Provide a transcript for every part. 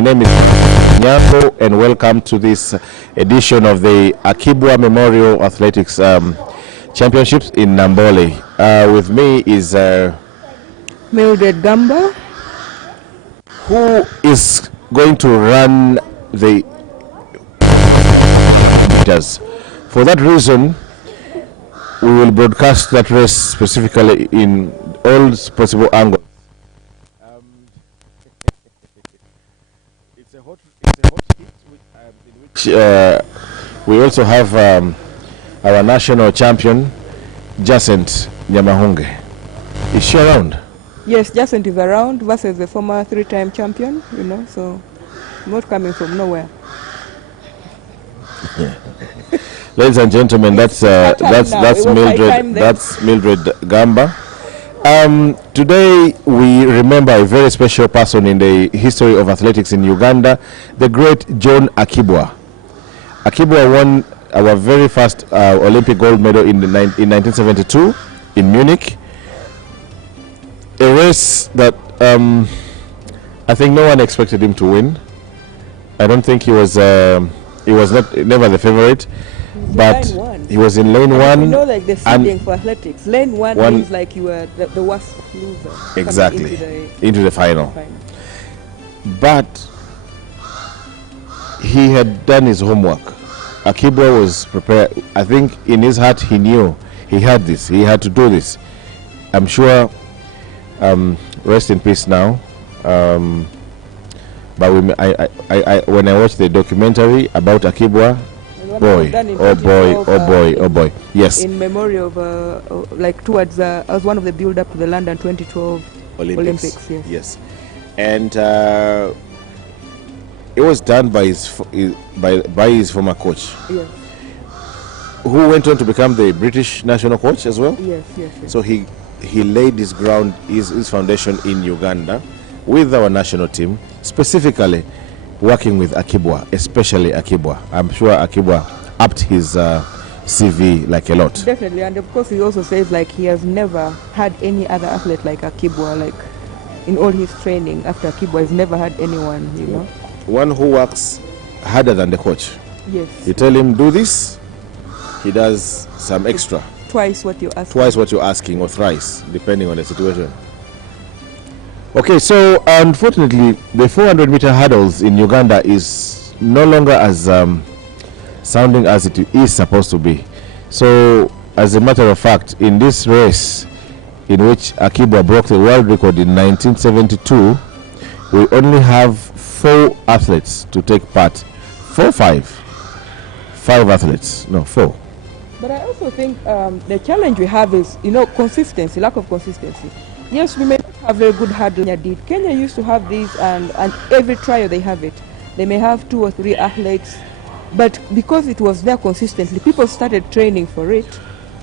My name is Nyako, and welcome to this edition of the Akii Bua Memorial Athletics Championships in Nambole. With me is Mildred Gamba, who is going to run the meters. For that reason, we will broadcast that race specifically in all possible angles. It's a hot heat, in which we also have our national champion, Jacent Nyamahunge. Is she around? Yes, Jacent is around versus the former three-time champion, you know, so not coming from nowhere. Ladies and gentlemen, that's Mildred Gamba. Today we remember a very special person in the history of athletics in Uganda, the great John Akii Bua. Akii Bua won our very first Olympic gold medal in 1972 in Munich. A race that I think no one expected him to win. I don't think he was never the favorite, but he was in lane one. You know, like the seeding for athletics, lane one means like you were the worst loser. Exactly, into the final. But he had done his homework. Akii Bua was prepared. I think in his heart he knew he had this. He had to do this. I'm sure. Rest in peace now. But when I watched the documentary about Akii Bua, oh boy, yes. In memory of, like towards, as one of the build-up to the London 2012 Olympics. Yes. And it was done by his former coach. Yes. Who went on to become the British national coach as well. Yes. So he laid his ground, his foundation in Uganda with our national team, specifically working with Akii Bua, especially Akii Bua. I'm sure Akii Bua upped his CV like a lot. Definitely, and of course he also says like he has never had any other athlete like Akii Bua, like in all his training after Akii Bua, he's never had anyone, you know. One who works harder than the coach. Yes. You tell him do this, he does some extra. Twice what you're asking. Twice what you're asking, or thrice, depending on the situation. Okay, so unfortunately, the 400-meter hurdles in Uganda is no longer as sounding as it is supposed to be. So, as a matter of fact, in this race, in which Akii Bua broke the world record in 1972, we only have 4 athletes to take part. 5 athletes, no 4. But I also think the challenge we have is, you know, consistency, lack of consistency. Yes, we may not have very good hurdle. Kenya used to have these, and every trial they have it. They may have 2 or 3 athletes, but because it was there consistently, people started training for it,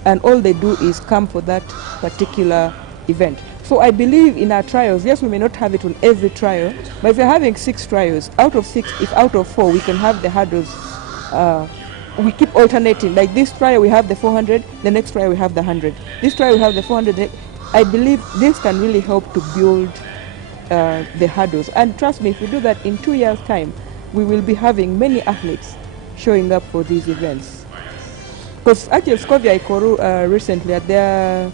and all they do is come for that particular event. So I believe in our trials, yes, we may not have it on every trial, but if we're having 6 trials, out of 6, if out of 4, we can have the hurdles. We keep alternating. Like this trial we have the 400, the next trial we have the 100. This trial we have the 400. I believe this can really help to build the hurdles. And trust me, if we do that in 2 years' time, we will be having many athletes showing up for these events. Because actually Scovia Ikoru recently at their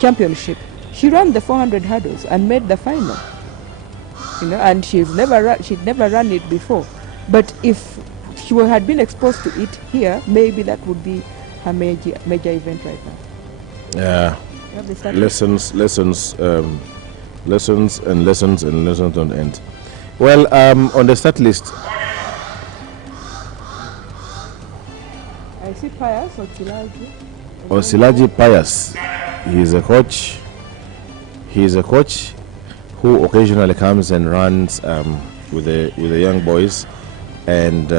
championship, she ran the 400 hurdles and made the final. You know, and she'd never run it before. But if she had been exposed to it here, maybe that would be her major event right now. Yeah. Lessons don't end. Well, on the start list, I see Pius Osilaji Pius. He is a coach who occasionally comes and runs with the young boys, and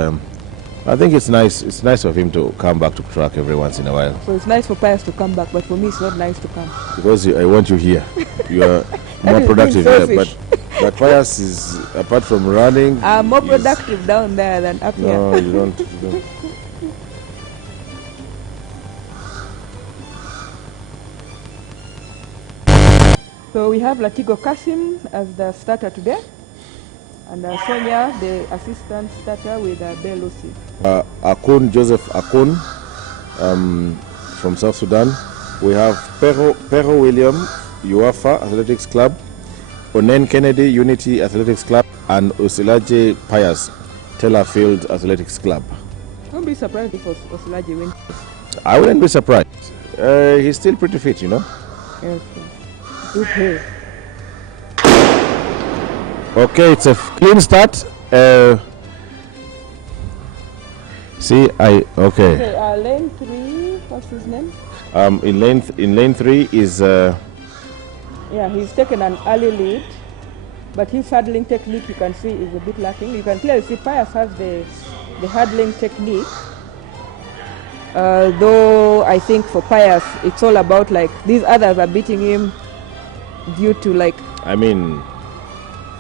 I think it's nice. It's nice of him to come back to track every once in a while. So it's nice for Pius to come back, but for me it's not nice to come. Because I want you here. You are more productive here. But Pius is, apart from running, I'm more productive down there than up here. No, you don't. So we have Latigo Kasim as the starter today. And Sonia, the assistant starter with Belusi. Akun, Joseph Akun from South Sudan. We have Pero William, UAFA Athletics Club, Onen Kennedy, Unity Athletics Club, and Osilaje Pius, Tellerfield Athletics Club. Don't be surprised if Osilaje wins. I wouldn't be surprised. He's still pretty fit, you know. Yes. Good hair. Okay, it's a clean start. Okay. Lane 3, what's his name? In lane 3 is he's taken an early lead, but his hurdling technique, you can see, is a bit lacking. You can clearly see Pius has the hurdling technique. Though I think for Pius, it's all about, like, these others are beating him due to,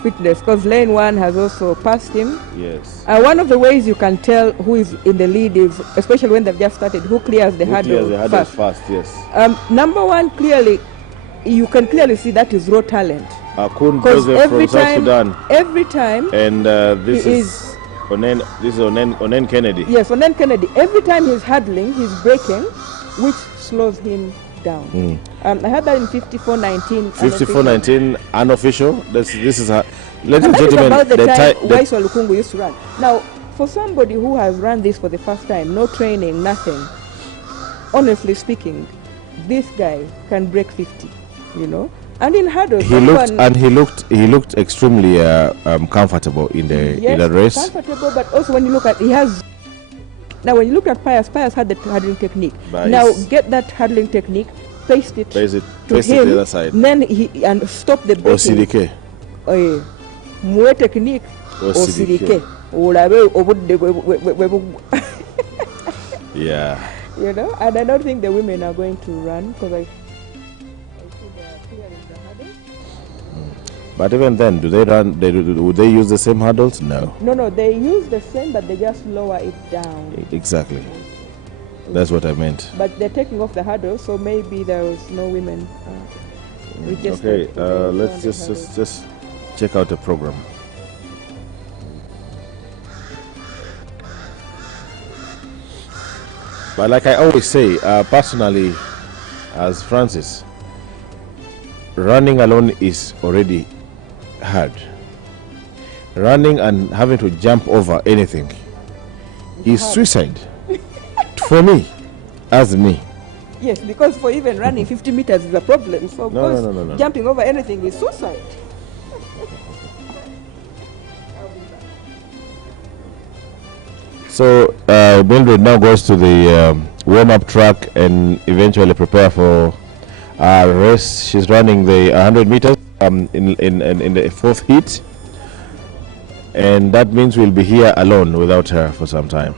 fitness, because lane 1 has also passed him. Yes. One of the ways you can tell who is in the lead is, especially when they've just started, who clears the hurdle fast. Yes. Number 1, clearly, you can clearly see that is raw talent. Akun Joseph from South Sudan. Every time. And this is Onen Kennedy. Yes, Onen Kennedy. Every time he's hurdling, he's braking, which slows him down. I had that in 54.19. 54.19 unofficial. This is ladies and gentlemen, about the time Waiswa Lukungu used to run. Now, for somebody who has run this for the first time, no training, nothing, honestly speaking, this guy can break 50, you know. And in hurdles, he looked extremely comfortable in the race. Comfortable, but also when you look at now when you look at Pius had the hurdling technique. Now get that hurdling technique, paste it to him, to the other side. Then and stop the braking. OCDK. More technique. OCDK. Yeah. You know, and I don't think the women are going to run because I see they are clearing the hurdles. But even then, do they run? Would they use the same hurdles? No. No, they use the same, but they just lower it down. Exactly. That's what I meant. But they're taking off the hurdles, so maybe there was no women. Okay, let's just check out the program. But like I always say, personally, as Francis, running alone is already hard. Running and having to jump over anything is suicide for me, as me. Yes, because for even running 50 meters is a problem. So of course, no. jumping over anything is suicide. So Mildred now goes to the warm-up track and eventually prepare for a race. She's running the 100 meters in the 4th heat, and that means we'll be here alone without her for some time.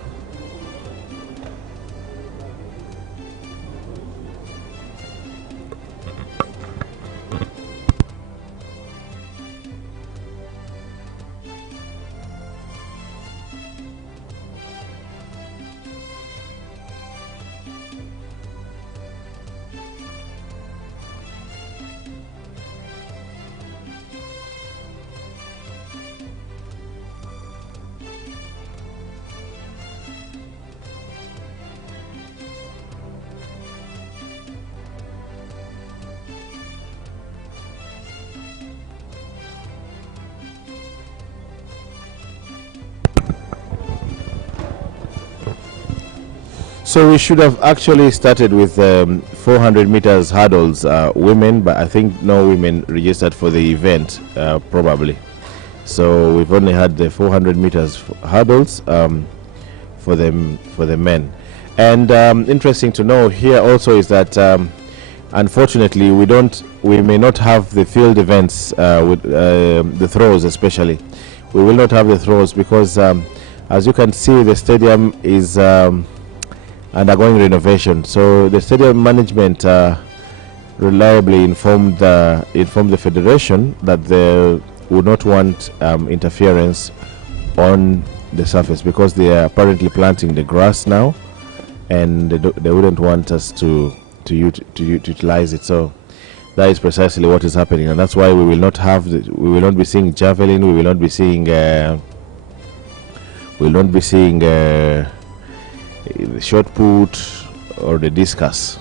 So we should have actually started with 400 meters hurdles women, but I think no women registered for the event probably. So we've only had the 400 meters hurdles for the men. And interesting to know here also is that unfortunately we may not have the field events with the throws especially. We will not have the throws because as you can see, the stadium is undergoing renovation. So the stadium management reliably informed the federation that they would not want interference on the surface because they are apparently planting the grass now, and they wouldn't want us to utilize it. So That is precisely what is happening, and that's why we will not have we will not be seeing javelin, we will not be seeing the shot put or the discus.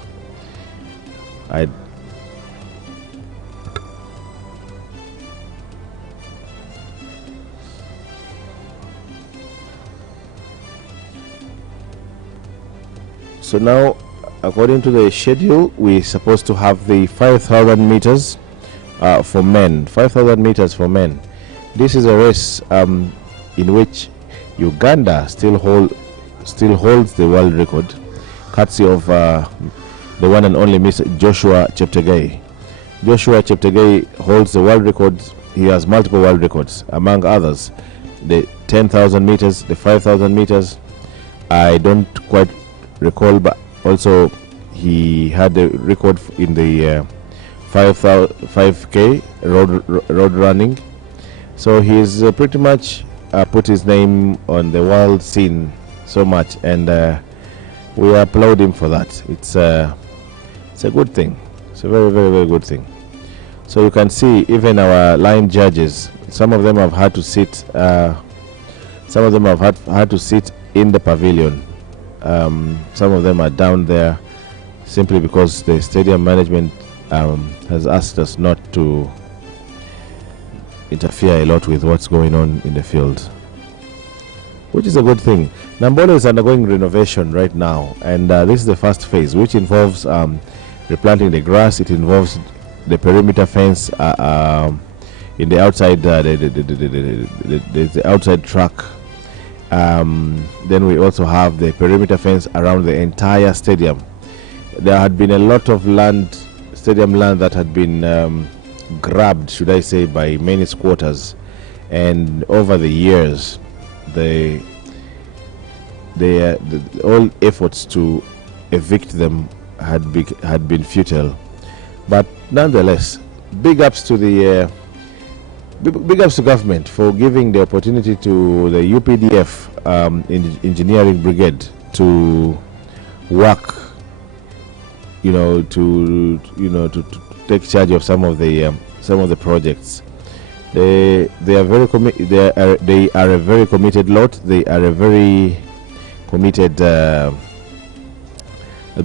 So now, according to the schedule, we're supposed to have the 5,000 meters for men. 5,000 meters for men. This is a race in which Uganda still holds the world record, courtesy of the one and only Mr. Joshua Cheptegei. Joshua Cheptegei holds the world record. He has multiple world records, among others, the 10,000 meters, the 5,000 meters. I don't quite recall, but also he had the record in the 5K road running. So he's pretty much put his name on the world scene so much, and we applaud him for that. It's a good thing. It's a very, very, very good thing. So you can see even our line judges, some of them have had to sit had to sit in the pavilion. Some of them are down there simply because the stadium management has asked us not to interfere a lot with what's going on in the field, which is a good thing. Nambola is undergoing renovation right now, and this is the first phase, which involves replanting the grass. It involves the perimeter fence in the outside, the outside track. Then we also have the perimeter fence around the entire stadium. There had been a lot of stadium land that had been grabbed, should I say, by many squatters, and over the years, all efforts to evict them had been futile. But nonetheless, big ups to government for giving the opportunity to the UPDF engineering brigade to work, to take charge of some of the projects. They are very they are a very committed lot. They are a very committed a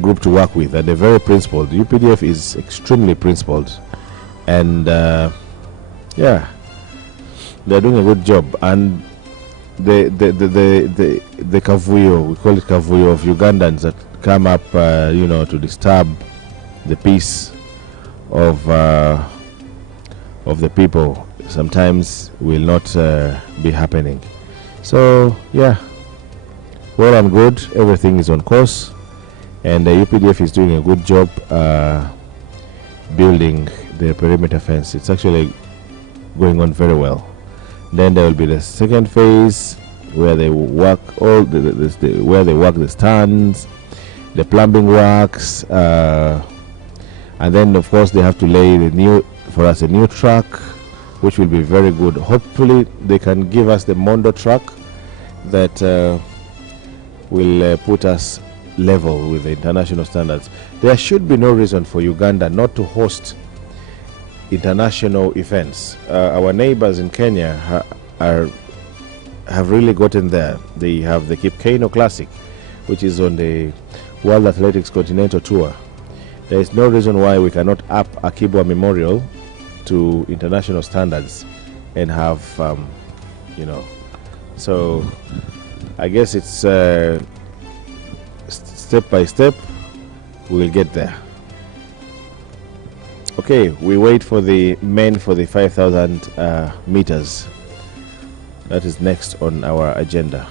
group to work with, and they're very principled. The UPDF is extremely principled, and yeah, they're doing a good job. And the kavuyo, we call it kavuyo, of Ugandans that come up to disturb the peace of the people, sometimes will not be happening. So yeah, well and good, everything is on course, and the UPDF is doing a good job building the perimeter fence. It's actually going on very well. Then there will be the second phase where they work where they work the stands, the plumbing works, and then of course they have to lay a new track, which will be very good. Hopefully they can give us the Mondo track that will put us level with the international standards. There should be no reason for Uganda not to host international events. Our neighbors in Kenya have really gotten there. They have the Cape Kano Classic, which is on the World Athletics Continental Tour. There is no reason why we cannot up Akii Bua Memorial to international standards and have so I guess it's step by step we will get there. Okay, we wait for the men for the 5,000 meters. That is next on our agenda.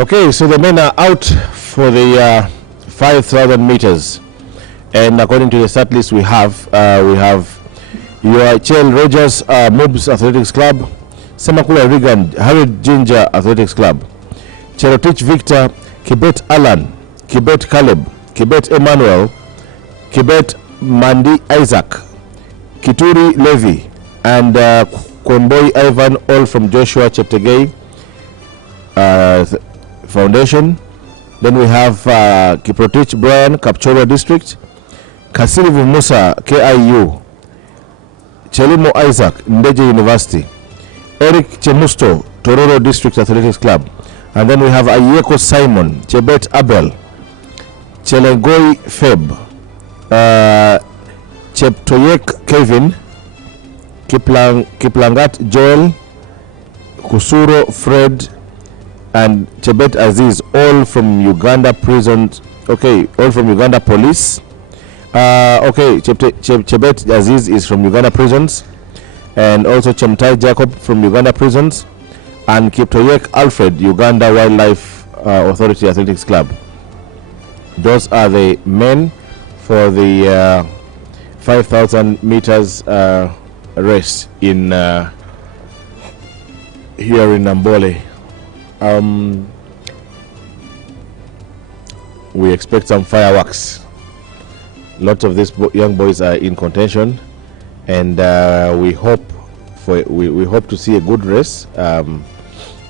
Okay, so the men are out for the 5,000 meters, and according to the start list we have Chel Rogers, Mobs Athletics Club, Semakula Regan, Harriet Ginger Athletics Club, Cherotich Victor, Kibet Alan, Kibet Caleb, Kibet Emmanuel, Kibet Mandi Isaac, Kituri Levi, and Konboy Ivan, all from Joshua Cheptegei Foundation. Then we have Kiprotich Brian, Kapchorwa District, Kasilivu Musa, KIU, Chelimo Isaac, Ndeje University, Eric Chemusto, Tororo District Athletics Club, and then we have Ayeko Simon, Chebet Abel, Chelengoi Feb, Cheptoyek Kevin, Kiplangat Joel, Kusuro Fred, and Chebet Aziz, all from Uganda prisons. Okay, all from Uganda police. Okay, Chebet Aziz is from Uganda prisons, and also Chemtai Jacob from Uganda prisons, and Kiptoyek Alfred, Uganda Wildlife Authority Athletics Club. Those are the men for the 5,000 meters race in here in Nambole. We expect some fireworks. Lots of these young boys are in contention, and we hope to see a good race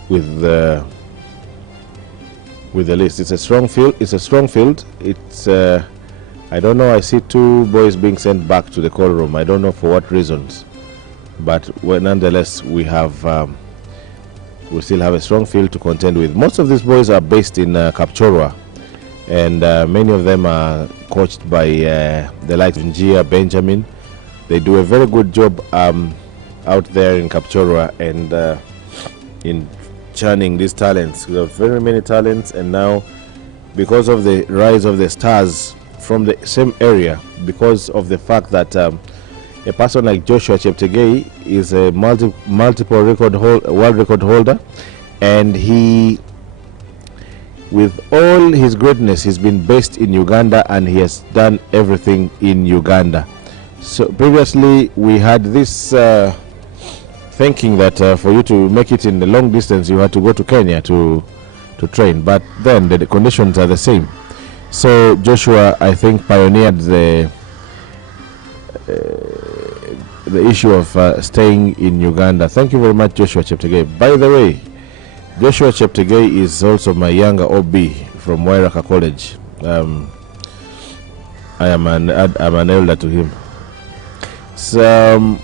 with the list. It's a strong field. It's I don't know. I see two boys being sent back to the call room. I don't know for what reasons, but nonetheless we have. We still have a strong field to contend with. Most of these boys are based in Kapchorwa, and many of them are coached by the likes of Njia, Benjamin. They do a very good job out there in Kapchorwa and in churning these talents. We have very many talents, and now because of the rise of the stars from the same area, because of the fact that a person like Joshua Cheptegei is a multiple world record holder, and he, with all his greatness, he's been based in Uganda and he has done everything in Uganda. So previously we had this thinking that for you to make it in the long distance you had to go to Kenya to train, but then the conditions are the same. So Joshua, I think, pioneered the issue of staying in Uganda. Thank you very much, Joshua Cheptegei. By the way, Joshua Cheptegei is also my younger OB from Wairaka College. I'm an elder to him. So,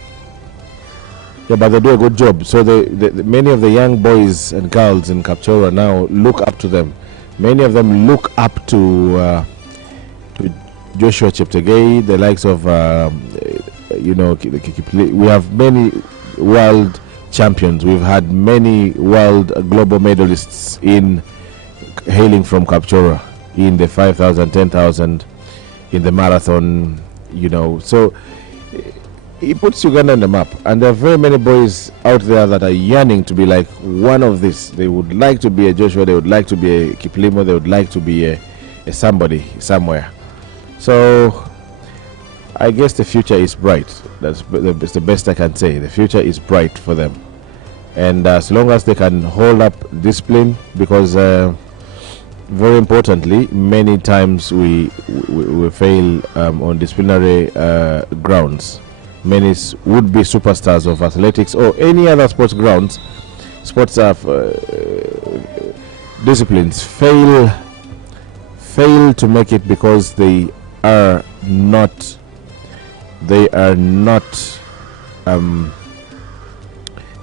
yeah, but they do a good job. So many of the young boys and girls in Kapchorwa now look up to them. Many of them look up to Joshua Cheptegei, the likes of we have many world champions. We've had many world global medalists hailing from Kapchorwa in the 5,000, 10,000, in the marathon. So he puts Uganda on the map, and there are very many boys out there that are yearning to be like one of this. They would like to be a Joshua, they would like to be a Kiplimo, they would like to be a somebody somewhere. So I guess the future is bright. That's the best I can say. The future is bright for them, and as long as they can hold up discipline, because very importantly, many times we fail on disciplinary grounds. Many would-be superstars of athletics or any other sports grounds, sports disciplines fail to make it because they are not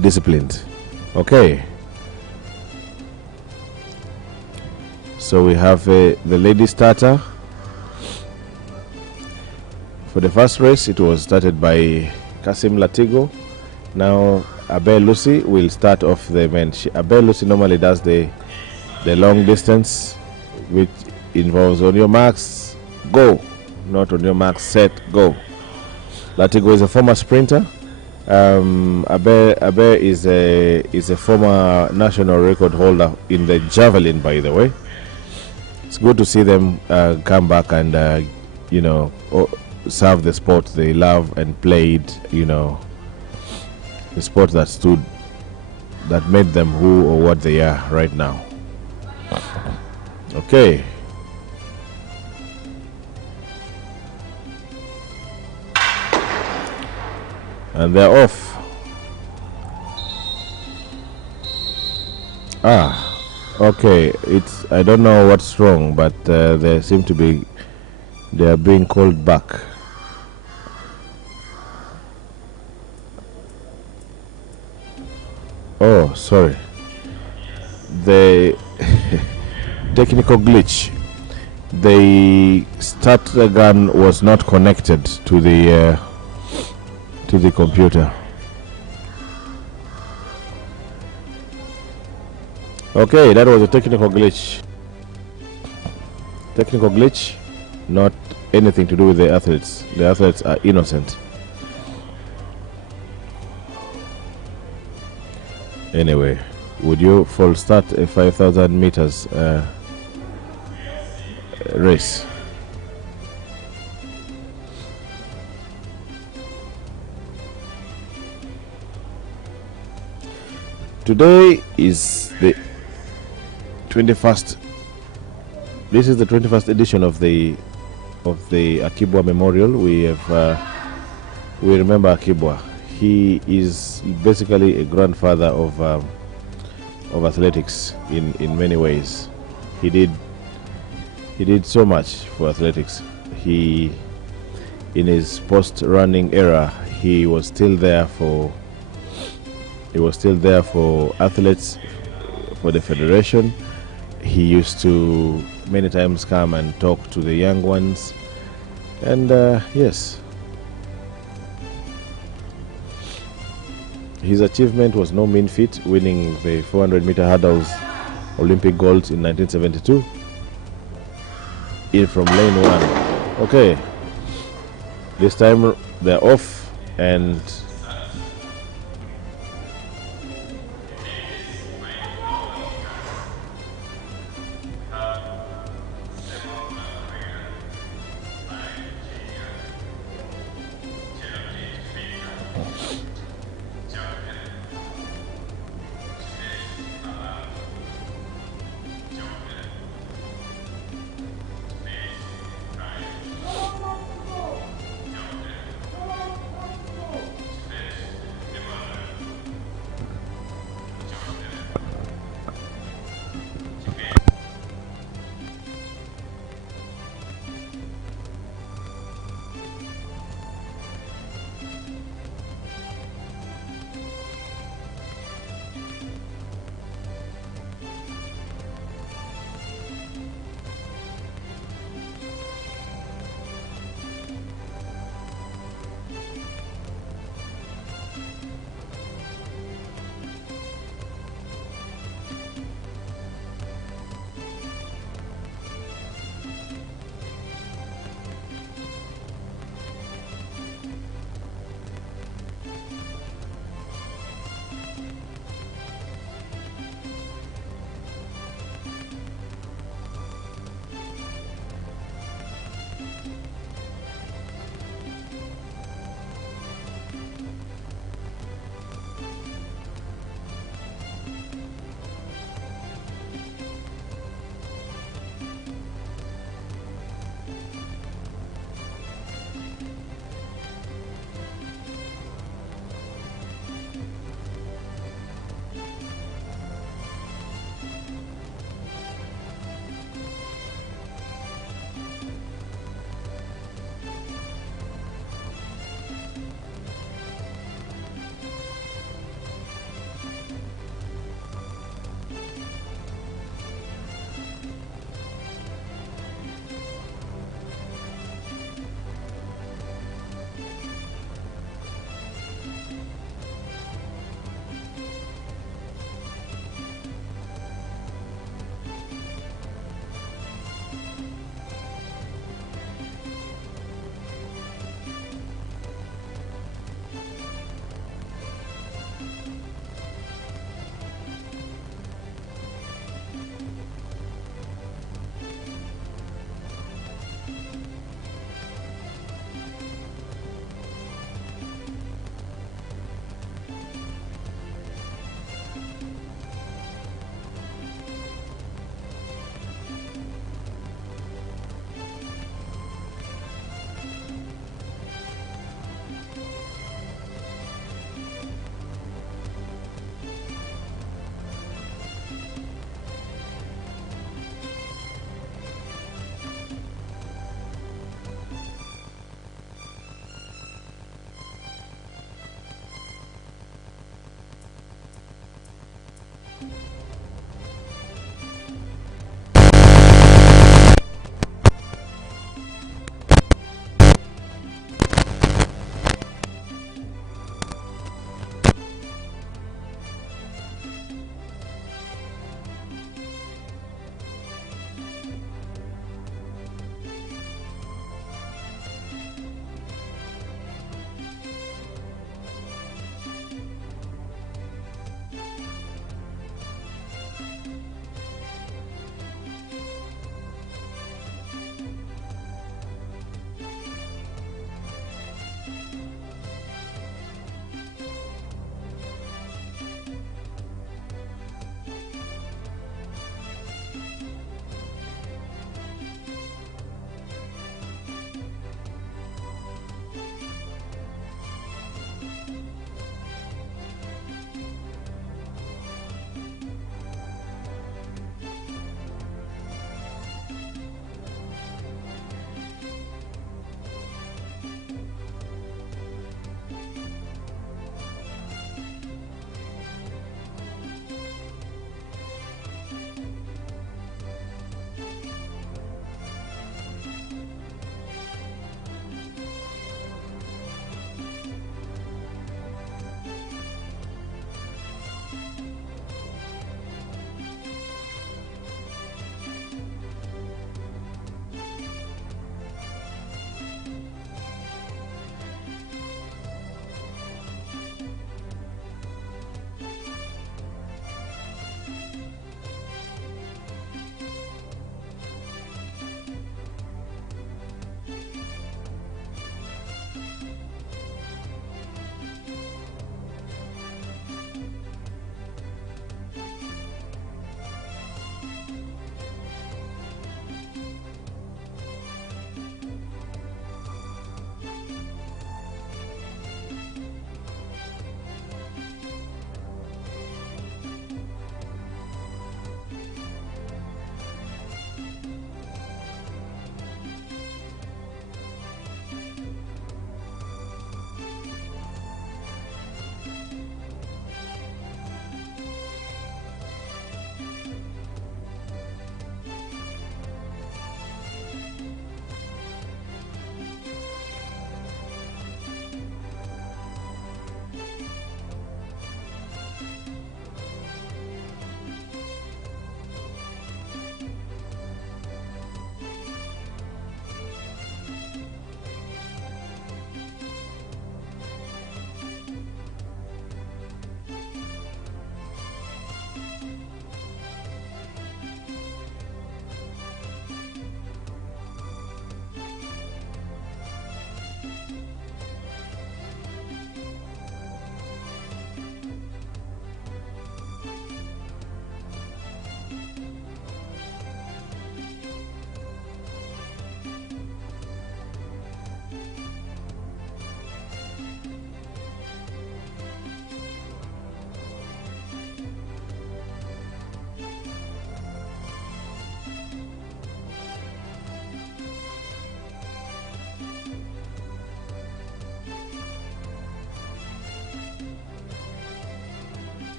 disciplined. Okay, so we have the lady starter. For the first race, it was started by Kasim Latigo. Now Abel Lucy will start off the men. Abel Lucy normally does the long distance, which involves on your marks, go, not on your marks, set, go. Latigo is a former sprinter. Abe is a former national record holder in the javelin, by the way. It's good to see them come back and serve the sport they love and played. The sport that made them who or what they are right now. Okay. And they're off. Okay. I don't know what's wrong, but they are being called back. Oh, sorry. The technical glitch. The starter gun was not connected to the computer. Okay, that was a technical glitch. Technical glitch, not anything to do with the athletes. The athletes are innocent. Anyway, would you full start a 5,000 meters race? Today is the 21st. This is the 21st edition of the Akii Bua Memorial. We remember Akii Bua. He is basically a grandfather of athletics in many ways. He did so much for athletics. In his post-running era, he was still there for athletes, for the federation. He used to many times come and talk to the young ones, and yes, his achievement was no mean feat, winning the 400-meter hurdles Olympic gold in 1972 in from lane 1. Okay, this time they're off, and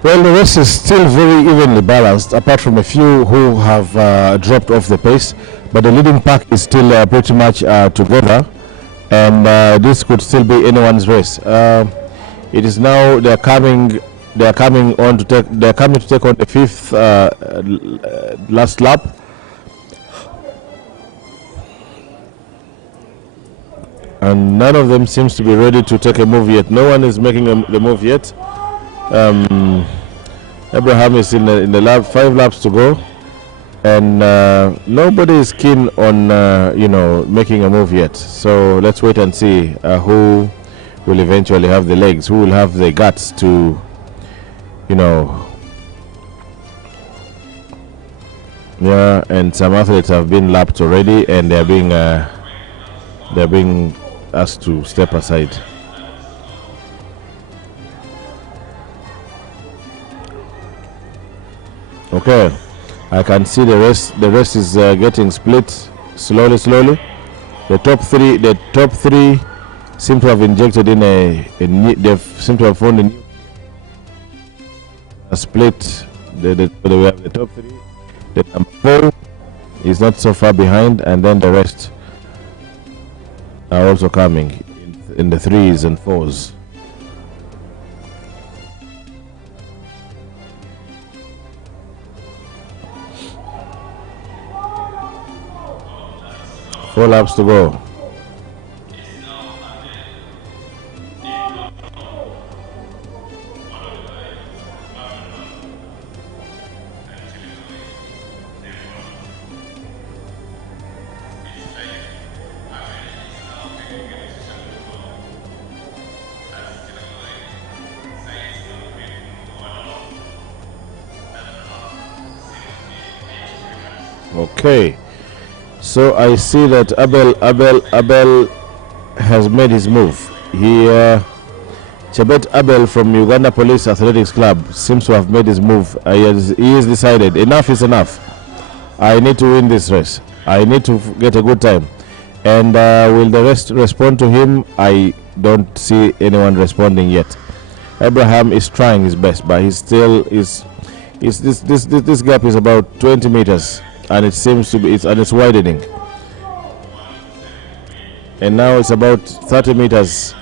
Well, the race is still very evenly balanced, apart from a few who have dropped off the pace, but the leading pack is still pretty much together, and this could still be anyone's race. It is now they are coming to take on the fifth last lap. and none of them seems to be ready to take a move yet. No one is making the move yet. Abraham is in the lap, 5 laps to go, and nobody is keen on making a move yet. So let's wait and see who will eventually have the legs, who will have the guts to, yeah. And some athletes have been lapped already, and they're being asked to step aside. Okay, I can see the rest is getting split slowly. The top three seem to have injected in they seem to have found a split. We have the top 3. The number 4 is not so far behind, and then the rest are also coming in the 3s and 4s. Four laps to go. Okay, so I see that Abel has made his move. Chebet Abel from Uganda Police Athletics Club seems to have made his move. He has decided enough is enough. I need to win this race. I need to get a good time. And will the rest respond to him? I don't see anyone responding yet. Abraham is trying his best, but he still is. This gap is about 20 meters. And it seems to be, it's widening. And now it's about 30 meters.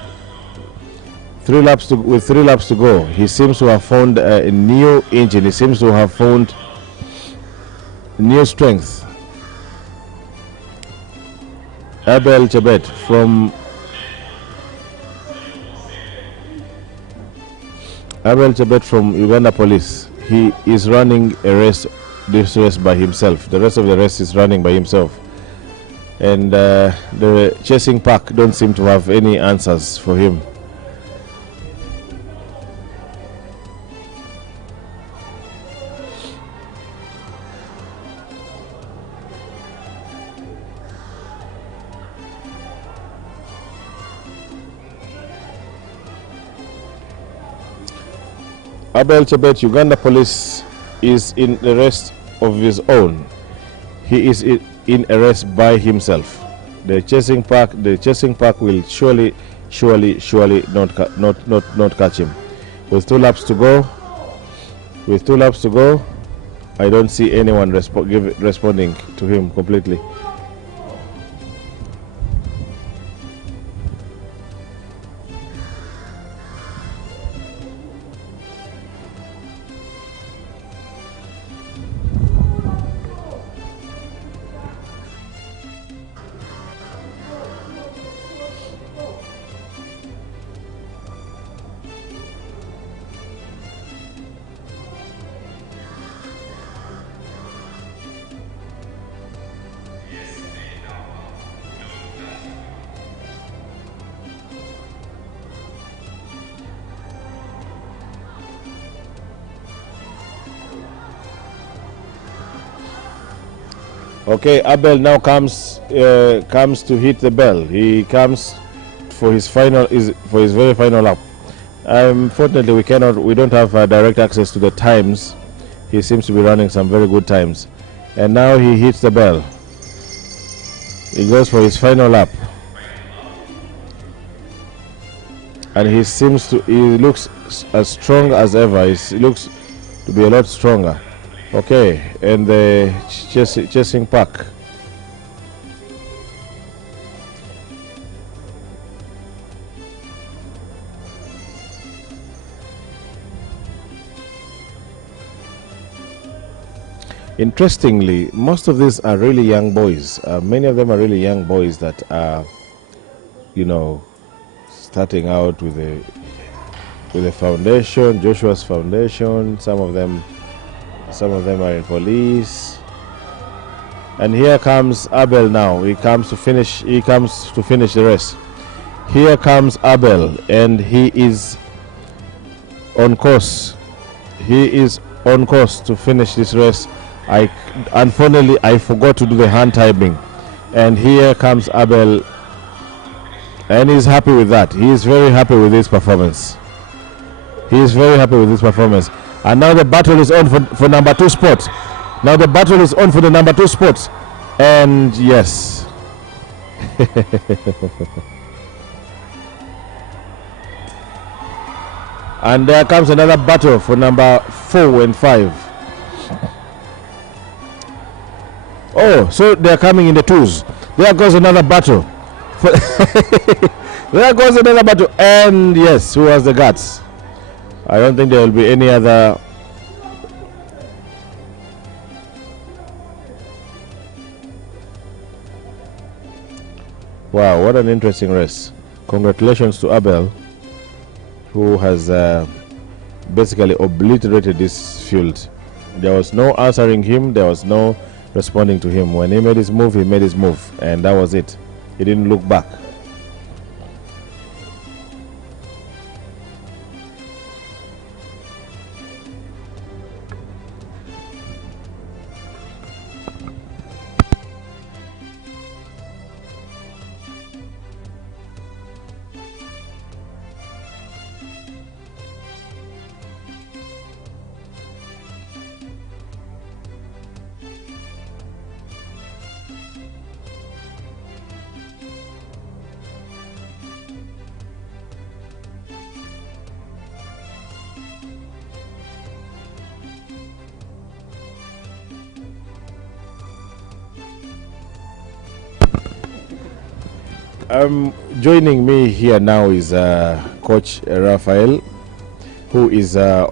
With 3 laps to go, he seems to have found a new engine. He seems to have found new strength. Abel Chebet from Uganda Police. He is running this race by himself. The rest of the race is running by himself, and the chasing pack don't seem to have any answers for him. Abel Chebet, Uganda Police, is in the race of his own. He is in a race by himself. The chasing pack will surely not catch him. With 2 laps to go, I don't see anyone responding to him completely. Okay, Abel now comes to hit the bell. He comes for his very final lap. Unfortunately, we don't have direct access to the times. He seems to be running some very good times, and now he hits the bell. He goes for his final lap, and he looks as strong as ever. He looks to be a lot stronger. Okay, and the chasing pack. Interestingly, most of these are really young boys. Many of them are really young boys that are starting out with a foundation, Joshua's foundation. Some of them are in police. And here comes Abel now. He comes to finish the race. Here comes Abel, and he is on course. He is on course to finish this race. Unfortunately, I forgot to do the hand timing. And here comes Abel, and he's happy with that. He is very happy with this performance. He is very happy with this performance. And now the battle is on for number 2 spot. Now the battle is on for the number 2 spot. And yes. And there comes another battle for number 4 and 5. Oh, so they're coming in the 2s. There goes another battle. There goes another battle. And yes, who has the guts? I don't think there will be any other. Wow, what an interesting race. Congratulations to Abel, who has basically obliterated this field. There was no answering him. There was no responding to him. When he made his move, he made his move, and that was it. He didn't look back. Joining me here now is Coach Raphael, who is the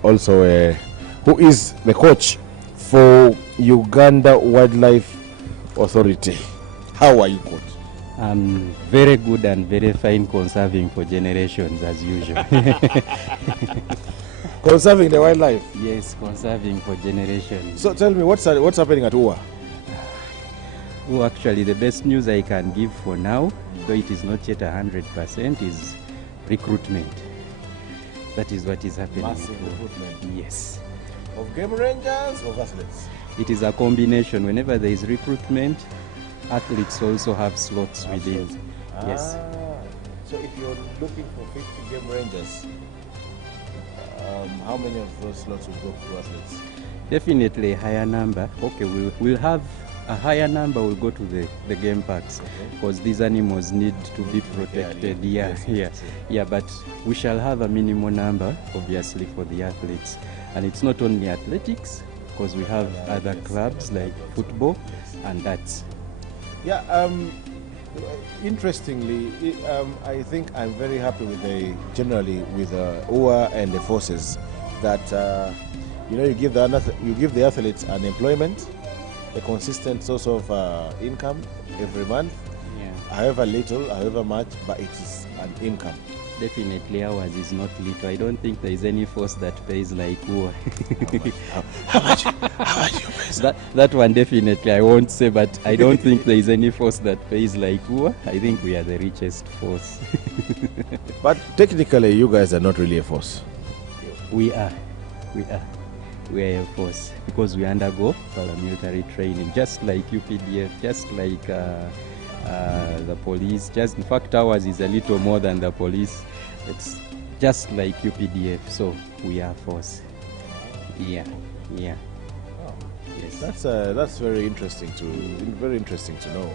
coach for Uganda Wildlife Authority. How are you, Coach? I'm very good and very fine, conserving for generations as usual. Conserving the wildlife? Yes, conserving for generations. So tell me, what's happening at Ua? Oh, actually, the best news I can give for now, though it is not yet 100%, is recruitment. That is what is happening. Massive recruitment? Yes. Of game rangers or athletes? It is a combination. Whenever there is recruitment, athletes also have slots within. Yes. So if you're looking for 50 game rangers, how many of those slots will go to athletes? Definitely a higher number. Okay, we'll have a higher number will go to the game parks, because these animals need to be protected. Yeah, but we shall have a minimum number, obviously, for the athletes. And it's not only athletics, because we have other clubs like football, and that's. Yeah, interestingly, I think I'm very happy with generally with UA and the forces that you give the athletes an employment, a consistent source of income every month, however little, however much, but it is an income. Definitely ours is not little. I don't think there is any force that pays like UA. How much you pay? That one definitely I won't say, but I don't think there is any force that pays like UA. I think we are the richest force. But technically you guys are not really a force. We are a force, because we undergo paramilitary training, just like UPDF, just like the police. In fact, ours is a little more than the police. It's just like UPDF, so we are force. Yeah. Oh. Yes. That's very interesting to know.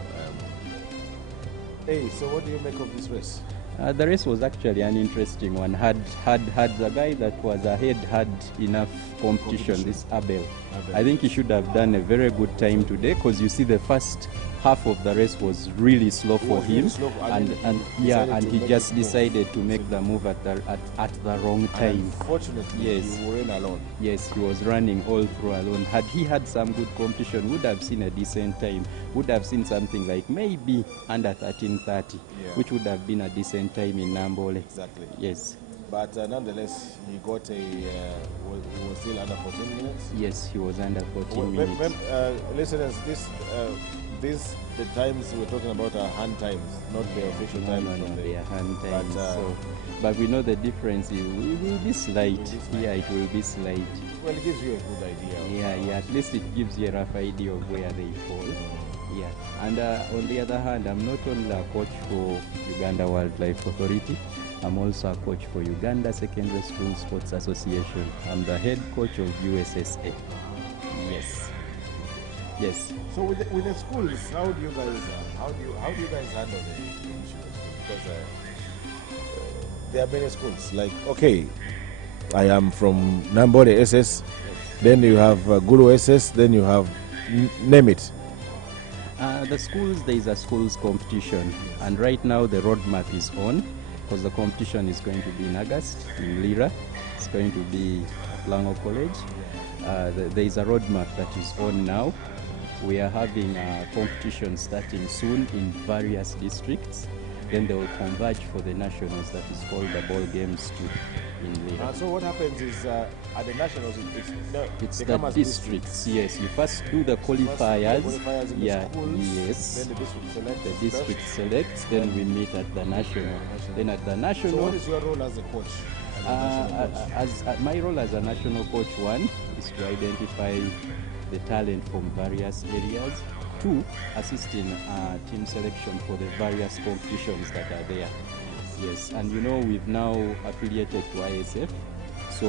Hey, so what do you make of this race? The race was actually an interesting one. Had the guy that was ahead had enough competition. This Abel I think he should have done a very good time today, because you see the first half of the race was really slow for him, and he just decided to make the move at the wrong time. Unfortunately, yes, he ran alone. Yes, he was running all through alone. Had he had some good competition, would have seen a decent time. Would have seen something like maybe under 13:30, which would have been a decent time in Nambole. Exactly. Yes. But nonetheless, he got he was still under 14 minutes. Yes, he was under 14 minutes. Listeners, these the times we're talking about are hand times, not the official times. No, they are hand times. But we know the difference. It will be slight. Yeah, it will be slight. Well, it gives you a good idea. Yeah. At least it gives you a rough idea of where they fall. Yeah. And on the other hand, I'm not only a coach for Uganda Wildlife Authority. I'm also a coach for Uganda Secondary School Sports Association. I'm the head coach of USSA. Yes. So with the schools, how do you guys handle the issues? Because there are many schools. Like, okay, I am from Nambole SS, then you have Gulu SS, then you have name it. The schools, there is a schools competition, and right now the roadmap is on, because the competition is going to be in August in Lira. It's going to be at Lango College. There is a roadmap that is on now. We are having a competition starting soon in various districts. Then they will converge for the nationals, that is called the ball games too in Lira. So what happens is at the nationals, it's the districts. Yes, you first do the qualifiers. Yes. Then the district selects. Then we meet at the national. Then at the national. So what is your role as a coach? My role as a national coach, one is to identify the talent from various areas. Two, assisting team selection for the various competitions that are there. Yes, and we've now affiliated to ISF, so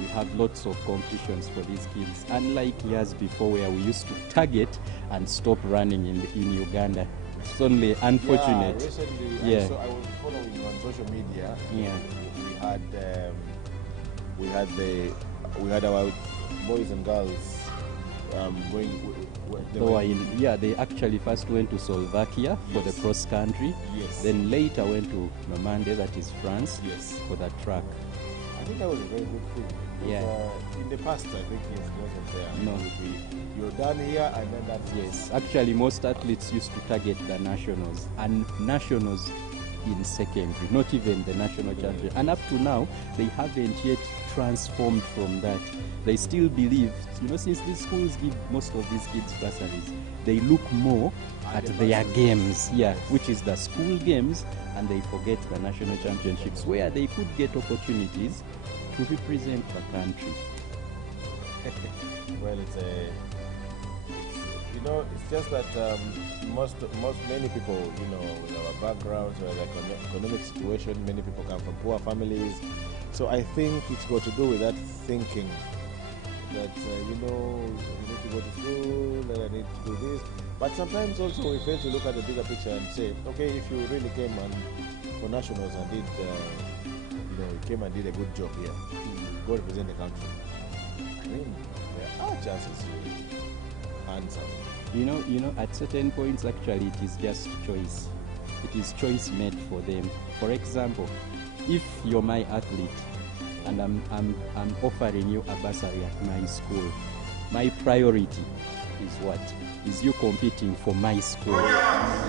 we have lots of competitions for these kids. Unlike years before where we used to target and stop running in Uganda. It's only unfortunate. Recently, I was following on social media. We had our boys and girls they actually first went to Slovakia for the cross country. Yes. Then later went to Normandy, that is France, Yes. for the track. I think that was a very good thing. Because, Yeah. In the past, I think it wasn't there. No. You're done here and then that's Yes, actually most athletes used to target the nationals and nationals in secondary, not even the national champion. And up to now, they haven't yet transformed from that. They still believe, since these schools give most of these kids bursaries, they look more at their games, which is the school games, and they forget the national championships, where they could get opportunities to represent the country. Well, it's just that many people, with our backgrounds or like economic situation, many people come from poor families. So I think it's got to do with that thinking that, you need to go to school, and I need to do this. But sometimes also we fail to look at the bigger picture and say, okay, if you really came for nationals and did, came and did a good job here, go represent the country. I mean, there are chances you earn some. At certain points, actually, it is just choice. It is choice made for them. For example, if you're my athlete and I'm offering you a bursary at my school, my priority is what? Is you competing for my school.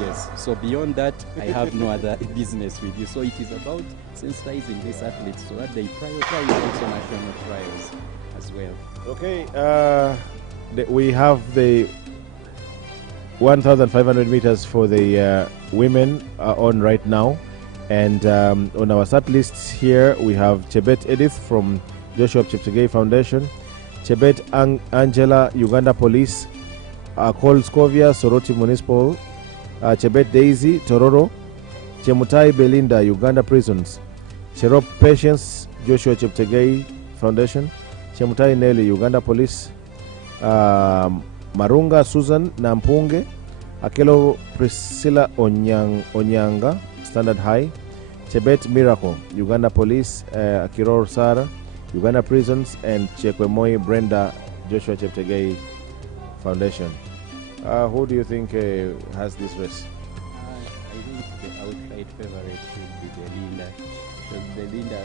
Yes. So beyond that, I have no other business with you. So it is about sensitizing these athletes so that they prioritize also national trials as well. Okay, we have the 1,500 meters for the women on right now. And on our start lists here, we have Chebet Edith from Joshua Cheptegei Foundation, Chebet Angela, Uganda Police, Cole Scovia, Soroti Municipal, Chebet Daisy, Tororo, Chemutai Belinda, Uganda Prisons, Cherop Patience, Joshua Cheptegei Foundation, Chemutai Nelly, Uganda Police, Marunga Susan Nampunge, Akelo Priscilla Onyanga, Standard High, Chebet Miracle, Uganda Police, Akiror Sara, Uganda Prisons, and Chekwemoi Brenda Joshua Cheptegei Foundation. Who do you think has this race? I think the outright favorite should be Belinda. Because Belinda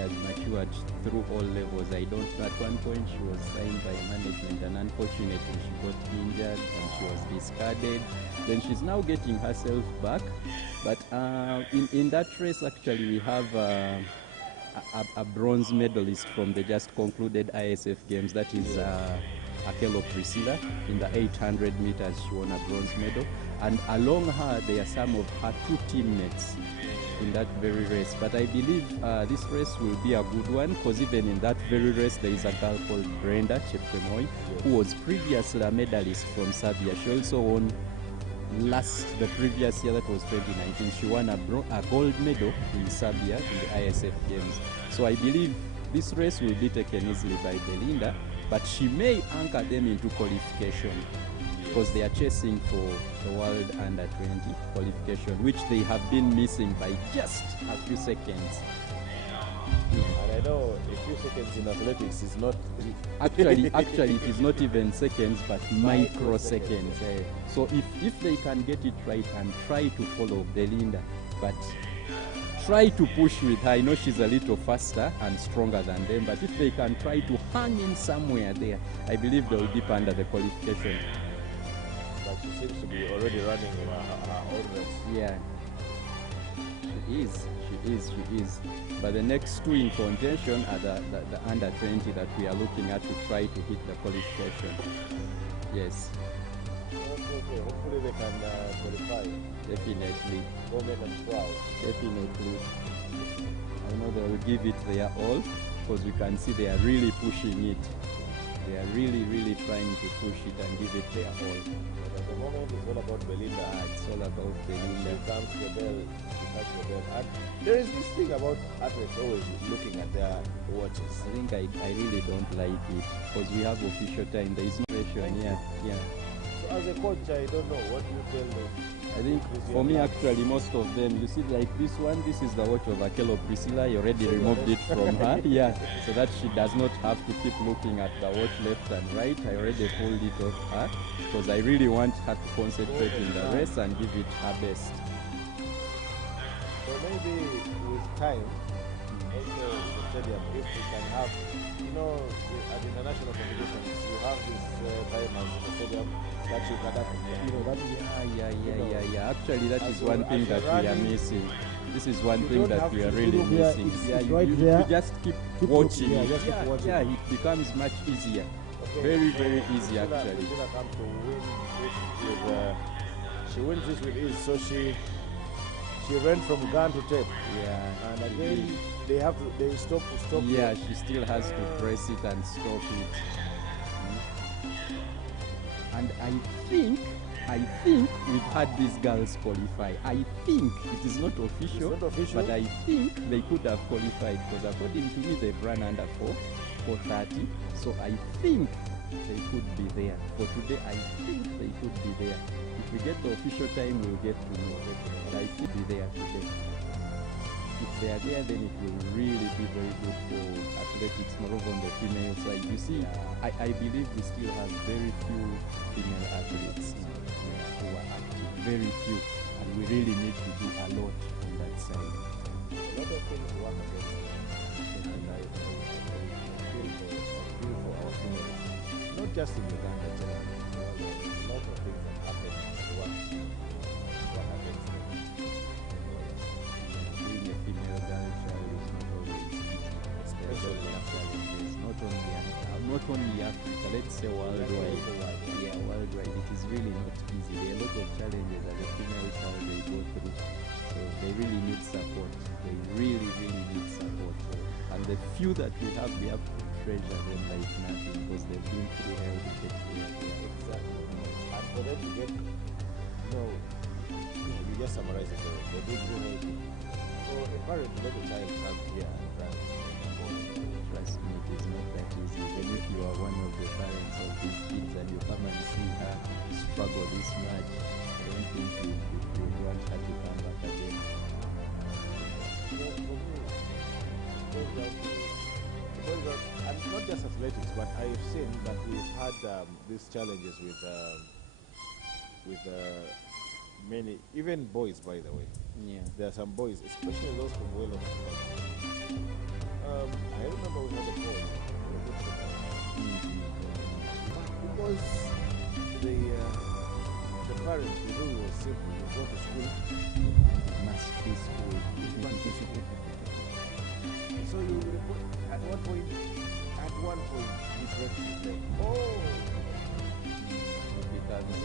has matured through all levels. At one point she was signed by management and unfortunately she got injured and she was discarded. Then she's now getting herself back. But in that race actually we have a bronze medalist from the just concluded ISF Games. That is Akelo Priscilla. In the 800 meters she won a bronze medal. And along her there are some of her two teammates in that very race. But I believe this race will be a good one because even in that very race there is a girl called Brenda Chepkemoi who was previously a medalist from Serbia. She also won the previous year, that was 2019, she won a gold medal in Serbia in the ISF Games. So I believe this race will be taken easily by Belinda, but she may anchor them into qualification because they are chasing for the World Under 20 qualification, which they have been missing by just a few seconds. And I know a few seconds in athletics is not... Actually, it is not even seconds, but microseconds. So if they can get it right and try to follow Belinda, but try to push with her. I know she's a little faster and stronger than them, but if they can try to hang in somewhere there, I believe they will dip under the qualification. But she seems to be already running in her own race. Yeah, she is. But the next two in contention are the under 20 that we are looking at to try to hit the qualification. Yes. Okay. Hopefully they can qualify. Definitely. Go make us proud. Definitely. I know they will give it their all because we can see they are really pushing it. They are really trying to push it and give it their all. But at the moment it's all about Belinda. It's all about Belinda. She comes to the bell, she comes to the bell. And there is this thing about athletes always looking at their watches. I think I really don't like it because we have official time. There is no pressure. Yeah. So as a coach, I don't know what you tell them. I think for me actually most of them, you see like this one, this is the watch of Akelo Priscilla. You already removed it from her. Yeah, so that she does not have to keep looking at the watch left and right. I already pulled it off her because I really want her to concentrate in the race and give it her best. So maybe with time, also in the stadium, if we can have, at international competitions, you have this timers in the stadium that you can Yeah. Actually, that is one thing that we are missing. This is one thing that we are really missing. You just keep watching it. Yeah, it becomes much easier. Okay. Very easy actually. She wins this with ease, so she ran from gun to tape. Yeah. And again, they stop. Yeah, she still has to press it and stop it. And I think we've had these girls qualify. I think it is not official, but I think they could have qualified because according to me they've run under 4:30. So I think they could be there. For today, I think they could be there. If we get the official time, we'll get to know. But I think they'll be there today. If they are there, then it will really be very good for athletics, moreover on the female side. You see, I believe we still have very few female athletes who are active, very few, and we really need to do a lot on that side. A lot of things work against us, and I feel for our females, not just in Uganda, generally. There's a lot of things that happen to work against them. Being a female girl child is not always easy, especially after challenges, not only Africa, let's say worldwide. Yeah, worldwide, it is really not easy. There are a lot of challenges as a female child they go through. So they really need support. They really need support. And the few that we have to treasure them like nothing because they've been through hell to get here. Exactly. And for them to get, you just summarize it. They did through hell. So a parent to let a child come here and run. Trust me, it is not that easy. Even if you are one of the parents of these kids and you come and see her struggle this much, I don't think you want her to come back again. For me, and not just athletics, but I've seen that we've had these challenges with many, even boys, by the way. Yeah. There are some boys, especially those from Wales. I remember we had a boy. Because the parents, the rule was simple. You go to school, Must be school. so you will report at one point, he breaks his leg. Oh! He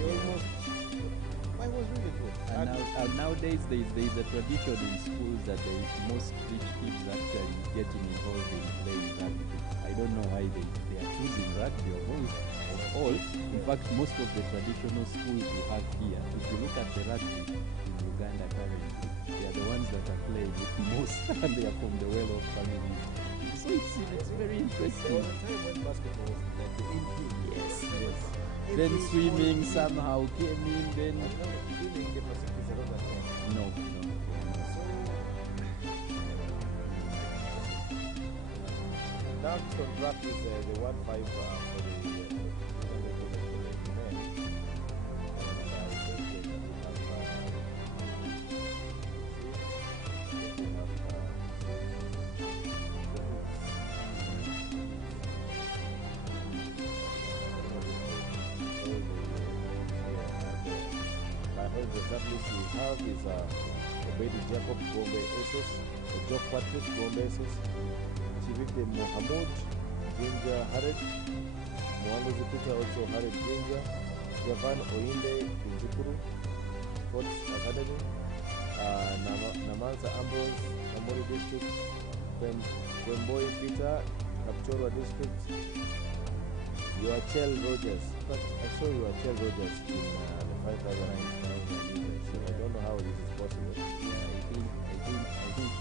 almost, I was really good. And nowadays there is a tradition in schools that most rich kids actually getting involved in playing rugby. I don't know why they are choosing rugby of all. In fact, most of the traditional schools we have here, if you look at the rugby in Uganda currently, they are the ones that are playing it most, and they are from the well-off families. So it's very There interesting. was a time when basketball was like the in thing. Yes. Then swimming somehow came in. Then Swimming, the facilities are not that kind. no. Now to draft is the 1-5 for the men. And I think the exact list we have is Obedi Jacob Gombe SS, Jock Patrick Gombe SS, Chivite Mohamud Ginger Hared, Mohamed Zipita also Hared Ginger, Javan Oinde Injikuru, Sports Academy, Namansa Ambrose, Namori District, Wemboy Peter, Kapchorwa District, Yoachel Rogers. But I saw Yoachel Rogers in the 5,000 meters, so I don't know how this is possible. Yeah, I think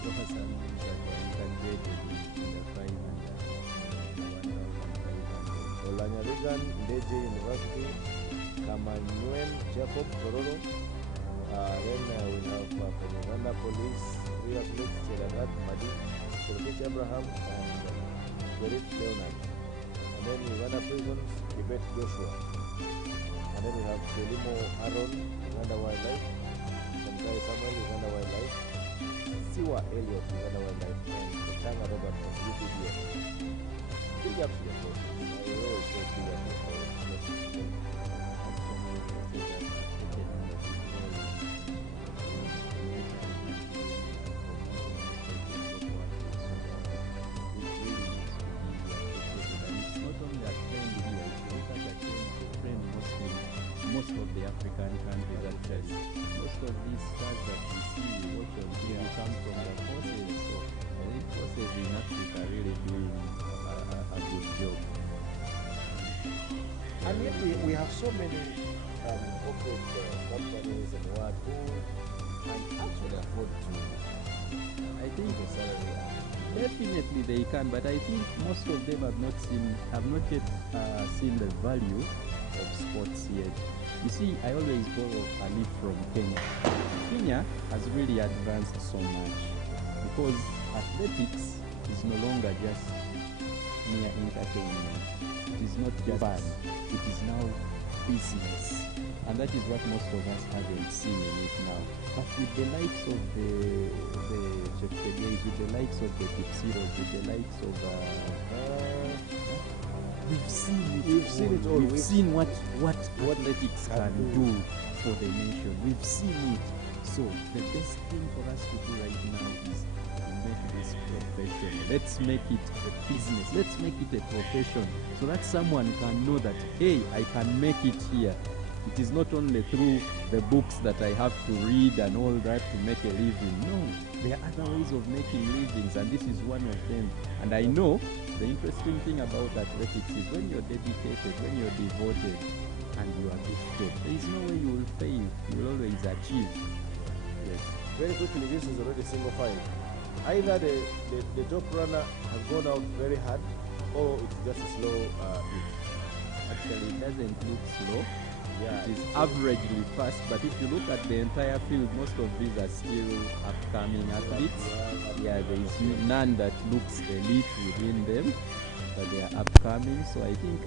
there are some things that you can get in the 5 and 1,500. Olanyarigan Ndeje University, Kamanyuen Jacob Kororo. Then we have from Uganda Police, three athletes, Chelagat Madi, Shelbich Abraham, and Berit Leonard. And then Uganda Prisons, Kibet Joshua. And then we have Chelimo Aaron, Uganda Wildlife, Sankai Samuel, Uganda Wildlife, Siwa Elliot, Uganda Wildlife, and Changa Robert from UPDF. Big up to your coaches. I always say big up to your coaches. Most of the African countries actually. Most of these stars that we see, we watch on TV come from the forces. So I think forces in Africa are really doing a good job. And yet we have so many corporate companies and what who can actually afford to I think the salary. definitely they can, but I think most of them have not yet seen the value of sports yet. You see, I always borrow a leaf from Kenya. Kenya has really advanced so much because athletics is no longer just mere entertainment. It is not just fun. It is now business. And that is what most of us haven't seen in it now. But with the likes of the Cheptegeis, with the likes of the Kipsiros, with the likes of we've seen it all. We've seen what athletics can do for the nation. We've seen it. So the best thing for us to do right now is to make this profession. Let's make it a business. Let's make it a profession so that someone can know that, hey, I can make it here. It is not only through the books that I have to read and all that to make a living. No, there are other ways of making livings, and this is one of them. And I know the interesting thing about athletics is when you're dedicated, when you're devoted, and you are gifted, there is no way you will fail. You will always achieve. Yes. Very quickly, this is already single file. Either the top runner has gone out very hard, or it's just a slow hit. Actually, it doesn't look slow. Yeah, It is averagely fast, but if you look at the entire field, most of these are still upcoming athletes. Yeah, there is none that looks elite within them. that they are upcoming. So I think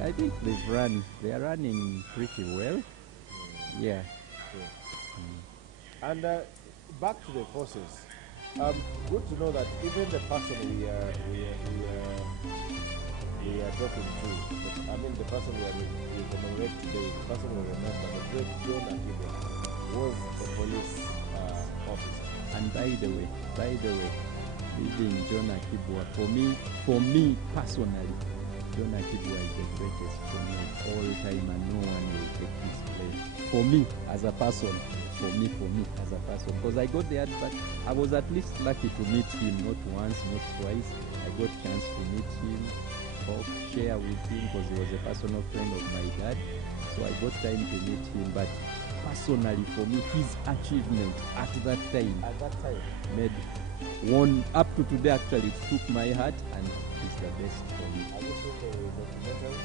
they are running pretty well. Yeah. And back to the forces. Good to know that even the person we are talking to, the person we commemorate today, the person we remember, the great John Akii Bua, was a police officer. And by the way, leaving John Akii Bua, for me personally, John Akii Bua is the greatest for me all time, and no one will take his place. For me as a person, because I got the advert, I was at least lucky to meet him, not once, not twice. I got chance to meet him, talk, share with him, because he was a personal friend of my dad. So I got time to meet him, but personally for me, his achievement at that time made one up to today. Actually, it took my heart, and he's the best for me. Have you seen the documentary?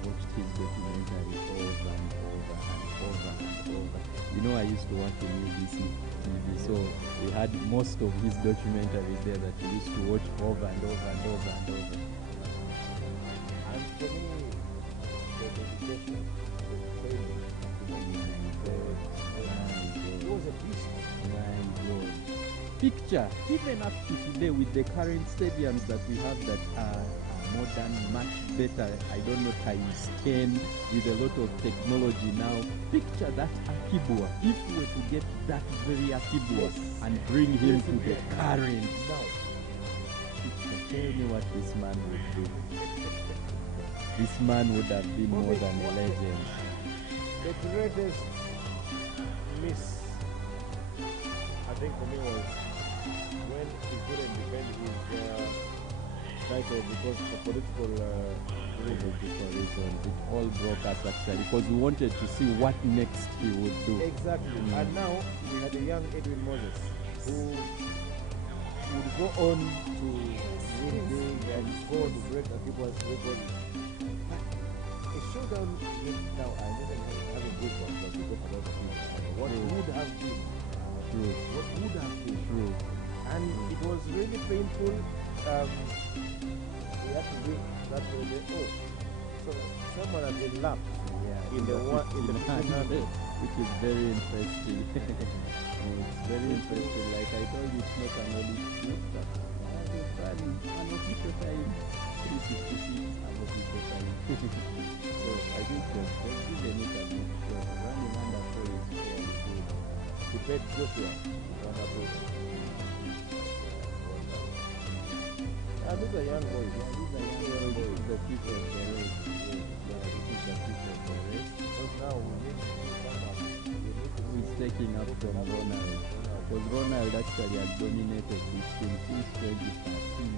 Watched his documentary over and over and over and over. You know, I used to work in UBC TV, so we had most of his documentaries there that we used to watch over and over and over and over. And for me, the dedication, the training, it was a beast. My God. Picture, even up to today with the current stadiums that we have that are modern, much better, I don't know, times 10 with a lot of technology now. Picture that Akii Bua, if we were to get that very Akii Bua and bring him to the current now. Tell me what this man would do. This man would have been more than a legend. The greatest miss, I think for me, was when he couldn't defend his title because of political reasons. It all broke us actually, because we wanted to see what next he would do. Exactly. And now we had a young Edwin Moses who would go on to win big and go to break Akii Bua's record. But a showdown now, I never have a good one, but we talk about what would have been. True. What would have been. True. And it was really painful. We have to do that way. So someone has been lapped in the 1500, which is very interesting. It's very interesting. Like I told you, it's not an Olympic, but an official time, 356 unofficial time. So I think they've given it a bit short. Running under 4 is fairly good. To bet Joshua under 4. These are young boys. This is the future of the race. This is the future of the race. Because now we need to do someone who is taking up from Ronald. Because Ronald actually has dominated this team since 2013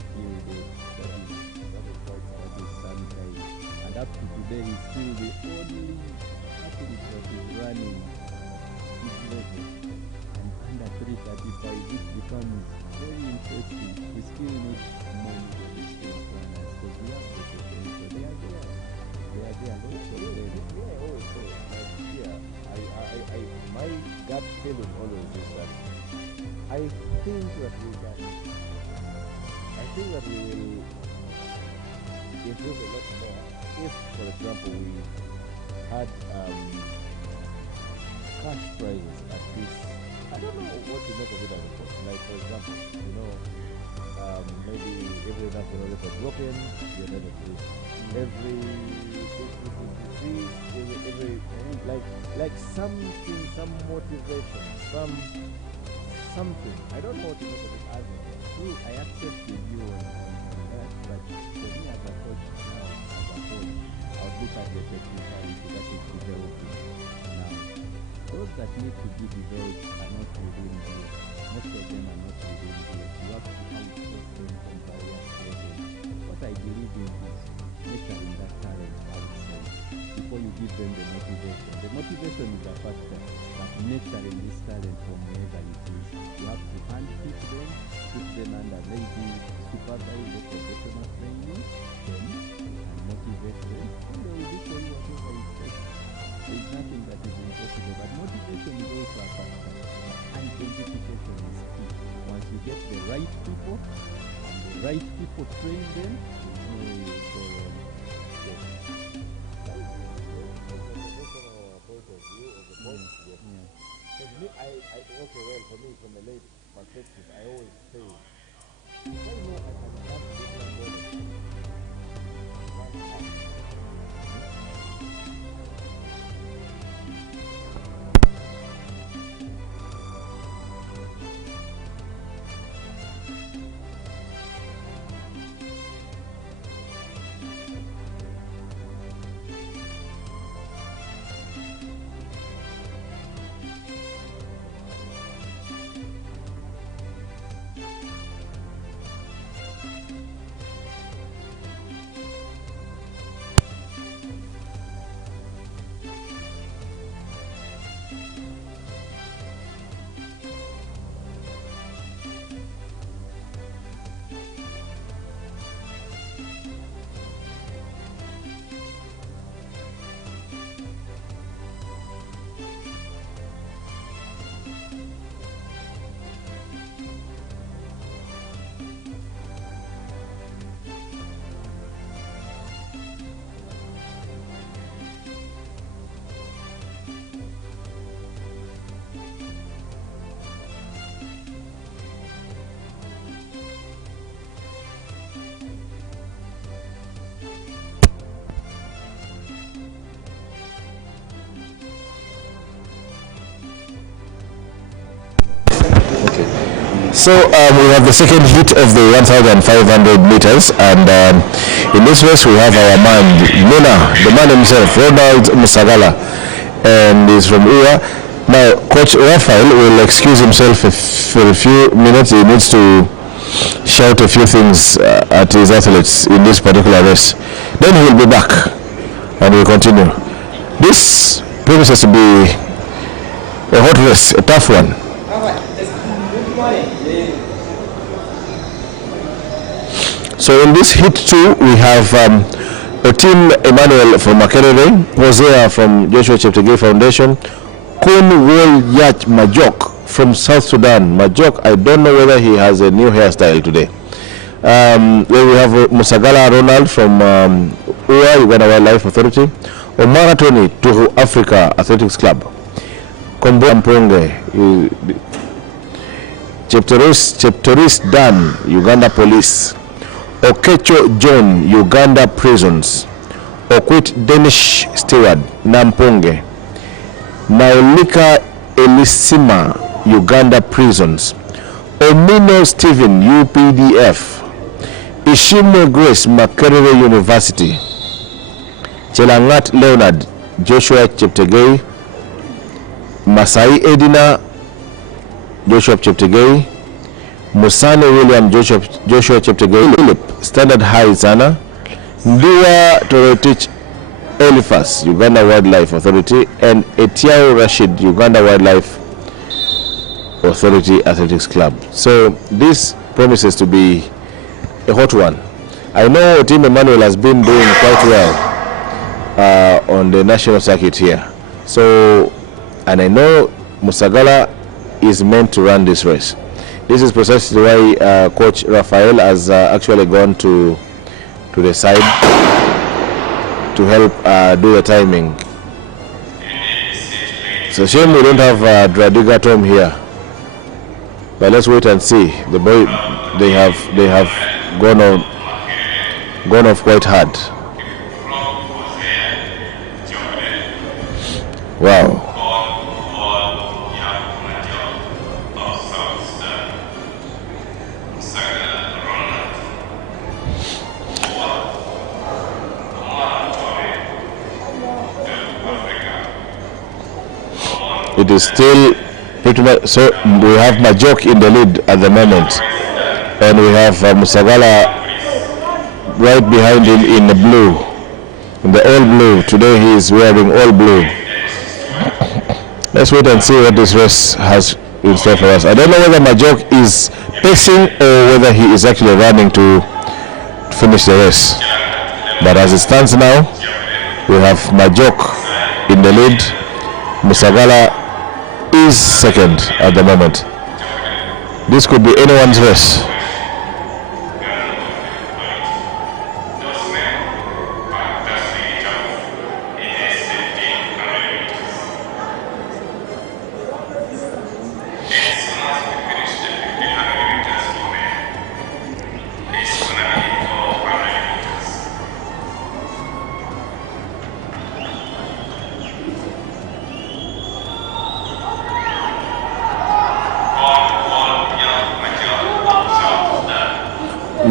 till date. That is some time. And up to today, he's still the only athlete that is running this level. And under 335, it becomes very interesting. We still need more distance runners because we have the potential. They are there. Lots of them. Yeah, I always say, like here, my gut feeling always is that I think that we will improve a lot more if, for example, we had cash prizes at this. I don't know what to make of it as a cost. Like, for example, maybe every national record broken, you're not at risk. Every like something, some motivation, something. I don't know what to make of it as a cost. True, I accept the view on that, but for me as a coach now, I would look at the technicality that is developing now. Those that need to be developed are not within here. Most of them are not within here. You have to outsource them from various places. What I believe in is nurturing that talent outside before you give them the motivation. The motivation is a factor, but nurturing this talent from wherever it is. You have to handpick them, put them under maybe supervised or professional training, then and motivate them, and they will do for you whatever it takes. There is nothing that is impossible, but motivation is also a factor. Identification is key. Once you get the right people, and the right people train them, So we have the second heat of the 1,500 meters, and in this race we have our man, the man himself, Ronald Musagala, and he's from Ua. Now, Coach Raphael will excuse himself for a few minutes. He needs to shout a few things at his athletes in this particular race. Then he will be back, and we'll continue. This promises to be a hot race, a tough one. So in this heat 2, we have Otim Emmanuel from Makerere, Hosea from Joshua Cheptegei Foundation, Kun Wol Yach Majok from South Sudan. Majok, I don't know whether he has a new hairstyle today. Then we have Musagala Ronald from UA, Uganda Wildlife Authority, Omara Tony, Tuhu Africa Athletics Club, Kombo Mponge, Cheptoris Dan, Uganda Police, Okecho John, Uganda Prisons, Okwit Danish Steward, Namponge, Naolika Elisima, Uganda Prisons, Omino Stephen, UPDF, Ishimwe Grace, Makerere University, Chelangat Leonard, Joshua Cheptegei, Masai Edina, Joshua Cheptegei, Musane William, Joshua Cheptegei, Philip, Standard High Zana, Ndua Torotich Eliphas, Uganda Wildlife Authority, and Etiao Rashid, Uganda Wildlife Authority Athletics Club. So this promises to be a hot one. I know Team Emmanuel has been doing quite well on the national circuit here. So, and I know Musagala is meant to run this race. This is precisely why Coach Raphael has actually gone to the side to help do the timing. It's a shame we don't have Dradiga Tom here, but let's wait and see. The boy, they have gone off quite hard. Wow. It is still pretty much so. We have Majok in the lead at the moment, and we have Musagala right behind him in the blue, in the all blue. Today he is wearing all blue. Let's wait and see what this race has in store for us. I don't know whether Majok is pacing or whether he is actually running to finish the race. But as it stands now, we have Majok in the lead. Musagala is second at the moment. This could be anyone's race.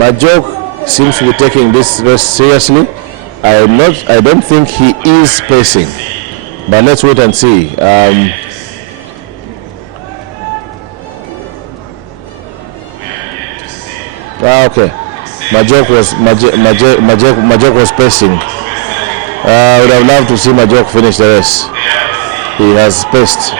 Majok seems to be taking this race seriously. I don't think he is pacing, but let's wait and see. Okay, Majok was pacing. I would have loved to see Majok finish the race. He has paced.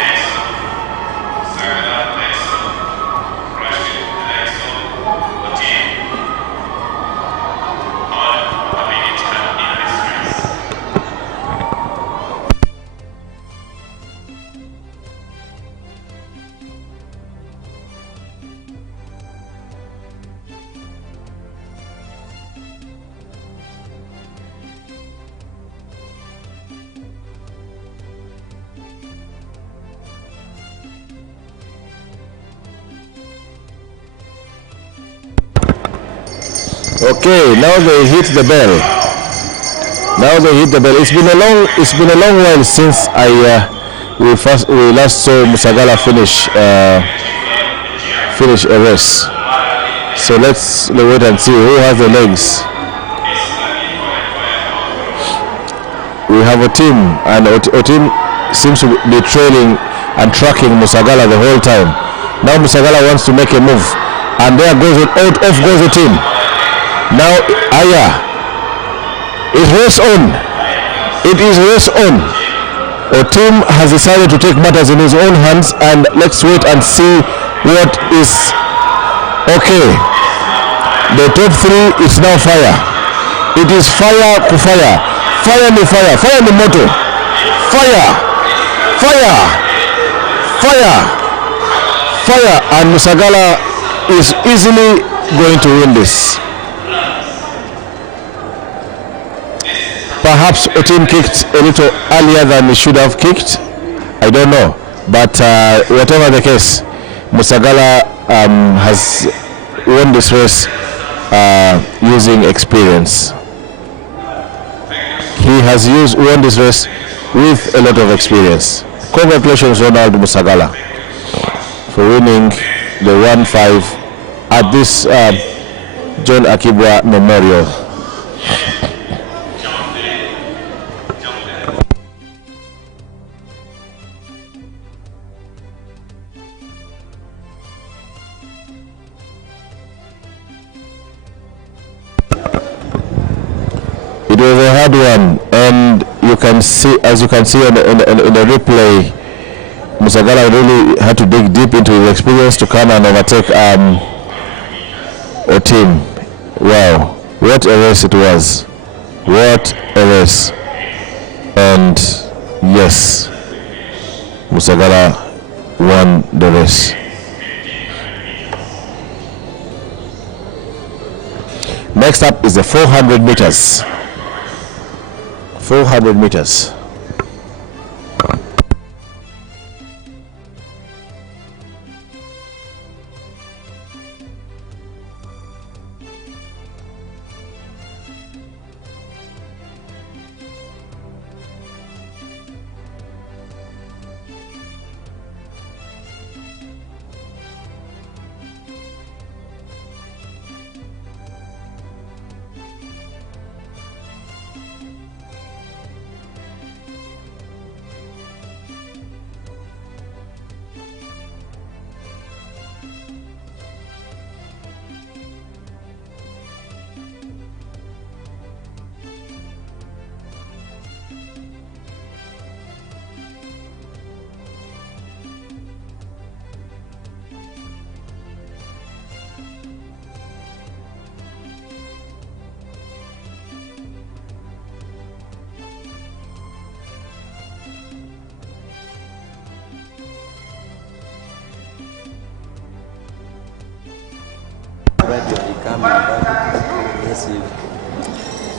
Okay, now they hit the bell. It's been a long while since we last saw Musagala finish a race. So let's wait and see who has the legs. We have Otim, and Otim seems to be trailing and tracking Musagala the whole time. Now Musagala wants to make a move, and there goes off goes Otim. Now Aya, it is on. Otim has decided to take matters in his own hands, and let's wait and see what is okay. The top three is now fire. It is fire to fire. Fire in the motor. Fire, and Musagala is easily going to win this. Perhaps Otim kicked a little earlier than he should have kicked. I don't know. But whatever the case, Musagala has won this race using experience. He has won this race with a lot of experience. Congratulations, Ronald Musagala, for winning the 1-5 at this John Akii Bua Memorial. It was a hard one, and as you can see in the replay, Musagala really had to dig deep into his experience to come and overtake Otim. Wow, what a race it was! What a race! And yes, Musagala won the race. Next up is the 400 meters. 400 meters.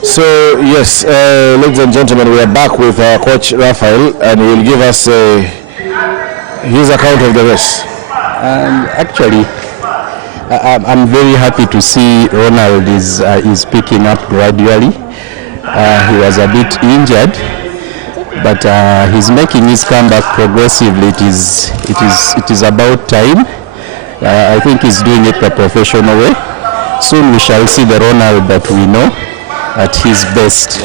So yes, ladies and gentlemen, we are back with Coach Raphael, and he will give us his account of the race. Actually, I'm very happy to see Ronald is picking up gradually. He was a bit injured, but he's making his comeback progressively. It is about time. I think he's doing it the professional way. soon we shall see the Ronald that we know at his best.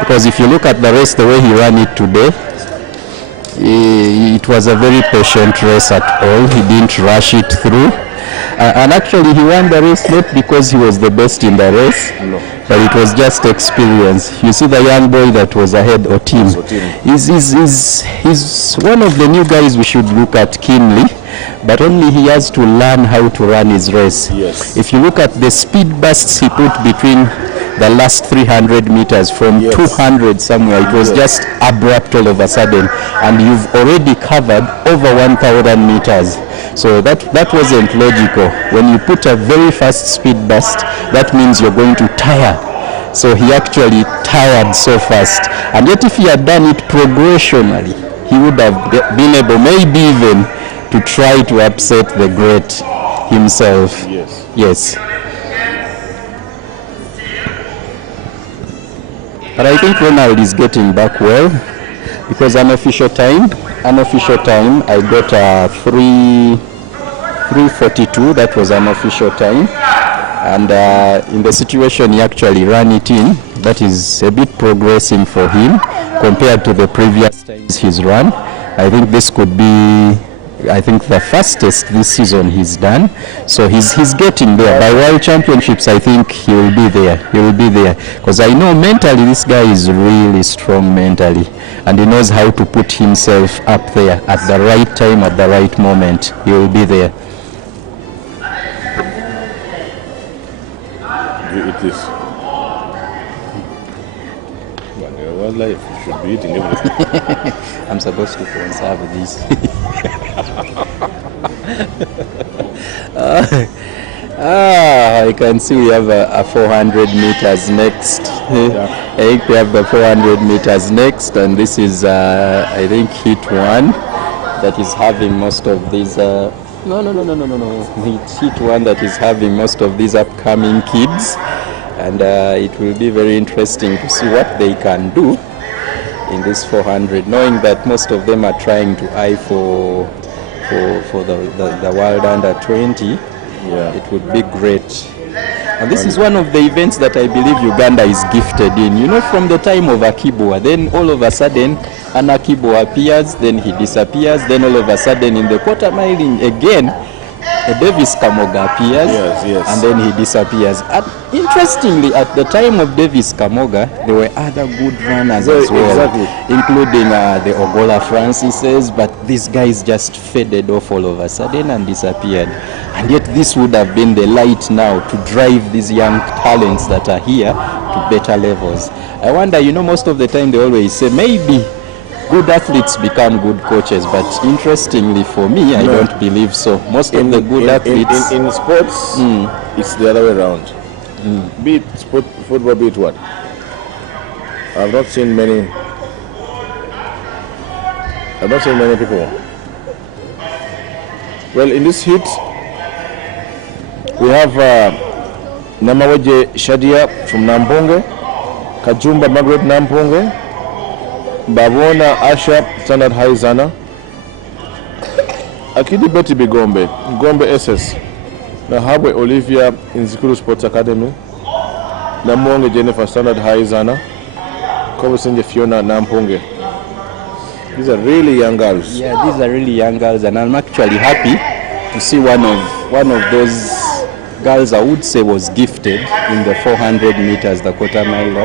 Because if you look at the race, the way he ran it today, it was a very patient race at all. He didn't rush it through. And actually he won the race not because he was the best in the race, but it was just experience. You see the young boy that was ahead, Otim. He's one of the new guys we should look at keenly, but only he has to learn how to run his race. Yes. If you look at the speed bursts he put between the last 300 meters from 200 somewhere, it was just abrupt all of a sudden, and you've already covered over 1,000 meters. So that wasn't logical. When you put a very fast speed burst, that means you're going to tire. So he actually tired so fast. And yet if he had done it progressionally, he would have been able maybe even to try to upset the great himself. Yes. But I think Ronald is getting back well, because unofficial time, I got a 3:42. That was unofficial time, and in the situation he actually ran it in. That is a bit progressing for him compared to the previous times he's run. I think this could be, the fastest this season he's done. So he's getting there. By World Championships, I think he will be there. Because I know mentally this guy is really strong mentally, and he knows how to put himself up there at the right time, at the right moment. He will be there. It is. Wildlife, you should be eating everything. I'm supposed to conserve this. I can see we have a 400 meters next. I think we have the 400 meters next, and this is I think heat 1 that is having most of these no. It's heat 1 that is having most of these upcoming kids, and it will be very interesting to see what they can do in this 400, knowing that most of them are trying to eye for the World Under 20. It would be great. And this is one of the events that I believe Uganda is gifted in. You know, from the time of Akii Bua, then all of a sudden an Akii Bua appears, then he disappears, then all of a sudden in the quarter mile again, Davis Kamoga appears, and then he disappears. And interestingly, at the time of Davis Kamoga, there were other good runners as well, including the Ogola Francises, but these guys just faded off all of a sudden and disappeared. And yet this would have been the light now to drive these young talents that are here to better levels. I wonder, most of the time they always say maybe good athletes become good coaches, but interestingly for me, I don't believe so. Most of the good athletes... In sports, it's the other way around. Be it football, be it what. I've not seen many people. Well, in this heat, we have Namawaje Shadia from Namponge, Kajumba Margaret Namponge, Babona Asha Standard High Zana, Akidi Betty Bigombe, Gombe SS, Nahabwe Olivia in Zikuru Sports Academy, Namonge Jennifer Standard High Zana, Kovasinje Fiona Namponge. These are really young girls. Yeah, these are really young girls, and I'm actually happy to see one of those girls I would say was gifted in the 400 meters, the quarter mile,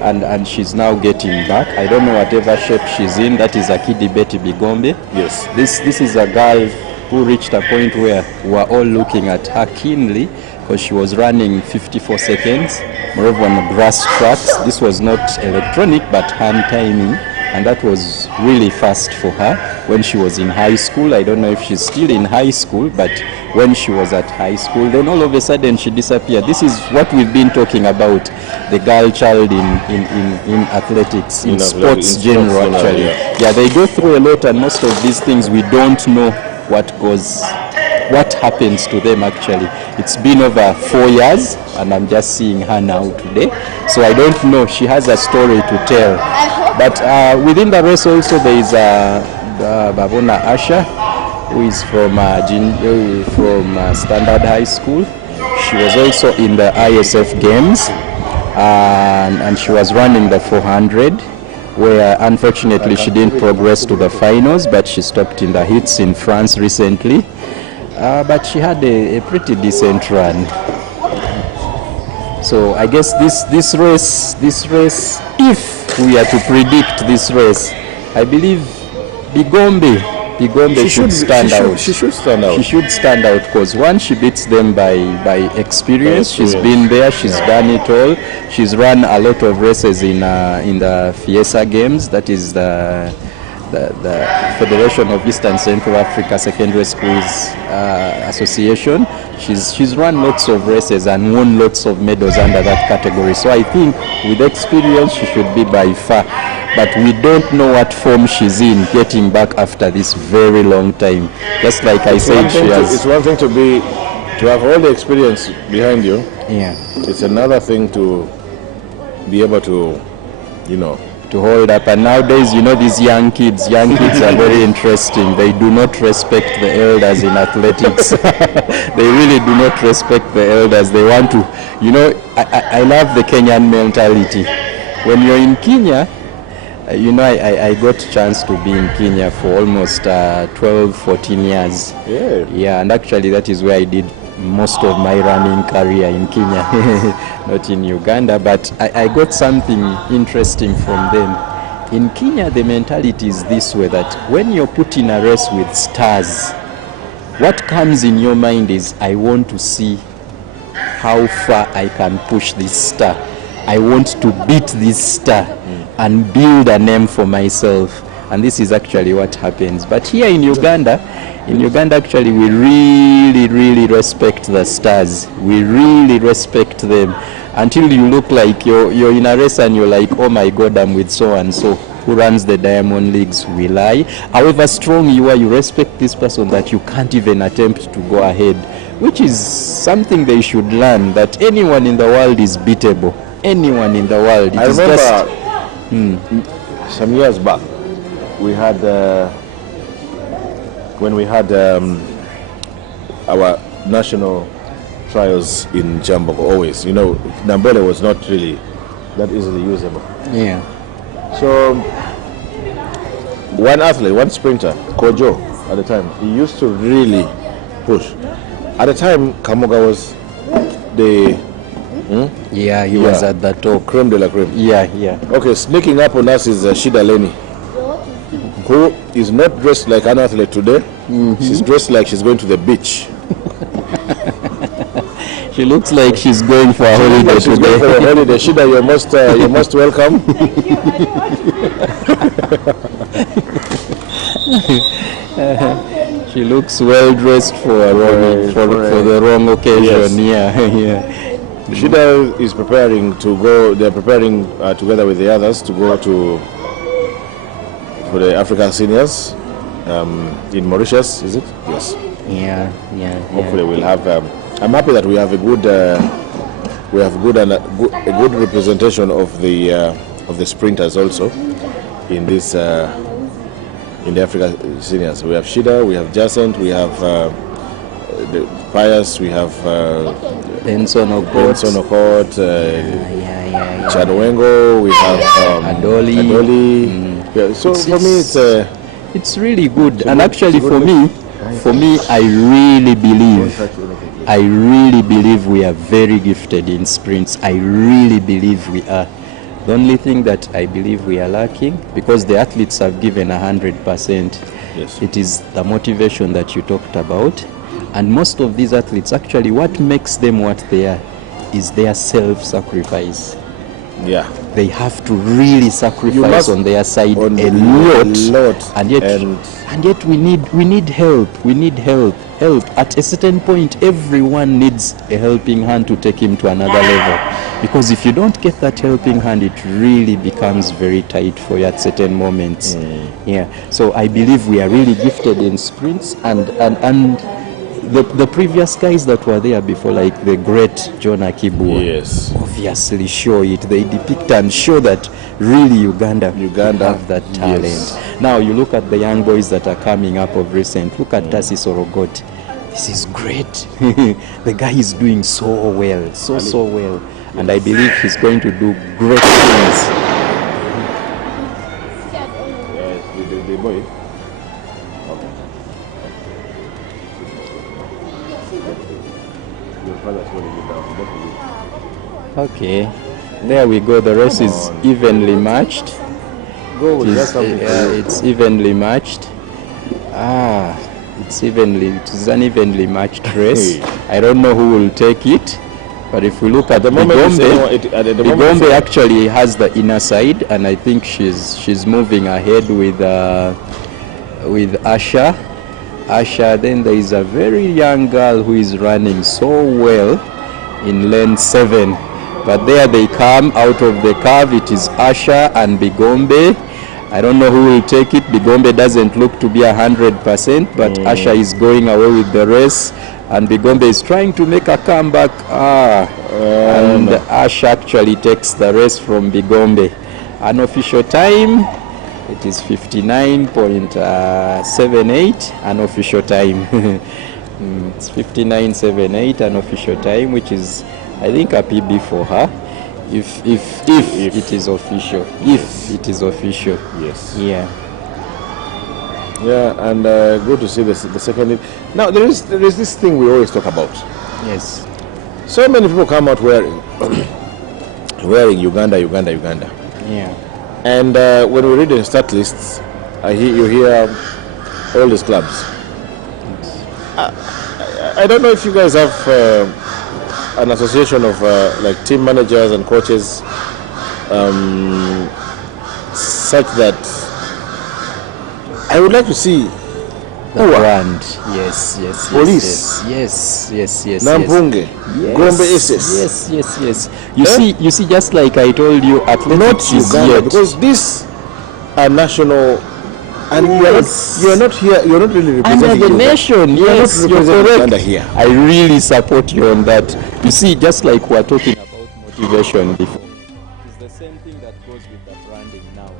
and she's now getting back. I don't know whatever shape she's in. That is Akidi Betty Bigombe. Yes. This is a girl who reached a point where we were all looking at her keenly, because she was running 54 seconds, moreover on grass tracks. This was not electronic but hand timing, and that was really fast for her when she was in high school. I don't know if she's still in high school, but when she was at high school, then all of a sudden she disappeared. This is what we've been talking about, the girl child in athletics, in sports general actually. Yeah, they go through a lot, and most of these things we don't know what happens to them actually. It's been over 4 years, and I'm just seeing her now today. So I don't know, she has a story to tell. But within the race also there is Babona Asha. who is from Standard High School. She was also in the ISF Games, and she was running the 400, where unfortunately she didn't progress to the finals, but she stopped in the heats in France recently. But she had a pretty decent run. So I guess this race, if we are to predict this race, I believe Bigombe should stand out. She should stand out. She should stand out because once she beats them by experience. She's been there. She's done it all. She's run a lot of races in the FIESA Games. That is the Federation of East and Central Africa Secondary Schools Association. She's run lots of races and won lots of medals under that category. So I think with experience she should be by far. But we don't know what form she's in getting back after this very long time. Just like I said, it's one thing to have all the experience behind you. Yeah. It's another thing to be able to, to hold up. And nowadays, these young kids are very interesting. They do not respect the elders in athletics. They really do not respect the elders. They want to, I love the Kenyan mentality. When you're in Kenya, I got a chance to be in Kenya for almost 12, 14 years. Yeah, and actually that is where I did most of my running career in Kenya, not in Uganda, but I got something interesting from them. In Kenya, the mentality is this way, that when you're put in a race with stars, what comes in your mind is, I want to see how far I can push this star. I want to beat this star and build a name for myself. And this is actually what happens. But here in Uganda actually we really respect the stars. We really respect them until you look like you're in a race and you're like, oh my God, I'm with so and so who runs the Diamond Leagues. We lie. However strong you are, you respect this person that you can't even attempt to go ahead, which is something they should learn, that anyone in the world is beatable. Anyone in the world. I remember some years back, we had when we had our national trials in Jambo. Always, Nambole was not really that easily usable. Yeah. So one sprinter, Kojo, at the time, he used to really push. At the time, Kamoga was the Yeah, he was at the top. Creme de la creme. Yeah. Okay, sneaking up on us is Shida Leni, who is not dressed like an athlete today. She's dressed like she's going to the beach. She looks like she's going for a holiday today. Going for a holiday. Shida, you're most welcome. She looks well dressed for the wrong occasion. Yes. Yeah. Shida is preparing to go. They're preparing together with the others to go for the African Seniors in Mauritius. Is it? Yes. Yeah. Hopefully, we'll have. I'm happy that we have a good representation of the sprinters also in this in the African Seniors. We have Shida, we have Jacent, we have the Pius, we have Benson Okot, Chad Wengo, we have Adoli. Yeah, so for me, it's really good. And actually, for me, I really believe we are very gifted in sprints. I really believe we are. The only thing that I believe we are lacking, because the athletes have given 100%, yes, it is the motivation that you talked about. And most of these athletes, actually, what makes them what they are is their self-sacrifice. Yeah, they have to really sacrifice on their side a lot. And yet we need help. We need help. At a certain point, everyone needs a helping hand to take him to another level. Because if you don't get that helping hand, it really becomes very tight for you at certain moments. Yeah. So I believe we are really gifted in sprints, and the previous guys that were there before, like the great John Akii Bua, Yes. obviously show it. They depict and show that really Uganda have that talent. Yes. Now you look at the young boys that are coming up of recent. Look at Tassi Sorogot. This is great. The guy is doing so well, so well. And I believe he's going to do great things. Yes, the boy. Your father's holding you down. Okay, there we go. The race is evenly matched. Go with that something. It's evenly matched. It is an evenly matched race. I don't know who will take it, but if we look at the Bigombe actually has the inner side, and I think she's moving ahead with Asha. Then there is a very young girl who is running so well in lane 7. But there they come out of the curve. It is Asha and Bigombe. I don't know who will take it. Bigombe doesn't look to be 100%, but Asha is going away with the race, and Bigombe is trying to make a comeback. And Asha actually takes the race from Bigombe. Unofficial time, it is 59.78 unofficial time. It's 59.78 unofficial time, which is, I think, a PB for her. If it is official. If it is official. Yes. Yeah. Yeah, and good to see the second. Now there is this thing we always talk about. Yes. So many people come out wearing Uganda. Yeah. And when we read the stat lists, you hear all these clubs. I don't know if you guys have an association of like team managers and coaches, such that I would like to see The brand. Yes. Police. Yes. Nampunge. Yes. Gombe SS. Yes. You see, just like I told you, athletics Not is Uganda, yet. because these are national, and Yes. you're not here. You're not really representing Another Uganda. nation, You're yes, not you're representing correct. Uganda here. I really support you on that. You see, just like we're talking about motivation before, it's the same thing that goes with the branding now.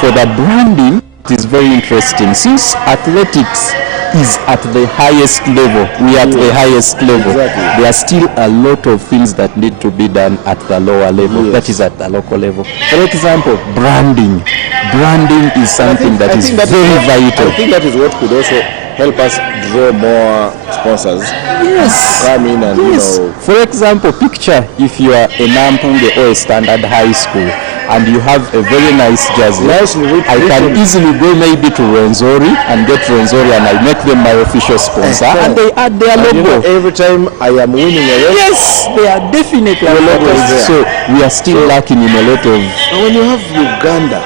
For the branding, it is very interesting. Since athletics is at the highest level, we are at the highest level. Exactly. There are still a lot of things that need to be done at the lower level, Yes. that is at the local level. For example, branding. Branding is something that is very vital. I think that is what could also help us draw more sponsors. Yes. Come in and For example, picture if you are a Nampunge or a standard high school and you have a very nice jersey. Nicely written. I can easily go maybe to Rwenzori and get Rwenzori and I make them my official sponsor and they add their And logo. every time I am winning a race, Yes, they are definitely Your logo is focused. there. So we are still lacking in a lot of. and when you have Uganda,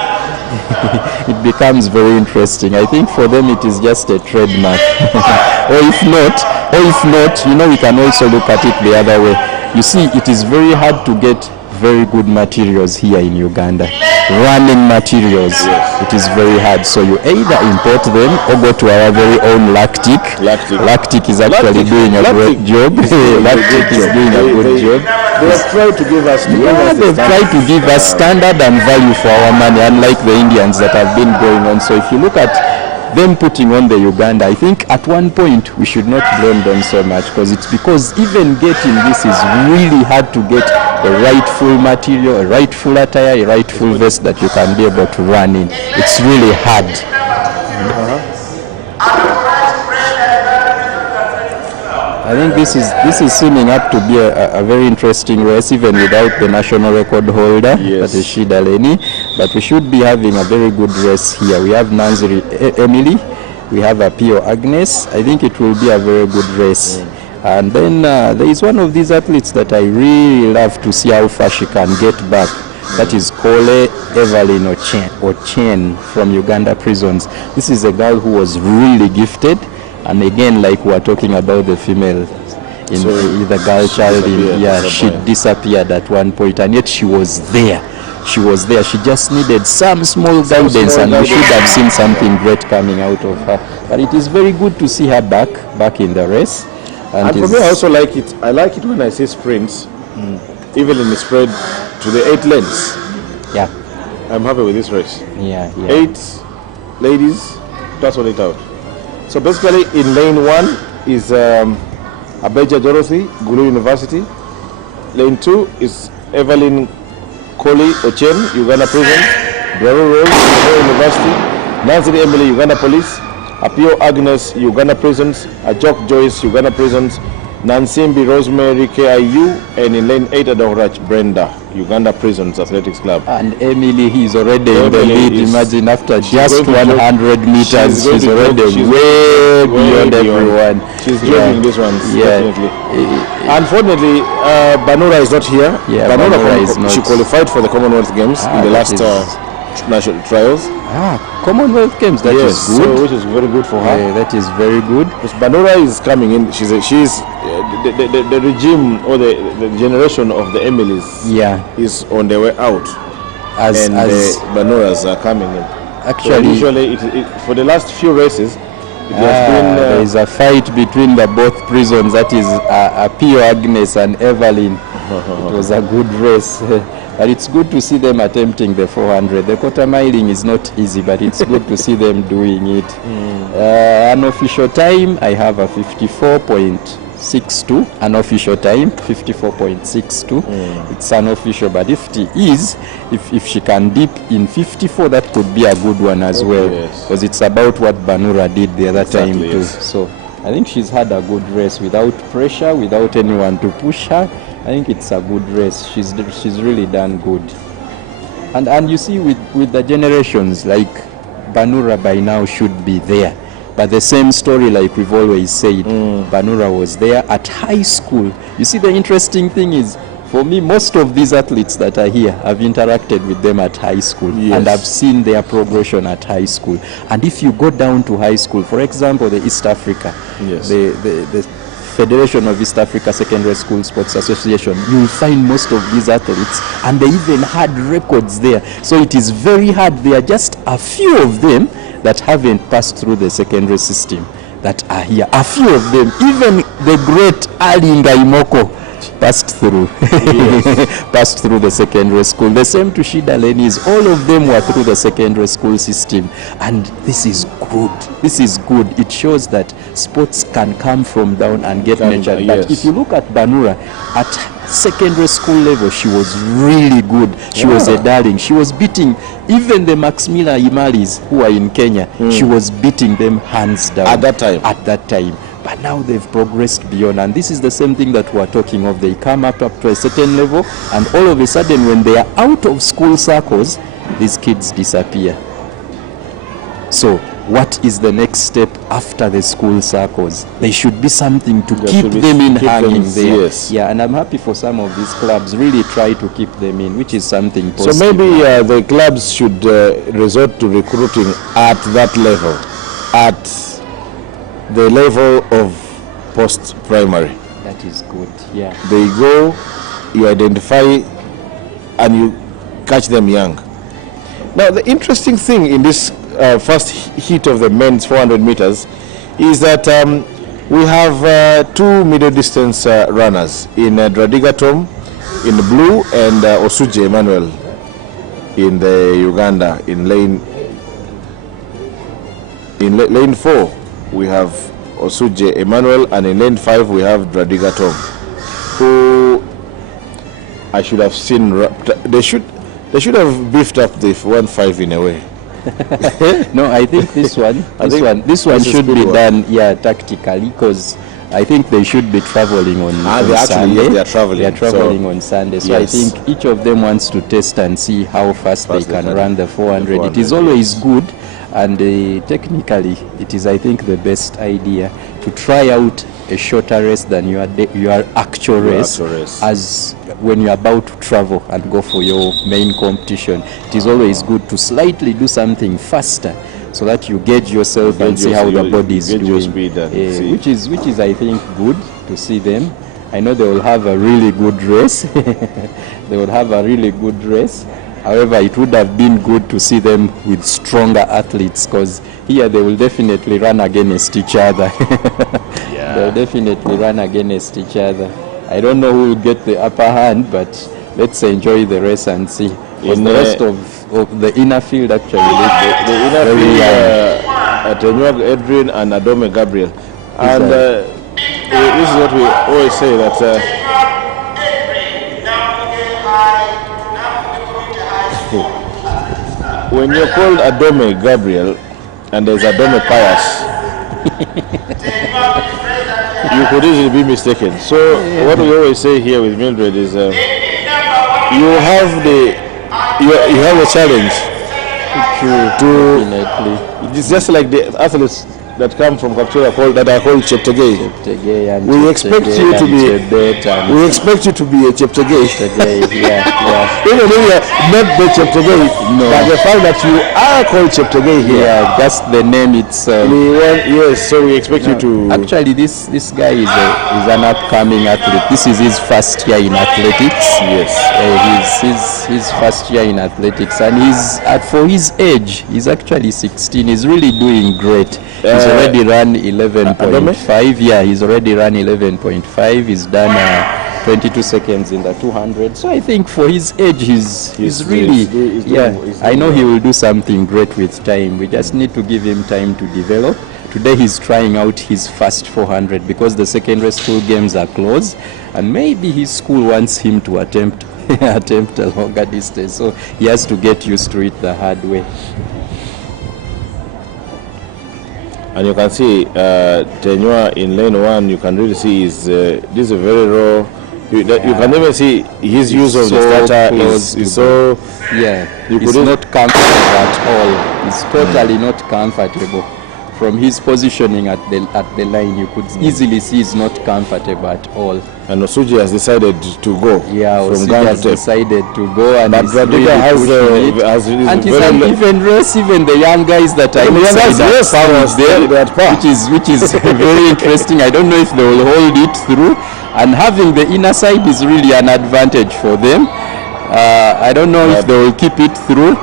It becomes very interesting. I think for them it is just a trademark. or if not, we can also look at it the other way. You see, it is very hard to get very good materials here in Uganda. Running materials, it is very hard. So you either import them or go to our very own Lactic. Lactic is actually doing a great job. Lactic is doing a good job. they have tried to give us. They've tried to give us standard and value for our money, unlike the Indians that have been going on. So if you look at them putting on the Uganda, I think at one point we should not blame them so much, because it's because even getting this is really hard to get a rightful material, a rightful attire, a rightful vest that you can be able to run in. It's really hard. I think this is seeming up to be a very interesting race, even without the national record holder, Yes. that is Shida Leni. But we should be having a very good race here. We have Nanziri Emily, we have Apio Agnes. I think it will be a very good race. And then there is one of these athletes that I really love to see how far she can get back. That is Kole Evelyn Ochen from Uganda Prisons. This is a girl who was really gifted. And again, like we are talking about the female in the girl child, she disappeared at one point, and yet she was there. She just needed some small guidance, and we should have seen something great coming out of her. But it is very good to see her back in the race. And for me, I also like it. I like it when I see sprints, even in the spread to the 8 lanes. Yeah. I'm happy with this race. Yeah. 8 ladies, that's what it out. So basically, in lane 1 is Abeja Dorothy, Gulu University. Lane 2 is Evelyn Koli Ochen, Uganda Prison. Braru Rose, Uganda University. Nancy Emily, Uganda Police. Apio Agnes, Uganda Prisons. Ajok Joyce, Uganda Prisons. Nansimbi Rosemary, KIU. And in lane 8, Adorach Brenda, Uganda Prisons Athletics Club. And Emily, he's already in the lead. Imagine after just 100 meters, she's already way beyond everyone. She's jogging this one, definitely. Unfortunately, Banura is not here. Banura is not. She qualified for the Commonwealth Games in the last national trials. Commonwealth Games, that is good. So, which is very good for her. Yeah, that is very good. Because Banura is coming in. She's the regime or the generation of the Emilys is on their way out. And the Banuras are coming in. Actually, so usually for the last few races, it has been... there is a fight between the both prisons, that is Pio Agnes and Evelyn. It was a good race. But it's good to see them attempting the 400. The quarter miling is not easy, but it's good to see them doing it. Unofficial time, I have a 54.62. Unofficial time, 54.62. It's unofficial, but if she can dip in 54, that could be a good one as well. Because it's about what Banura did the other time too. So I think she's had a good race without pressure, without anyone to push her. I think it's a good race. She's really done good. And you see with the generations, like Banura by now should be there. But the same story, like we've always said, Banura was there at high school. You see, the interesting thing is, for me, most of these athletes that are here, I've interacted with them at high school. And I've seen their progression at high school. And if you go down to high school, for example, the East Africa, the Federation of East Africa Secondary School Sports Association, you will find most of these athletes, and they even had records there. So it is very hard. There are just a few of them that haven't passed through the secondary system that are here. A few of them, even the great Ali Ngaimoko passed through passed through the secondary school. The same to Shida Lenis. All of them were through the secondary school system, and this is good. This is good. It shows that sports can come from down and get nurtured. But if you look at Banura at secondary school level, she was really good. She was a darling. She was beating even the Maximila Imalis who are in Kenya. She was beating them hands down at that time. But now they've progressed beyond, and this is the same thing that we're talking of. They come up to a certain level, and all of a sudden when they are out of school circles, these kids disappear. So what is the next step after the school circles? There should be something to keep them in hanging there. Yeah, and I'm happy for some of these clubs really try to keep them in, which is something positive. So maybe the clubs should resort to recruiting at that level, at the level of post-primary. That is good, yeah. They go, you identify, and you catch them young. Now, the interesting thing in this first heat of the men's 400 meters is that we have 2 middle distance runners in Dradiga Tom in the blue and Osuje Emmanuel in the Uganda in lane 4. We have Osuje Emmanuel, and in lane 5 we have Dradiga Tom, who I should have seen. They should have beefed up the 1.5 in a way. No, I think this one should be done, tactically, because I think they should be traveling on Sunday. They are traveling on Sunday. So I think each of them wants to test and see how fast they can run the 400. It is always good. And technically, it is, I think, the best idea to try out a shorter race than your actual race, as when you're about to travel and go for your main competition. It is always good to slightly do something faster, so that you gauge yourself and see how the body is doing, which is I think good to see them. I know they will have a really good race. However, it would have been good to see them with stronger athletes, because here they will definitely run against each other. They'll definitely run against each other. I don't know who will get the upper hand, but let's enjoy the race and see. Because the rest of the inner field actually the inner field, Tenywa Edwin and Adome Gabriel. And this is what we always say, that when you're called Adome Gabriel and there's Adome Pius, you could easily be mistaken. So what we always say here with Mildred is you have a challenge to it's just like the athletes that come from Kapchora that are called Cheptegei. We expect you to be a Cheptegei. Even if you are not the Cheptegei, but the fact that you are called Cheptegei here. Yeah, just the name itself. So we expect you to. Actually, this guy is an upcoming athlete. This is his first year in athletics. Yes. He's his first year in athletics, and for his age, he's actually 16. He's really doing great. He's already run 11.5. Yeah, he's already run 11.5. He's done 22 seconds in the 200. So I think for his age, he's really. I know he will do something great with time. We just need to give him time to develop. Today he's trying out his first 400 because the secondary school games are closed, and maybe his school wants him to attempt a longer distance. So he has to get used to it the hard way. And you can see Tenywa in lane 1, you can really see this is a very raw. You can even see his use of the starter is so. Yeah, it's not comfortable at all. It's totally not comfortable. From his positioning at the line, you could easily see it's not comfortable at all. And Osuji has decided to go. Yeah, Osuji has decided to go, and but Radiga has and it's an even race. Even the young guys that are inside which is very interesting. I don't know if they will hold it through, and having the inner side is really an advantage for them. I don't know if they will keep it through.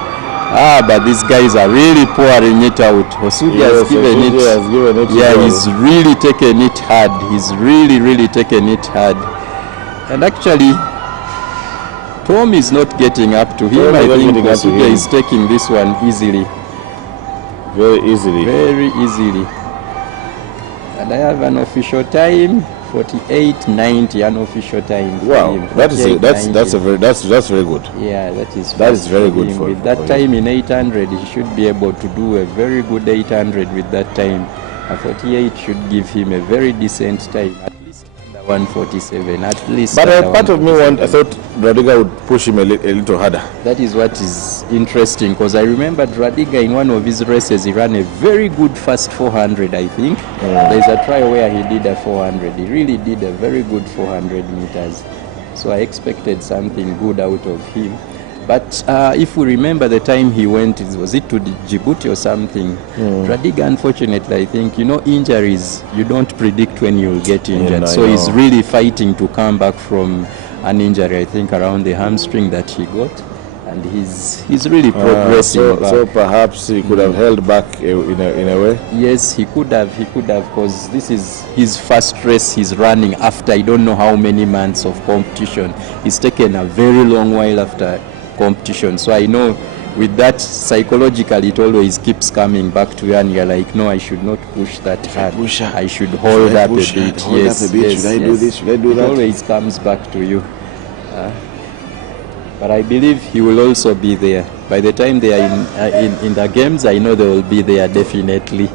But these guys are really pouring it out. Osuji has given it. Yeah, he's really taken it hard. He's really taken it hard. And actually, Tom is not getting up to him. I think Osuji is taking this one easily. Very easily. Very easily. And I have an official time. 48.90 unofficial time. Wow, that's very good. Yeah, that is very good for with that time in 800. He should be able to do a very good 800 with that time. A 48 should give him a very decent time, at least under 147, at least. But part of me I thought Radiga would push him a little harder. That is what is interesting, because I remember Radiga in one of his races, he ran a very good first 400, I think. There's a trial where he did a 400. He really did a very good 400 meters. So I expected something good out of him. But if we remember the time he went, was it to Djibouti or something? Radiga, unfortunately, I think, injuries, you don't predict when you'll get injured. So he's really fighting to come back from an injury, I think, around the hamstring that he got. And he's really progressing back. So perhaps he could have held back in a way? Yes, he could have, because this is his first race he's running after I don't know how many months of competition. He's taken a very long while after competition. So I know with that, psychologically, it always keeps coming back to you, and you're like, no, I should not push that hard. I should hold up a bit. Should I do this? Should I do that? It always comes back to you. But I believe he will also be there. By the time they are in the games, I know they will be there definitely.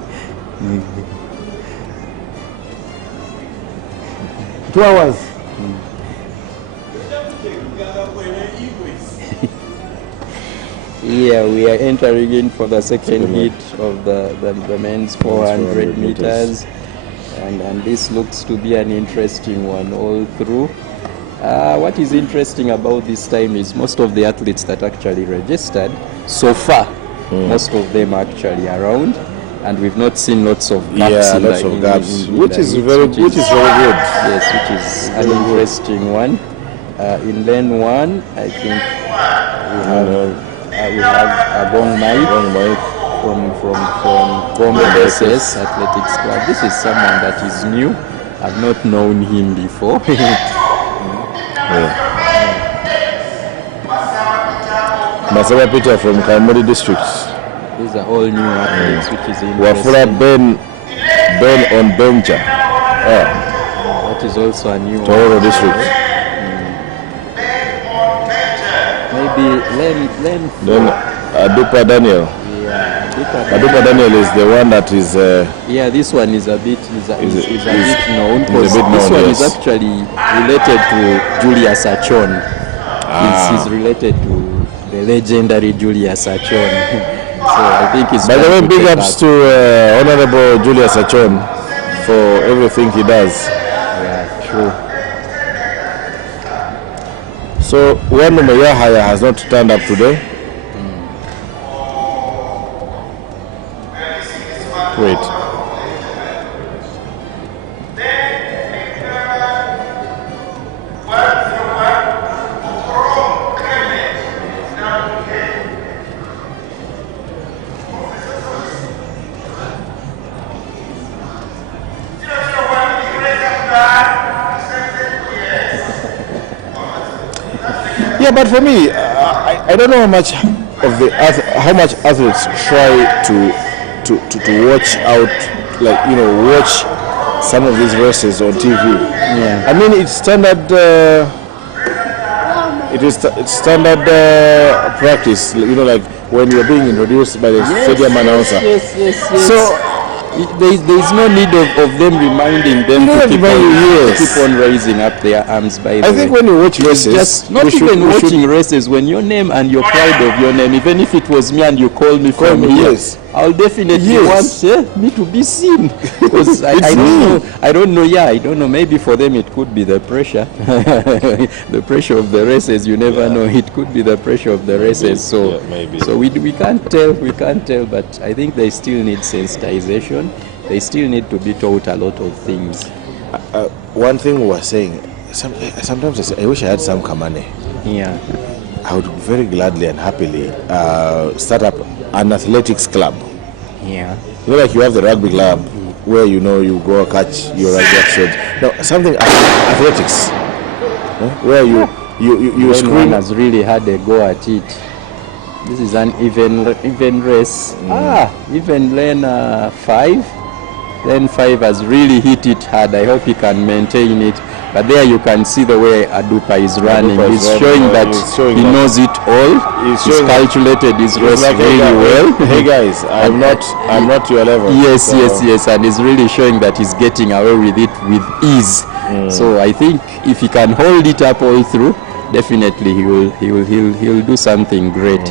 2 hours. Yeah, we are entering in for the second heat of the men's 400 meters. And this looks to be an interesting one all through. What is interesting about this time is most of the athletes that actually registered so far, most of them are actually around, and we've not seen lots of gaps. Which is very good. Yes, which is an interesting one. In lane 1, I think we have a Bong Mike from Gombe Athletics Club. This is someone that is new. I've not known him before. Masaba Peter from Kaimuri district. These are all new athletes, which is Wafula interesting. Ben on Benja. That is also a new Tororo one. district. Maybe Len. Then Adupa Daniel. Yeah, Adupa Daniel is the one that is. yeah, this one is a bit bit known. Is a bit This known, one is yes. actually related to Julius Achon. He's related to the legendary Julius Achon. So I think it's. By the way, big ups to Honorable Julius Achon for everything he does. Yeah, true. So one Yahaya has not turned up today. Wait. Yeah, but for me, I don't know how much how much athletes try to watch out, like watch some of these races on TV. Yeah. I mean, it's standard. It's standard practice. Like when you're being introduced by the stadium announcer. Yes. So There is no need of them reminding them to keep on raising up their arms. By the way, I think when you watch races, just not even watching races, when your name and you're proud of your name, even if it was me and you call me from here, yes. I'll definitely want me to be seen, because I don't know. Yeah, I don't know. Maybe for them it could be the pressure, the pressure of the races. You never know. It could be the pressure of the races. So maybe. So we can't tell. We can't tell. But I think they still need sensitization. They still need to be taught a lot of things. One thing we were saying, sometimes I wish I had some money. Yeah. I would very gladly and happily start up an athletics club. Yeah. Like you have the rugby club where you go catch your rugby episodes. Now something athletics, where you One has really had a go at it. This is an even race. Even lane 5. Lane 5 has really hit it hard. I hope he can maintain it. But there you can see the way Adupa is running. He's showing that he knows it all. He's calculated his race really well. Hey guys, I'm not your level. Yes. And he's really showing that he's getting away with it with ease. So I think if he can hold it up all through, definitely he'll do something great.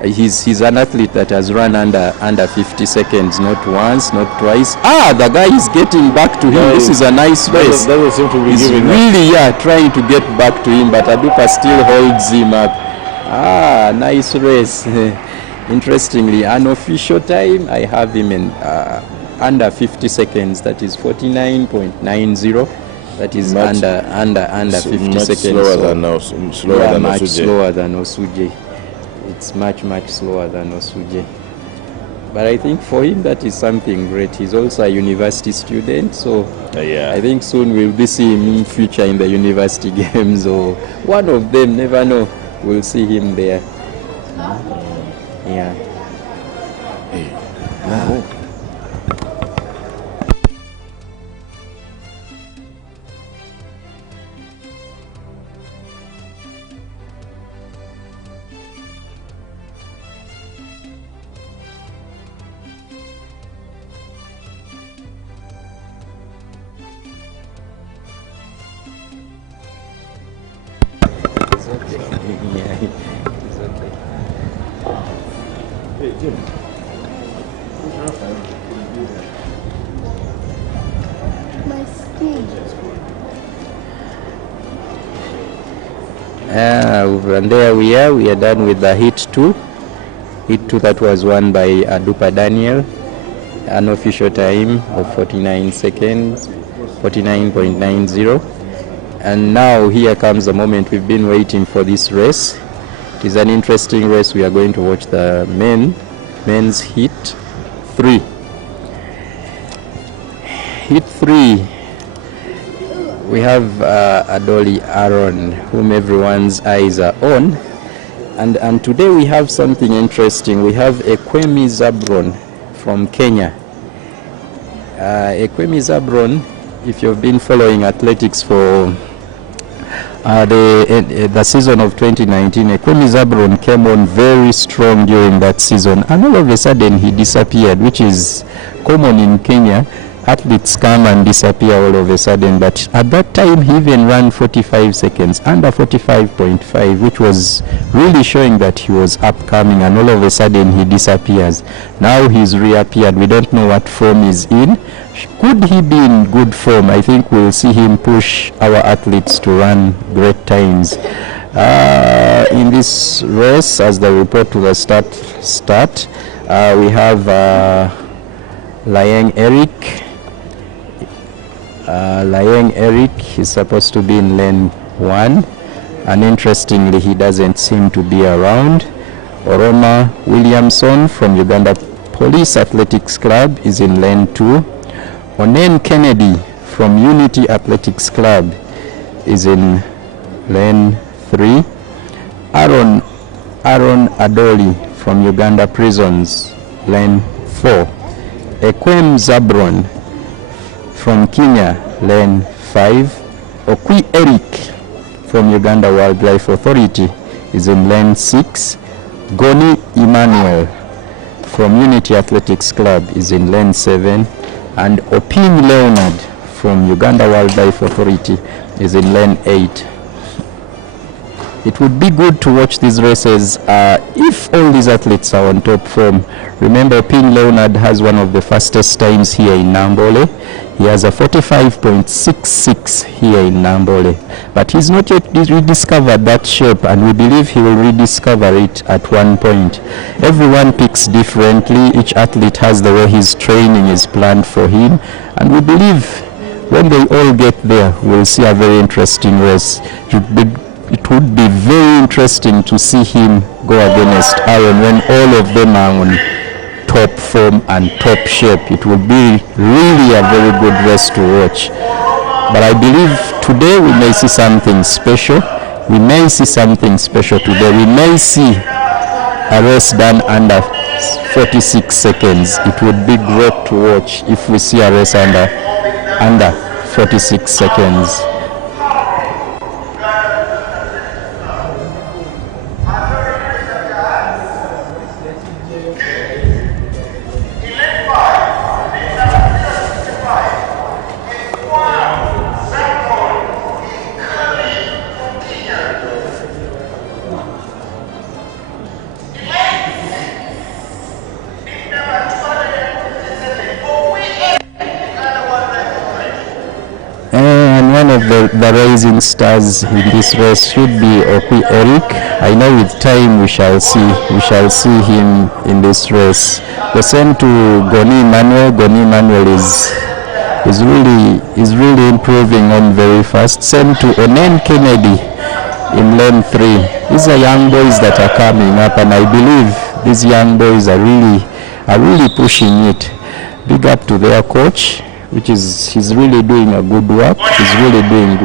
He's an athlete that has run under 50 seconds, not once, not twice. The guy is getting back to him. This is a nice race. Doesn't seem to be He's giving really trying to get back to him, but Adupa still holds him up. Nice race. Interestingly, unofficial time, I have him in under 50 seconds. That is 49.90. That is under 50 much seconds. Slower than much Osuje. slower than Osuje. It's much slower than Osuje. But I think for him that is something great. He's also a university student, so I think soon we'll be seeing him in future in the university games, or one of them, never know. We'll see him there. Yeah. It's okay. Hey, Jim. My skin. And there we are done with the hit 2. Hit 2 that was won by Adupa Daniel, an official time of 49 seconds, 49.90. And now here comes the moment we've been waiting for this race. It is an interesting race. We are going to watch the men's hit 3. Hit 3. we have Adoli Aaron, whom everyone's eyes are on. And today we have something interesting. We have Ekwemi Zabron from Kenya. Ekwemi Zabron, if you've been following athletics for the season of 2019, Ekwemi Zabron came on very strong during that season, and all of a sudden he disappeared, which is common in Kenya. Athletes come and disappear all of a sudden, but at that time he even ran 45 seconds, under 45.5, which was really showing that he was upcoming, and all of a sudden he disappears. Now he's reappeared. We don't know what form he's in. Could he be in good form? I think we'll see him push our athletes to run great times. In this race, as the report to the start, we have Laeng Eric. Laeng Eric is supposed to be in lane 1, and interestingly he doesn't seem to be around. Oroma Williamson from Uganda Police Athletics Club is in lane 2. Onen Kennedy from Unity Athletics Club is in lane 3. Aaron Adoli from Uganda Prisons, lane 4. Ekwem Zabron from Kenya, lane 5. Okwi Eric from Uganda Wildlife Authority is in lane 6. Goni Emmanuel from Unity Athletics Club is in lane 7. And Oping Leonard from Uganda Wildlife Authority is in lane 8. It would be good to watch these races if all these athletes are on top form. Remember, Oping Leonard has one of the fastest times here in Nambole. He has a 45.66 here in Nambole, but he's not yet rediscovered that shape, and we believe he will rediscover it at one point. Everyone picks differently. Each athlete has the way his training is planned for him, and we believe when they all get there, we'll see a very interesting race. It would be very interesting to see him go against Aaron when all of them are on top form and top shape. It will be really a very good race to watch. But I believe today we may see something special. We may see something special today. We may see a race done under 46 seconds. It would be great to watch if we see a race under 46 seconds. The rising stars in this race should be Okwi Eric. I know with time we shall see him in this race. The same to Goni Emmanuel. Goni Emmanuel is really improving on very fast. Same to Onen Kennedy in lane 3. These are young boys that are coming up, and I believe these young boys are really pushing it. Big up to their coach, he's really doing a good work. He's really doing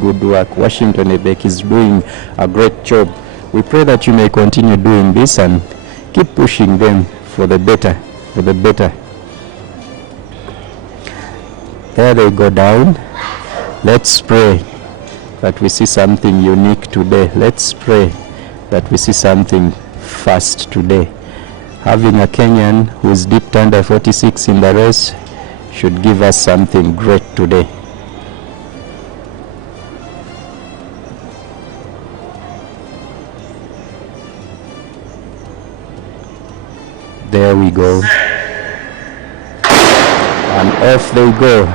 good work. Washington Ebek is doing a great job. We pray that you may continue doing this and keep pushing them for the better. There they go down. Let's pray that we see something unique today. Let's pray that we see something fast today. Having a Kenyan who is dipped under 46 in the race should give us something great today. There we go. And off they go.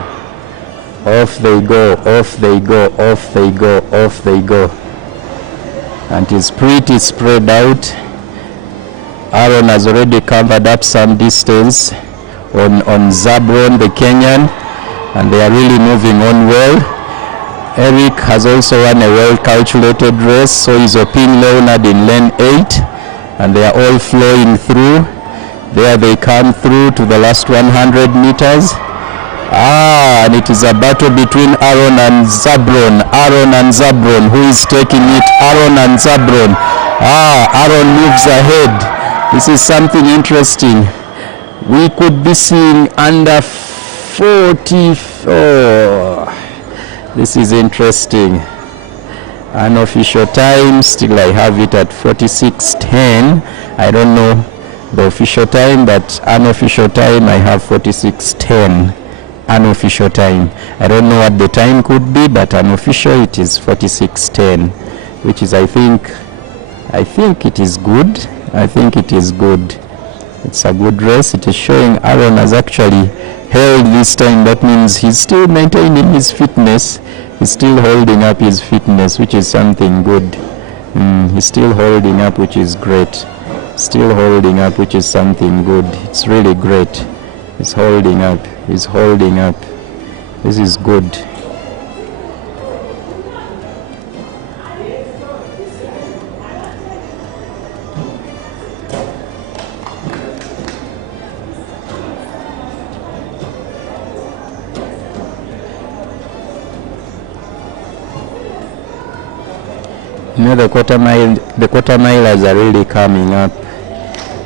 Off they go, off they go, off they go, off they go. And it's pretty spread out. Aaron has already covered up some distance on Zabron, the Kenyan, and they are really moving on well. Eric has also run a well-calculated race, so is Oping Leonard in lane 8, and they are all flowing through. There they come through to the last 100 meters. And it is a battle between Aaron and Zabron. Aaron and Zabron. Who is taking it? Aaron and Zabron. Aaron moves ahead. This is something interesting. We could be seeing under 40. This is interesting. Unofficial time, still I have it at 46:10. I don't know the official time, but unofficial time I have 46:10. Unofficial time. I don't know what the time could be, but unofficial it is 46:10, which is I think it is good. I think it is good. It's a good race. It is showing Aaron has actually held this time. That means he's still maintaining his fitness. He's still holding up his fitness, which is something good. He's still holding up, which is great. Still holding up, which is something good. It's really great. He's holding up. He's holding up. This is good. You know, the quarter milers are really coming up.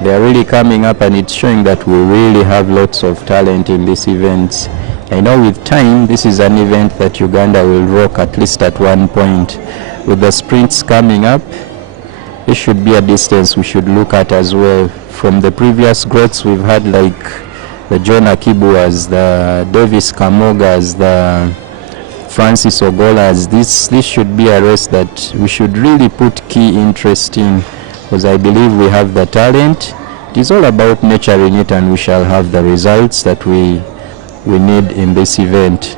They are really coming up, and it's showing that we really have lots of talent in these events. I know with time, this is an event that Uganda will rock at least at one point. With the sprints coming up, this should be a distance we should look at as well. From the previous greats we've had, like the John Akii Buas, the Davis Kamogas, the Francis Ogolas, this should be a race that we should really put key interest in, because I believe we have the talent. It is all about nurturing it, and we shall have the results that we need in this event.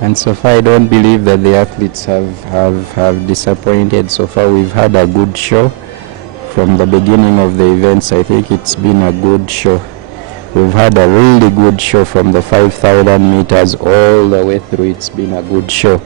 And so far, I don't believe that the athletes have disappointed. So far, we've had a good show. From the beginning of the events, I think it's been a good show. We've had a really good show from the 5,000 meters all the way through. It's been a good show.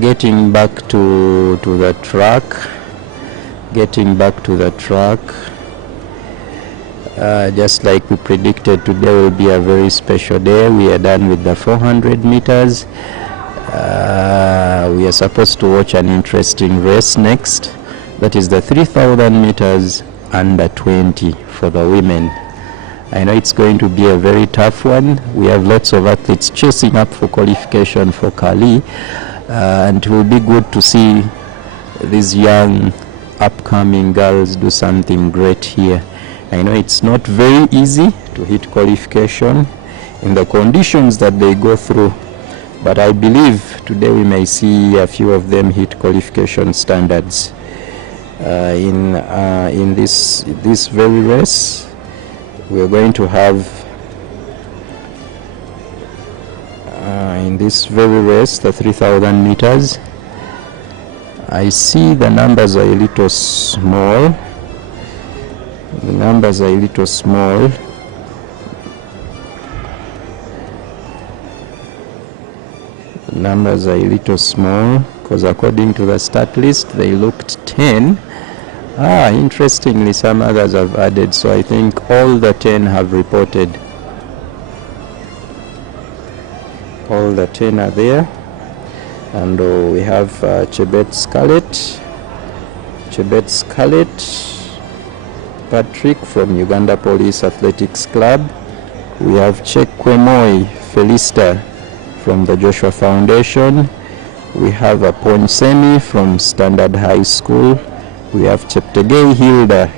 Getting back to the track. Just like we predicted, today will be a very special day. We are done with the 400 meters. We are supposed to watch an interesting race next. That is the 3,000 meters under 20 for the women. I know it's going to be a very tough one. We have lots of athletes chasing up for qualification for Kali, and it will be good to see these young upcoming girls do something great here. I know it's not very easy to hit qualification in the conditions that they go through, but I believe today we may see a few of them hit qualification standards in this very race. We are going to have in this very race, the 3,000 meters, I see the numbers are a little small. The numbers are a little small. The numbers are a little small because according to the start list they looked 10. Interestingly, some others have added, so I think all the 10 have reported. All the 10 are there. And we have Chebet Scarlett, Patrick from Uganda Police Athletics Club. We have Chekwemoi Felista from the Joshua Foundation. We have Ponsemi from Standard High School. We have Cheptegei Hilda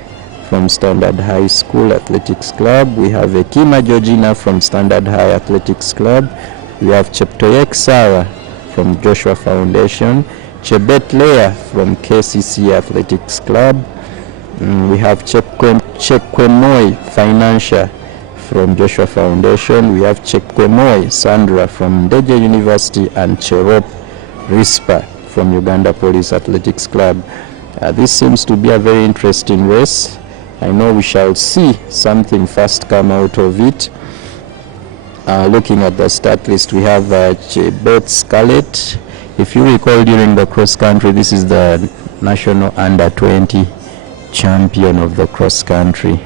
from Standard High School Athletics Club. We have Ekima Georgina from Standard High Athletics Club. We have Cheptoyek Sarah from Joshua Foundation. Chebet Leah from KCC Athletics Club. We have Chekwemoi Financia from Joshua Foundation. We have Chekwemoi Sandra from Ndeje University and Cherop Rispa from Uganda Police Athletics Club. This seems to be a very interesting race. I know we shall see something fast come out of it. Looking at the start list, we have Chebet Scarlett. If you recall, during the cross country, this is the national under 20 champion of the cross country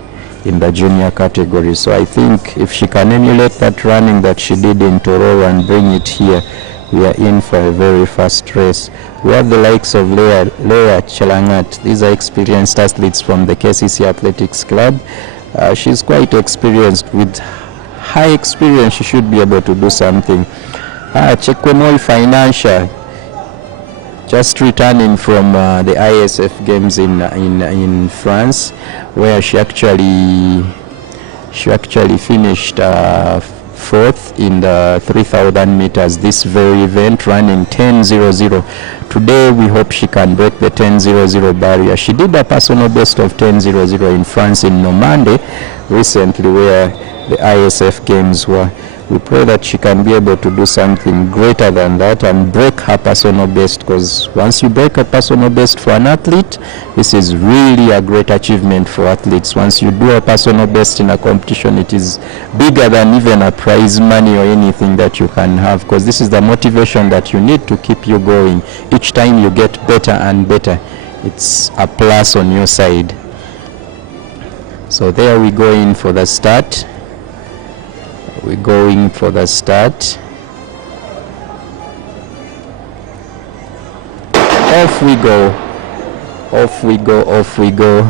in the junior category. So I think if she can emulate that running that she did in Tororo and bring it here, we are in for a very fast race. We have the likes of Leah Chelangat. These are experienced athletes from the KCC Athletics Club. She's quite experienced. With high experience, she should be able to do something. Chekwemoi Financia, just returning from the ISF games in France, where she actually finished fourth in the 3,000 meters, this very event, running 10:00. Today we hope she can break the 10:00 barrier. She did a personal best of 10:00 in France in Normandy recently, where the ISF games were. We pray that she can be able to do something greater than that and break her personal best, because once you break a personal best for an athlete, this is really a great achievement for athletes. Once you do a personal best in a competition, it is bigger than even a prize money or anything that you can have, because this is the motivation that you need to keep you going. Each time you get better and better, it's a plus on your side. So there we go in for the start. We're going for the start. Off we go. Off we go, off we go.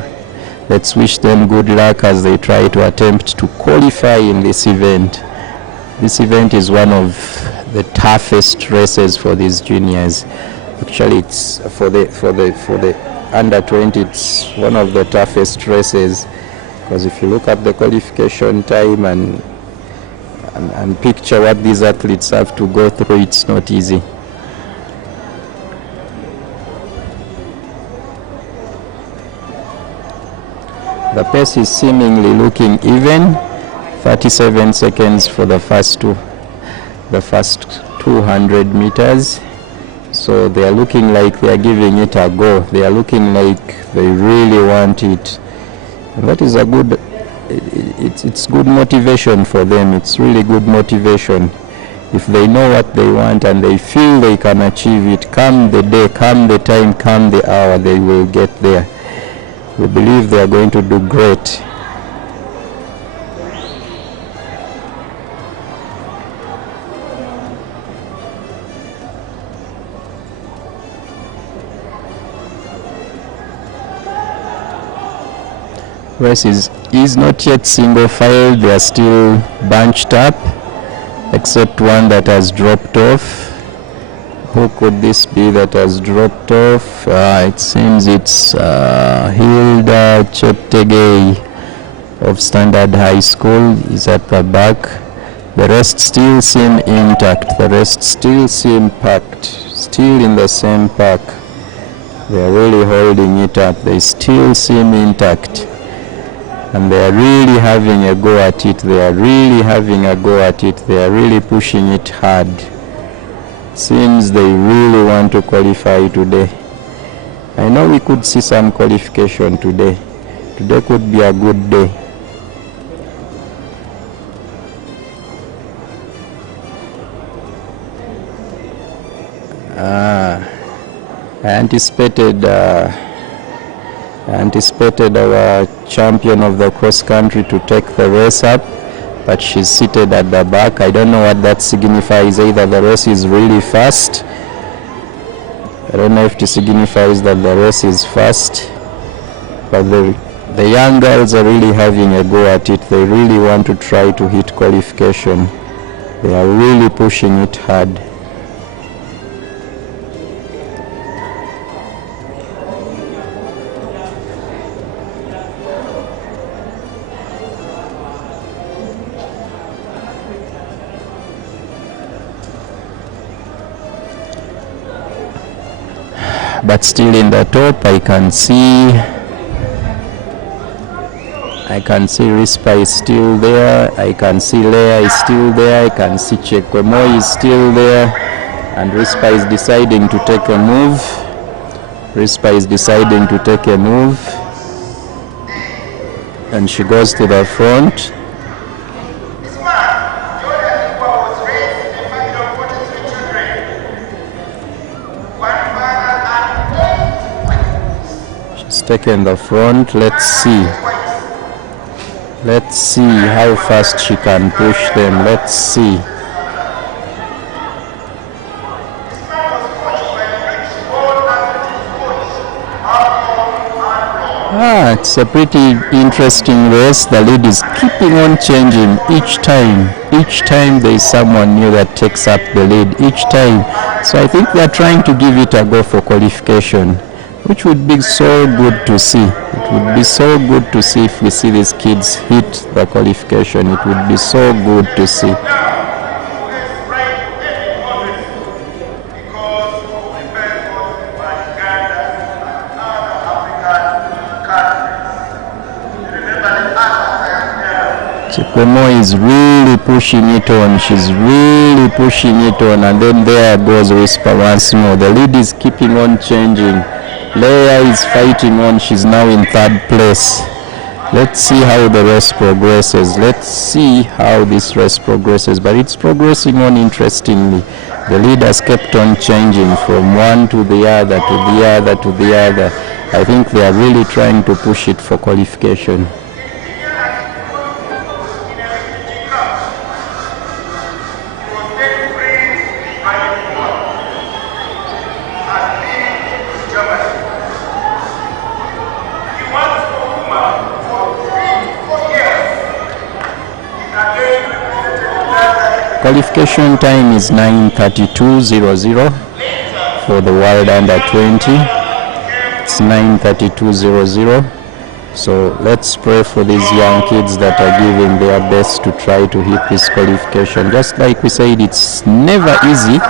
Let's wish them good luck as they try to attempt to qualify in this event. This event is one of the toughest races for these juniors. Actually, it's for the under 20, it's one of the toughest races, because if you look at the qualification time and picture what these athletes have to go through, it's not easy. The pace is seemingly looking even. 37 seconds for the first 200 meters. So they are looking like they are giving it a go. They are looking like they really want it. And that is a good, it's good motivation for them. It's really good motivation. If they know what they want and they feel they can achieve it, come the day, come the time, come the hour, they will get there. We believe they are going to do great. Race is not yet single file. They are still bunched up, except one that has dropped off. Who could this be that has dropped off? It seems it's Hilda Cheptegei of Standard High School is at the back. The rest still seem intact. The rest still seem packed, still in the same pack. They are really holding it up. They still seem intact. And they are really having a go at it. They are really having a go at it. They are really pushing it hard. Seems they really want to qualify today. I know we could see some qualification today. Today could be a good day. I anticipated our champion of the cross country to take the race up, but she's seated at the back. I don't know what that signifies. Either the race is really fast. I don't know if it signifies that the race is fast, but the young girls are really having a go at it. They really want to try to hit qualification. They are really pushing it hard. But still in the top, I can see Rispa is still there. I can see Leah is still there. I can see Chekwemo is still there. And Rispa is deciding to take a move. Rispa is deciding to take a move. And she goes to the front. Taken the front. Let's see how fast she can push them. Let's see. It's a pretty interesting race. The lead is keeping on changing each time there is someone new that takes up the lead each time. So I think they're trying to give it a go for qualification, which would be so good to see. It would be so good to see if we see these kids hit the qualification. It would be so good to see. Chikomo is really pushing it on. She's really pushing it on. And then there goes Rispa once more. The lead is keeping on changing. Leah is fighting on. She's now in third place. Let's see how the race progresses. Let's see how this race progresses. But it's progressing on interestingly. The lead has kept on changing from one to the other, to the other, to the other. I think they are really trying to push it for qualification. Qualification time is 9:32:00 for the World Under 20. It's 9:32:00. So let's pray for these young kids that are giving their best to try to hit this qualification. Just like we said, it's never easy.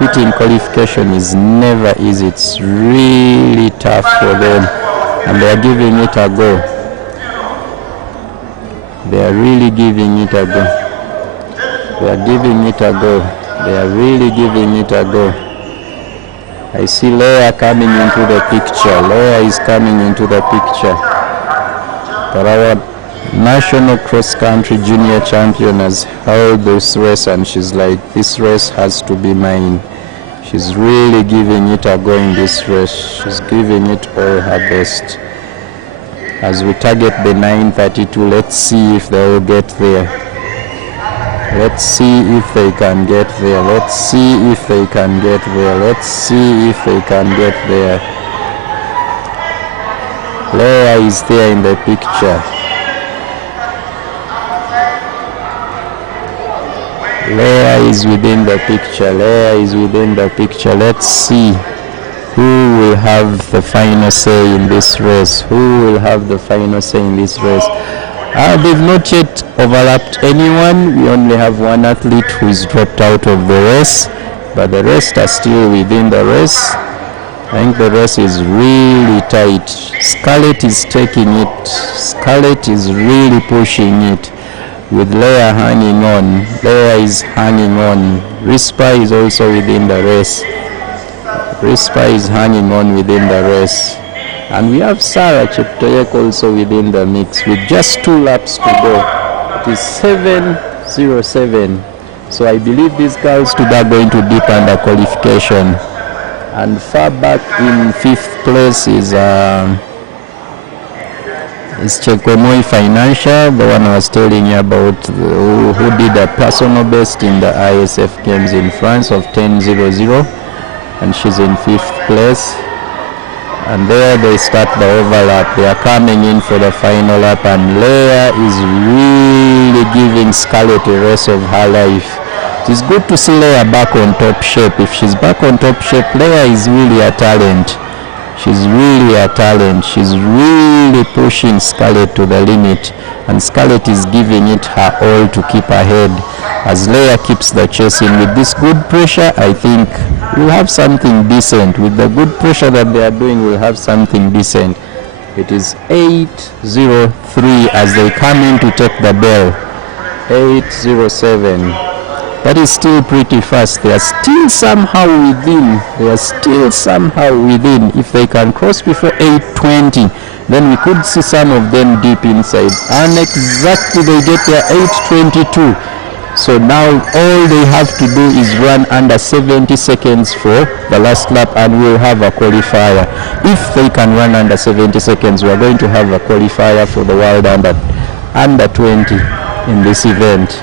Hitting qualification is never easy. It's really tough for them, and they are giving it a go. They are really giving it a go. They are giving it a go. They are really giving it a go. I see Leah coming into the picture. Leah is coming into the picture. But our national cross-country junior champion has held this race, and she's like, this race has to be mine. She's really giving it a go in this race. She's giving it all her best. As we target the 9:32, let's see if they will get there. Let's see if they can get there. Let's see if they can get there. Let's see if they can get there. Leah is there in the picture. Leah is within the picture. Leah is within the picture. Let's see who will have the final say in this race. Who will have the final say in this race? They've not yet overlapped anyone. We only have one athlete who is dropped out of the race, but the rest are still within the race. I think the race is really tight. Scarlett is taking it. Scarlett is really pushing it, with Leah hanging on. Leah is hanging on. Rispa is also within the race. Rispa is hanging on within the race. And we have Sarah Cheptoyek also within the mix with just 2 laps to go. It is 7:07. So I believe these girls today are going to dip under qualification. And far back in 5th place is Chekomoi Financial, the one I was telling you about, who did a personal best in the ISF games in France of 10:00, and she's in 5th place. And there they start the overlap. They are coming in for the final lap, and Leah is really giving Scarlett a race of her life. It is good to see Leah back on top shape. If she's back on top shape, Leah is really a talent. She's really a talent. She's really pushing Scarlett to the limit, and Scarlett is giving it her all to keep ahead as Leah keeps the chasing. With this good pressure, I think we'll have something decent. With the good pressure that they are doing, we'll have something decent. It is 8:03 as they come in to take the bell. 8:07. That is still pretty fast. They are still somehow within. If they can cross before 8:20, then we could see some of them deep inside. And exactly they get there 8:22. So now all they have to do is run under 70 seconds for the last lap, and we'll have a qualifier. If they can run under 70 seconds, we are going to have a qualifier for the world under 20 in this event.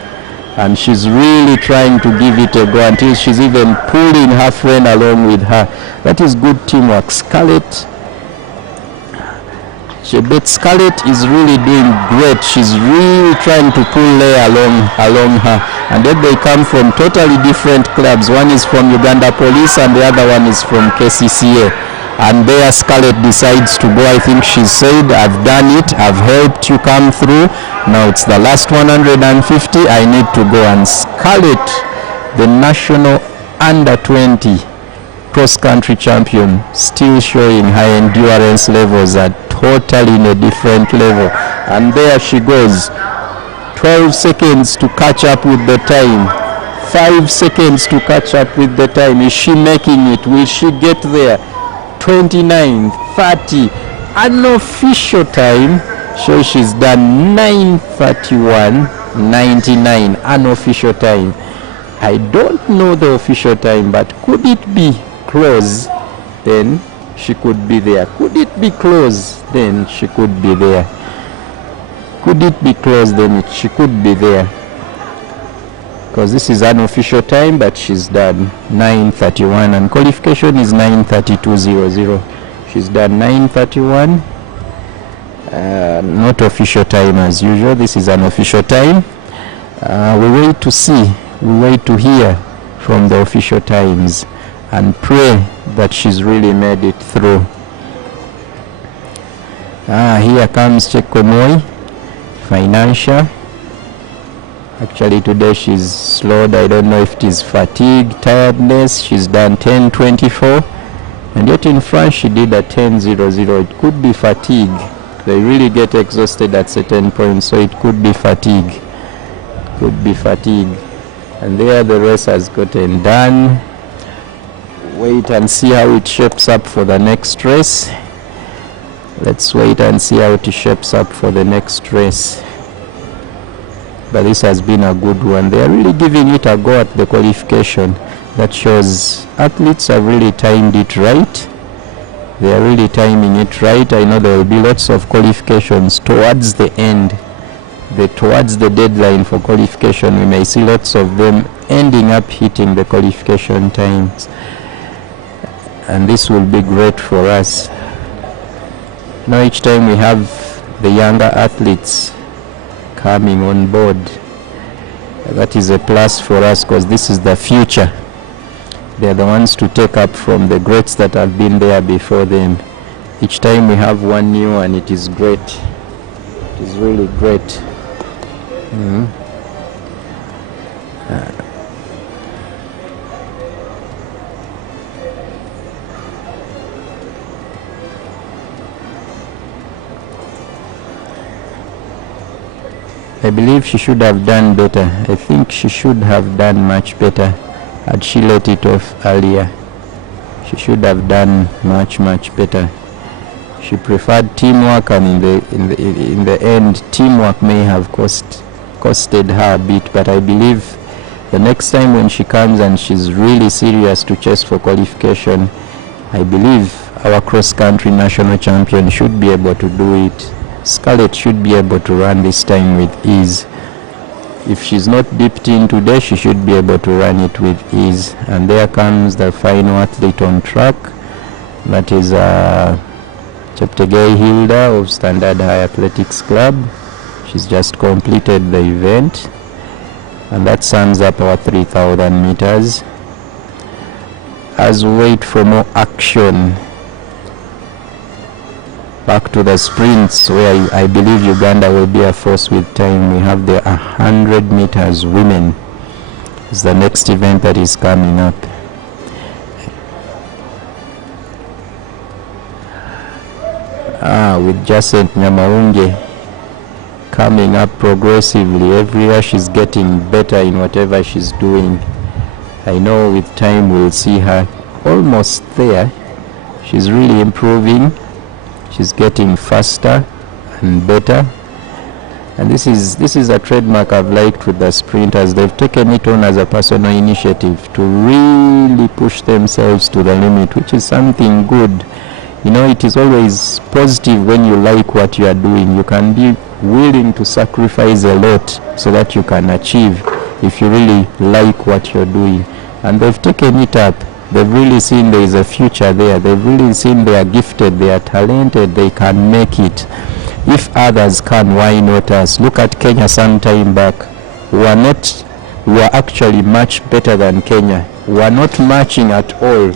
And she's really trying to give it a go until she's even pulling her friend along with her. That is good teamwork. Scarlett is really doing great. She's really trying to pull Leah along her. And then they come from totally different clubs. One is from Uganda Police and the other one is from KCCA. And there Scarlett decides to go. I think she said, I've done it, I've helped you come through. Now it's the last 150, I need to go. And Scarlett, the national under 20 cross-country champion, still showing her endurance levels at totally in a different level. And there she goes. 12 seconds to catch up with the time. 5 seconds to catch up with the time. Is she making it? Will she get there? 29, 30, unofficial time shows she's done 9:31.99 unofficial time. I don't know the official time, but could it be close? Then she could be there. Could it be close? Then she could be there. Could it be close? Then she could be there. Because this is unofficial time, but she's done 9:31 and qualification is 9:32.00. She's done 9:31. Not official time as usual. This is unofficial time. We wait to see. We wait to hear from the official times and pray that she's really made it through. Here comes Chekomoi Financial. Actually today she's slowed. I don't know if it is fatigue, tiredness. She's done 10:24, and yet in France she did a 10:00. It could be fatigue. They really get exhausted at certain points, so it could be fatigue. And there the race has gotten done. Wait and see how it shapes up for the next race. Let's wait and see how it shapes up for the next race. But this has been a good one. They are really giving it a go at the qualification. That shows athletes have really timed it right. They are really timing it right. I know there will be lots of qualifications towards the end. Towards the deadline for qualification, we may see lots of them ending up hitting the qualification times. And this will be great for us. Now each time we have the younger athletes coming on board, that is a plus for us, because this is the future. They're the ones to take up from the greats that have been there before them. Each time we have one new one, it is great. It is really great. I believe she should have done better. I think she should have done much better had she let it off earlier. She should have done much better. She preferred teamwork, and in the end, teamwork may have costed her a bit. But I believe the next time when she comes and she's really serious to chase for qualification, I believe our cross-country national champion should be able to do it. Scarlett should be able to run this time with ease. If she's not dipped in today, she should be able to run it with ease. And there comes the final athlete on track. That is Cheptegei Hilda of Standard High Athletics Club. She's just completed the event. And that sums up our 3,000 meters. As we wait for more action, back to the sprints, where I believe Uganda will be a force with time. We have the 100 meters women. It's the next event that is coming up. With Jacent Nyamaunge coming up progressively. Every year she's getting better in whatever she's doing. I know with time we'll see her almost there. She's really improving. She's getting faster and better. And this is a trademark I've liked with the sprinters. They've taken it on as a personal initiative to really push themselves to the limit, which is something good. You know, it is always positive when you like what you are doing. You can be willing to sacrifice a lot so that you can achieve, if you really like what you're doing. And they've taken it up. They've really seen there is a future there. They've really seen they are gifted, they are talented, they can make it. If others can, why not us? Look at Kenya some time back. We were actually much better than Kenya. We were not matching at all.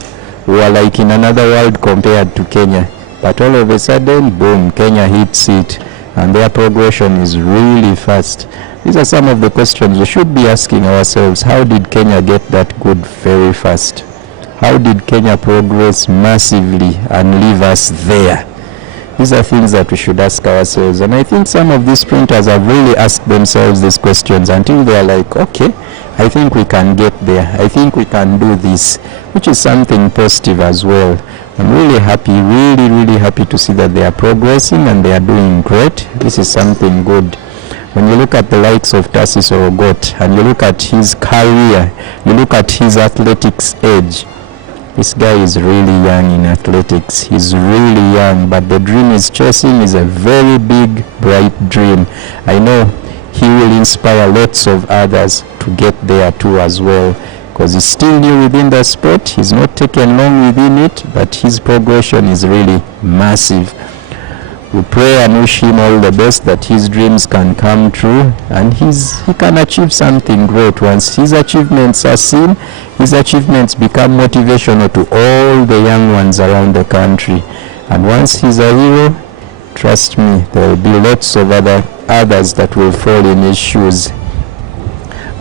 We were like in another world compared to Kenya. But all of a sudden, boom, Kenya hits it. And their progression is really fast. These are some of the questions we should be asking ourselves. How did Kenya get that good very fast? How did Kenya progress massively and leave us there? These are things that we should ask ourselves. And I think some of these sprinters have really asked themselves these questions until they are like, okay, I think we can get there. I think we can do this, which is something positive as well. I'm really happy, really happy to see that they are progressing and they are doing great. This is something good. When you look at the likes of Tarsis Orogot and you look at his career, you look at his athletics age, this guy is really young in athletics. He's really young, but the dream he's chasing is a very big, bright dream. I know he will inspire lots of others to get there too as well, because he's still new within the sport. He's not taken long within it, but his progression is really massive. We pray and wish him all the best, that his dreams can come true and he can achieve something great. Once his achievements are seen, his achievements become motivational to all the young ones around the country. And once he's a hero, trust me, there will be lots of others that will fall in his shoes.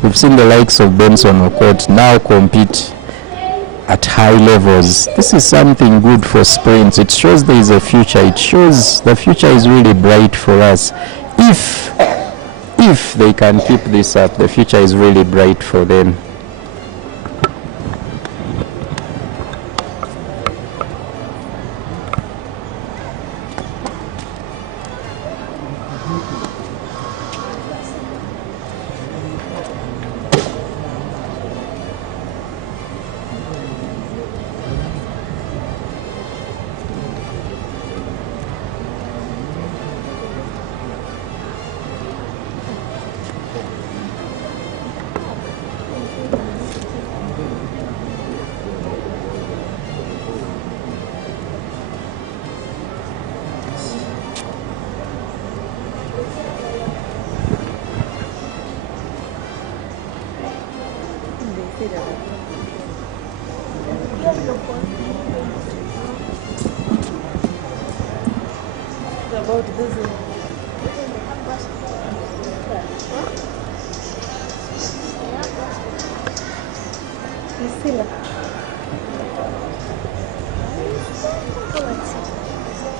We've seen the likes of Benson Okot now compete at high levels. This is something good for sprints. It shows there is a future. It shows the future is really bright for us. If they can keep this up, the future is really bright for them.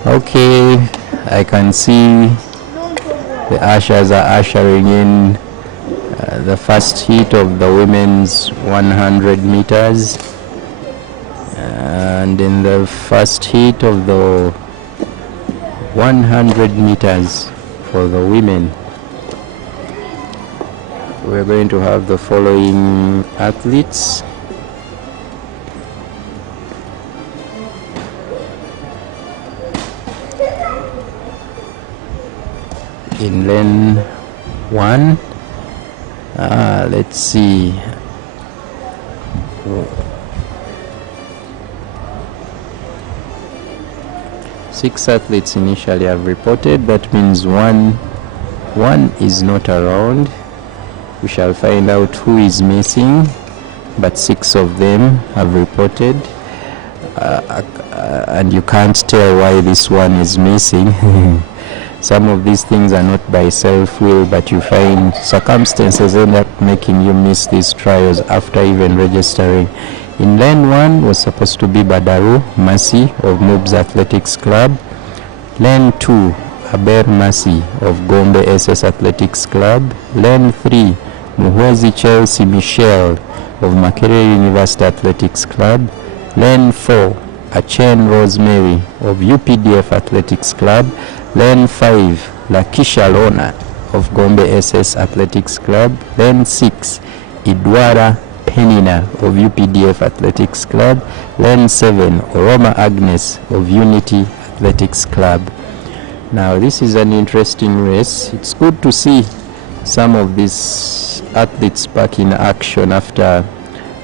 Okay, I can see the ushers are ushering in the first heat of the women's 100 meters. And in the first heat of the 100 meters for the women, we're going to have the following athletes. In lane 1, let's see. Six athletes initially have reported. That means one is not around. We shall find out who is missing, but 6 of them have reported, and you can't tell why this one is missing. Some of these things are not by self-will, but you find circumstances end up making you miss these trials after even registering. In lane 1 was supposed to be Badaru Masi of Moobs Athletics Club. Lane 2, Aber Masi of Gombe SS Athletics Club. Lane 3, Muhwezi Chelsea Michelle of Makerere University Athletics Club. Lane 4, Achen Rosemary of UPDF Athletics Club. Lane 5, Lakisha Lona of Gombe SS Athletics Club. Lane 6, Idwara Penina of UPDF Athletics Club. Lane 7, Oroma Agnes of Unity Athletics Club. Now this is an interesting race. It's good to see some of these athletes back in action after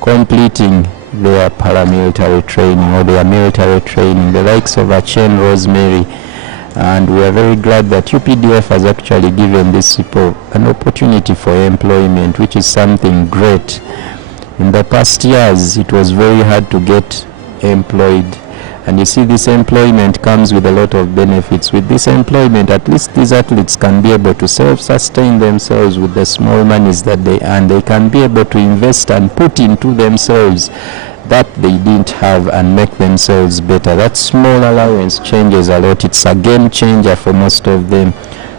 completing their paramilitary training or their military training, the likes of Achen Rosemary. And we are very glad that UPDF has actually given these people an opportunity for employment, which is something great. In the past years, it was very hard to get employed. And you see, this employment comes with a lot of benefits. With this employment, at least these athletes can be able to self-sustain themselves with the small monies that they earn. They can be able to invest and put into themselves that they didn't have and make themselves better. That small allowance changes a lot. It's a game changer for most of them.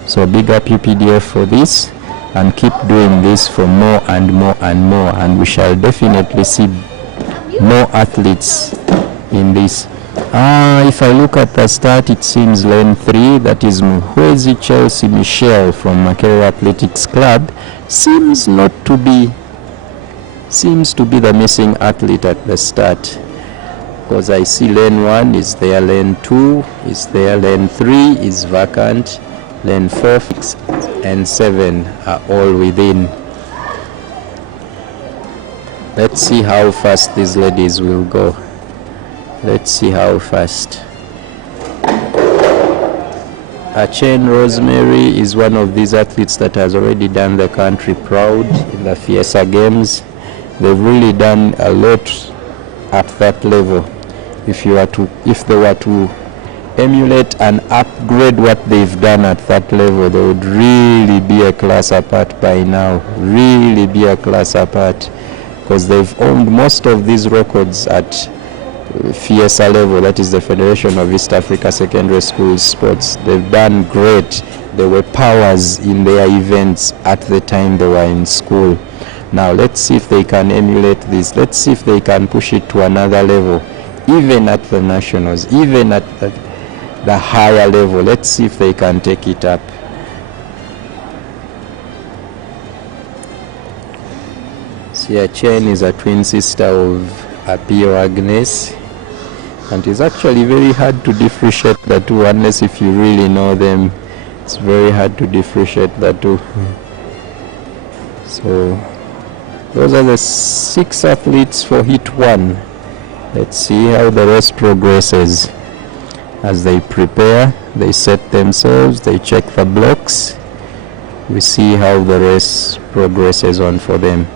So big up UPDF for this, and keep doing this for more and more and more, and we shall definitely see more athletes in this. If I look at the start, it seems lane 3, that is Muhwezi Chelsea Michelle from Makerere Athletics Club, seems to be the missing athlete at the start, because I see lane 1 is there, lane 2 is there, lane 3 is vacant, lane 4 and 7 are all within. Let's see how fast these ladies will go. Let's see how fast. Achen Rosemary is one of these athletes that has already done the country proud in the Fiesta Games. They've really done a lot at that level. If they were to emulate and upgrade what they've done at that level, they would really be a class apart by now. Really be a class apart, because they've owned most of these records at Fiesta level, that is the Federation of East Africa Secondary School Sports. They've done great. They were powers in their events at the time they were in school. Now let's see if they can emulate this. Let's see if they can push it to another level, even at the nationals, even at the higher level. Let's see if they can take it up. Sia Chen is a twin sister of Apio Agnes, and it's actually very hard to differentiate the two, unless if you really know them. It's very hard to differentiate the two. So those are the 6 athletes for heat 1. Let's see how the race progresses. As they prepare, they set themselves, they check the blocks. We see how the race progresses on for them.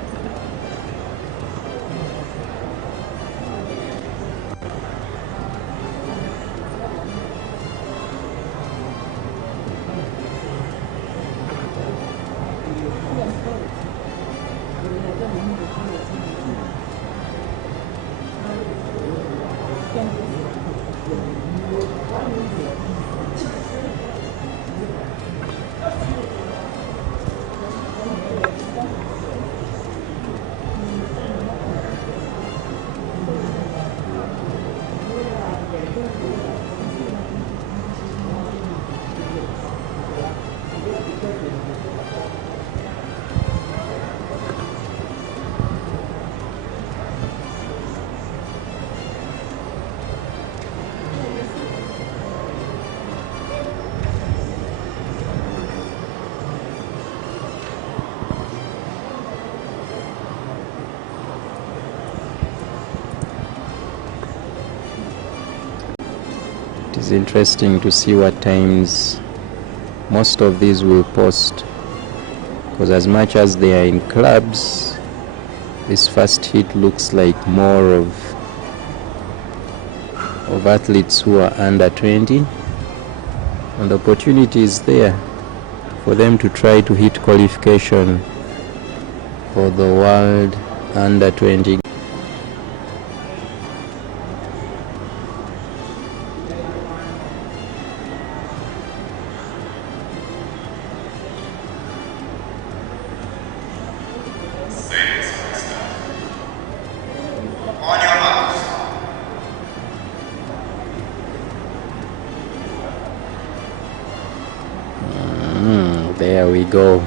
It's interesting to see what times most of these will post, because as much as they are in clubs, this first heat looks like more of athletes who are under 20, and the opportunity is there for them to try to hit qualification for the World Under 20. There we go.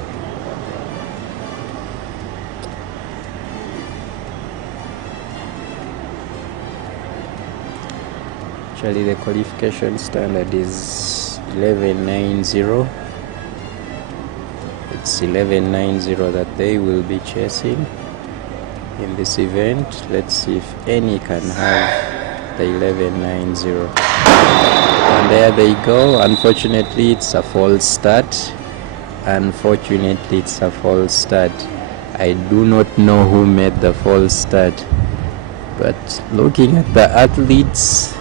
Actually, the qualification standard is 11.90. It's 11.90 that they will be chasing in this event. Let's see if any can have the 11.90. And there they go. Unfortunately, it's a false start. Unfortunately, it's a false start. I do not know who made the false start, but looking at the athletes,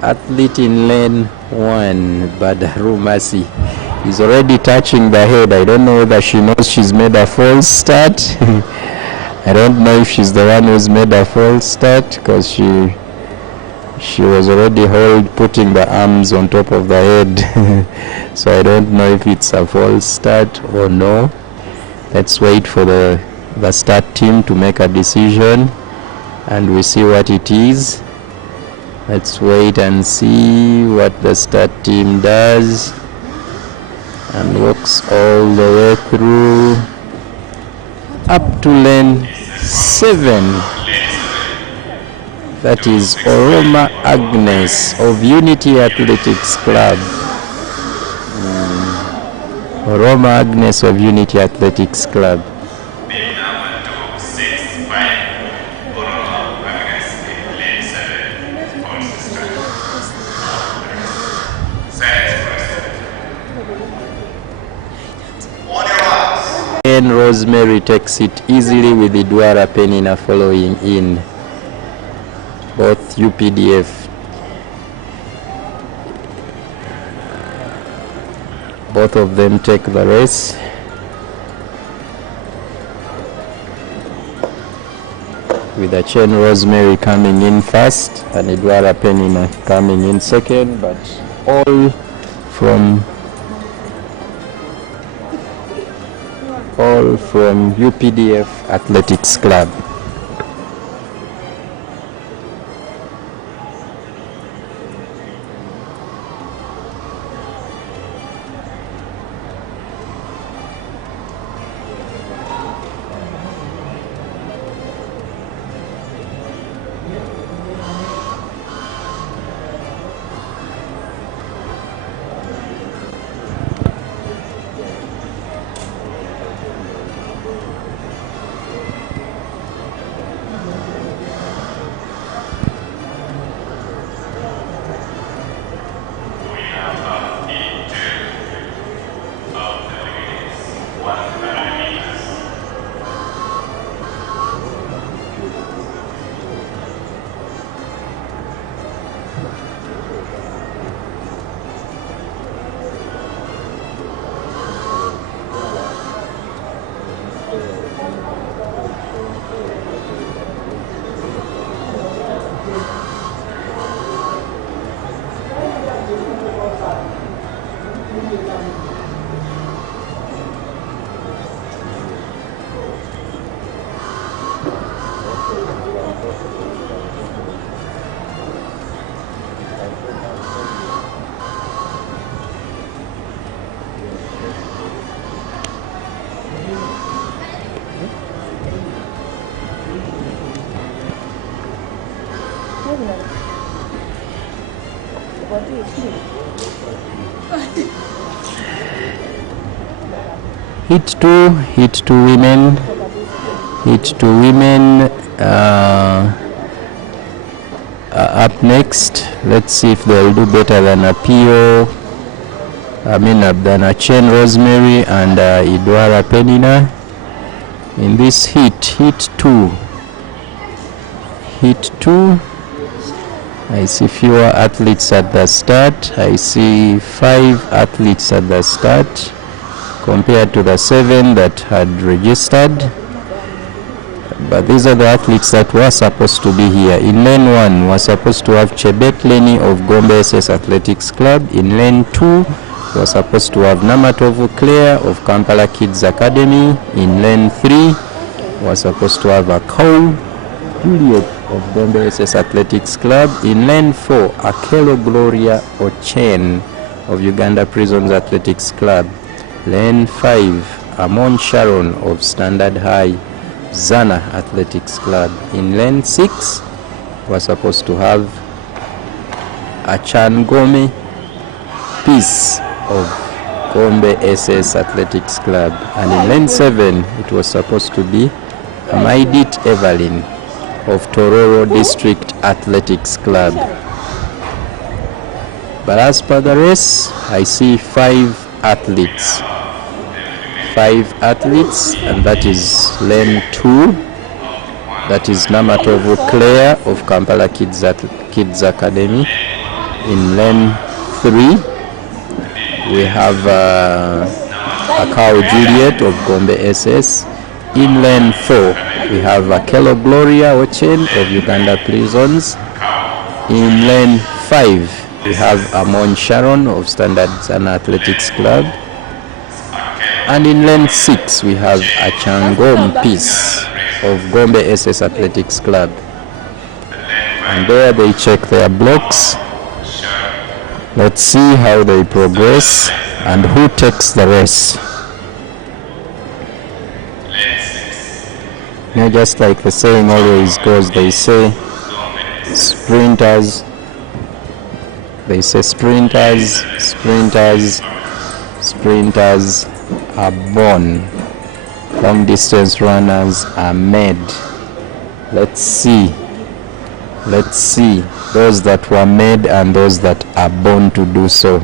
athlete in lane 1, Badaru Masi, is already touching the head. I don't know whether she knows she's made a false start. I don't know if she's the one who's made a false start, because she was already putting the arms on top of the head. So I don't know if it's a false start or no. Let's wait for the start team to make a decision, and we see what it is. Let's wait and see what the start team does, and walks all the way through up to lane 7. That is Oroma Agnes of Unity Athletics Club. Oroma Agnes of Unity Athletics Club. And Rosemary takes it easily with the Dwara Penina following in. Both UPDF, both of them take the race. With the chain Rosemary coming in first and Edwara Penina coming in second, but all from UPDF Athletics Club. Hit to women. up next. Let's see if they'll do better than Apio. Than Achen Rosemary and Idwara Penina in this heat 2. Heat 2. I see fewer athletes at the start. I see 5 athletes at the start compared to the 7 that had registered. But these are the athletes that were supposed to be here. In lane 1, we're supposed to have Chebet Leni of Gombe SS Athletics Club. In lane 2, we're supposed to have Namatovu Claire of Kampala Kids Academy. In lane 3, we're supposed to have Akau Juliet of Gombe SS Athletics Club. In lane 4, Akelo Gloria Ochen of Uganda Prisons Athletics Club. Lane 5, Amon Sharon of Standard High Zana Athletics Club. In lane 6, we're supposed to have Achan Gome Peace of Gombe SS Athletics Club. And in lane 7, it was supposed to be Maidit Evelyn of Tororo District Athletics Club. But as per the race, I see 5 athletes. 5 athletes, and that is lane 2. That is Namatovu Claire of Kampala Kids Academy. In lane 3, we have Akao Juliet of Gombe SS. In lane 4, we have Akelo Gloria Ochen of Uganda Prisons. In lane 5, we have Amon Sharon of Standard Zana Athletics Club. And in lane 6, we have Achangom Peace of Gombe SS Athletics Club. And there they check their blocks. Let's see how they progress and who takes the race. You know, just like the saying always goes, they say sprinters are born, long distance runners are made. Let's see those that were made and those that are born to do so.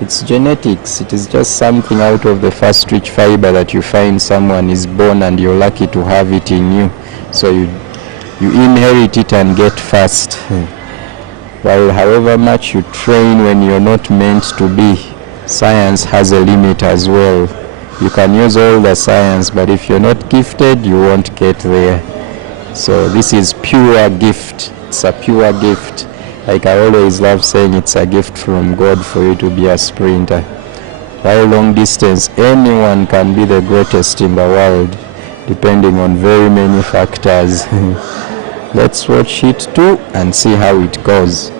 It's genetics. It is just something out of the first rich fiber that you find someone is born and you're lucky to have it in you, so you inherit it and get fast. While however much you train when you're not meant to be, science has a limit as well. You can use all the science, but if you're not gifted, you won't get there. So this is pure gift. It's a pure gift. Like I always love saying, it's a gift from God for you to be a sprinter. While long distance, anyone can be the greatest in the world, depending on very many factors. Let's watch Heat 2 and see how it goes.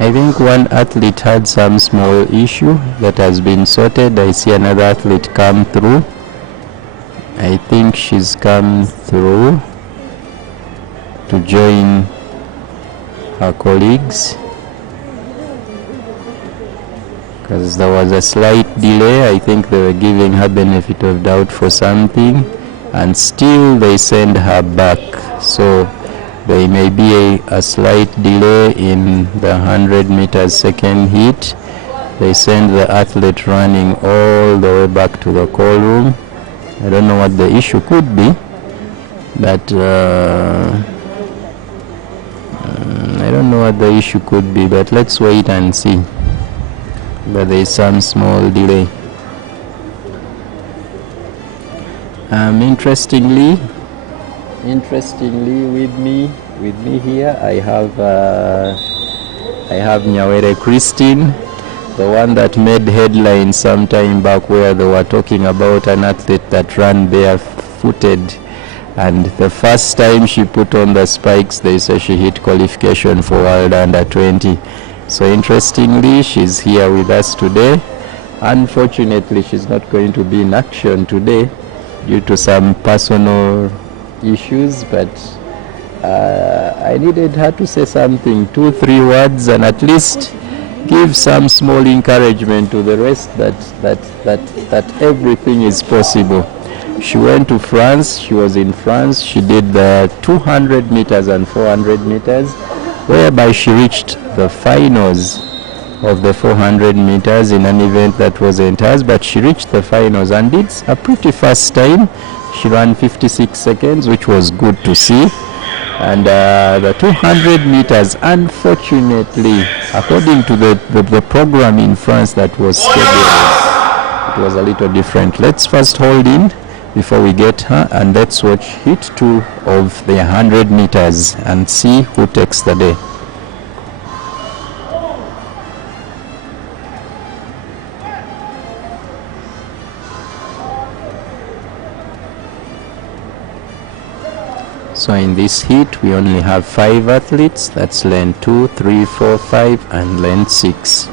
I I think one athlete had some small issue that has been sorted. I see another athlete come through. I think she's come through to join her colleagues, because there was a slight delay. I think they were giving her benefit of doubt for something, and still they send her back. So there may be a slight delay in the 100 meters second heat. They send the athlete running all the way back to the call room. I don't know what the issue could be, but I don't know what the issue could be, but let's wait and see. But there is some small delay. Interestingly, with me here, I have Nyawere Christine, the one that made headlines some time back, where they were talking about an athlete that ran barefooted, and the first time she put on the spikes, they say she hit qualification for World Under 20. So interestingly, she's here with us today. Unfortunately, she's not going to be in action today due to some personal issues, but I needed her to say something, 2-3 words, and at least give some small encouragement to the rest that everything is possible. She went to France. She was in France. She did the 200 meters and 400 meters, whereby she reached the finals of the 400 meters in an event that wasn't hers, but she reached the finals and did a pretty fast time. She ran 56 seconds, which was good to see. And the 200 meters, unfortunately, according to the program in France that was scheduled, it was a little different. Let's first hold in before we get her, and let's watch hit 2 of the 100 meters and see who takes the day. So in this heat, we only have 5 athletes. That's lane 2, 3, 4, 5, and lane 6.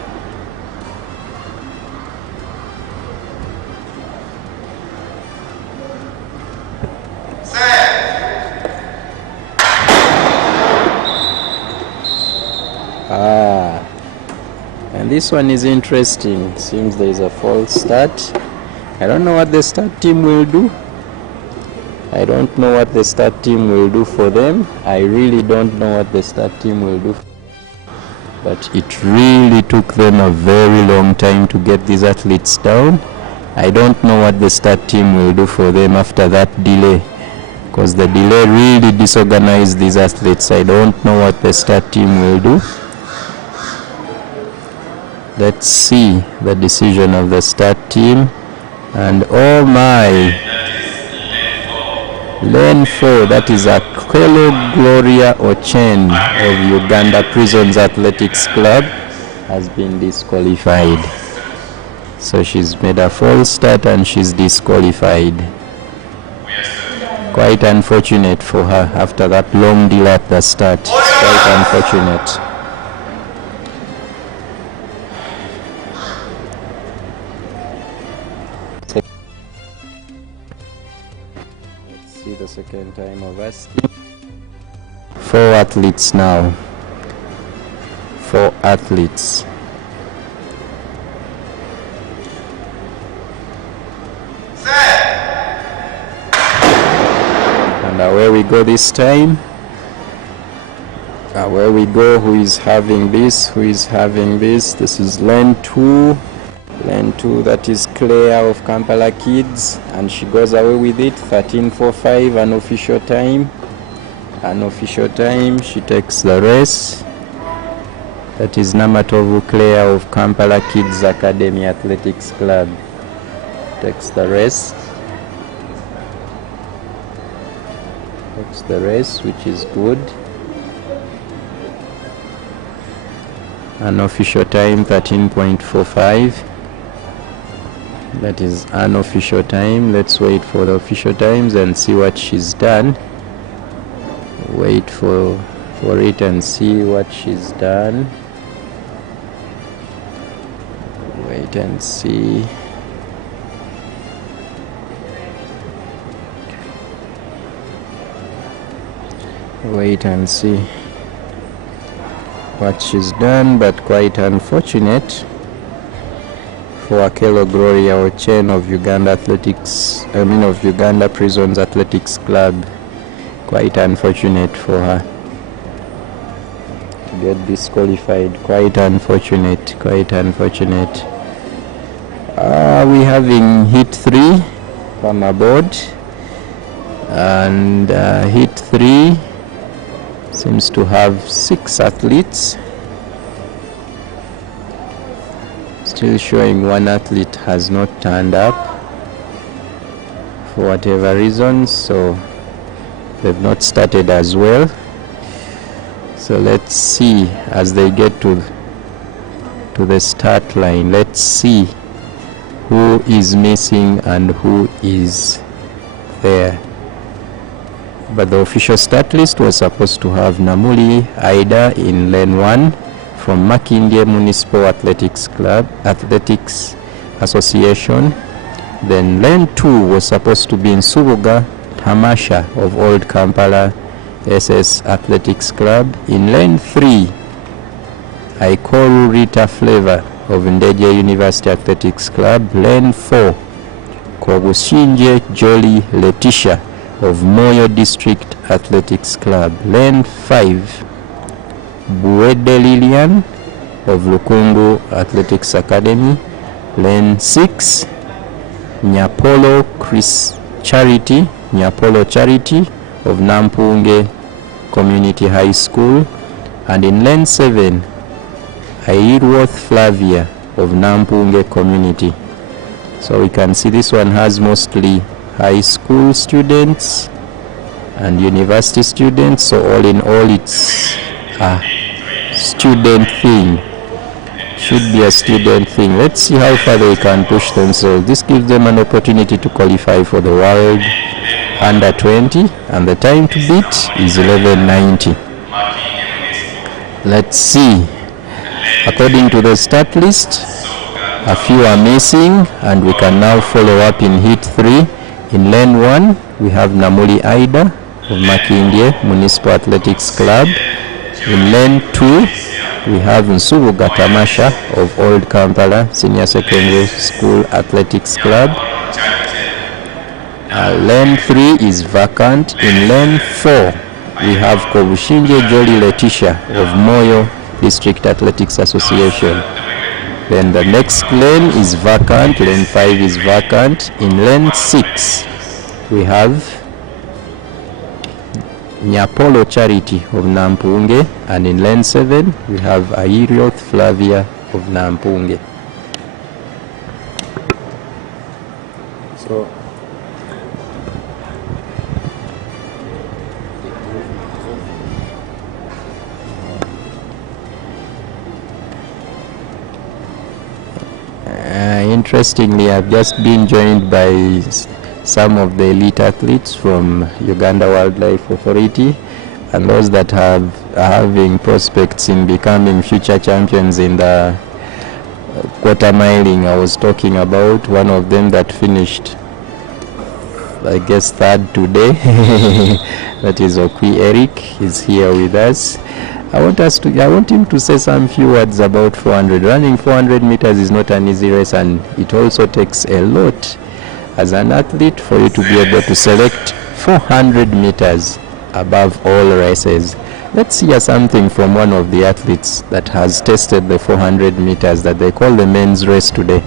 And this one is interesting. Seems there is a false start. I don't know what the start team will do. I don't know what the start team will do for them. I really don't know what the start team will do. But it really took them a very long time to get these athletes down. I don't know what the start team will do for them after that delay, because the delay really disorganized these athletes. I don't know what the start team will do. Let's see the decision of the start team. And oh my, lane 4, that is Akelo Gloria Ochen of Uganda Prisons Athletics Club, has been disqualified. So she's made a false start and she's disqualified. Quite unfortunate for her after that long delay at the start. It's quite unfortunate. The second time of asking. 4 athletes now. 4 athletes. And away we go this time. Away we go. Who is having this? Who is having this? This is lane 2. Lane 2, that is Claire of Kampala Kids, and she goes away with it. 13:45 unofficial time. Unofficial time. She takes the race. That is Namatovu Claire of Kampala Kids Academy Athletics Club. Takes the race. Takes the race, which is good. Unofficial time 13.45. That is unofficial time. Let's wait for the official times and see what she's done. Wait for it and see what she's done. Wait and see. Wait and see what she's done, but quite unfortunate for Akelo Gloria Ochen of Uganda of Uganda Prisons Athletics Club. Quite unfortunate for her to get disqualified. Quite unfortunate. We having heat 3 from aboard, and heat 3 seems to have 6 athletes. Still showing one athlete has not turned up for whatever reason, so they've not started as well. So let's see as they get to the start line. Let's see who is missing and who is there. But the official start list was supposed to have Namuli Aida in lane 1 from Makindye Municipal Athletics Association. Then lane 2 was supposed to be in Subuga Tamasha of Old Kampala SS Athletics Club. In lane 3, Aikoru Rita Flavor of Ndeje University Athletics Club. Lane 4, Kwagushinje Jolly Letitia of Moyo District Athletics Club. Lane 5, Buede Lilian of Lukungu Athletics Academy. Lane 6, Nyapolo Charity of Nampunge Community High School. And in lane 7, Airworth Flavia of Nampunge Community. So we can see this one has mostly high school students and university students, so all in all it's a student thing. Should be a student thing. Let's see how far they can push themselves. This gives them an opportunity to qualify for the World Under 20, and the time to beat is 11:90. Let's see. According to the start list, a few are missing, and we can now follow up in heat 3. In lane 1, we have Namuli Aida of Makindye Municipal Athletics Club. In lane 2, we have Nsubuga Tamasha of Old Kampala Senior Secondary School Athletics Club. Lane 3 is vacant. In lane 4, we have Kobushinje Jolly Letitia of Moyo District Athletics Association. Then the next lane is vacant. Lane 5 is vacant. In lane 6, we have Nyapolo Charity of Nampunge, and in lane 7 we have Airioth Flavia of Nampunge. So interestingly, I've just been joined by some of the elite athletes from Uganda Wildlife Authority, and those that are having prospects in becoming future champions in the quarter miling I was talking about. One of them that finished, I guess, third today, that is Okwi Eric, is here with us. I want him to say some few words about 400. Running 400 meters is not an easy race, and it also takes a lot as an athlete for you to be able to select 400 meters above all races. Let's hear something from one of the athletes that has tested the 400 meters that they call the men's race today.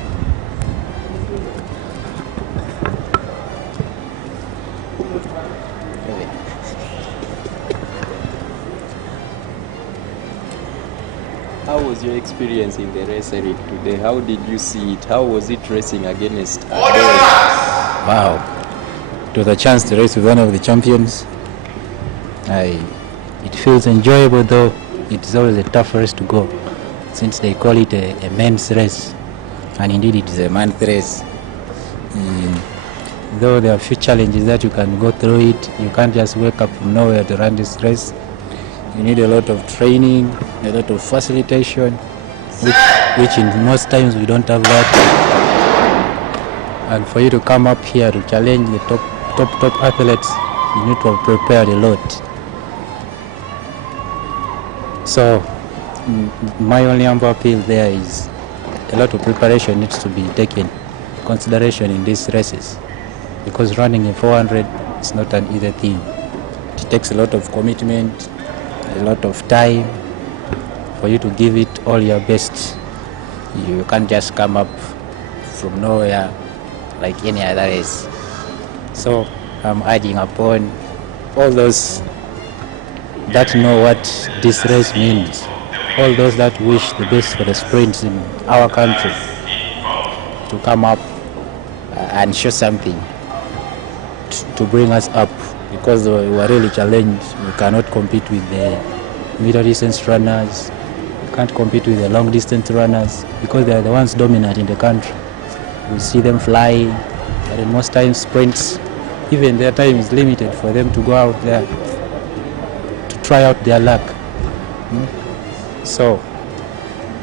How was your experience in the race, Eric, today? How did you see it? How was it racing against Wow. It was a chance to race with one of the champions. It feels enjoyable, though it is always a tough race to go, since they call it a men's race, and indeed it is a man's race. Though there are a few challenges that you can go through it, you can't just wake up from nowhere to run this race. You need a lot of training, a lot of facilitation, which in most times we don't have that. And for you to come up here to challenge the top athletes, you need to have prepared a lot. So my only humble appeal there is a lot of preparation needs to be taken into consideration in these races, because running a 400 is not an easy thing. It takes a lot of commitment, a lot of time for you to give it all your best. You can't just come up from nowhere like any other race. So I'm urging upon all those that know what this race means, all those that wish the best for the sprints in our country, to come up and show something to bring us up, because we are really challenged. We cannot compete with the middle distance runners, we can't compete with the long distance runners, because they are the ones dominant in the country. We see them flying, but in most times sprints, even their time is limited for them to go out there to try out their luck. So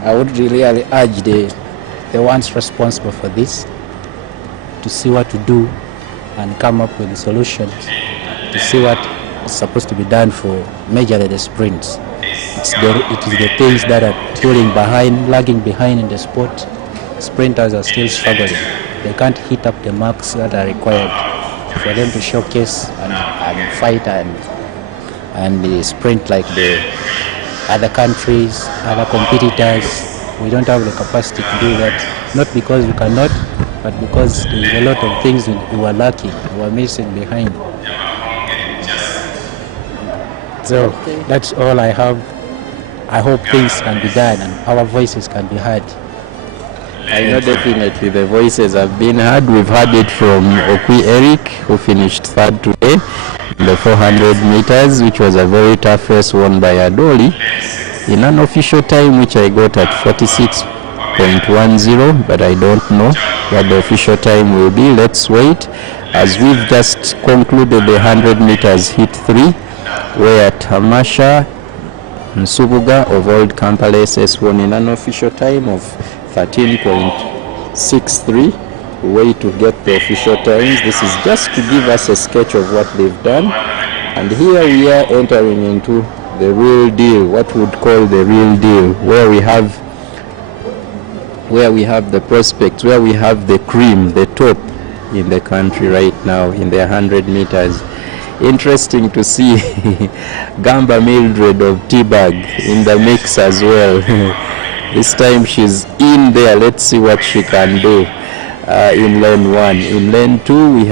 I would really urge the ones responsible for this to see what to do and come up with the solutions, to see what is supposed to be done for majorly the sprints. It is the things that are lagging behind in the sport. Sprinters are still struggling. They can't hit up the marks that are required for them to showcase and fight and sprint like the other countries, other competitors. We don't have the capacity to do that, not because we cannot, but because there's a lot of things we are lacking, we are missing behind. So that's all I have. I hope things can be done and our voices can be heard. I know definitely the voices have been heard. We've heard it from Okwi Eric, who finished third today in the 400 meters, which was a very tough race won by Adoli in an official time, which I got at 46.10, but I don't know what the official time will be. Let's wait. As we've just concluded the 100 meters hit 3, where Tamasha Nsubuga of Old Kampala SS won in an official time of 13.63. Wait to get the official times. This is just to give us a sketch of what they've done. And here we are entering into the real deal, what we would call the real deal, where we have the prospects, where we have the cream, the top in the country right now in the 100 meters. Interesting to see Gamba Mildred of T-Bag in the mix as well. This time she's in there. Let's see what she can do in lane 1. In lane 2 we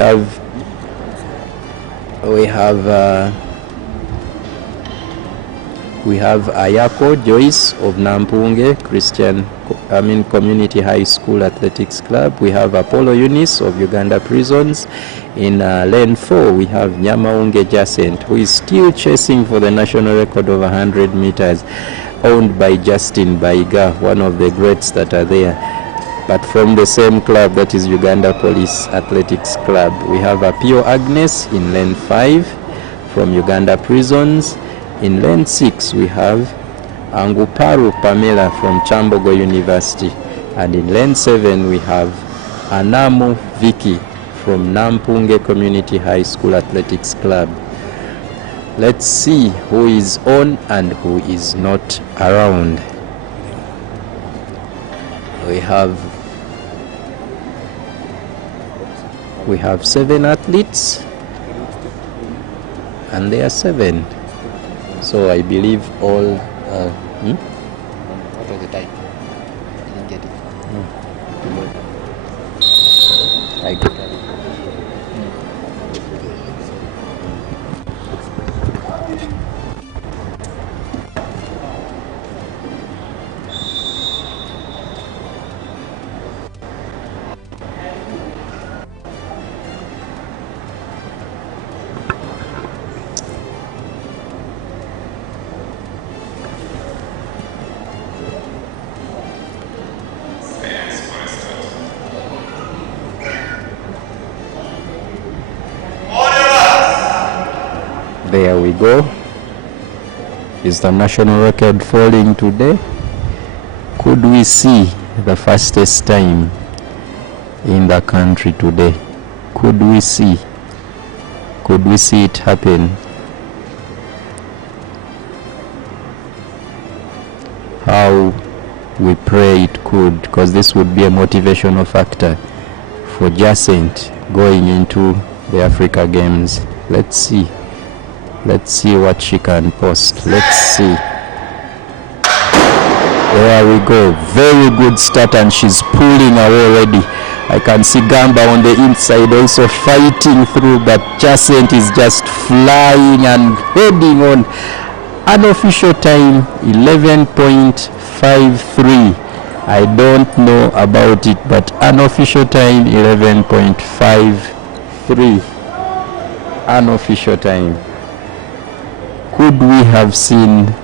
have Ayako Joyce of Nampunge Community High School Athletics Club. We have Apollo Eunice of Uganda Prisons. In lane 4 we have Nyamaunge Jacent, who is still chasing for the national record of 100 meters, owned by Justin Baiga, one of the greats that are there, but from the same club, that is Uganda Police Athletics Club. We have Apio Agnes in lane 5 from Uganda Prisons. In lane 6 we have Anguparu Pamela from Chambogo University, and in lane 7 we have Anamu Vicky from Nampunge Community High School Athletics Club. Let's see who is on and who is not around. We have 7 athletes, and they are 7. So I believe all. What was the time? I didn't get it. I got it. There we go. Is the national record falling today? Could we see the fastest time in the country today? Could we see it happen? How we pray it could, because this would be a motivational factor for Jacent going into the Africa Games. Let's see what she can post. Let's see. There we go. Very good start, and she's pulling away already. I can see Gamba on the inside also fighting through, but Jacent is just flying and heading on. Unofficial time 11.53. I don't know about it, but unofficial time 11.53. Unofficial time. Could we have seen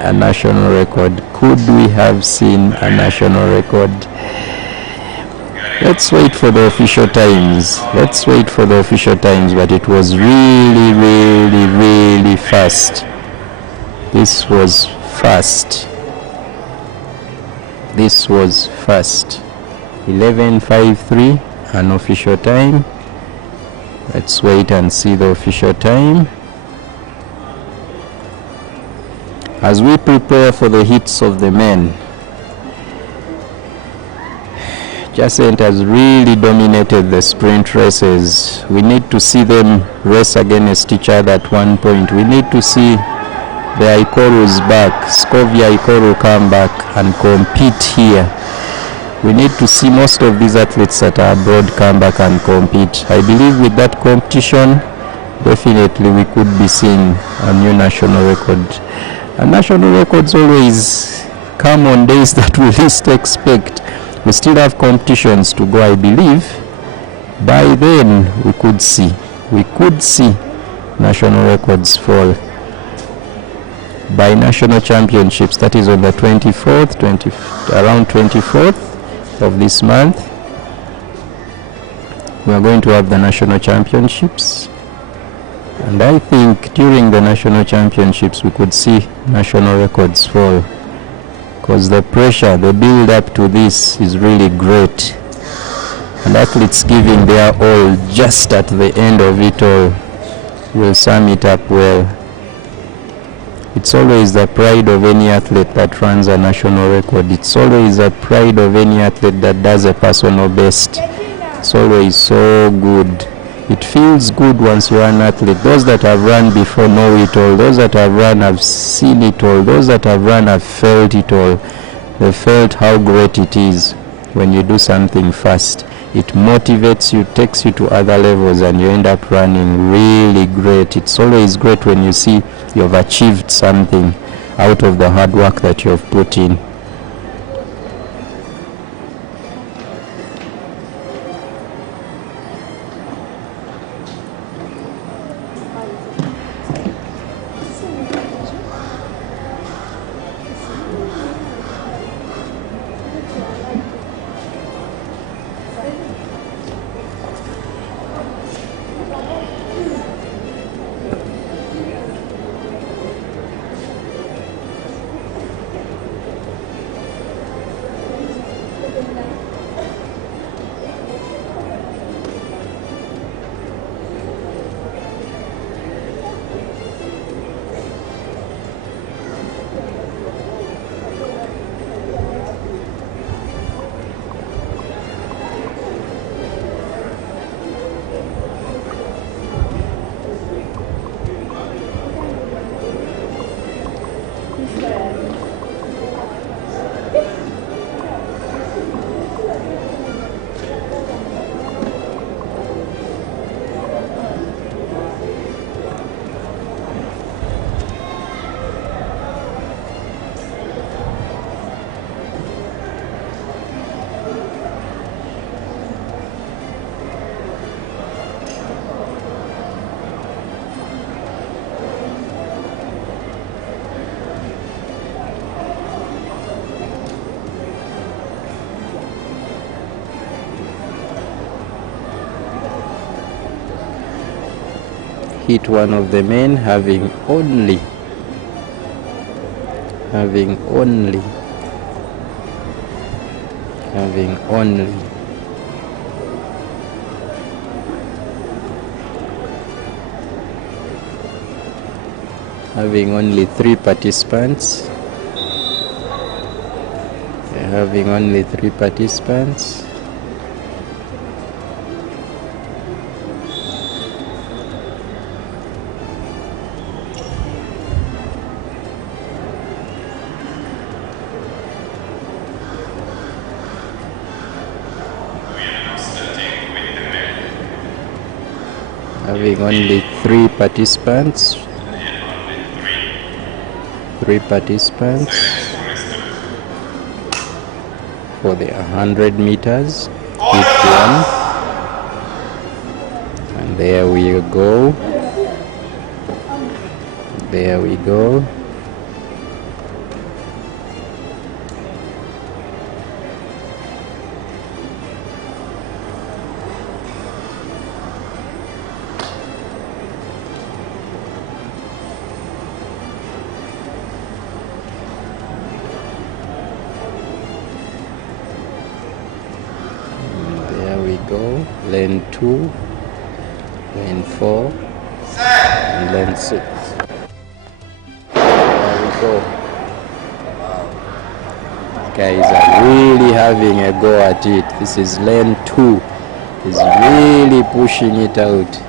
a national record? Could we have seen a national record? Let's wait for the official times. But it was really, really, really fast. This was fast. 11.53, unofficial time. Let's wait and see the official time. As we prepare for the heats of the men, Jacent has really dominated the sprint races. We need to see them race against each other at one point. We need to see the Ikoru's back, Scovia Ikoru come back and compete here. We need to see most of these athletes that are abroad come back and compete. I believe with that competition, definitely we could be seeing a new national record. And national records always come on days that we least expect. We still have competitions to go, I believe. By then, we could see national records fall. By national championships, that is on the 24th, around 24th of this month, we are going to have the national championships. And I think during the national championships, we could see national records fall. Because the pressure, the build up to this is really great. And athletes giving their all just at the end of it all will sum it up well. It's always the pride of any athlete that runs a national record. It's always the pride of any athlete that does a personal best. It's always so good. It feels good once you're an athlete. Those that have run before know it all. Those that have run have seen it all. Those that have run have felt it all. They felt how great it is when you do something fast. It motivates you, takes you to other levels, and you end up running really great. It's always great when you see you've achieved something out of the hard work that you've put in. Hit one of the men having only having only three participants. Having only three participants. Having only three participants. For the 100 meters, each one. And there we go. There we go. Go, lane 2, lane 4, and lane 6. There we go. Guys are really having a go at it. This is lane 2. He's really pushing it out.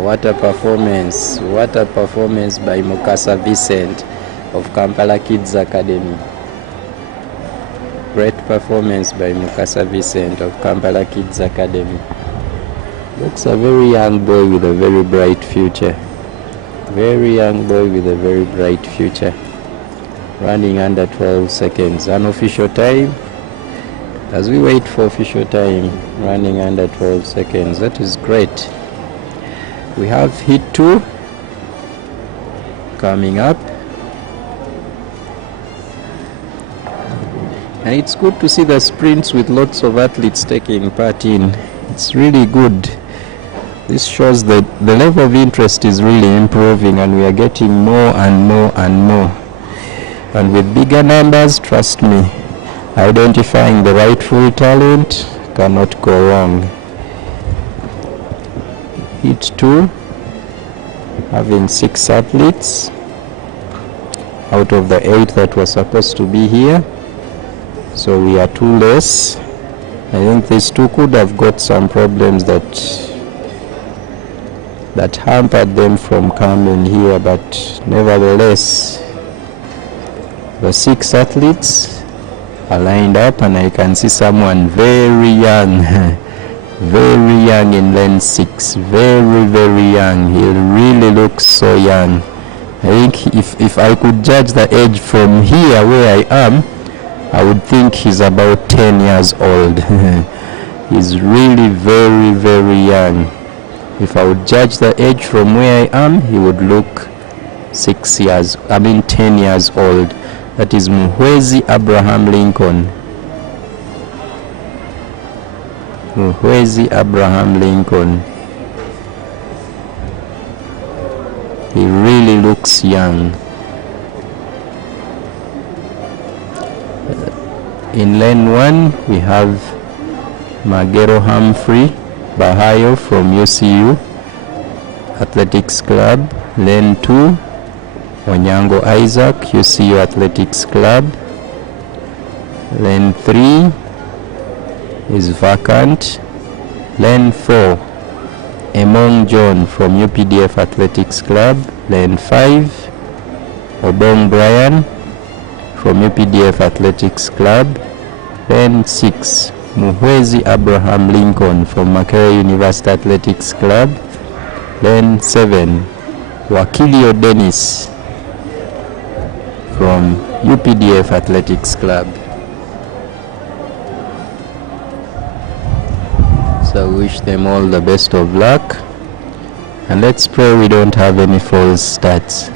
What a performance. What a performance by Mukasa Vincent of Kampala Kids Academy. Great performance by Mukasa Vincent of Kampala Kids Academy. Looks a very young boy with a very bright future. Very young boy with a very bright future. Running under 12 seconds. Unofficial time. As we wait for official time, running under 12 seconds. That is great. We have heat 2 coming up. And it's good to see the sprints with lots of athletes taking part in. It's really good. This shows that the level of interest is really improving and we are getting more and more and more. And with bigger numbers, trust me, identifying the rightful talent cannot go wrong. Heat 2, having 6 athletes out of the 8 that were supposed to be here. So we are 2 less. I think these 2 could have got some problems that hampered them from coming here, but nevertheless, the 6 athletes are lined up and I can see someone very young, very young in lane 6, very, very young. He really looks so young. I think if I could judge the age from here where I am, I would think he's about 10 years old. He's really very, very young. If I would judge the age from where I am, he would look 10 years old. That is Muhwezi Abraham Lincoln. Muhwezi Abraham Lincoln. He really looks young. In lane 1, we have Magero Humphrey Bahayo from UCU Athletics Club. Lane 2, Onyango Isaac, UCU Athletics Club. Lane 3 is vacant. Lane 4, Emong John from UPDF Athletics Club. Lane 5, Obong Brian from UPDF Athletics Club. Lane 6, Muhwezi Abraham Lincoln from Makerere University Athletics Club. Lane 7, Wakilio Dennis from UPDF Athletics Club. So wish them all the best of luck, and let's pray we don't have any false starts,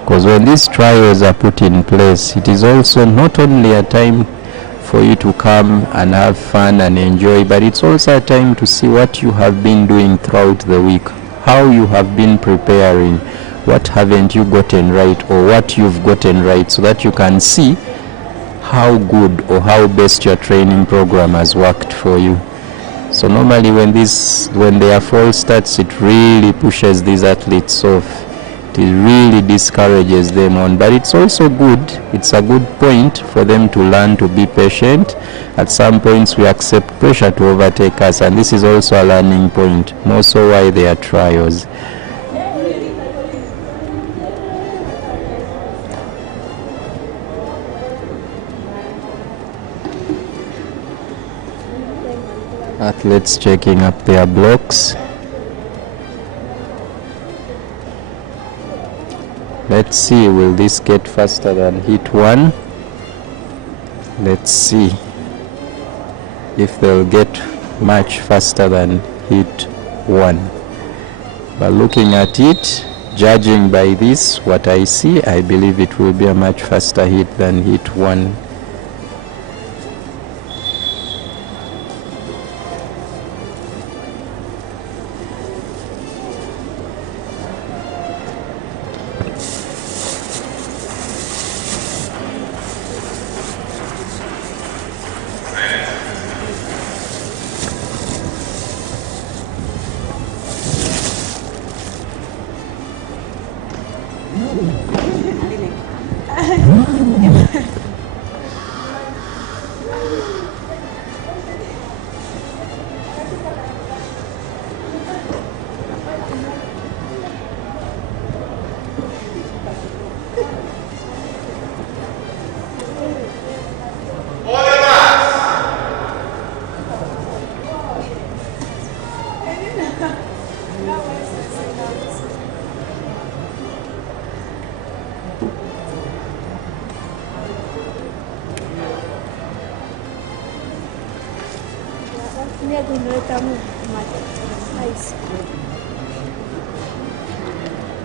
because when these trials are put in place, it is also not only a time for you to come and have fun and enjoy, but it's also a time to see what you have been doing throughout the week, how you have been preparing, what haven't you gotten right, or what you've gotten right, so that you can see how good or how best your training program has worked for you. So normally when their fall starts, it really pushes these athletes off. It really discourages them on. But it's also good. It's a good point for them to learn to be patient. At some points we accept pressure to overtake us, and this is also a learning point, more so why they are trials. Athletes checking up their blocks. Let's see, will this get faster than heat 1? Let's see if they'll get much faster than heat 1. But looking at it, judging by this, what I see, I believe it will be a much faster heat than heat 1.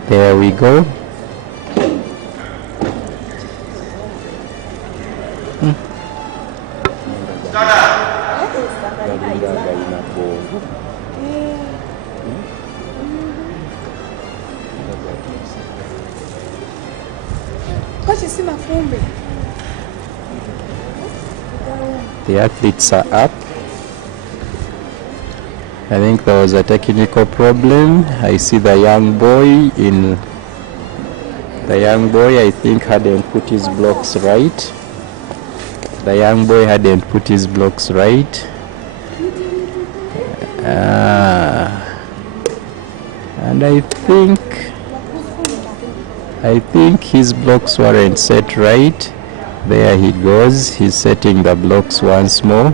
There we go. The athletes are up. I think there was a technical problem. I see the young boy I think hadn't put his blocks right. The young boy hadn't put his blocks right. And I think his blocks weren't set right. There he goes. He's setting the blocks once more.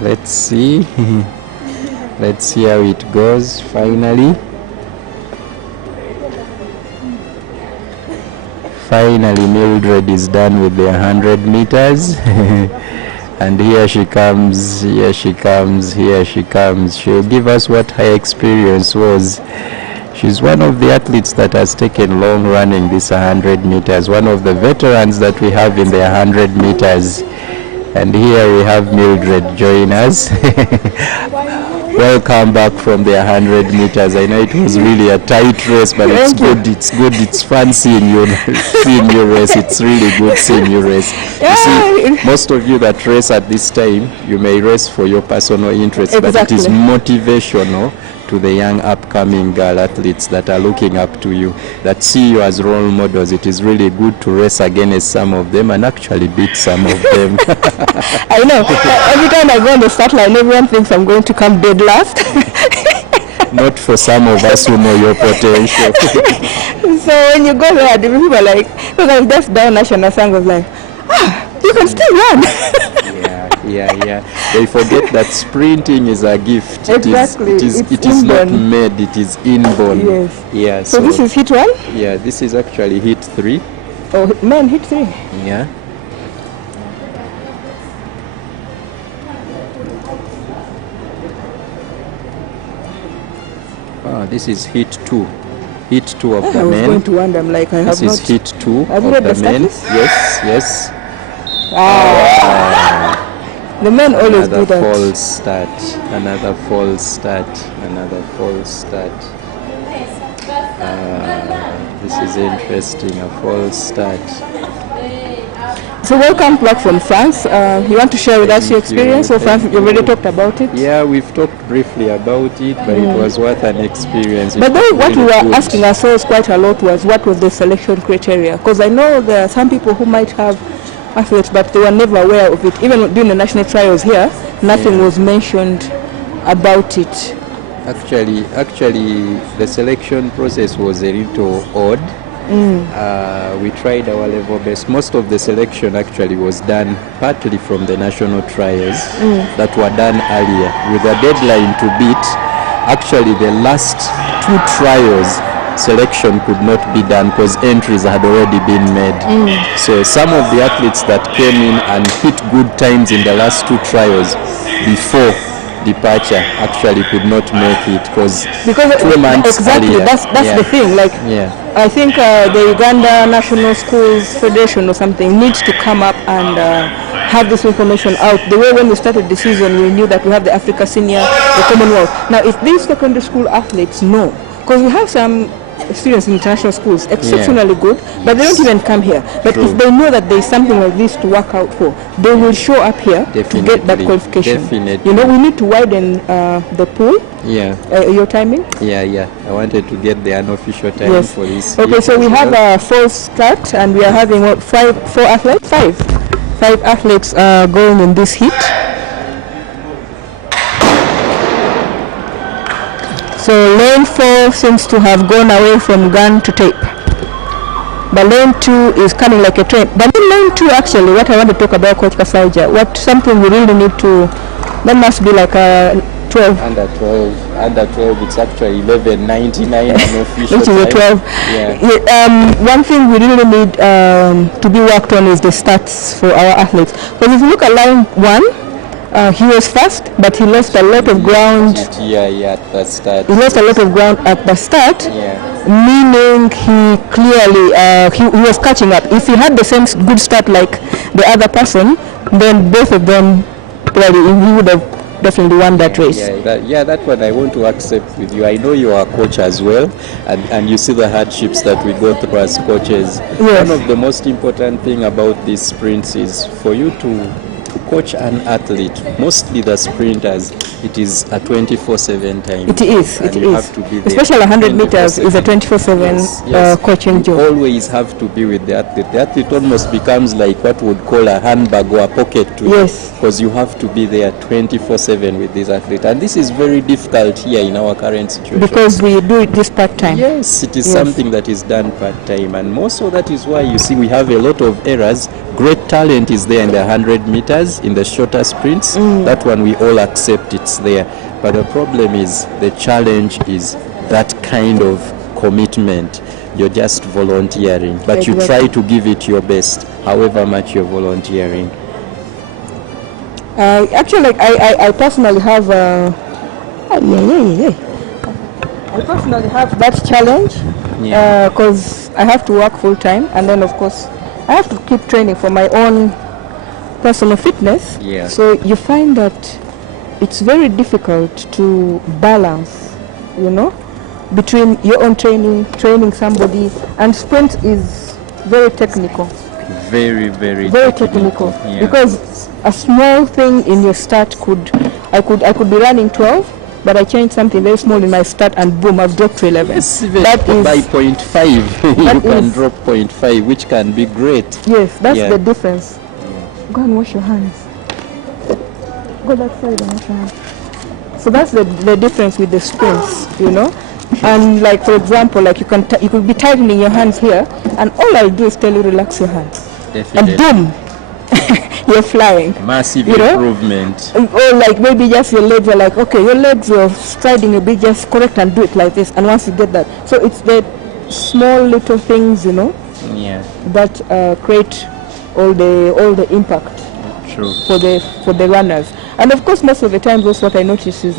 Let's see. Let's see how it goes finally. Finally, Mildred is done with the 100 meters. And here she comes, here she comes, here she comes. She'll give us what her experience was. She's one of the athletes that has taken long running this 100 meters, one of the veterans that we have in the 100 meters. And here we have Mildred join us. Welcome back from the 100 meters. I know it was really a tight race, but it's good. It's good. It's fun seeing you race. It's really good seeing you race. You see, most of you that race at this time, you may race for your personal interest, but it is motivational to the young upcoming girl athletes that are looking up to you, that see you as role models. It is really good to race against some of them and actually beat some of them. I know. Every time I go on the start line, everyone thinks I'm going to come dead last. Not for some of us who know your potential. So when you go there, the people are like, because I was just down national song was like, you can still run. Yeah. They forget that sprinting is a gift. Exactly. It is not made, it is inborn. Yes. Yeah. So this is hit 1? Yeah, this is actually hit 3. Oh, man, hit 3. Yeah. This is hit 2. Hit 2 of the men. I was going to wonder, I'm like, I have This is hit 2 of the men. Yes. The men always Another do that. false start. Another false start. Another false start. This is interesting. A false start. So welcome back from France. You want to share with us your experience? Or France, you already talked about it? Yeah, we've talked briefly about it, but it was worth an experience. But then what we really were good. asking ourselves quite a lot was what was the selection criteria? Because I know there are some people who might have athletes, but they were never aware of it. Even during the national trials here, nothing was mentioned about it. Actually, the selection process was a little odd. We tried our level best. Most of the selection actually was done partly from the national trials that were done earlier with a deadline to beat. Actually, the last 2 trials selection could not be done because entries had already been made. So some of the athletes that came in and hit good times in the last 2 trials before departure actually could not make it because 2 months exactly earlier. that's the thing. Like I think the Uganda National Schools Federation or something needs to come up and have this information out. The way when we started the season, we knew that we have the Africa Senior, the Commonwealth. Now, if these secondary school athletes know, because we have some students in international schools, exceptionally good, but they don't even come here. But if they know that there is something like this to work out for, they will show up here to get that qualification. You know, we need to widen the pool. Your timing? I wanted to get the unofficial time for this. Okay, so we have a false start, and we are having five athletes going in this heat. So lane 4 seems to have gone away from gun to tape. But lane 2 is coming like a train. But in lane 2, actually, what I want to talk about, Coach Kasaija, something we really need to, that must be like a 12. Under 12, it's actually 11.99 unofficial which is a 12. One thing we really need to be worked on is the stats for our athletes. Because if you look at line 1, he was fast, but he lost a lot of ground. At the start. He lost a lot of ground at the start, meaning he clearly he was catching up. If he had the same good start like the other person, then both of them probably he would have definitely won that race. That one I want to accept with you. I know you are a coach as well, and you see the hardships that we go through as coaches. One of the most important thing about these sprints is for you to coach an athlete, mostly the sprinters, it is a 24/7 time. It is. Have to be there. Especially 100 meters is a 24/7 coaching job. You always have to be with the athlete. The athlete almost becomes like what we would call a handbag or a pocket to you, because you have to be there 24/7 with this athlete, and this is very difficult here in our current situation. Because we do it this part-time. Yes, it is something that is done part-time, and more so that is why you see we have a lot of errors. Great talent is there in the 100 meters, in the shorter sprints. That one we all accept it's there. But the problem is, the challenge is that kind of commitment. You're just volunteering, but you try to give it your best, however much you're volunteering. Actually, I personally have I personally have that challenge because I have to work full time, and then of course I have to keep training for my own personal fitness. So you find that it's very difficult to balance, you know, between your own training somebody, and sprint is very technical. Very technical. Because a small thing in your start I could be running 12, but I changed something very small in my start, and boom, I've dropped to 11. Yes, even that is by 0.5. You can drop 0.5, which can be great. Yes, that's the difference. Go and wash your hands. Go that side and wash your hands. So that's the difference with the sprints, you know. And like, for example, like you could be tightening your hands here, and all I'll do is tell you relax your hands. Definitely. And boom, you're flying. Massive improvement. Or like maybe just your legs are like, okay, your legs are striding a bit, just correct and do it like this. And once you get that, so it's the small little things, you know, that create all the impact. True. For the runners. And of course, most of the time, what I notice is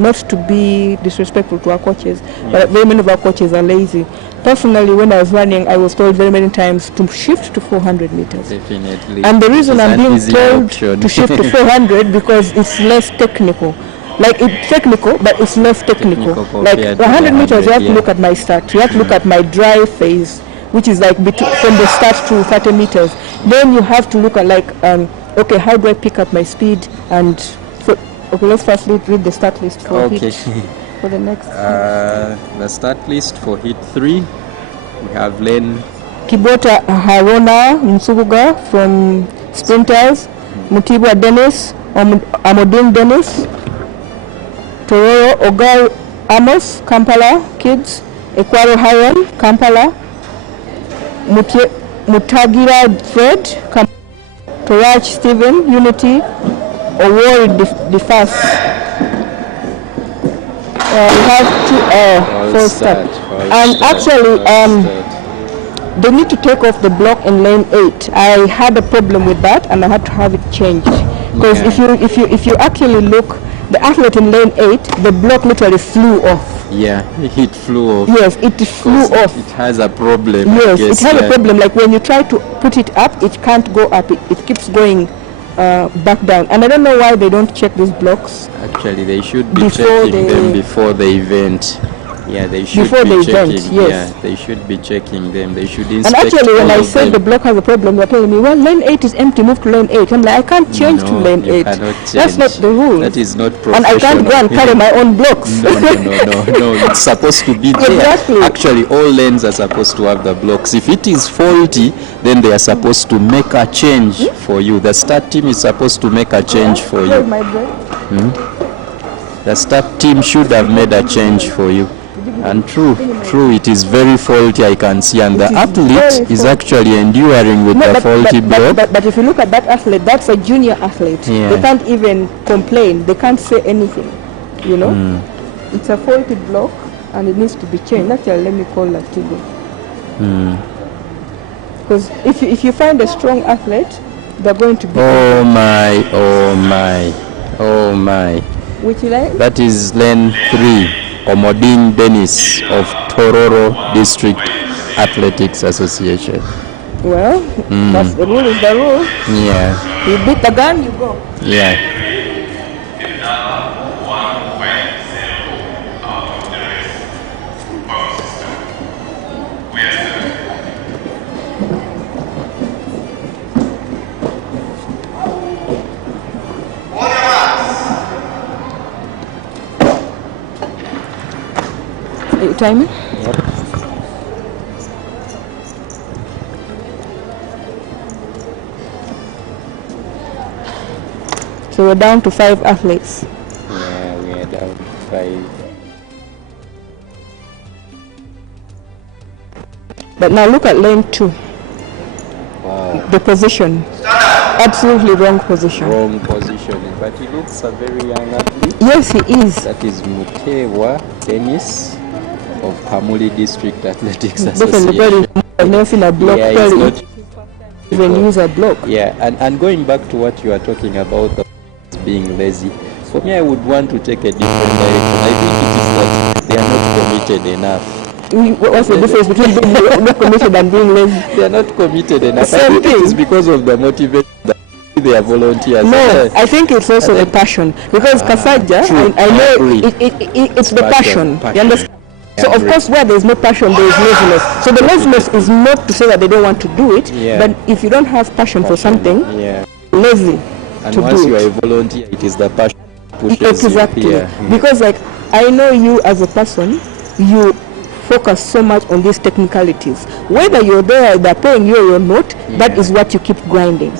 not to be disrespectful to our coaches, but very many of our coaches are lazy. Personally, when I was running, I was told very many times to shift to 400 meters. Definitely. And the reason I'm being told option. to shift to 400 because it's less technical. Like it's technical, but it's less technical. Like 100 meters, you have to look at my start. You have to look at my dry phase, which is like from the start to 30 meters. Then you have to look at like, okay, how do I pick up my speed? And okay, let's first read the start list for heat. For the next. The start list for heat 3. We have Len Kibota Harona Msubuga from sprinters, Mutibwa Dennis, Amodin Dennis, Tororo Ogal Amos, Kampala Kids, Ekwaro Haron, Kampala, Mutagira Fred, Torach Stephen, Unity, Owori Defas. We have two false start. And actually, they need to take off the block in lane 8. I had a problem with that, and I had to have it changed. Because if you actually look, the athlete in lane 8, the block literally flew off. Yeah, it flew off. Yes, it flew off. It has a problem. Yes, it has a problem. Like when you try to put it up, it can't go up. It keeps going back down. And I don't know why they don't check these blocks. Actually, they should be checking them before the event. Yeah, they should before be the checking. Event, yes. Yeah, they should be checking them. They should inspect. And actually, when I said them. the block has a problem, they're telling me, well, lane 8 is empty, move to lane 8. I'm like, I can't change to lane 8. That's not the rule. That is not professional. And I can't go and carry my own blocks. No. It's supposed to be there. Exactly. Actually, all lanes are supposed to have the blocks. If it is faulty, then they are supposed to make a change for you. The start team is supposed to make a change for you. The start team should have made a change for you. And true, it is very faulty, I can see, and the athlete is actually enduring with the faulty block. But if you look at that athlete, that's a junior athlete. Yeah. They can't even complain. They can't say anything, you know. It's a faulty block, and it needs to be changed. Actually, let me call Latigo. Because if you find a strong athlete, they're going to be... Oh my. Which lane? That is lane 3. Omoding Dennis of Tororo District Athletics Association. Well, that's the rule is the rule. Yeah. You beat the gun, you go. Yeah. Are you timing? Yep. So we're down to 5 athletes. Yeah, we are down to 5. But now look at lane 2. Wow. The position. Absolutely wrong position. Wrong positioning, but he looks a very young athlete. Yes, he is. That is Mutewa Dennis of Kamuli District Athletics Definitely Association. I've never seen a block. Yeah, it's not even use a block. Yeah, and going back to what you are talking about being lazy, for me I would want to take a different direction. I think it is that they are not committed enough. What's the difference between being not committed and being lazy? They are not committed enough. Same I think thing. it is because of the motivation that they are volunteers. No, I think it's also the passion. Because Kasaja, I know it's the passion. You understand? So of course where there is no passion, there is laziness. So the laziness is not to say that they don't want to do it, but if you don't have passion for something, lazy and to once do you are it. a volunteer, it is the passion that pushes Exactly. you. Yeah. Because like I know you as a person, you focus so much on these technicalities. Whether you're there, they're paying you or you're not, that is what you keep grinding.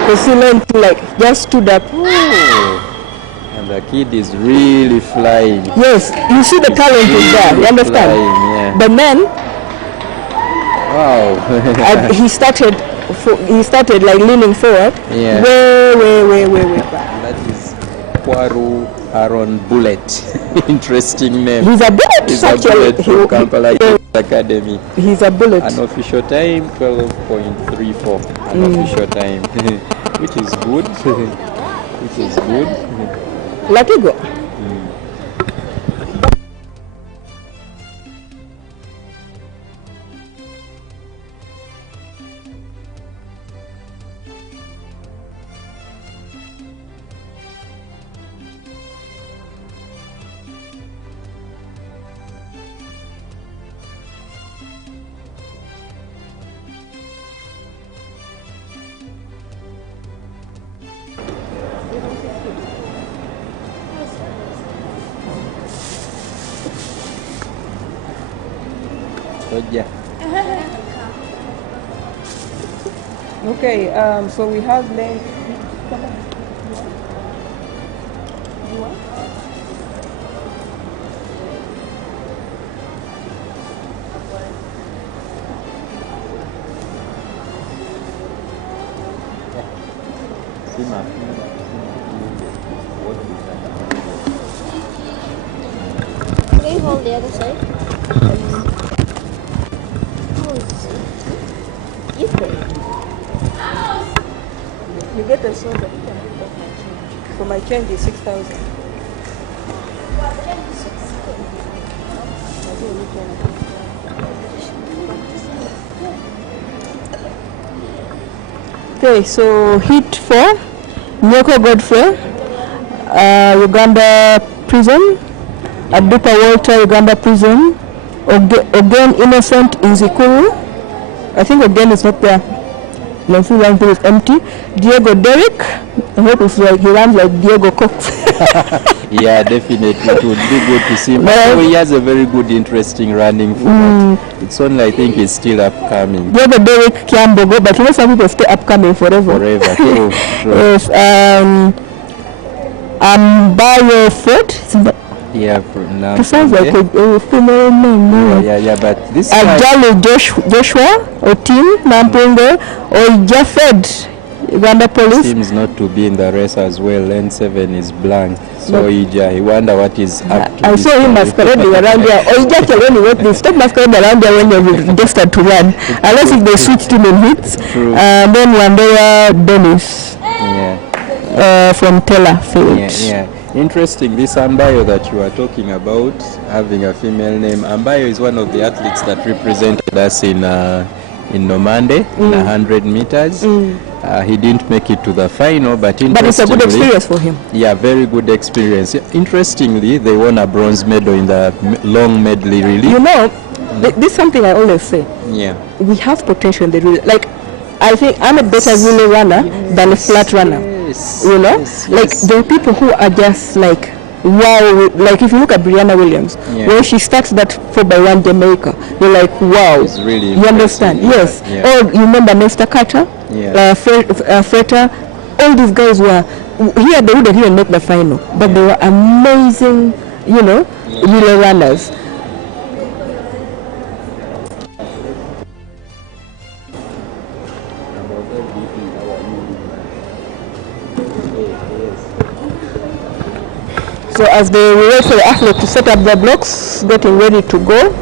Because you learn to like just stood up. And the kid is really flying. Yes, you see the talent is there. You understand? Flying, The man, wow. he started like leaning forward. Yeah. Way back. That is Kwaru Aaron Bullet. Interesting name. He's a bullet. He's a Actually, bullet from Kampala Academy. He's a bullet. An official time 12.34. An official time, which is good. This is good. Lucky go. Toja. Okay, so we have lane. Can you hold the other side? You pay. You get a soda. You can pick up my change. So my change is 6,000. Okay, so hit for Nyoko Godfrey, Uganda Prison, Adupa Walter, Uganda Prison, Ogen Innocent Nzikuru, I think Ogen is not there, Nancy Ramsey is empty, Diego Derrick, I hope it's like he runs like Diego Cox. Yeah, definitely. It would be good to see him. So he has a very good, interesting running format. It's only, I think, he's still upcoming. Diego Derrick Kiambogo, but you know some people stay upcoming forever. Forever. True, true. Yes, Bayo Fred. Yeah, from now. It sounds like a female name. No? Yeah, but this guy, Ajali Joshua Otim Nampungo or Jafed Uganda Police. seems not to be in the race as well. Lane 7 is blank. So he wonder what is up to I this saw him guy. masquerading around there. Or you just when you went this, stop masquerading around there when you're registered to run. Unless if they switched him in hits. True. Then Wandera Dennis Yeah. from Tellerfield. Yeah. Interesting, this Ambayo that you are talking about, having a female name. Ambayo is one of the athletes that represented us in Nomande in 100 meters. He didn't make it to the final, but But it's a good experience for him. Yeah, very good experience. Interestingly, they won a bronze medal in the long medley relay. You know, this is something I always say. Yeah. We have potential in the relay. Like, I think I'm a better relay runner than a flat runner. Yes. You know, Yes, like yes. there are people who are just like, wow. Like if you look at Brianna Williams, when she starts that 4x1 Jamaica, you're like, wow. It's really you understand? impressive. Yes. Yeah. Or you remember Nesta Carter, Yeah. Freta, all these guys were here. They wouldn't even make the final, but they were amazing, you know, relay runners. So as they wait for the athlete to set up their blocks, getting ready to go.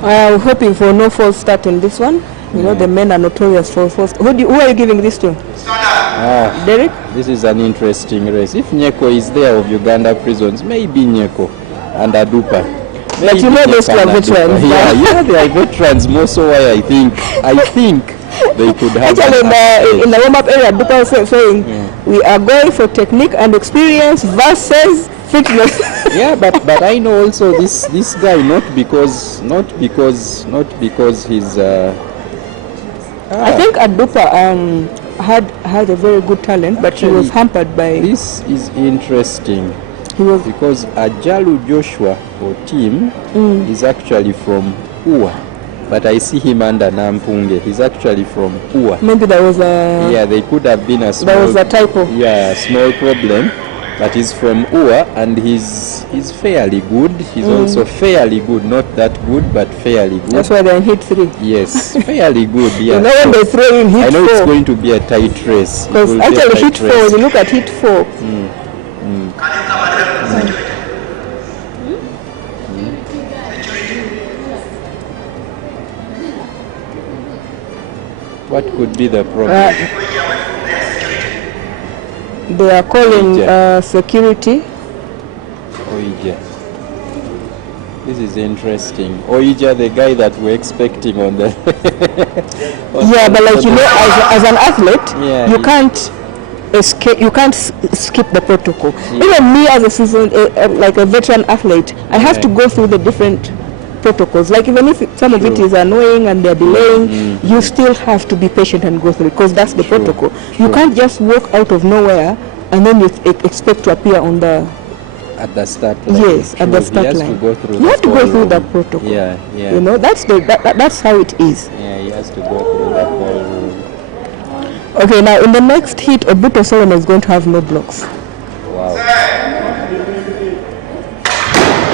I'm hoping for no false start in this one. You know, the men are notorious for false. Who are you giving this to? Derek? This is an interesting race. If Nyeko is there of Uganda prisons, maybe Nyeko and Adupa. But you know those two are veterans. Yeah, they are veterans more so why I think they could have Actually, in the warm-up area, Adupa was saying, we are going for technique and experience versus fitness. Yeah, but I know also this guy not because he's. I think Adupa had a very good talent, but he was hampered by. This is interesting. He was because Ajalu Joshua or team is actually from Ua, but I see him under Nampunge. He's actually from Ua. Maybe there was a. Yeah, they could have been a small. There was a typo. Yeah, small problem. But he's from Ua and he's fairly good. He's also fairly good, not that good, but fairly good. That's why they're in hit 3. Yes, fairly good. Yeah. You know when they throw in hit 4. I know it's going to be a tight race. Because actually hit 4, you look at hit 4. What could be the problem? They are calling security. Oija. This is interesting. Oija, the guy that we're expecting on the. Yeah, but like you know, as an athlete, Yeah, you can't escape. You can't skip the protocol. Even me, as a seasoned, like a veteran athlete, I have to go through the different protocols. Like even if some of it is annoying and they're delaying, you still have to be patient and go through it because that's the protocol. You can't just walk out of nowhere and then you expect to appear on the. At the start line. Yes, at the start line. To go through you have to go through the room. protocol. Yeah. You know, that's that's how it is. Yeah, he has to go through that whole room. Okay, now in the next heat, Obuto Solomon is going to have no blocks. Wow.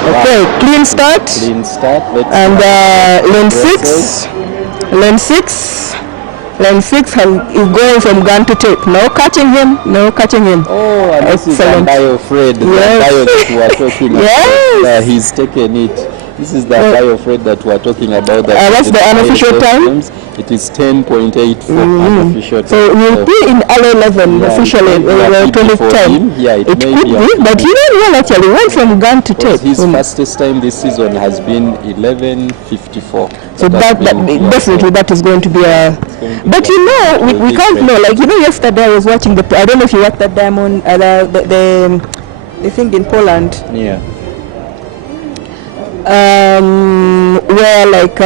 Okay, clean start. Clean start. And lane 6 is going from gun to tape. No catching him. Oh, and this is the bio Fred, the bio that we are talking about. He's taken it. This is the bio Fred that we are talking about. What's the unofficial time? It is 10.84 unofficial time. So we'll be in L11 officially, 2010. Yeah, it may could be, but he didn't well actually went from gun to tape. His fastest time this season has been 11:54. So that definitely that is going to be a. But you know, we can't know. Like you know, yesterday I was watching the. I don't know if you watched that diamond, the thing in Poland. Yeah. Where like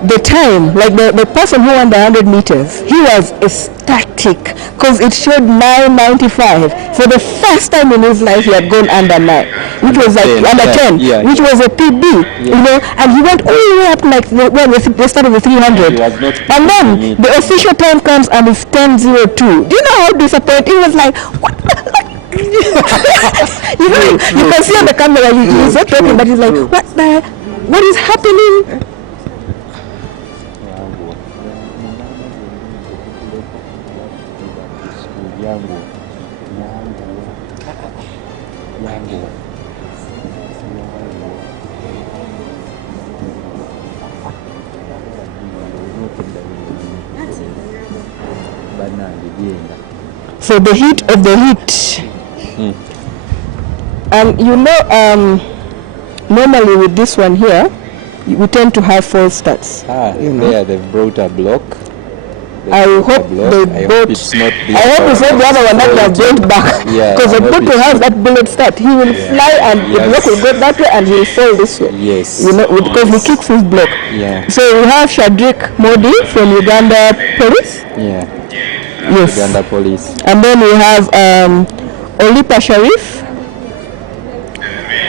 the time, like the person who won the 100 meters, he was ecstatic because it showed 9:95. For the first time in his life, he had gone under 9, which was like under 10, which was a PB, you know, and he went all the way up like when they started with 300. And then the official time comes and it's 10:02. Do you know how disappointed? He was like, what the you know, you can see on the camera he's not talking, but he's like, what is happening? So the heat of the heat. And you know, normally with this one here, we tend to have false starts. You know? Yeah, they've brought a block. I hope they brought. It's not I hope it's not the other one that they have brought back. Because the block will have that bullet start. He will fly and the block will go that way and he will fall this way. Yes. You know, because he kicks his block. Yeah. So we have Shadrik Modi from Uganda Police. Yeah. Yes. Uganda Police. And then we have Olipa Sharif.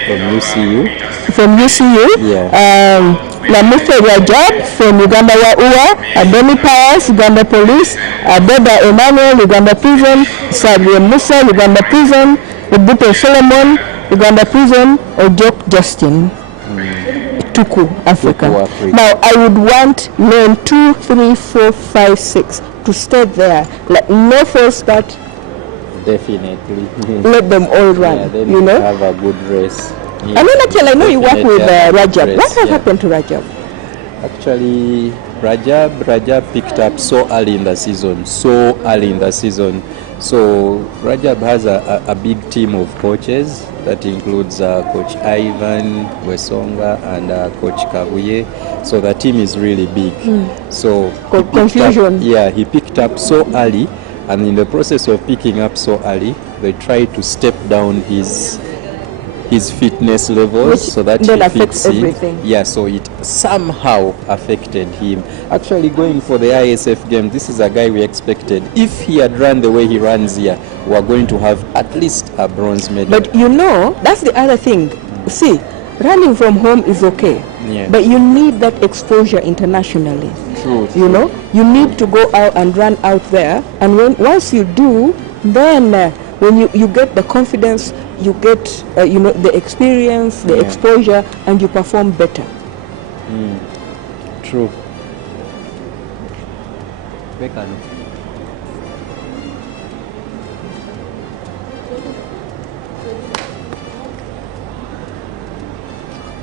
From UCU. Yeah. Lamufe Rajab from Uganda Ua, Adoni Pius, Uganda Police, Abeda Emmanuel, Uganda Prison, Sabri Musa, Uganda Prison, Obuto Solomon, Uganda Prison, Ojok Justin, Tuku, Africa. Now I would want lane 2, 3, 4, 5, 6 to stay there. Like no false start. Definitely. Let them all run. Yeah, then you know. Have a good race. And then actually, I know you work with Rajab. What has happened to Rajab? Actually, Rajab picked up so early in the season. So Rajab has a big team of coaches that includes Coach Ivan Wesonga and Coach Kabuye. So the team is really big. So confusion. He picked up so early. and in the process of picking up so early, they try to step down his fitness levels, Which so that then he affects fits in. everything. Yeah, so it somehow affected him. Actually, going for the ISF game, this is a guy we expected. If he had run the way he runs here, we are going to have at least a bronze medal. But you know, that's the other thing. See, running from home is okay, Yeah. but you need that exposure internationally. True. You know, you need to go out and run out there, and once you do, then when you get the confidence, you get the experience, the Yeah. exposure, and you perform better. True.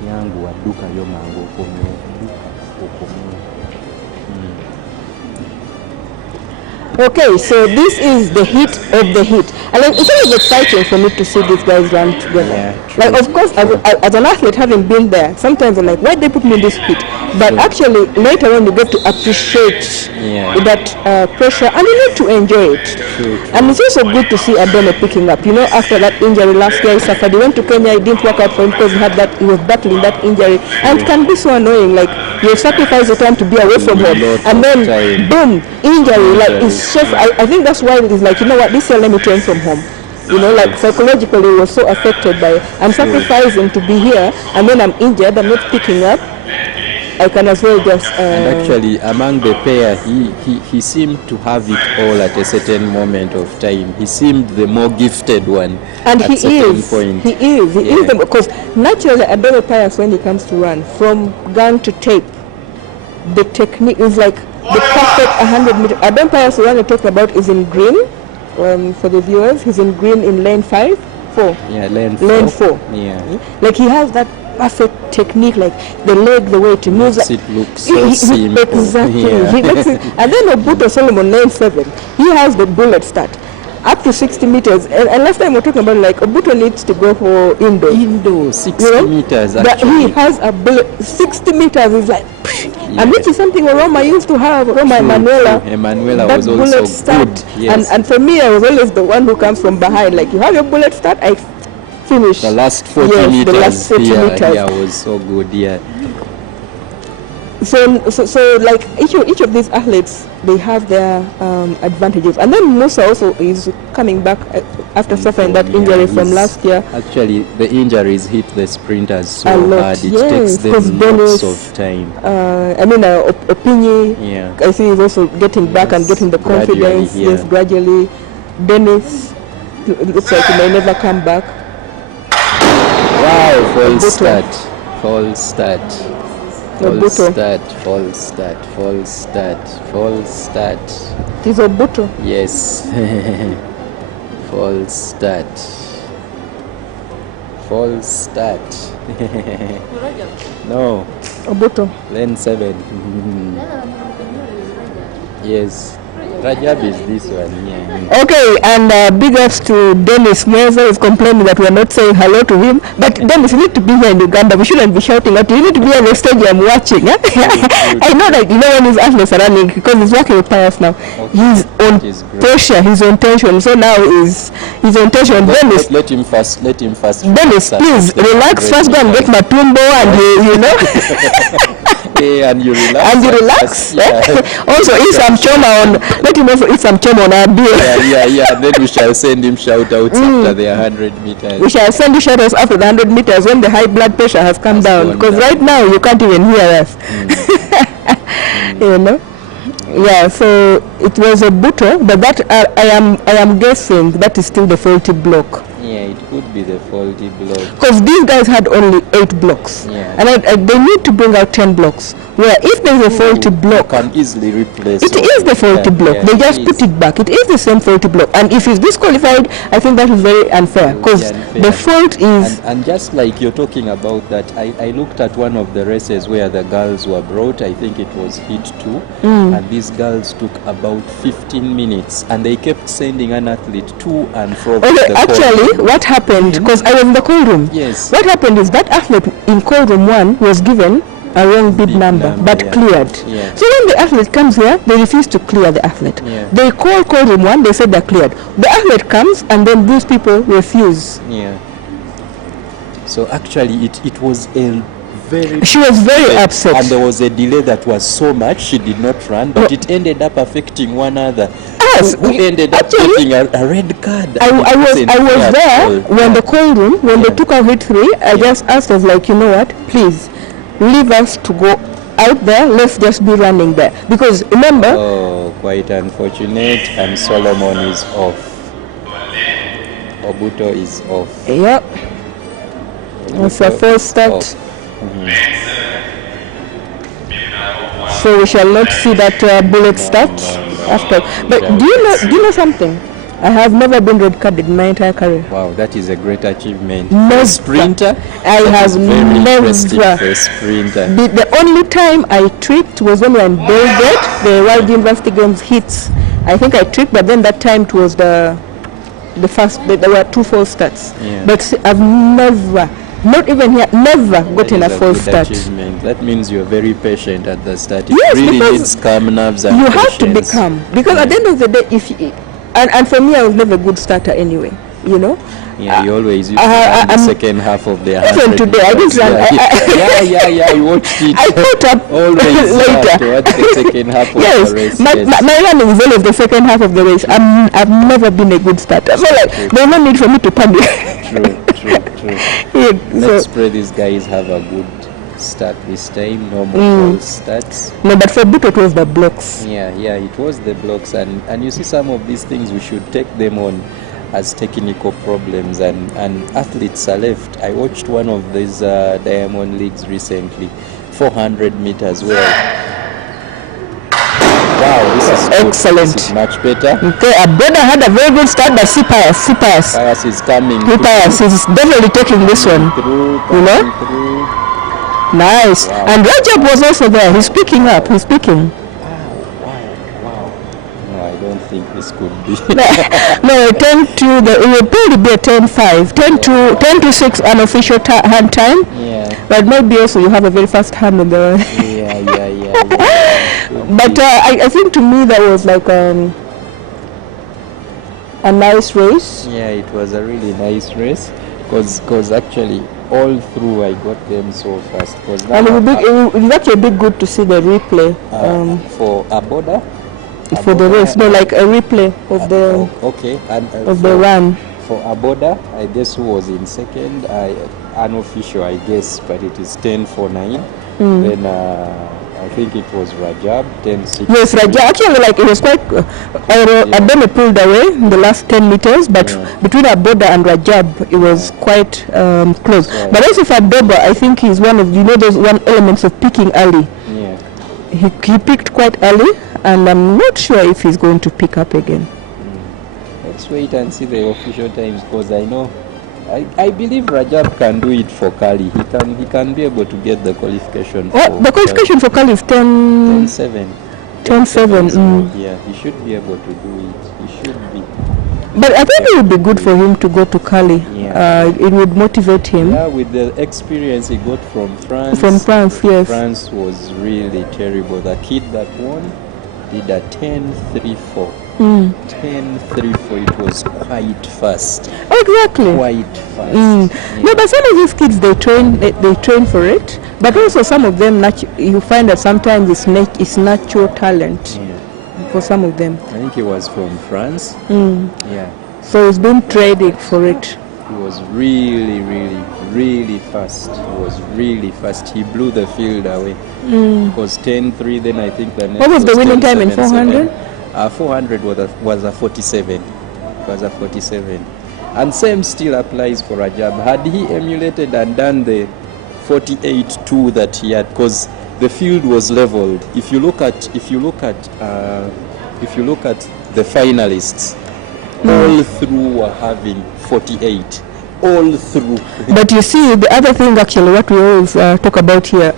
Yangu waduka yo mango okomye. Okay, so this is the heat of the heat. And like, it's always exciting for me to see these guys run together. Yeah, true, like, of course, as an athlete, having been there, sometimes I'm like, why they put me in this heat? But actually, later on, you get to appreciate that pressure, and you need to enjoy it. True. And it's also good to see Adone picking up. You know, after that injury last year, he suffered. He went to Kenya, it didn't work out for him because he was battling that injury. And it can be so annoying, like, you sacrifice the time to be away from home, and then, boom, injury. Like, it's so, I think that's why it is like, you know what, this year let me train from home. You know, like psychologically we were so affected by it. I'm sacrificing to be here, and then I'm injured, I'm not picking up. I can as well just... And actually, among the pair, he seemed to have it all at a certain moment of time. He seemed the more gifted one. And at he certain is. point. He is. Because naturally, Adone Pius, when he comes to run, from gun to tape, the technique is like the perfect 100 meter. Adone Pius, the one you're talking about, is in green. For the viewers, he's in green in lane 4. Yeah, lane 4. Yeah. Like he has that perfect technique, like the leg, the way it moves. Makes it look so simple. Exactly. Yeah. He makes it. And then Obuto Solomon, lane 7, he has the bullet start. Up to 60 meters. And last time we were talking about, like, Obuto needs to go for Indo. Indo, 60 meters But actually. he has a bullet. 60 meters is like, and which is something Roma used to have. Roma Emanuela. Emanuela that was bullet also start. good. Yes. And for me, I was always the one who comes from behind. Like, you have your bullet start, I finish. The last 40 yes, meters. The last 40 meters. Yeah, was so good. Yeah. So like each of these athletes, they have their advantages. And then Musa also is coming back after suffering that injury from last year. Actually, the injuries hit the sprinters so a lot. hard. It yes, takes them lots of time. Opinion, Yeah. I see he's also getting back and getting the confidence. Gradually, Yes, gradually. Dennis looks like he may never come back. Wow, false Obuto. start. False start. False Obuto. start. False start. False start. False start. It is Obuto. Yes. False start. False start. No. Obuto. Lane 7. Yes. Rajab is this one. Yeah. Okay, and big ups to Dennis. Mweza is complaining that we are not saying hello to him. But Dennis, you need to be here in Uganda. We shouldn't be shouting at you. You need to be on the stadium watching. Eh? I know that you know when his athletes are running because he's working with Pius now. Okay. He's on pressure. He's on tension. So now he's on tension. Dennis, Let him first. Dennis, please relax. First, go and get Matumbo, and you know. Yeah, and you relax. And you relax. Yeah. Also, eat some choma on. Let him also eat some choma on our beer. Yeah. Then we shall send him shout outs after the 100 meters. We shall send you shout outs after the 100 meters when the high blood pressure has come down. Because right now you can't even hear us. You know. Yeah. So it was a Obuto, but that I am guessing that is still the faulty block. Yeah, it could be the faulty block. Because these guys had only 8 blocks. Yeah. And they need to bring out 10 blocks. Where if there is a faulty block, can easily replace it is the faulty block. Yeah, they just put it back. It is the same faulty block. And if he's disqualified, I think that is very unfair. Because the fault is... And just like you're talking about that, I looked at one of the races where the girls were brought. I think it was Heat 2. And these girls took about 15 minutes. And they kept sending an athlete to and from the actually, what happened, because I was in the cold room. Yes. What happened is that athlete in cold room 1 was given a wrong bid number, but yeah. cleared. Yeah. So when the athlete comes here, they refuse to clear the athlete. Yeah. They call room 1, they say they're cleared. The athlete comes and then these people refuse. Yeah. So actually it was a very... She was very upset. And there was a delay that was so much she did not run, but it ended up affecting one other. Yes, who ended up getting a red card. I was there when the call room, when they took out hit 3, I just asked us like, you know what, please leave us to go out there, let's just be running there. Because remember... Oh, quite unfortunate, and Solomon is off. Obuto is off. Yep. It's a false start. So we shall not see that bullet start after. But do you know something? I have never been red carded in my entire career. Wow, that is a great achievement. Never. A sprinter? I have never. For a sprinter. The only time I tricked was when we were in Belgrade, the World University Games hits. I think I tricked, but then that time it was the first. There were 2 false starts. Yeah. But I've never. Not even here, never gotten a false start. Achievement. That means you're very patient at the start. It Yes, really because needs calm nerves and you patience. have to be calm. Because at the end of the day, if you, and for me, I was never a good starter anyway, you know. Yeah, you always used to run the second half of the 100 even today, I didn't run. Yeah, I watched it. I caught up always later. Towards the second half of Yes, the race. my running is always the second half of the race. I've never been a good starter. So like, there's no need for me to panic. True. Yeah, Let's pray these guys have a good start this time. No more false starts. No, but for Buto it was the blocks. Yeah, it was the blocks, and you see some of these things we should take them on as technical problems, and athletes are left. I watched one of these Diamond Leagues recently, 400 meters. Wow, this is excellent. This is much better. Okay, Abena had a very good start, but Sipias is coming. Sipias is definitely taking this one. Through. Nice. Wow. And Rajab was also there. He's picking up. He's picking. Wow. No, I don't think this could be. No, 10-2. It would probably be a 10-5. 10-6 unofficial hand time. Yeah. But maybe also you have a very fast hand on the. Yeah. But I think to me that was like a nice race. Yeah, it was a really nice race because actually all through I got them so fast. And it would actually be good to see the replay for a border. For the race, no, like a replay of the of the run. For a border, I guess who was in second, unofficial, I guess, but it is 10:49. Then I think it was Rajab 10:6. Yes, Rajab. Actually, like it was quite. Ademe pulled away in the last 10 meters, but between Aboda and Rajab, it was quite close. Right. But also for Adoba, I think he's one of those elements of picking early. Yeah. He picked quite early, and I'm not sure if he's going to pick up again. Let's wait and see the official times, because I know. I believe Rajab can do it for Kali. He can be able to get the qualification. The qualification for Kali is 10-7. 10-7. Yeah, he should be able to do it. He should be. But I think it would be good for him to go to Kali. Yeah. It would motivate him. Yeah, with the experience he got from France. From France, yes. France was really terrible. The kid that won did a 10-3-4. 10-3-4. It was quite fast. Exactly. Quite fast. Yeah. No, but some of these kids they train for it. But also some of them you find that sometimes it's natural talent. Yeah. For some of them. I think he was from France. Yeah. So he's been training for it. He was really fast. He was really fast. He blew the field away. It was 10-3. Then I think the next. What was the winning time in 400? 400 was a 47. Was a 47. And same still applies for Rajab. Had he emulated and done the 48-2 that he had, because the field was leveled. If you look at the finalists, all through were having 48. All through. But you see, the other thing actually, what we always talk about here,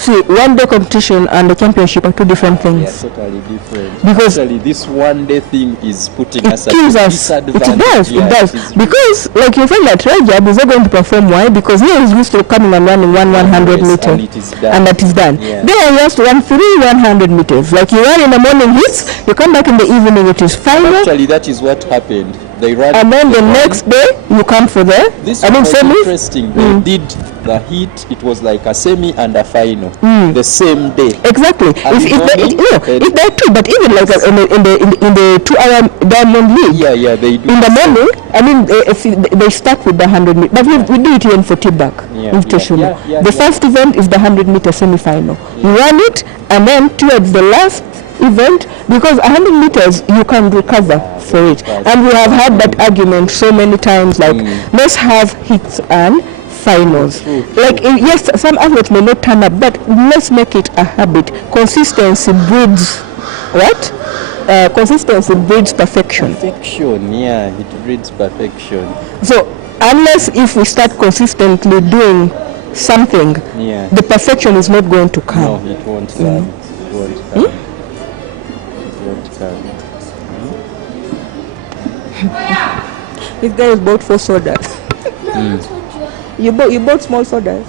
See, one-day competition and the championship are two different They are things. totally different. Because actually, this one-day thing is putting It us at kills a us. It disadvantage. does. Yeah, It does. is Because, like you find that Rajab is not going to perform. Why? Because he is used to coming and running 100 Yes, meter, and it is done. and that is done. Yeah. There he has to run 100 meters. Like you run in the morning hits, you come back in the evening, it is final, Actually, that is what happened. They ran. and then the run. next day you come for the. This I mean, was semis. interesting. They did the heat. It was like a semi and a final the same day. Exactly. And If they too, but even like in the 2-hour diamond league. Yeah, they do. In the morning, I mean, if they start with the 100 meter, but we do it here in Fortibak, Yeah, with yeah, Teshula. yeah, The yeah. first event is the 100 meter semi-final. You run it, and then towards the last event, because 100 meters you can recover for it. And we have had that argument so many times, like let's have hits and finals. Like yes, some athletes may not turn up, but let's make it a habit. Consistency breeds what? Consistency breeds perfection. Perfection, yeah, it breeds perfection. So unless if we start consistently doing something, Yeah. the perfection is not going to No, come. it won't come. It won't come. It won't come. This guy has bought 4 sodas. You bought small sodas.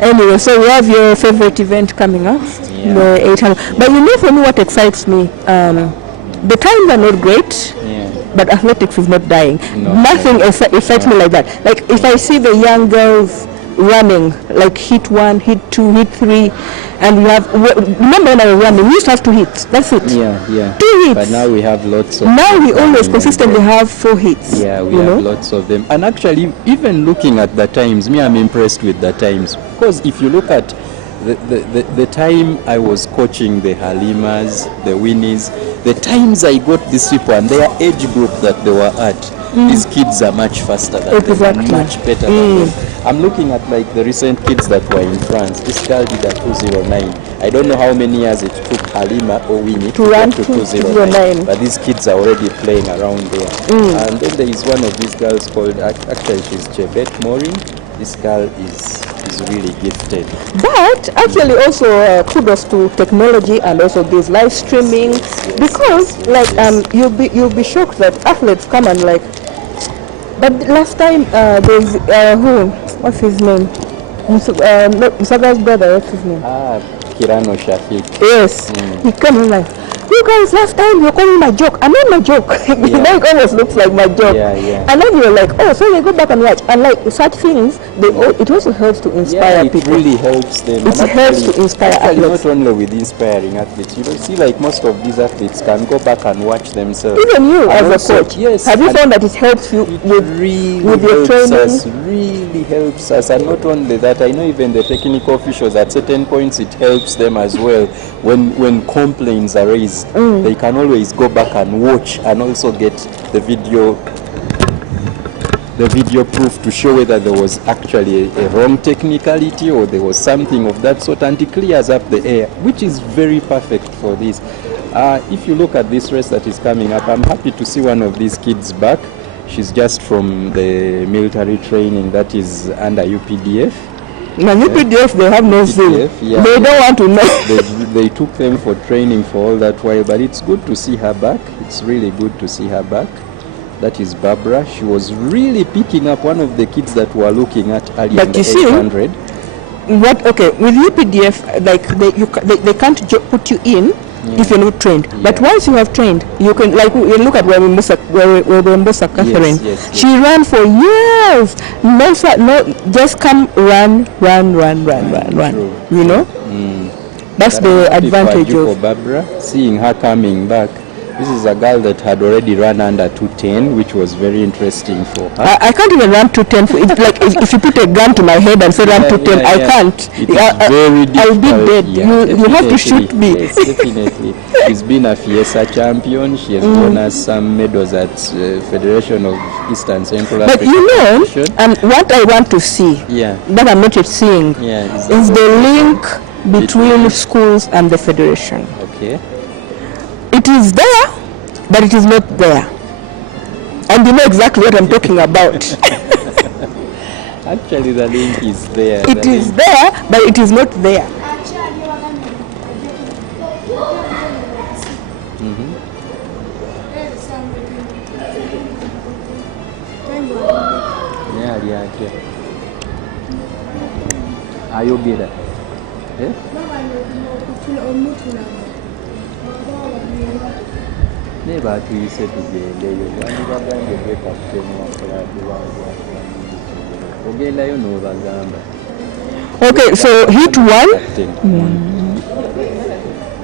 Anyway, so we have your favorite event coming up, the 800. But you know, for me, what excites me, the times are not great, Yeah. but athletics is not dying. No. Nothing excites me like that. Like if I see the young girls running, like hit 1, hit 2, hit 3, and we have. Remember when I was running, we used to have 2 hits. That's it. Yeah, yeah. 2 hits. But now we have lots of. Now we always them. consistently have 4 hits. Yeah, we you have know? lots of them. And actually, even looking at the times, me, I'm impressed with the times. Because if you look at the time I was coaching the Halimas, the Winnies, the times I got these people and their age group that they were at, these kids are much faster than them, Exactly. and much better than them. I'm looking at like the recent kids that were in France. This girl did a 209. I don't know how many years it took Halima or Winnie To run get to 209. but these kids are already playing around there. And then there is one of these girls called, actually she's Chebet Morin. This girl is really gifted. But actually also kudos to technology and also this live streaming, because like you'll be shocked that athletes come and like. But last time there's what's his name? Musaga's brother, what's his name? Kirano Shafiq. Yes, he came and like, you guys last time you're calling my joke. I'm not my joke. You know, it almost looks like my joke. Yeah, yeah. And then you're like, oh, so they go back and watch. And like such things, it also helps to inspire It people. really helps them. It And helps actually- to inspire actually athletes. not only with inspiring athletes. You know, see, like most of these athletes can go back and watch themselves. Even you And as also- a coach, yes, have you and found that it helps you it with really your helps training? us, really helps us. And not only that, I know even the technical officials at certain points it helps them as well. When complaints are raised, they can always go back and watch and also get the video proof to show whether there was actually a wrong technicality or there was something of that sort, and it clears up the air, which is very perfect for this. If you look at this race that is coming up, I'm happy to see one of these kids back. She's just from the military training that is under UPDF. Now UPDF, they have no zeal. UPDF, yeah, They don't want to know. they took them for training for all that while, but it's good to see her back. It's really good to see her back. That is Barbara. She was really picking up one of the kids that we were looking at earlier in But the you see, 800. What? Okay, with UPDF, like they can't put you in if you're not trained. But once you have trained, you can, like, you look at Wembosa Catherine. Yes. She ran for years. No, just come run. True. You know, that's But I'm the happy advantage for of. Barbara, seeing her coming back. This is a girl that had already run under 210, which was very interesting for her. I can't even run 210. It's like if you put a gun to my head and say run 210, I can't. It is very difficult. I'll be dead. Yeah, you have to shoot me. Yes, definitely. She's been a Fiesa champion. She has won us some medals at Federation of East and Central But Africa. you know, Competition. what I want to see, Yeah. that I'm not yet seeing, Yeah, is the link between schools and the federation. Okay. It is there, but it is not there. And you know exactly what I'm talking about. Actually, the link is there. It is there, but it is not there. Yeah. Are you better? Yeah? Never to you said tugende yo bandi bagambye gwe kapiteni wa kulabu ogendayo n'obagamba. Okay, so hit one.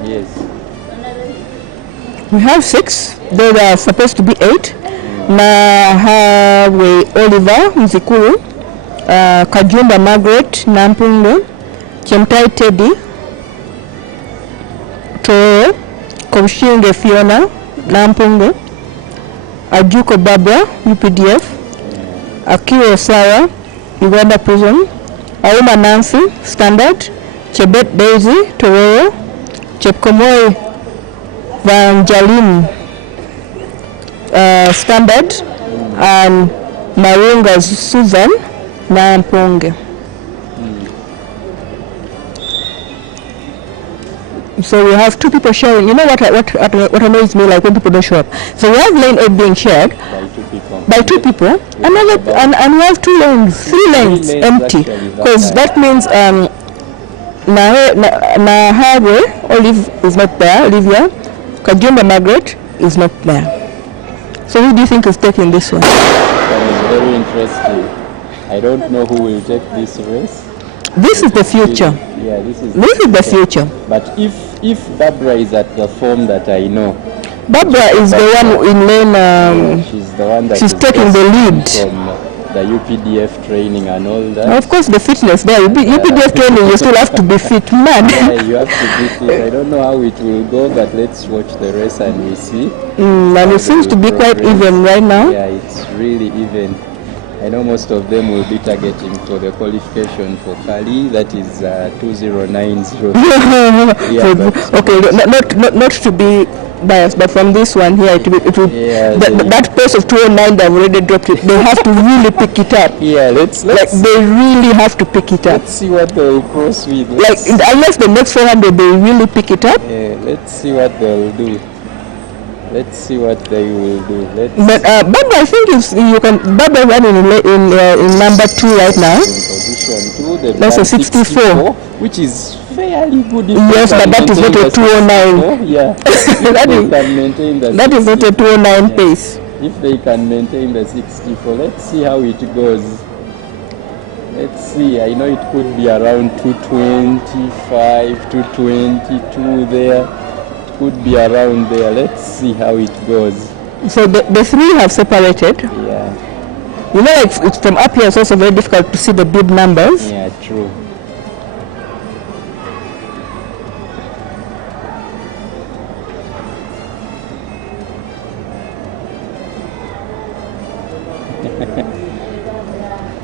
Yes. We have 6. There are supposed to be 8. Nahawe Oliver Mzikuru, Kajumba Margaret Nampungo, Chemtai Teddy, Toro, Komshinge Fiona Nampungo, Ajuko Barbara UPDF, Akio Sarah Uganda Prison, Auma Nancy Standard, Chebet Daisy Tororo, Chepkomoi Vanjalim Standard, and Marunga Susan Nampunge. So we have 2 people sharing. You know what annoys me, like when people don't show up. So we have lane 8 being shared by two people. Another and we have 3 lanes empty, because that means Nahawe Olive is not there. Olivia Kajumba Margaret is not there. So who do you think is taking this one? That is very interesting. I don't know who will take this race. This is the future. Yeah, this is the future. But if Barbara is at the form that I know, Barbara is the one in lane. She's the one that she's taking the lead from the UPDF training and all that. Of course, the fitness there. UPDF training, you still have to be fit, man. Yeah, you have to be fit. I don't know how it will go, but let's watch the race and we see. And it seems to be quite even right now. Yeah, it's really even. I know most of them will be targeting for the qualification for Kali, that is 2090. Yeah, okay, not to be biased, but from this one here, it will yeah, that pace of 209, they've already dropped it. They have to really pick it up. Yeah, let's like they really have to pick it up. Let's see what they'll cross with. Unless the next 400 they really pick it up. Yeah, let's see what they'll do. Let's see what they will do. But Barbara, I think you can. Barbara running in number 2 right now. In position 2, that's a 64, which is fairly good. Yes, but that is not a 209. Yeah, that is not a 209 pace. If they can maintain the 64, let's see how it goes. Let's see. I know it could be around 225, 222 there. Could be around there. Let's see how it goes. So the 3 have separated. Yeah. You know, it's from up here, it's also very difficult to see the big numbers. Yeah, true.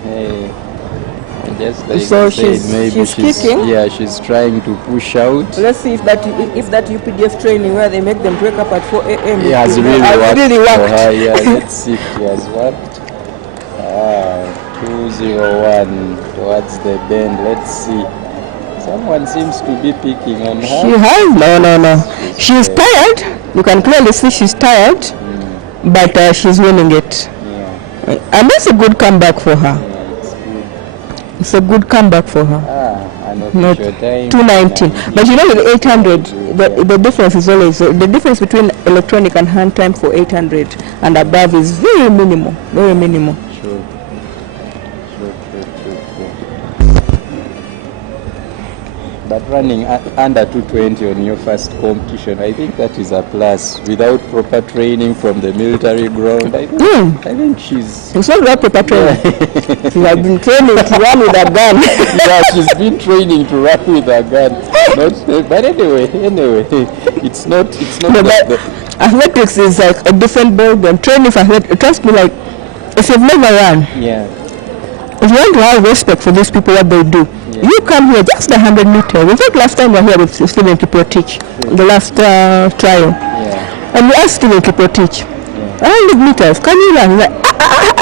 Hey. Just like so she's kicking. Yeah, she's trying to push out. Let's see if that UPDF training where they make them wake up at 4 a.m. Yeah, has really worked for her. Yeah, let's see if it has worked. 201 towards the bend. Let's see. Someone seems to be picking on her. She has no. She's tired. You can clearly see she's tired, but she's winning it. Yeah. And that's a good comeback for her. It's a good comeback for her. Not 219. But you know, with 800, the difference is always the difference between electronic and hand time for 800 and above is very minimal. Very minimal. True. But running under 220 on your first competition, I think that is a plus. Without proper training from the military ground, I think she's... It's not about proper training. She has been training to run with a gun. Yeah, she's been training to run with a gun. But anyway, it's not athletics is like a different ballgame. Training for athletics, trust me, like, if you've never run, if you want to have respect for these people, what they do, you come here just 100 meters. In fact, last time we were here with Stephen Kiprotich, the last trial, and we asked Stephen Kiprotich, 100 meters, can you run? Like,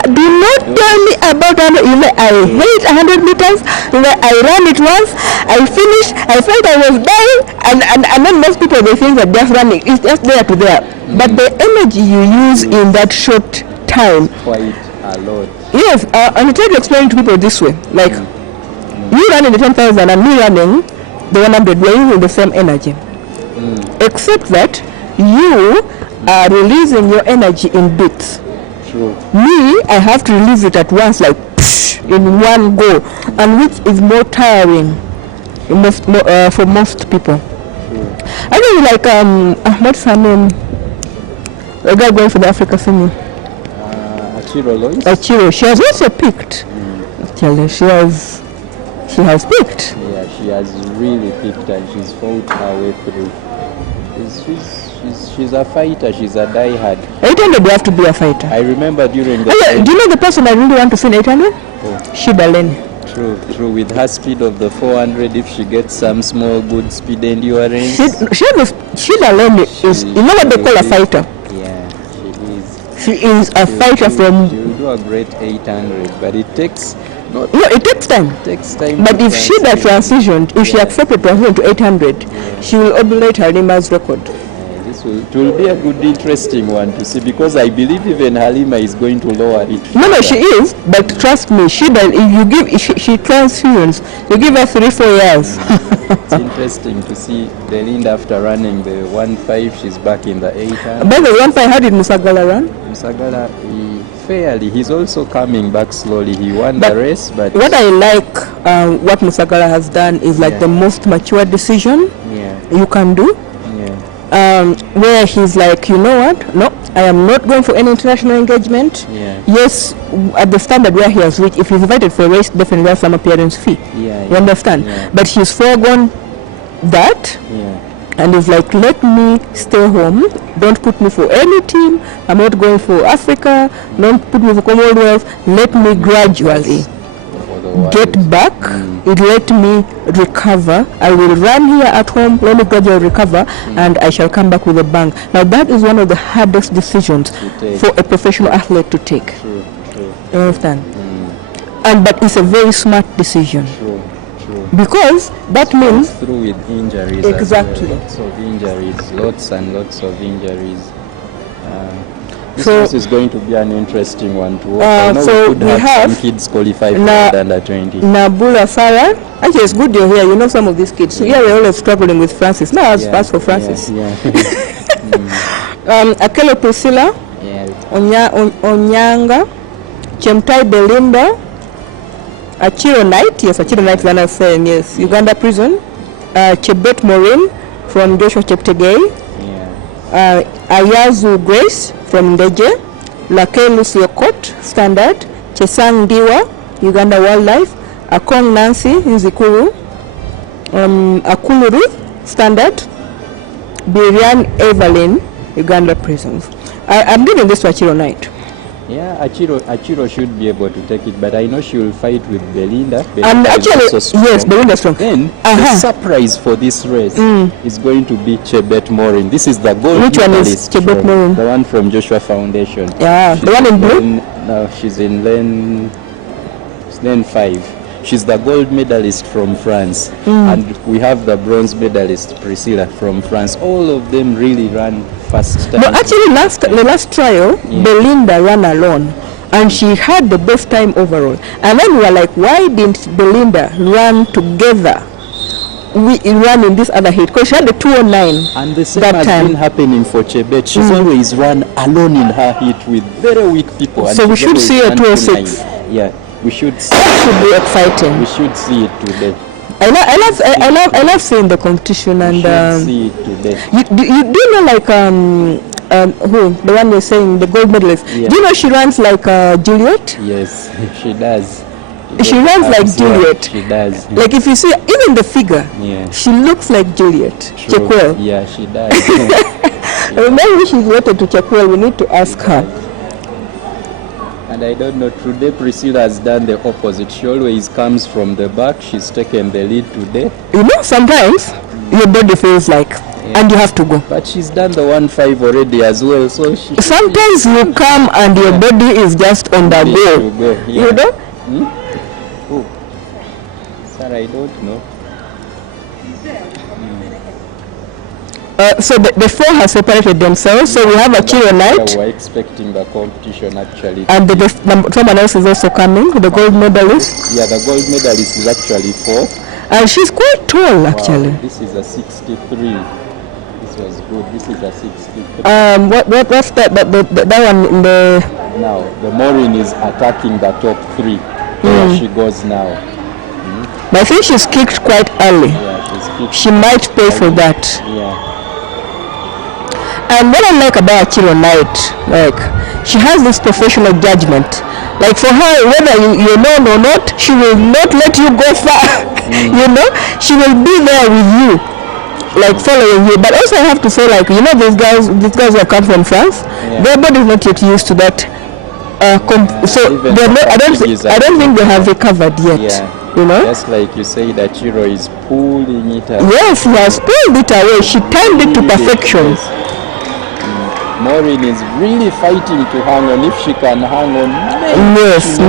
do not tell me about 100. I hate 100 meters. I ran it once, I finished, I felt I was dying, and then most people, they think that just running is just there to there. But the energy you use in that short time. Quite a lot. Yes, and I try to explain to people this way. Like, you running the 10,000 and me running the 100, we're using the same energy. Except that you are releasing your energy in bits. True. Me, I have to release it at once, like in one go, and which is more tiring for most people. I really like what's her name? The guy going for the Africa singing. Achiro Lois? Achiro. She has also picked. Actually, she has picked. Yeah, she has really picked and she's fought her way through. She's a fighter, she's a die-hard. 800, you have to be a fighter. I remember during the do you know the person I really want to see in 800? Shida Leni. True. With her speed of the 400, if she gets some small good speed endurance. Shida Leni is, you know what they call a fighter? Yeah, she is. She is a fighter from... She will do a great 800, but it takes... No, it takes time. It takes time. But if Shida transitioned, if she accepted transition to 800, she will obliterate Halima's record. It will be a good, interesting one to see, because I believe even Halima is going to lower it. No, she is, but trust me, Shida, if she transitions, you give her 3-4 years. It's interesting to see Belinda after running the 1.5, she's back in the 800. By the 1.5, how did Musagala run? Musagala, he's also coming back slowly. He won the race, but... What I like, what Musagala has done is like the most mature decision you can do. Where he's like, you know what? No, I am not going for any international engagement. Yes, at the standard where he has reached, if he's invited for a race, definitely has some appearance fee. You understand? But he's foregone that. And he's like, let me stay home. Don't put me for any team. I'm not going for Africa. Don't put me for Commonwealth. Let me gradually get back. Let me recover. I will run here at home. Let me gradually recover, and I shall come back with a bang. Now that is one of the hardest decisions for a professional athlete to take. True. You understand? But it's a very smart decision. True. Because that means through with injuries. Exactly. Lots of injuries. Lots and lots of injuries. This is going to be an interesting one to watch. I know we could have some kids qualify for the under 20. Nabula Farah. Actually, it's good you're here. You know some of these kids. So here we're always struggling with Francis. Now as fast for Francis. Akelo Priscilla. Onyanga. Chemtai Belinda. Achiro Knight. Yes, Achiro Knight is another saying. Yes. Uganda Prison. Chebet Maureen from Joshua Cheptegei. Ayazu Grace from Ndeje, Lake Lucio Court, Standard, Chesang Diwa, Uganda Wildlife, Akong Nancy, Nzikuru, Akuluru, Standard, Birian Evelyn, Uganda Prisons. I'm giving this to Achiro Knight. Yeah, Achiro should be able to take it, but I know she will fight with Belinda. And actually, yes, Belinda's strong. Then the surprise for this race is going to be Chebet Maureen. This is the gold medalist. Which one is Chebet Maureen? The one from Joshua Foundation. Yeah, the one in blue? No, she's in lane 5. She's the gold medalist from France. And we have the bronze medalist, Priscilla, from France. All of them really ran fast time. No, actually, the last trial, Belinda ran alone. And she had the best time overall. And then we were like, why didn't Belinda run together? We ran in this other heat. Because she had the 209. And the same has been happening for Chebet. She's always run alone in her heat with very weak people. So we should see a 206. Yeah. We should see that should be exciting. We should see it today. I love seeing the competition, and we should see it today. You do know, like who the one you're saying, the gold medalist? Do you know she runs like Juliet? Yes, she does. She runs like Juliet. She does. Like if you see even the figure, she looks like Juliet. Chekwel. Yeah, she does. Maybe she's related to Chekwel. We need to ask her. And I don't know, today Priscilla has done the opposite. She always comes from the back. She's taken the lead today. You know, sometimes your body feels like, and you have to go. But she's done the 1.5 already as well, so she. Sometimes you come and your body is just on the go. Yeah. You know? Oh, Sarah, I don't know. So the four have separated themselves. So we have a Chiro night. Yeah, we're expecting the competition actually. And someone else is also coming, the gold medalist. Yeah, the gold medalist is actually 4. And she's quite tall, actually. Wow, this is a 63. This was good. This is a 63. What's that one in the... Now, the Maureen is attacking the top 3. There she goes now. But I think she's kicked quite early. Yeah, she's kicked. She might pay for that. Yeah. And what I like about Chiro Night, like, she has this professional judgment. Like for her, whether you know or not, she will not let you go far. You know, she will be there with you, like following you. But also I have to say, like, you know, these guys who have come from France, their body is not yet used to that. So they're not, I don't think they have recovered yet. Yeah. You know? Just like you say that Chiro is pulling it away. Yes, he has pulled it away. She timed it to perfection. Yes. Maureen is really fighting to hang on. If she can hang on,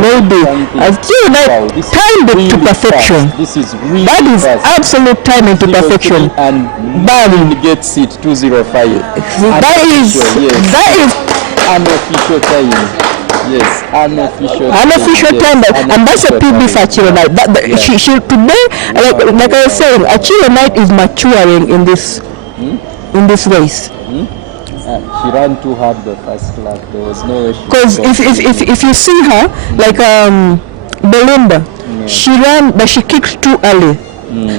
maybe. As Chiro timed it to perfection. This is really That is fast. absolute timing to perfection. And Maureen gets it 2:05. That is unofficial time. Yes, unofficial time, and that's a PB for Chiro Night. She today, like I was saying, a Chiro Night is maturing in this race. She ran too hard the first lap. There was no way. Because if you see her, like Belinda, she ran, but she kicked too early.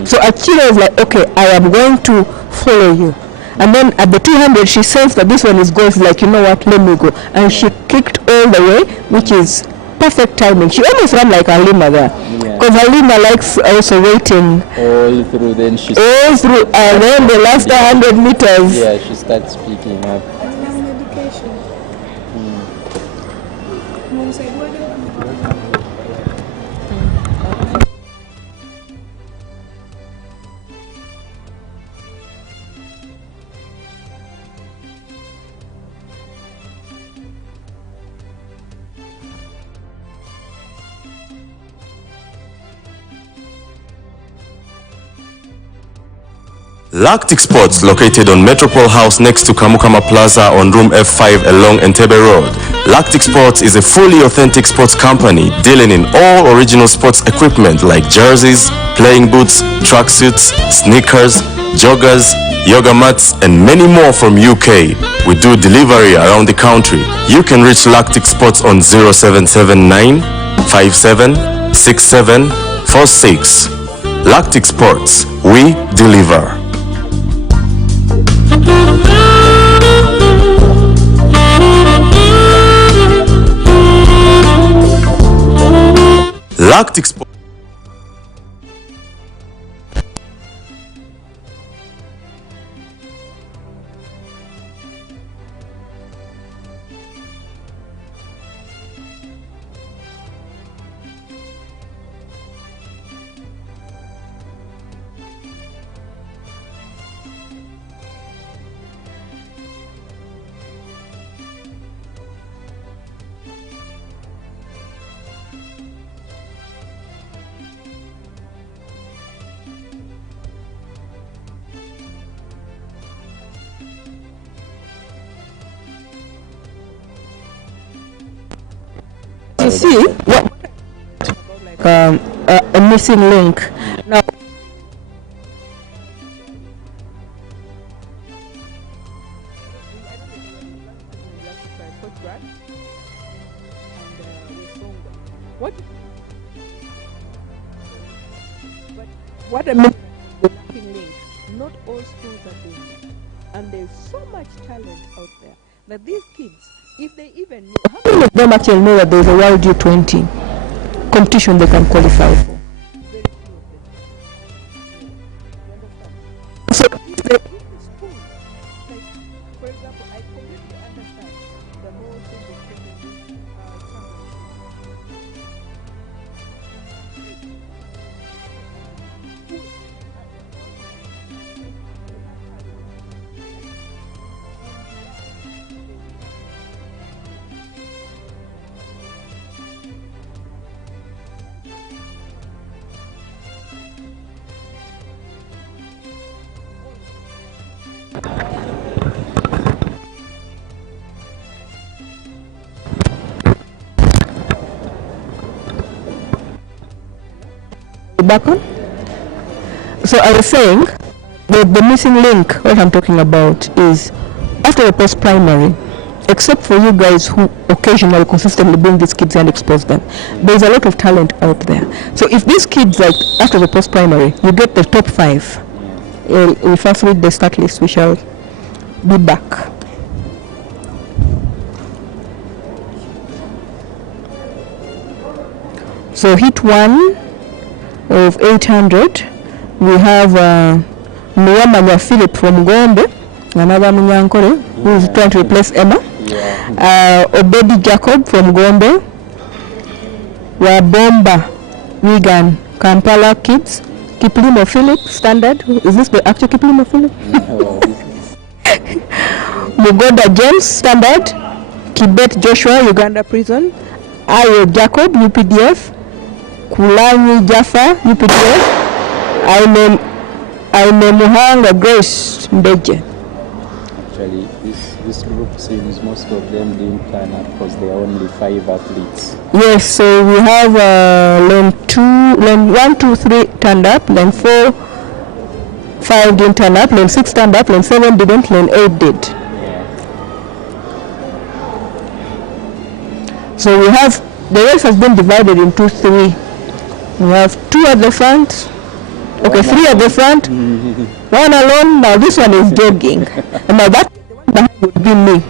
So Achille is like, okay, I am going to follow you. And then at the 200, she says that this one is going. She's like, you know what, let me go. And she kicked all the way, which is perfect timing. She almost ran like Halima there. Because Halima likes also waiting. All through, then she... All through, and then the last 100 meters. Yeah, she starts picking up. Lactic Sports, located on Metropole House next to Kamukama Plaza on room F5 along Entebbe Road. Lactic Sports is a fully authentic sports company dealing in all original sports equipment like jerseys, playing boots, tracksuits, sneakers, joggers, yoga mats, and many more from UK. We do delivery around the country. You can reach Lactic Sports on 0779 576746. Lactic Sports, we deliver. Lactic Sports. You see what like a missing link now. What a missing link. Not all schools are doing that, and there's so much talent out there that these kids, if they even know, how many of them actually know that there's a World U20 competition they can qualify for? Very few of them. So if the school, like, for example, I completely understand the whole thing of taking this championship. Back on. So I was saying the missing link, what I'm talking about is after the post-primary, except for you guys who occasionally consistently bring these kids and expose them, there's a lot of talent out there. So if these kids, like after the post-primary, you get the top 5, we first read the start list, we shall be back. So hit 1 of 800, we have Muwamanya Philip from Gombe, another Munyankore, who is trying to replace Emma. Obedi Jacob from Gombe, Wabomba Wigan, Kampala kids, Kiplimo Philip, standard. Is this the actual Kiplimo Philip? Mugoda James, standard. Kibet Joshua, Uganda prison. Ayo Jacob, UPDF. Kulanyi Jaffa, UPDF. Aime Muhanga Grace Mbeje. Actually, this group seems most of them didn't turn up because there are only 5 athletes. Yes, so we have lane 1, 2, 3 turned up, lane 4, 5 didn't turn up, lane 6 turned up, lane 7 didn't, lane 8 did. So we have, the race has been divided into 3. We have 2 at the front, okay, 3 at the front, 1 alone. Now this one is jogging. And now that would be me.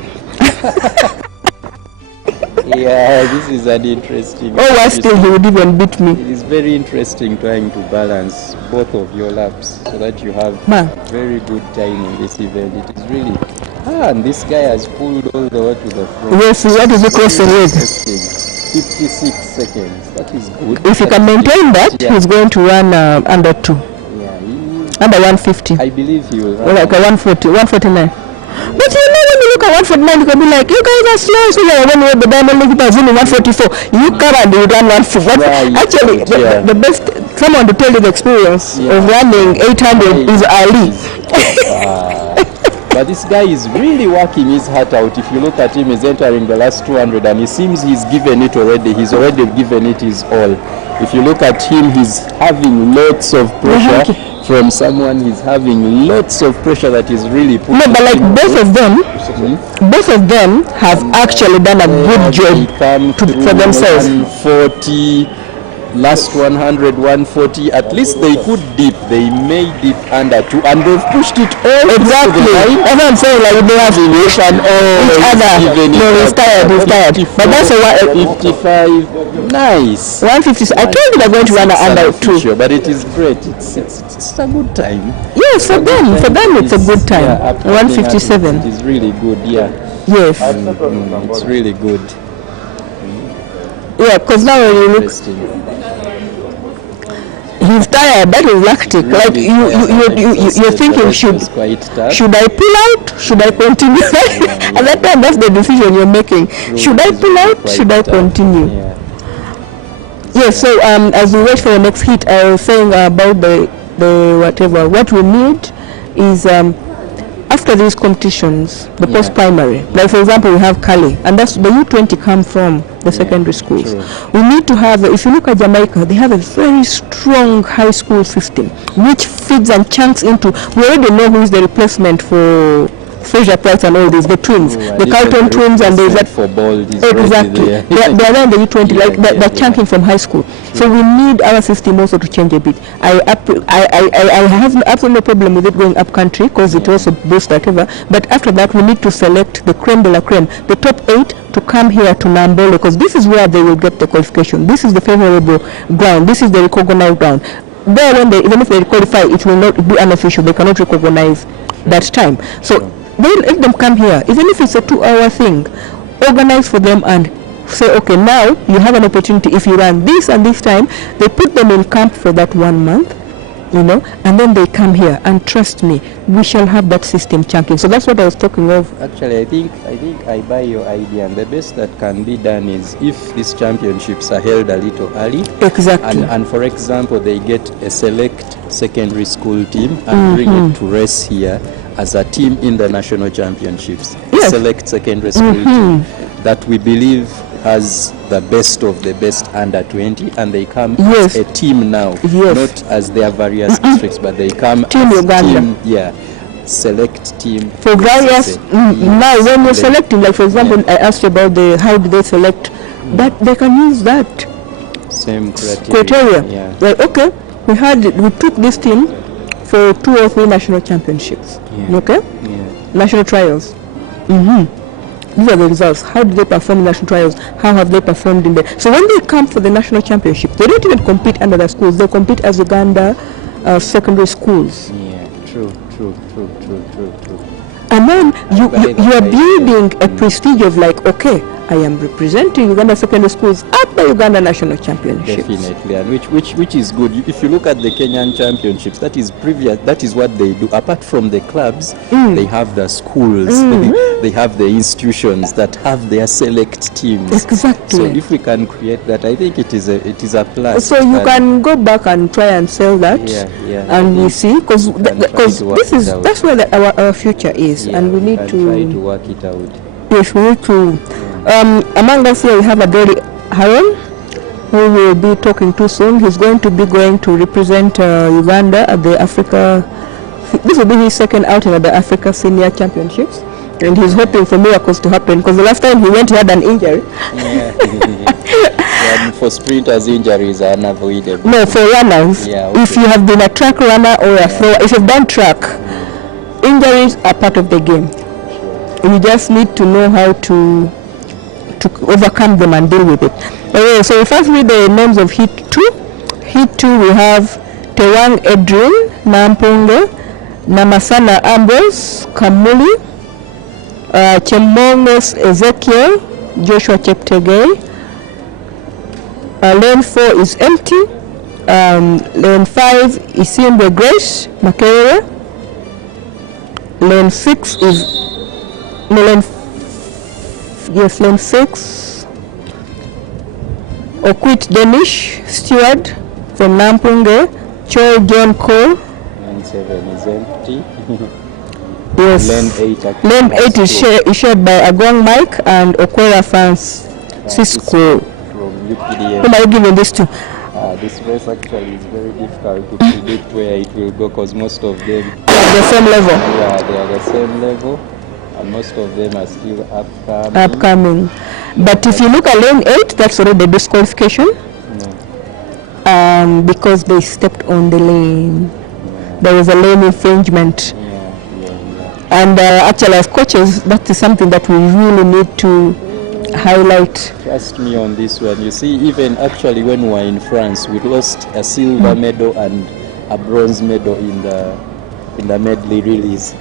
Yeah, this is an interesting. Oh, still he would even beat me. It is very interesting trying to balance both of your laps so that you have very good time in this event. It is really. And this guy has pulled all the way to the front. Yes, what is he crossing with? 56 seconds. That is good. If he can maintain that, he's going to run under 2. Yeah, under 150. I believe he will run. Like a 140, 149. But you know, when you look at 149, you can be like, you guys are slow. So like when the Diamond League is in 144, you come and you run 140. Actually, the best, someone to tell you the experience of running 800 is Ali. But this guy is really working his heart out. If you look at him, he's entering the last 200 and he seems he's given it already. He's already given it his all. If you look at him, he's having lots of pressure from someone. He's having lots of pressure that is really putting. No, but like both of them have actually done a good job for themselves. 140, last 100, 140, at least they could dip. They may dip under 2 and they've pushed it all. Exactly. That's what I'm saying, like they have each other. No, he's tired. But that's a 55. Nice. 150. I told you they're going to run under 2. Sure, but it is great. It's a good time. Yes, for them it's a good time. Yeah, 157. It is really good, yeah. Yes. It's really good. Yeah, because now when you look, he's tired. That is lactic. Like you're thinking, should I pull out? Should I continue? At that time, that's the decision you're making. Should I pull out? Should I continue? Yes. So as we wait for the next hit, I was saying about the whatever. What we need is after these competitions, the post-primary, like for example, we have Kali, and that's the U20 come from the secondary schools. True. We need to have, if you look at Jamaica, they have a very strong high school system, which feeds and chunks into, we already know who is the replacement for Fraser Price and all these, the twins, the Carlton twins, and there's that. For Bold is exactly. They are there in the U20, like they're chunking from high school. So we need our system also to change a bit. I have absolutely no problem with it going up country because it also boosts whatever. But after that, we need to select the creme de la creme, the top 8 to come here to Nambole, because this is where they will get the qualification. This is the favorable ground. This is the recognized ground. There, when even if they qualify, it will not be unofficial. They cannot recognize that time. So then let them come here, even if it's a 2-hour thing, organize for them and say, okay, now you have an opportunity. If you run this and this time, they put them in camp for that 1 month, and then they come here, and trust me, we shall have that system chunking. So that's what I was talking of. Actually, I think I buy your idea, and the best that can be done is if these championships are held a little early. Exactly. And for example, they get a select secondary school team and bring it to race here. as a team in the national championships. Yes. Select secondary school team that we believe has the best of the best under 20, and they come Yes. as a team now, Yes. not as their various districts, but they come Team as Uganda. team, select team. For various, now when you're selecting, like for example, I asked you about how do they select, that they can use that Same criteria. Yeah. Like, okay, we took this team for 2 or 3 national championships. Yeah. Okay, Yeah. national trials. These are the results. How did they perform in national trials? How have they performed in the? So when they come for the national championship, they don't even compete under the schools. They compete as Uganda secondary schools. Yeah. True. And then you are building a prestige of like, okay, I am representing Uganda secondary schools at the Uganda National Championships. Definitely, and which is good. If you look at the Kenyan Championships, that is previous. That is what they do. Apart from the clubs, they have the schools. They have the institutions that have their select teams. Exactly. So if we can create that, I think it is a plus. So you can go back and try and sell that, and we see because that's where our future is, and we need to try to work it out. Yes, we need to. Among us here we have Adoli Haron, who will be talking to soon. He's going to represent Uganda at the Africa. This will be his second outing at the Africa Senior Championships, and he's hoping for miracles to happen because the last time he went, he had an injury. And for sprinters, injuries are unavoidable. No, for runners, if you have been a track runner or a thrower, if you've done track, injuries are part of the game. We just need to know how to overcome them and deal with it. Okay, so we first read the names of Heat 2. Heat 2 we have Tewang Edrin, Nampunge, Namasana Ambrose, Kamuli, Chemongos Ezekiel, Joshua Cheptegei. Lane 4 is empty. Lane 5 is Simbe Grace, Makerere. Lane 6 is lane 6. Okwit Denish, Steward from Nampunge. Choi John Cole. Lane 7 is empty. Yes. Lane 8 is shared by Agong Mike and Okwera Francisco. From UPDM. Whom are you giving this to? This race actually is very difficult to predict where it will go because most of them At the same level. Yeah, they are the same level, and most of them are still Upcoming. But if you look at lane 8, that's already disqualification. No. Because they stepped on the lane. There was a lane infringement. And actually, as coaches, that is something that we really need to highlight. Trust me on this one. You see, even actually when we were in France, we lost a silver medal and a bronze medal in the medley release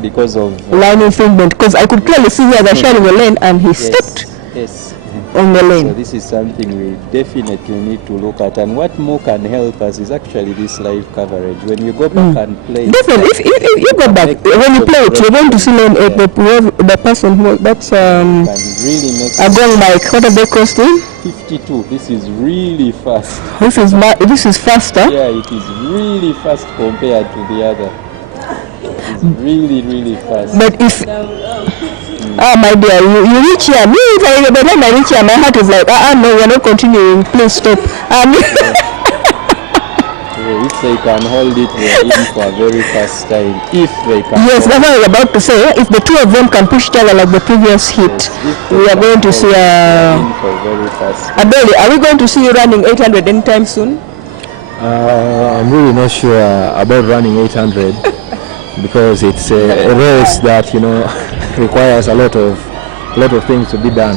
because of line infringement. Because I could clearly see here they're sharing a lane and he stepped on the lane. So this is something we definitely need to look at. And what more can help us is actually this live coverage. When you go back and play, definitely, if you go back, when you play it, you're going to see lane 8, the person who, that's can really make Agong Mike. What are they costing? 52. This is really fast. This is faster. Yeah, it is really fast compared to the other. It's really fast. But if my dear, you reach here. Me, by the time I reach here, my heart is like, no, we're not continuing. Please stop. If they can hold it, we're in for a very fast time. If they can. Yes, that's what I was about to say. If the two of them can push each other like the previous hit, we are going to see in for very fast. Adoli, are we going to see you running 800 anytime soon? I'm really not sure about running 800 because it's a race that requires a lot of things to be done.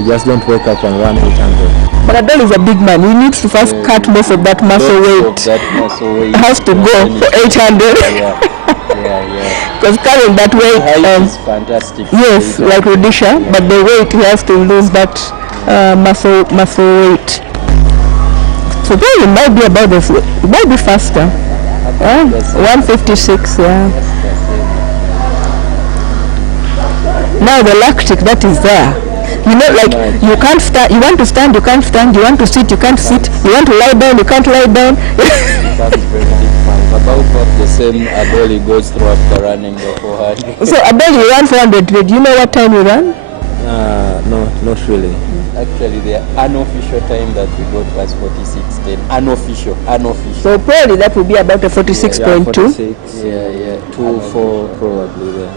You just don't wake up and run 800. But Adol is a big man. He needs to first cut most of that muscle weight. He has to go for 800. Because carrying that weight is fantastic. Yes, like Rudisha, but the weight he has to lose that muscle weight. So then it might be about this. It might be faster. 156, Now the lactic that is there. Like you can't stand, you want to stand, you can't stand, you want to sit, you can't sit, you want to lie down, you can't lie down. That is very difficult. But About the same Abeli goes through after running the 400. So Abeli, you ran 400. Do you know what time you ran? No, not really. Actually, the unofficial time that we got was 46:10. Unofficial. So probably that would be about a 46.2. Yeah, 2-4 probably there.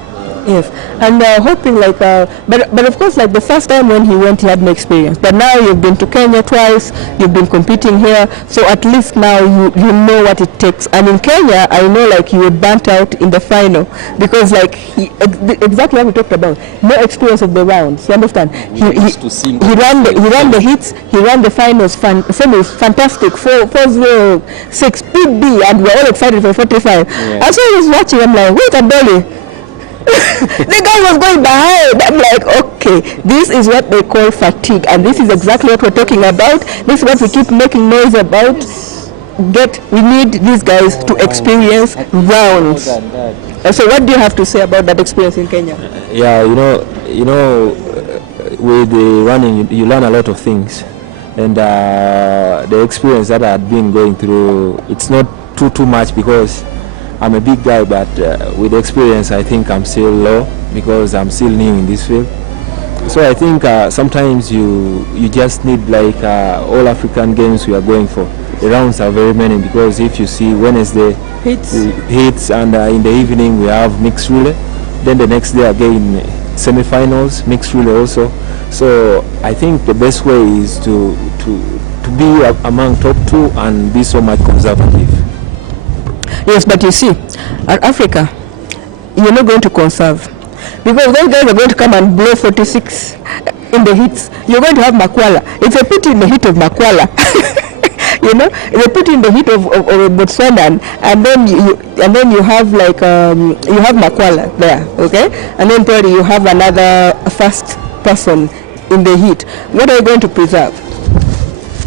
Yes, and hoping like, but of course, like the first time when he went, he had no experience. But now you've been to Kenya twice, you've been competing here, so at least now you know what it takes. And in Kenya, I know like you were burnt out in the final because like exactly what we talked about, no experience of the rounds. You understand? He ran the hits, he ran the finals, semis, fantastic, 4:06 PB, and we're all excited for 45. Yeah. And so I was watching, I'm like, wait a belly. The guy was going behind. I'm like, okay, this is what they call fatigue, and this is exactly what we're talking about. This is what we keep making noise about. We need these guys to experience rounds. So what do you have to say about that experience in Kenya? Yeah, you know, with the running, you learn a lot of things, and the experience that I had been going through, it's not too much because I'm a big guy, but with experience, I think I'm still low because I'm still new in this field. So I think sometimes you just need like all African games we are going for. The rounds are very many because if you see Wednesday hits and in the evening we have mixed relay. Then the next day again semi-finals, mixed relay also. So I think the best way is to be among top two and be so much conservative. Yes, but you see, at Africa, you're not going to conserve. Because those guys are going to come and blow 46 in the hits. You're going to have Makwala. If they put in the hit of Makwala, they put in the hit of Botswana, and then you have like, you have Makwala there, okay? And then probably you have another fast person in the hit. What are you going to preserve?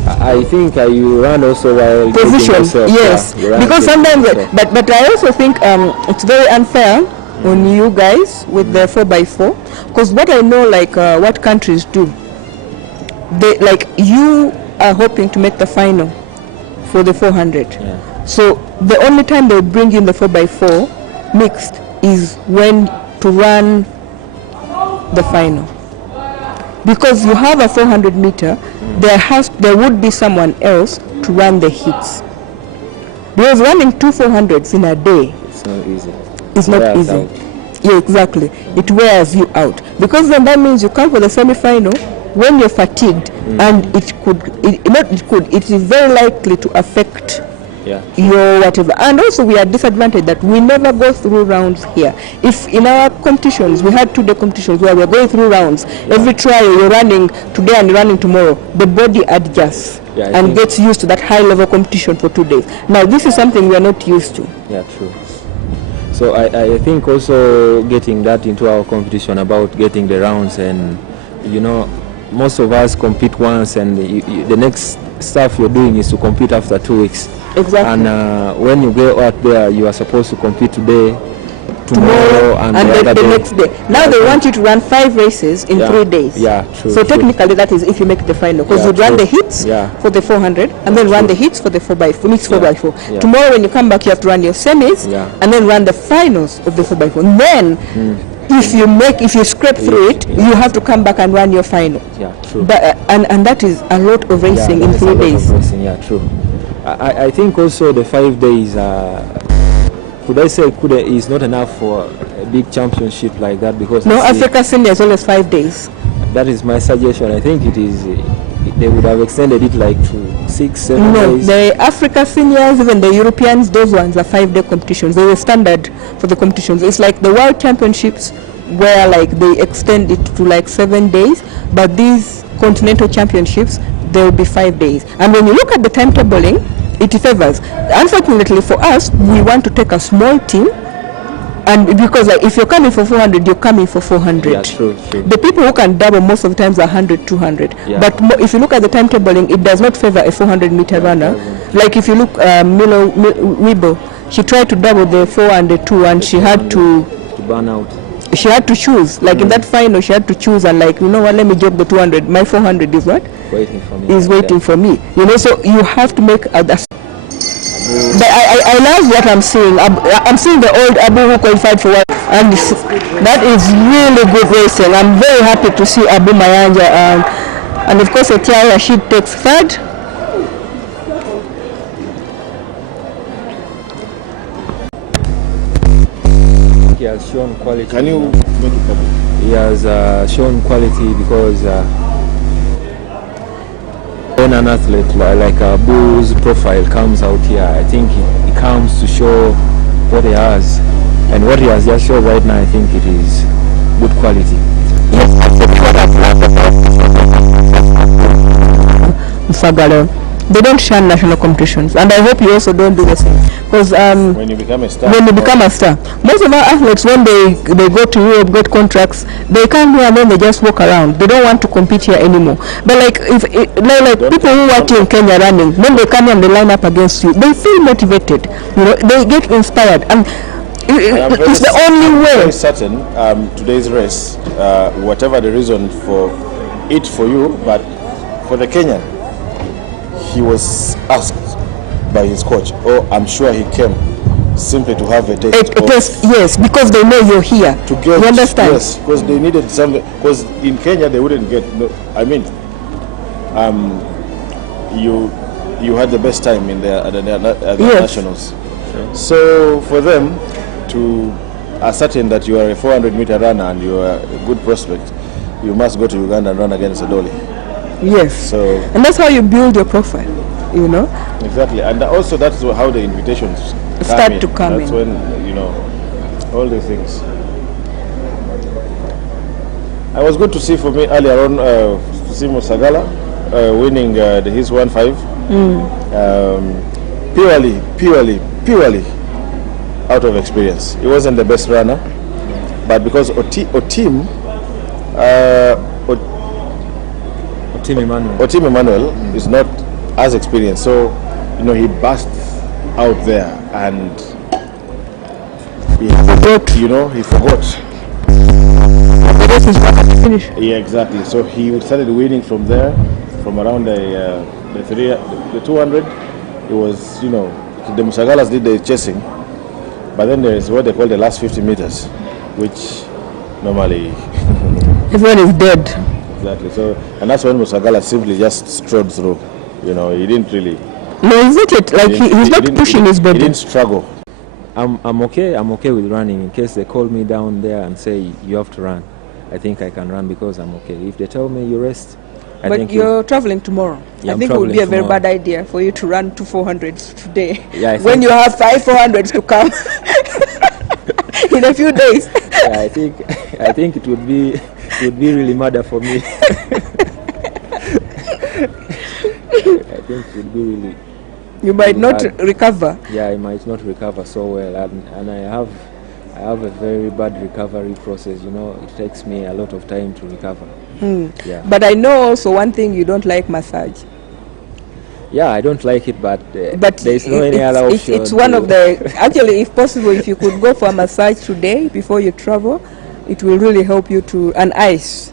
I think you run also while position, yes, because sometimes, but I also think it's very unfair on you guys with the 4x4, because what I know, like what countries do, they like you are hoping to make the final for the 400. Yeah. So the only time they bring in the 4x4 mixed is when to run the final. Because you have a 400 meter, there would be someone else to run the hits. Because running 2 400s in a day, it's not easy. It's not easy. Out. Yeah, exactly. It wears you out. Because then that means you come for the semi-final when you're fatigued, and it is very likely to affect your whatever. And also we are disadvantaged that we never go through rounds here. If in our competitions, we had 2-day competitions where we're going through rounds, every trial you're running today and running tomorrow, the body adjusts and gets used to that high level competition for 2 days. Now this is something we are not used to. Yeah, true. So I think also getting that into our competition about getting the rounds, and most of us compete once, and the next stuff you're doing is to compete after 2 weeks. Exactly. And when you go out there, you are supposed to compete today, tomorrow, and the next day. Now they want you to run 5 races in 3 days. Yeah, true. So technically that is if you make the final, because you run the hits for the 400 and then run the hits for the 4x4, mixed 4x4. Yeah. Tomorrow when you come back, you have to run your semis and then run the finals of the 4x4. And then if you scrape through it, you have to come back and run your final. Yeah, true. But, and that is a lot of racing in 3 days. Yeah, true. I think also the 5 days, could I say is not enough for a big championship like that, because Africa Senior is always 5 days. That is my suggestion. I think it is. They would have extended it like to 6-7 days. The Africa Seniors, even the Europeans, those ones are 5-day competitions. They were standard for the competitions. It's like the World Championships where like they extend it to like 7 days, but these continental championships, they will be 5 days. And when you look at the timetabling, it favors. Unfortunately for us, we want to take a small team, and because like, if you're coming for 400, you're coming for 400. Yeah, true. The people who can double most of the times are 100, 200. Yeah. But if you look at the timetabling, it does not favor a 400-meter runner. Like if you look, Milo Wibo, she tried to double the 4 and the 2, and she had to burn out. She had to choose. Like in that final, she had to choose, and like, what, let me drop the 200. My 400 is what? Waiting for me. Is waiting for me. So you have to make a But I love what I'm seeing. I'm seeing the old Abu who qualified for what, and that is really good racing. I'm very happy to see Abu Mayanja, and of course Etiara Rashid takes third. He has shown quality. Can you make it public? He has shown quality because when an athlete like Abu's profile comes out here, I think he comes to show what he has, and what he has just shown right now, I think it is good quality. Yes, that's what I've loved about they don't shun national competitions, and I hope you also don't do the same. Because when you become a star, most of our athletes, when they go to Europe, get contracts, they come here and then they just walk around. They don't want to compete here anymore. But like people who work in Kenya running, when they come here and they line up against you, they feel motivated. You know, they get inspired, and it's the only way. I'm very certain today's race, whatever the reason for it for you, but for the Kenyan, he was asked by his coach, I'm sure he came simply to have a taste. Yes, because they know you're here. To get, you understand? Yes, because they needed something. Because in Kenya they wouldn't get. You had the best time in the nationals. Sure. So for them to ascertain that you are a 400-meter runner and you are a good prospect, you must go to Uganda and run against a dolly. Yes. So, and that's how you build your profile, you know. Exactly, and also that's how the invitations start to come in. That's when all these things. I was good to see for me earlier on to see Musagala winning his 1.5. Purely out of experience. He wasn't the best runner, but because Otim Emmanuel is not as experienced, so he bursts out there and he forgot. Yeah, exactly. So he started winning from there, from around the 200. It was the Musagalas did the chasing, but then there is what they call the last 50 meters, which normally everyone is dead. Exactly. So, and that's when Musagala simply just strode through. He didn't really. No, isn't it? Like he's not pushing his body. He didn't struggle. I'm okay. I'm okay with running. In case they call me down there and say you have to run, I think I can run because I'm okay. If they tell me you rest, but you're traveling tomorrow. Yeah, I think it would be a very bad idea for you to run 2 400s today. Yeah, when you have 5 400s to come in a few days. Yeah, I think it would be really murder for me. I think it would be really. You might not recover. Yeah, I might not recover so well, and I have a very bad recovery process. It takes me a lot of time to recover. Yeah. But I know also one thing, you don't like massage. Yeah, I don't like it, but there's no any other option. It's one of the actually, if possible, if you could go for a massage today before you travel, it will really help you to ice.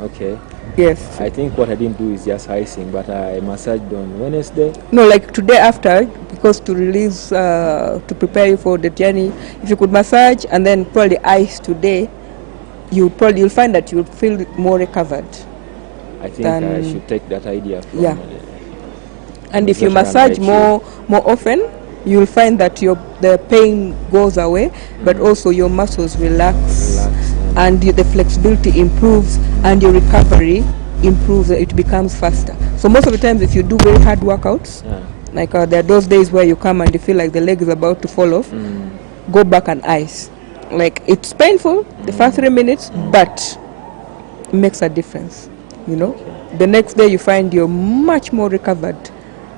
Okay. Yes. I think what I didn't do is just icing, but I massaged on Wednesday. No, like today after, because to release, to prepare you for the journey, if you could massage and then probably ice today, you'll find that you'll feel more recovered. I think I should take that idea from and if you massage more often, you'll find that the pain goes away, but also your muscles relax. And the flexibility improves and your recovery improves. It becomes faster. So most of the times if you do very hard workouts, like there are those days where you come and you feel like the leg is about to fall off, go back and ice. Like it's painful the first 3 minutes, but it makes a difference. The next day you find you're much more recovered,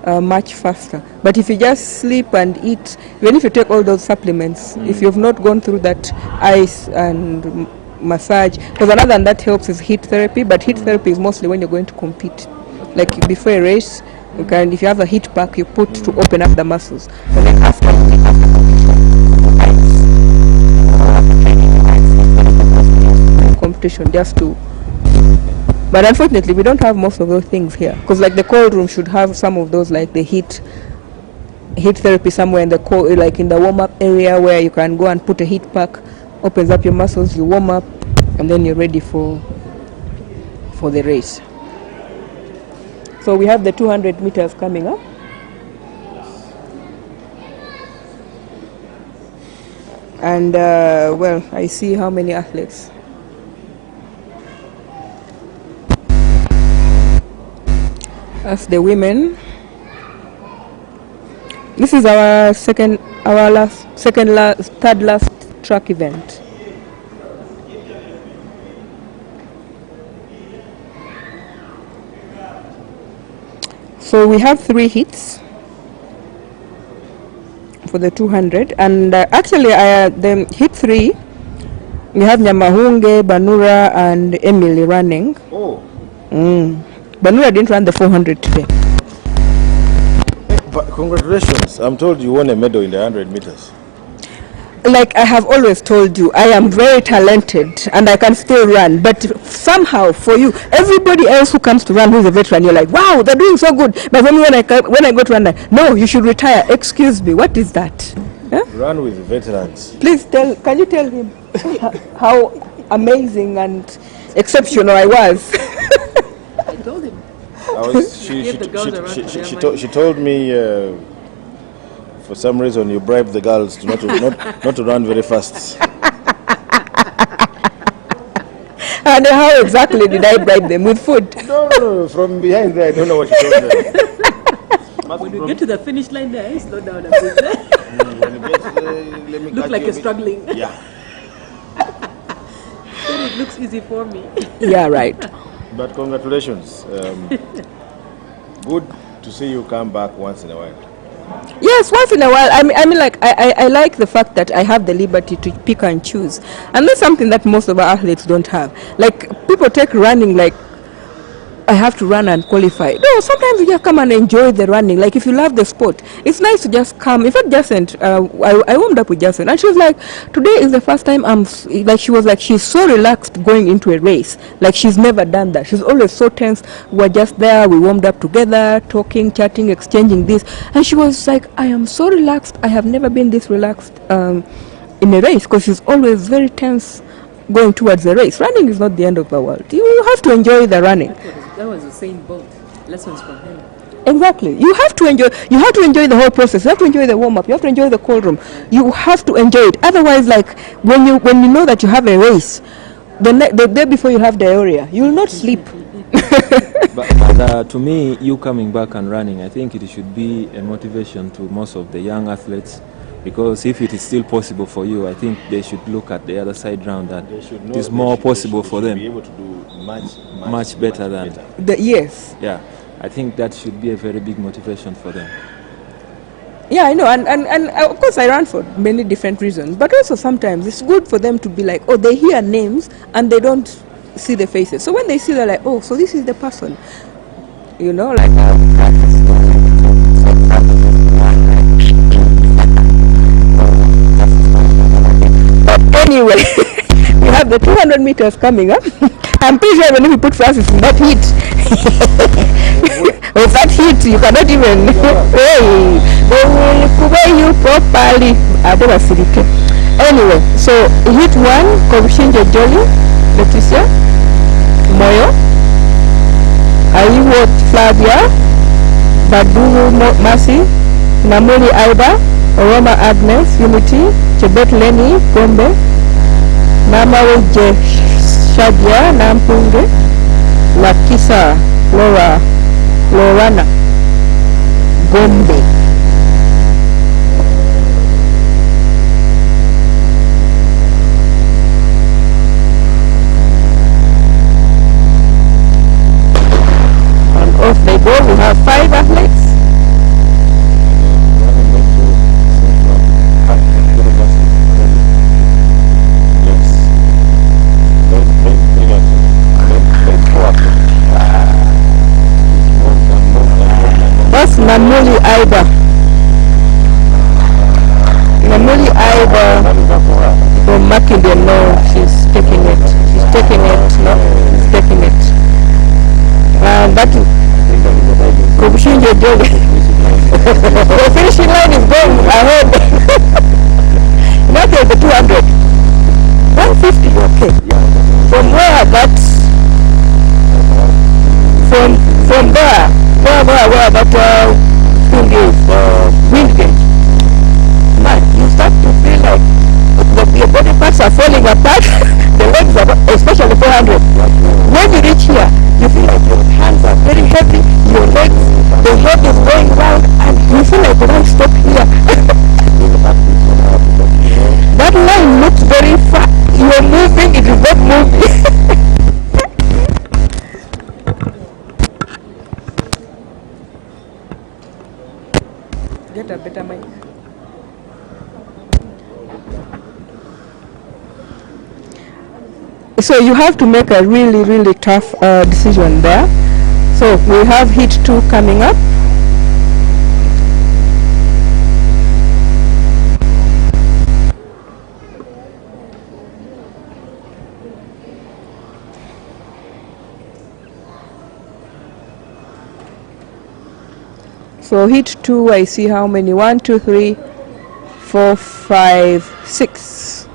much faster. But if you just sleep and eat, even if you take all those supplements, if you've not gone through that ice and massage, because another than that helps is heat therapy, but heat therapy is mostly when you're going to compete. Like before a race, if you have a heat pack, you put to open up the muscles. But then after competition, just to. But unfortunately, we don't have most of those things here, because like the cold room should have some of those, like the heat heat therapy somewhere in the like in the warm-up area where you can go and put a heat pack, opens up your muscles, you warm up, and then you're ready for the race. So we have the 200 meters coming up. And well, I see how many athletes. That's the women. This is our third last track event. So we have 3 heats for the 200, and actually the heat 3, we have Nyamahunge, Banura, and Emily running. Oh. Banura didn't run the 400 today. But congratulations. I'm told you won a medal in the 100 meters. Like I have always told you, I am very talented and I can still run. But somehow, for you, everybody else who comes to run who's a veteran, you're like, wow, they're doing so good. But for me, when I go to run, no, you should retire. Excuse me, what is that? Huh? Run with veterans. Please can you tell him how amazing and exceptional I was? I told him. She told me for some reason you bribed the girls to not to run very fast. And how exactly did I bribe them? With food? No, from behind there, I don't know what you told them. When you get to the finish line there, slow down a bit. When you get, let me Look like you're struggling. Yeah. Then it looks easy for me. Yeah, right. But congratulations. Good to see you come back once in a while. Yes, once in a while. I mean, like I like the fact that I have the liberty to pick and choose, and that's something that most of our athletes don't have. Like people take running like I have to run and qualify. No, sometimes you just come and enjoy the running. Like if you love the sport, it's nice to just come. In fact, Jacent, I warmed up with Jacent, and she was like, today is the first time she was like, she's so relaxed going into a race. Like she's never done that. She's always so tense. We're just there, we warmed up together, talking, chatting, exchanging this. And she was like, I am so relaxed. I have never been this relaxed in a race, because she's always very tense going towards the race. Running is not the end of the world. You have to enjoy the running. That was the same boat. Lessons from him. Exactly. You have to enjoy the whole process. You have to enjoy the warm up. You have to enjoy the cold room. You have to enjoy it. Otherwise, like when you know that you have a race, the day before you have diarrhea, you will not sleep. But to me, you coming back and running, I think it should be a motivation to most of the young athletes, because if it is still possible for you, I think they should look at the other side round that it is more possible for them. Be able to do much better than. Yes. Yeah, I think that should be a very big motivation for them. Yeah, I know, and of course I run for many different reasons, but also sometimes it's good for them to be like, oh, they hear names and they don't see the faces. So when they see, they're like, oh, so this is the person, like. Anyway, we have the 200 meters coming up. I'm pretty sure even if you put Francis in that heat, with that heat, you cannot even. Hey, they will cover you properly. Anyway, so heat 1, Kobushinje Jolly, Leticia, Moyo, Aiwo Flavia, Baduru Masi, Namuli Aiba, Oroma Agnes, Unity, Chebet Leni, Gombe, Namaweje Shadia, Nampunge, Lakisa, Lorana, Gombe. And off they go. We have 5 athletes. That's Namuli Aiba. Namuli Aiba from Makinde. No, she's taking it. She's taking it. No, she's taking it. And that Kobushinje Jolly. The finishing line 150, okay. From where that, from there, where that thing is, wind gauge. Man, you start to feel like your body parts are falling apart. The legs are, especially 400. When you reach here, you feel like your hands are very heavy, your legs, the head is going round, and you feel like why stop here? That line looks very far. You're moving, it is not moving. Get a better mic. So you have to make a really, really tough decision there. So we have heat 2 coming up. So heat 2, I see how many? 1, 2, 3, 4, 5, 6.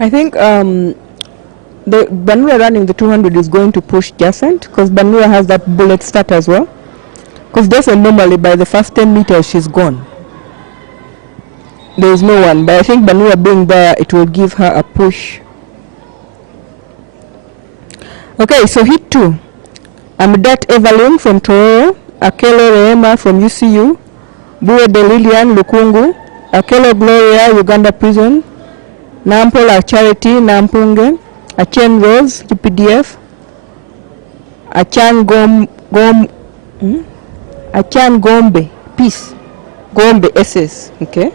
I think the Banura running the 200 is going to push Jacent, because Banura has that bullet start as well. Because Jacent normally by the first 10 meters she's gone. There is no one, but I think Banura being there, it will give her a push. Okay, so hit 2. Amidat Evelyn from Tororo, Akelo Rehema from UCU, Bue de Lilian Lukungu, Akelo Gloria Uganda Prison, Nampola Charity Nampunge, Achen Rose UPDF, Achan Gombe Peace, Gombe SS, okay.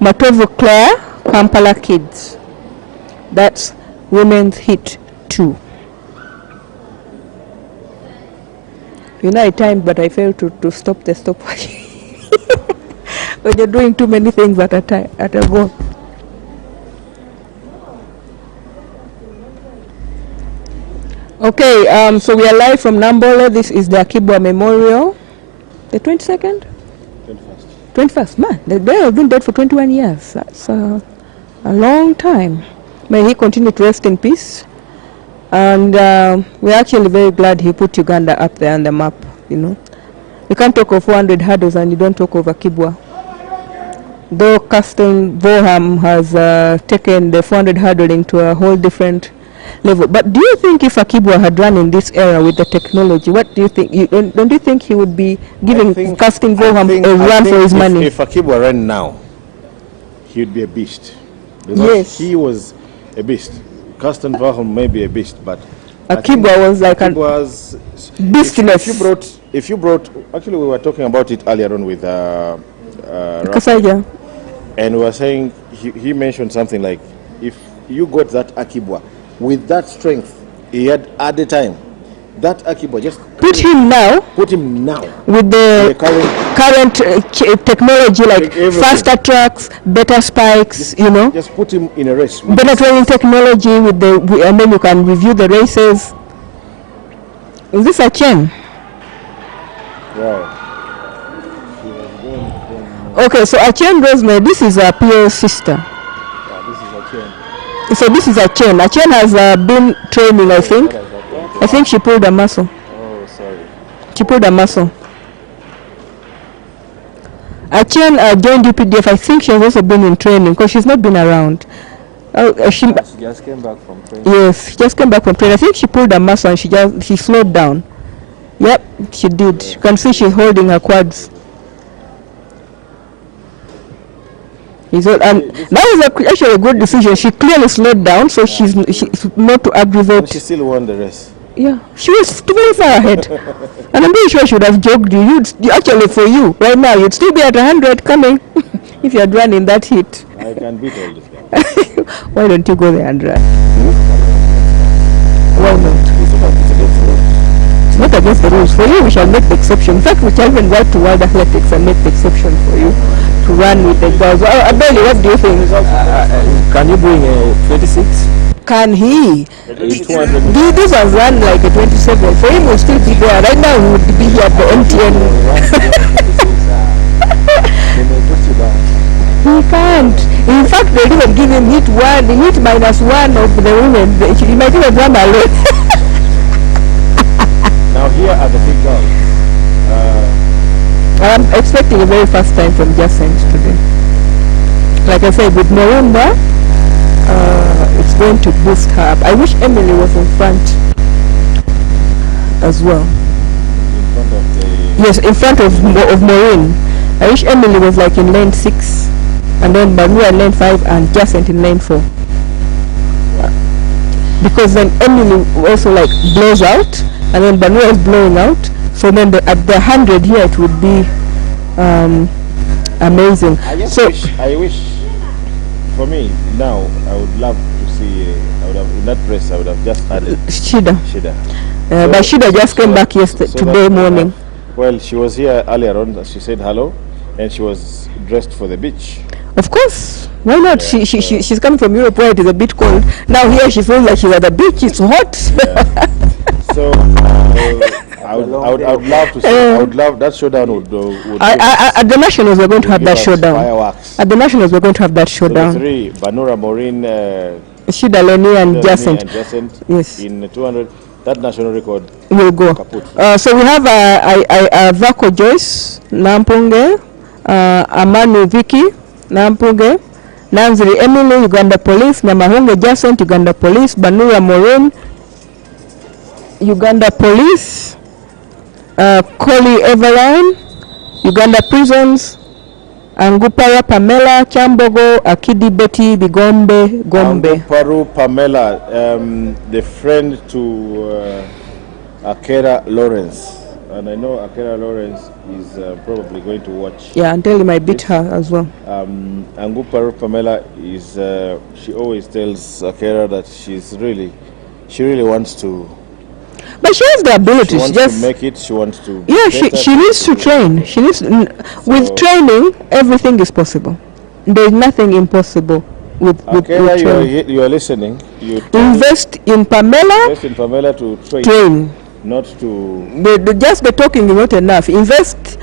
Matovu Claire, Kampala Kids. That's women's hit 2. You know I timed, but I failed to stop the stopwatch. When you're doing too many things at a time, at a go. Okay, so we are live from Nambola. This is the Akii Bua Memorial. The 22nd? 21st. Man, the bear has been dead for 21 years. That's a long time. May he continue to rest in peace. And we're actually very glad he put Uganda up there on the map, you know. You can't talk of 400 hurdles and you don't talk of Akii Bua. Though Carsten Voham has taken the 400 hurdling to a whole different level. But do you think if Akii Bua had run in this era with the technology, what do you think? Don't you think he would be giving Carsten Voham a run for his money? If Akii Bua ran now, he would be a beast. Because yes, he was a beast. Carsten Voham may be a beast, but Akii Bua was like a beastness. If you brought, actually we were talking about it earlier on with Kasaija, and we were saying he mentioned something like if you got that Akii Bua with that strength he had at the time, that Akii Bua just put him now with the current technology, like faster tracks, better spikes, you know, just put him in a race, better training technology with and then you can review the races. Is this a chain? Wow. Okay, so Achen Rosemary, this is a PO's sister. Yeah, this is Achen. So this is Achen. Achen has been training, I think. I think she pulled a muscle. Oh, sorry. She pulled a muscle. Achen joined UPDF. I think she has also been in training because she's not been around. She just came back from training. Yes, she just came back from training. I think she pulled a muscle and she slowed down. Yep, she did. You can see she's holding her quads. And that was actually a good decision. She clearly slowed down, so she's not to aggravate. But she still won the race. Yeah, she was very far ahead. And I'm pretty sure she would have jogged you. Actually, for you, right now, you'd still be at 100 coming if you had run in that heat. I can beat all this guy. Why don't you go there and run? Why not? It's not against the rules. For you, we shall make the exception. In fact, we shall even write to World Athletics and make the exception for you to run with the girls. Abeli, what do you think? Can you bring a 26? can he? It's 200. This was run like a 27. For him, will still be there. Right now, he would be here at the MTN. He can't. In fact, they didn't give him hit -1 of the women. He might even run alone. Now here are the big girls. I'm expecting a very fast time from Jacinth today. Like I said, with Morumba, it's going to boost her up. I wish Emily was in front as well. In front of the... Yes, in front of Maureen. I wish Emily was like in lane 6, and then Banua in lane 5, and Jacinth in lane 4. Because then Emily also like blows out, and then Banua is blowing out. So then at the 100 here, it would be amazing. I wish, for me, now, I would love to see, in that race, I would have just added Shida. But So- Shida just came back today morning. Well, she was here earlier on, she said hello, and she was dressed for the beach. Of course. Why not? She's coming from Europe where it is a bit cold. Now here she feels like she's at the beach. It's hot. So I would love to see. I would love that showdown. Would At the Nationals, we're going to have that give us showdown. fireworks. At the Nationals, we're going to have that So the showdown. three, Banura, Maureen, Shida, Leni, and Jacinth and Jacinth Yes. in 200. That national record will go. kaput. So we have Vako Joyce, Nampunge, Amanu Vicky, Nampunge, Nanziri Emily, Uganda Police, Nyamahunge Jacinth, Uganda Police, Banura Maureen, Uganda Police, Koli Everine, Uganda Prisons, Angupara Pamela, Chambogo, Akidi Betty, Bigombe, Gombe. Paru Pamela, the friend to Akera Lawrence. And I know Akera Lawrence is probably going to watch. Yeah, and tell him I beat her as well. Anguparu Pamela is, she always tells Akera that she really wants to. But she has the ability. She wants just to make it. She wants to. Yeah, she needs to train. She needs with training, everything is possible. There is nothing impossible with Akera, training. you are listening. You Invest in Pamela. invest in Pamela to Train. not to. Just the talking is not enough. Invest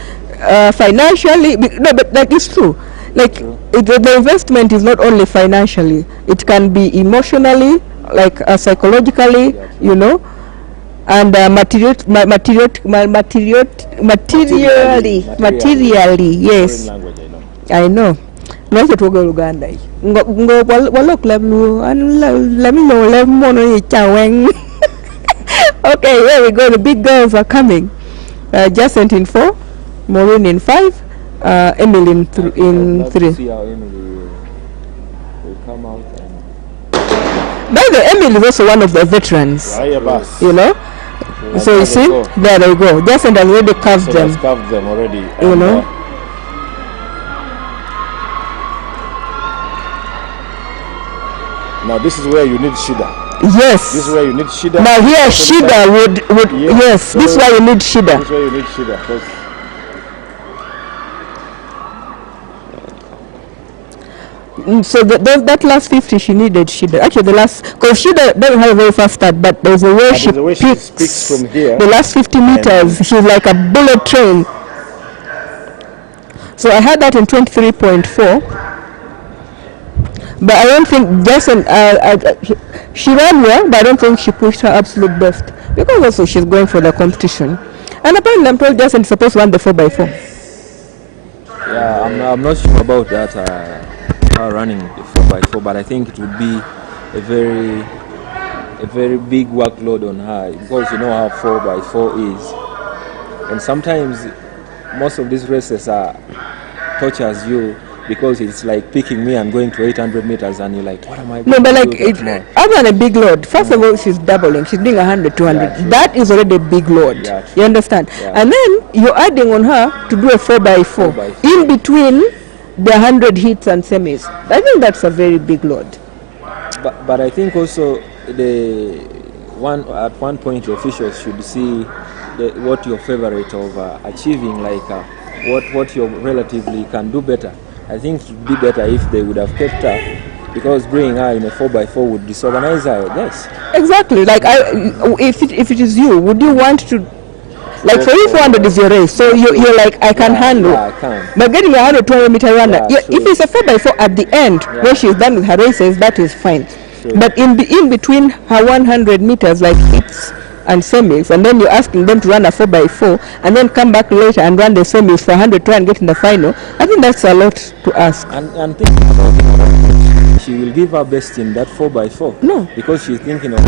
financially. No, but that is true. Like the investment is not only financially. It can be emotionally, like psychologically, you know. And materially, yes. Foreign language, I know. I know. Not to go Uganda. Okay, here we go. The big girls are coming. Jacinth in 4, Maureen in 5, Emily in 3. See how Emily will come out. By the way, Emily is also one of the veterans. Raya Bas. You know. So you see, there they go. Jacinth has already carved them. Has carved them already. You And, know. Now this is where you need Shida. Yes. This is where you need Shida. Now here Shida would yes. This is why you need Shida. This is where you need Shida. 'Cause So that last 50 she needed Shida. Actually the last, because Shida doesn't have a very fast start, but there's a way she speaks from here. the last 50 meters. She's like a bullet train. So I had that in 23.4. But I don't think Jacinth, she ran well, but I don't think she pushed her absolute best. Because also she's going for the competition. And apparently I'm told Jacinth is supposed to run the 4x4. Yeah, I'm not sure about that. Her running the 4x4, but I think it would be a very big workload on her, because you know how 4x4 is, and sometimes most of these races tortures you, because it's like picking me and going to 800 meters and you're like, what am I going No, but to like do tomorrow? other than a big load, first of all she's doubling, she's doing 100, 200. Yeah, true. That is already a big load. Yeah, You understand? Yeah. And then you're adding on her to do a 4x4 in between the 100 hits and semis. I think that's a very big load. But I think also at one point the officials should see what your favorite of achieving, like what you relatively can do better. I think it would be better if they would have kept her because bringing her in a 4x4 would disorganize her, yes. Exactly. Like, if it is you, would you want to, like for you 400 is your race, so you're like, I can handle. Yeah, I can. But getting a 120 meter runner, Yeah, if it's a 4x4 at the end, when she's done with her races, that is fine. True. But in between her 100 meters, like hits and semis, and then you're asking them to run a 4x4 and then come back later and run the semis for 100 try and get in the final, I think that's a lot to ask. And thinking about it, she will give her best in that 4x4. No. Because she's thinking of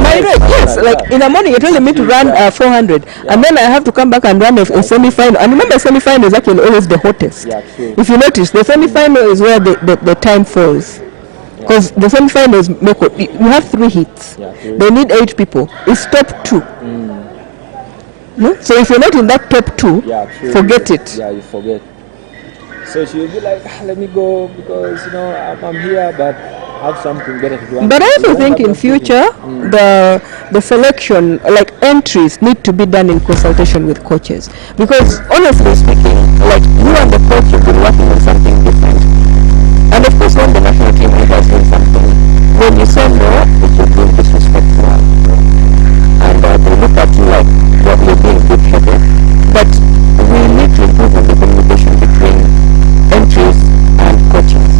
My race, yes, like in the morning you're telling me to run 400 and then I have to come back and run a semi-final. And remember, semi-final is actually always the hottest. Yeah, true. If you notice, the semi-final is where the time falls. Because the semi-finals, you have 3 heats. Yeah, true. They need 8 people. It's top 2. No? So if you're not in that top 2, forget it. Yeah, you forget. So she will be like, let me go because, I'm here, but I have something better to do. But I also think in future, the selection, like entries, need to be done in consultation with coaches. Because honestly speaking, like you and the coach have been working on something different. And of course, when the national team leaders do something, when you say no, it will be disrespectful. And they look at you like you're being big-headed. But we need to improve on the communication between entries and coaches.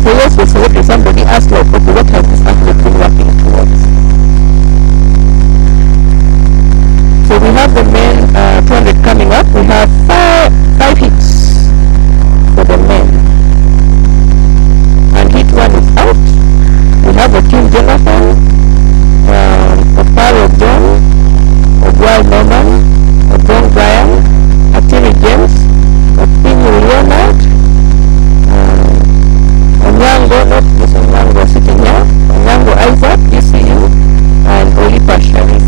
So yes, we selected somebody, ask like, okay, what has this athlete been working towards? So we have the men 200 coming up. We have 5 hits for the men. And hit 1 is out. We have a Team Jonathan, Oparo John, Ogual Norman, Obong Brian, Atiri James, Opinio Leonard, Onyango, not this Onyango sitting here, Onyango Isaac, ECU, and Olipa Sharif.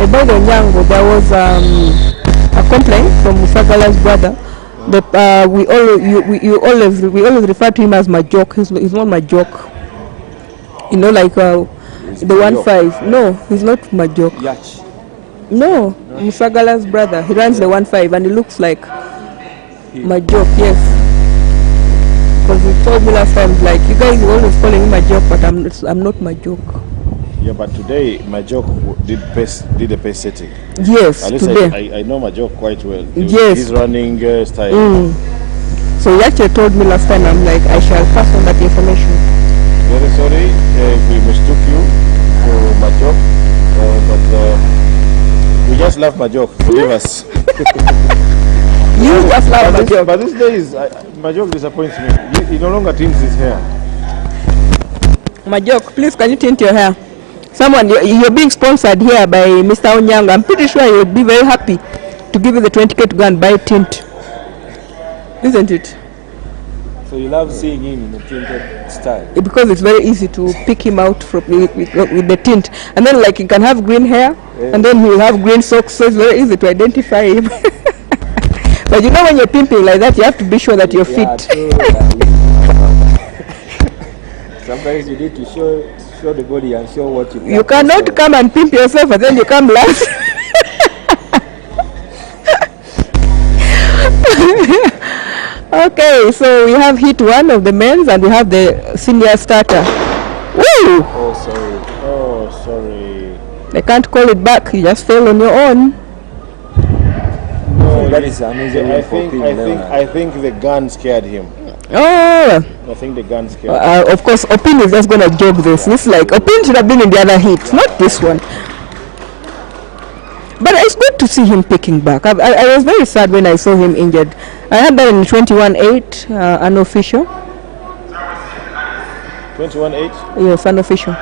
About Onyango, there was a complaint from Musagala's brother. We always refer to him as Majok. He's not Majok. Like the 1-5. No, he's not Majok. Yach. No, Musagala's brother. He runs the 1-5 and he looks like Majok. Yes. Because he told me last time, like, you guys are always calling him Majok, but I'm not Majok. Yeah, but today Majok did a pace setting. Yes, at least today. I know Majok quite well. Yes. His running style. So he actually told me last time, I'm like, I shall pass on that information. Very sorry if we mistook you for Majok, but we just love Majok. Forgive us. You just love Majok. But these days, Majok disappoints me. He no longer tints his hair. Majok, please can you tint your hair? Someone, you're being sponsored here by Mr. Onyango. I'm pretty sure he would be very happy to give you the 20K to go and buy a tint. Isn't it? So you love seeing him in the tinted style? Because it's very easy to pick him out with the tint. And then like he can have green hair, and then he will have green socks, so it's very easy to identify him. But you know when you're pimping like that, you have to be sure that you're fit. True, sometimes you need to show the body and show what you can. You cannot come and pimp yourself and then you come last. Okay, so we have hit 1 of the men's and we have the senior starter. Woo! Oh, sorry. They can't call it back. You just fell on your own. No, that is amazing. I think the gun scared him. Oh! I think the gun scared him. Of course, Opin is just going to jog this. It's like, Opin should have been in the other heat, not this one. But it's good to see him picking back. I was very sad when I saw him injured. I had that in 21-8, unofficial. 21-8? Yes, unofficial.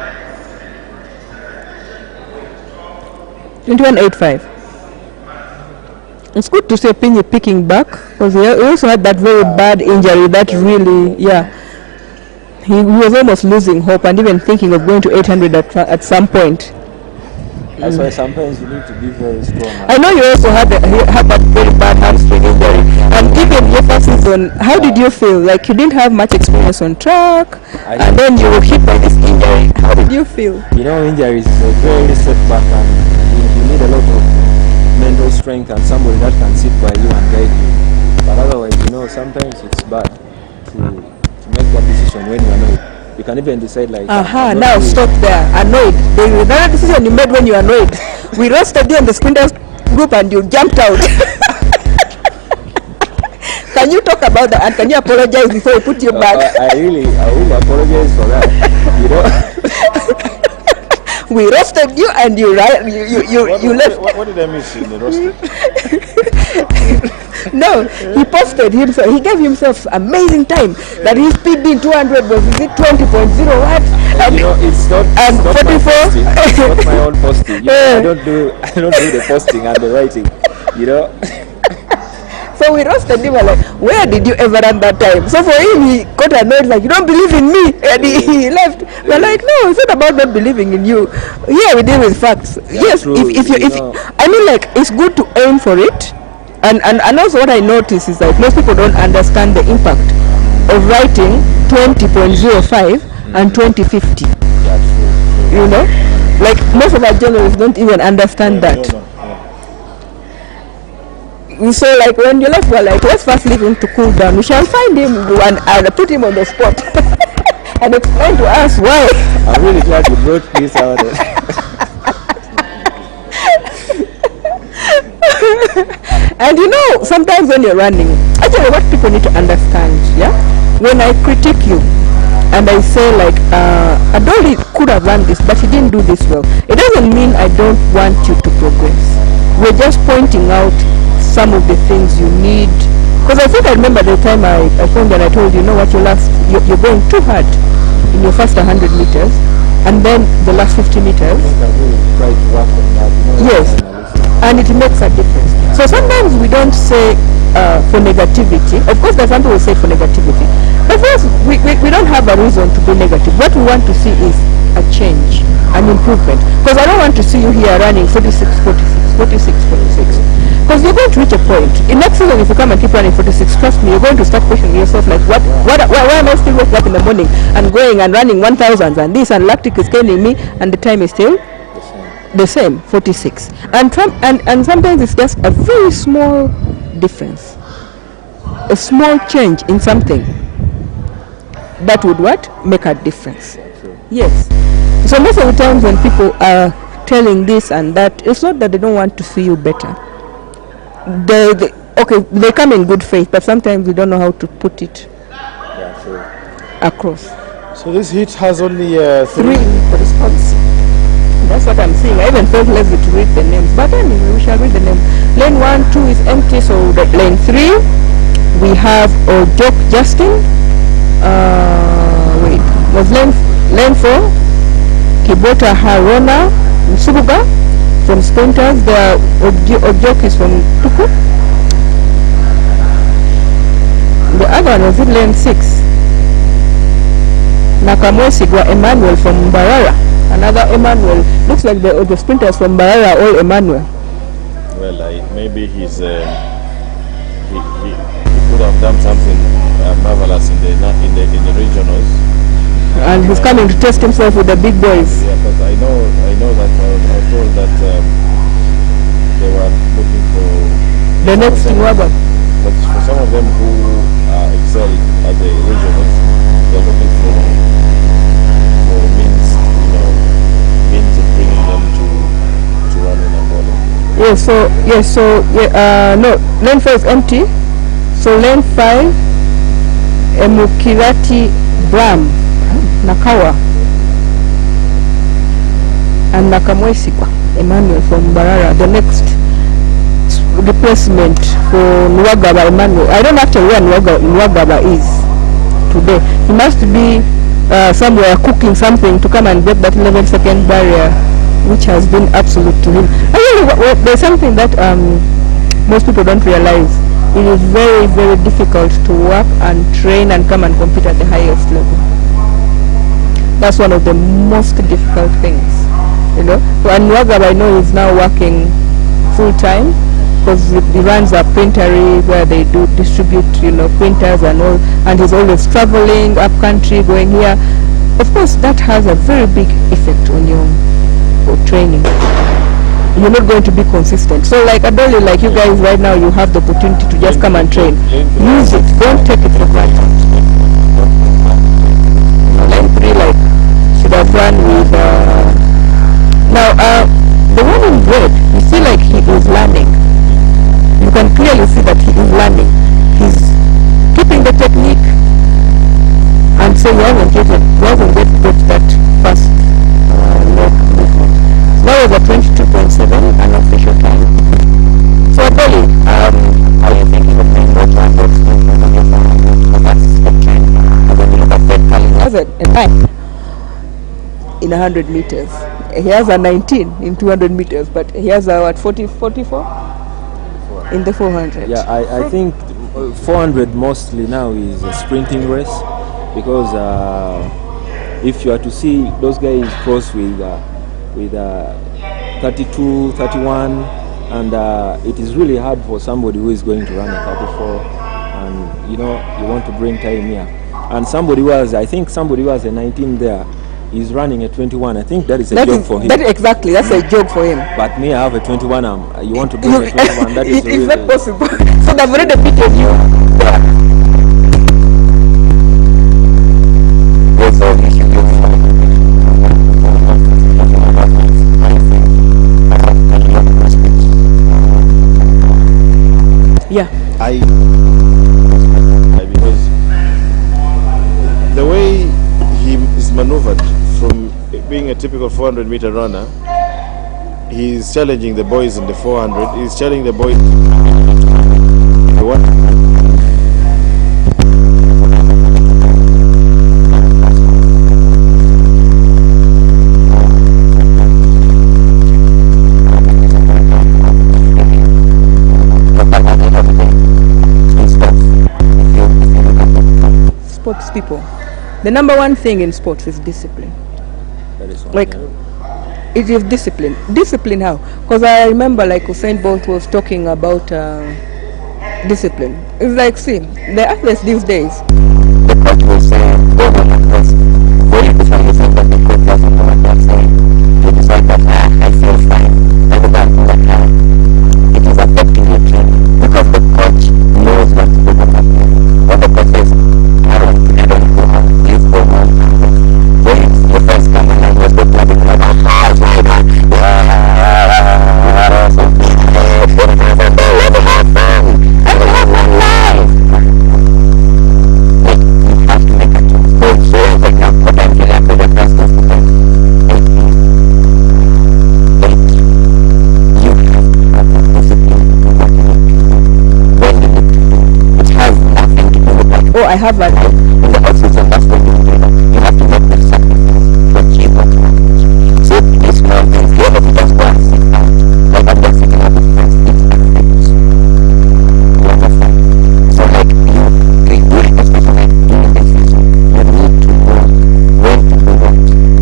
21-8-5. It's good to see Pinyi picking back because he also had that very bad injury that really, he was almost losing hope and even thinking of going to 800 at some point. That's why sometimes you need to be very strong. I know you also had that very bad hamstring injury, and even your first season, how did you feel? Like you didn't have much experience on track, and then you were hit by this injury. How did you feel? Injuries is a very setback, and you need a lot of mental strength and somebody that can sit by you and guide you. But otherwise, sometimes it's bad to make that decision. decision when you're annoyed. You can even decide like, I'm not now doing stop there. Annoyed. The another decision you made when you're annoyed. We roasted you in the sprinters group and you jumped out. Can you talk about that and can you apologize before we put you back? I really apologize for that. You know. We roasted you and you left. What did I miss in the roasted? No, he posted himself. He gave himself amazing time. That his PB in 200 was 20.0 what? And, you know, it's not 44. It's not my own posting. You know, I don't do the posting and the writing. You know. So we roasted him like, where did you ever run that time? So for him, he got annoyed like, you don't believe in me, and he left. We're like, no, it's not about not believing in you. Here we deal with facts. Yeah, yes, true. if I mean, like, it's good to aim for it. And also what I notice is that most people don't understand the impact of writing 20.05 and 2050. Yeah, true. You know, like most of our journalists don't even understand that. So like when you left, we're like, let's first leave him to cool down. We shall find him and put him on the spot and explain to us why. I'm really glad you brought this out. And you know, sometimes when you're running, actually what people need to understand, yeah? When I critique you and I say like, Adoli could have run this, but he didn't do this well, it doesn't mean I don't want you to progress. We're just pointing out some of the things you need. Because I think I remember the time I phoned and I told you, know what, you're going too hard in your first 100 meters and then the last 50 meters. Yes, and it makes a difference. So sometimes we don't say for negativity. Of course, there's some people who say for negativity. But first, we don't have a reason to be negative. What we want to see is a change, an improvement. Because I don't want to see you here running 46, 46, 46, 46. Because you're going to reach a point. In next season, if you come and keep running 46, trust me, you're going to start questioning yourself like, why am I still waking up in the morning and going and running 1,000s and this and lactic is killing me and the time is still the same, 46. And sometimes it's just a very small difference. A small change in something that would what? Make a difference. Yes. So most of the times when people are telling this and that, it's not that they don't want to see you better. They come in good faith, but sometimes we don't know how to put it across. So this heat has only 3 corresponds. That's what I'm saying. I even felt lazy to read the names, but anyway, we shall read the names. Lane 1, 2 is empty, so lane 3 we have Ojok Justin. Was lane 4 Kibota Harona Msubuga from Sprinters. The Ojok is from Tuku. The other one was in lane 6. Nakamwesigwa Emmanuel from Mbarara. Another Emmanuel. Looks like the sprinters from Mbarara all Emmanuel. Well, maybe he could have done something marvelous in the regionals. And he's coming to test himself with the big boys. Yeah, but I know that I was told that they were looking for the next Wagon. But for some of them who excel at the regionals, they're looking for means of bringing them to running and bowling. No, lane 4 is empty. So lane 5, Emukirati Bram, Nakawa, and Nakamwesikwa Emmanuel from Mbarara. The next replacement for Nwagaba Emmanuel. I don't actually know where Nwagaba is today. He must be somewhere cooking something to come and break that 11-second barrier, which has been absolute to him. There's something that most people don't realize. It is very, very difficult to work and train and come and compete at the highest level. That's one of the most difficult things, you know. And Nwagaba, I know, is now working full time because he runs a printery where they do distribute, printers and all, and he's always traveling up country, going here. Of course, that has a very big effect on your training. You're not going to be consistent. So like Adoli, like you guys right now, you have the opportunity to just come and train. Use it. Don't take it for granted. have run with the one in red, you see like he is learning. You can clearly see that he is learning. He's keeping the technique, and so he hasn't yet got that fast leg movement. So that was a 22.7 unofficial time. So Dolly, are you thinking of playing more time because that's the trend when you look at that time? He has a 9 in 100 meters. He has a 19 in 200 meters, but he has a 44 in the 400. Yeah, I think 400 mostly now is a sprinting race, because if you are to see those guys cross with 32, 31, and it is really hard for somebody who is going to run a 34, and you want to bring time here. And somebody who has a 19 there, he's running a 21. I think that is a joke for him. Exactly, that's a joke for him. But me, I have a 21. You want to bring a 21? That is it's not possible. So they've already beaten you. Yeah. Because the way he is maneuvered from being a typical 400-meter runner, he's challenging the boys in the 400. He's challenging the boys. Sports people, the number one thing in sports is discipline. That is one, like it is discipline. Discipline how? Because I remember like Usain Bolt was talking about discipline. It's like, see, the athletes these days, the coach will say, go on athletes. Very different you think that the coach doesn't know what they're saying. They decide that I feel fine. I go back to that time. It is affecting your training because the coach knows what to do with that training. What the coach says, I don't go home, please go home. When your friends come and like, let's go play the club, I have a life in the off-season. That's when you do that. You have to make the sacrifice to achieve what you want to achieve. So these mountains, you have to just go and sit out. Like I'm not sitting out with friends, it affects you. You understand? So like you especially like in the season, you need to know when to do what.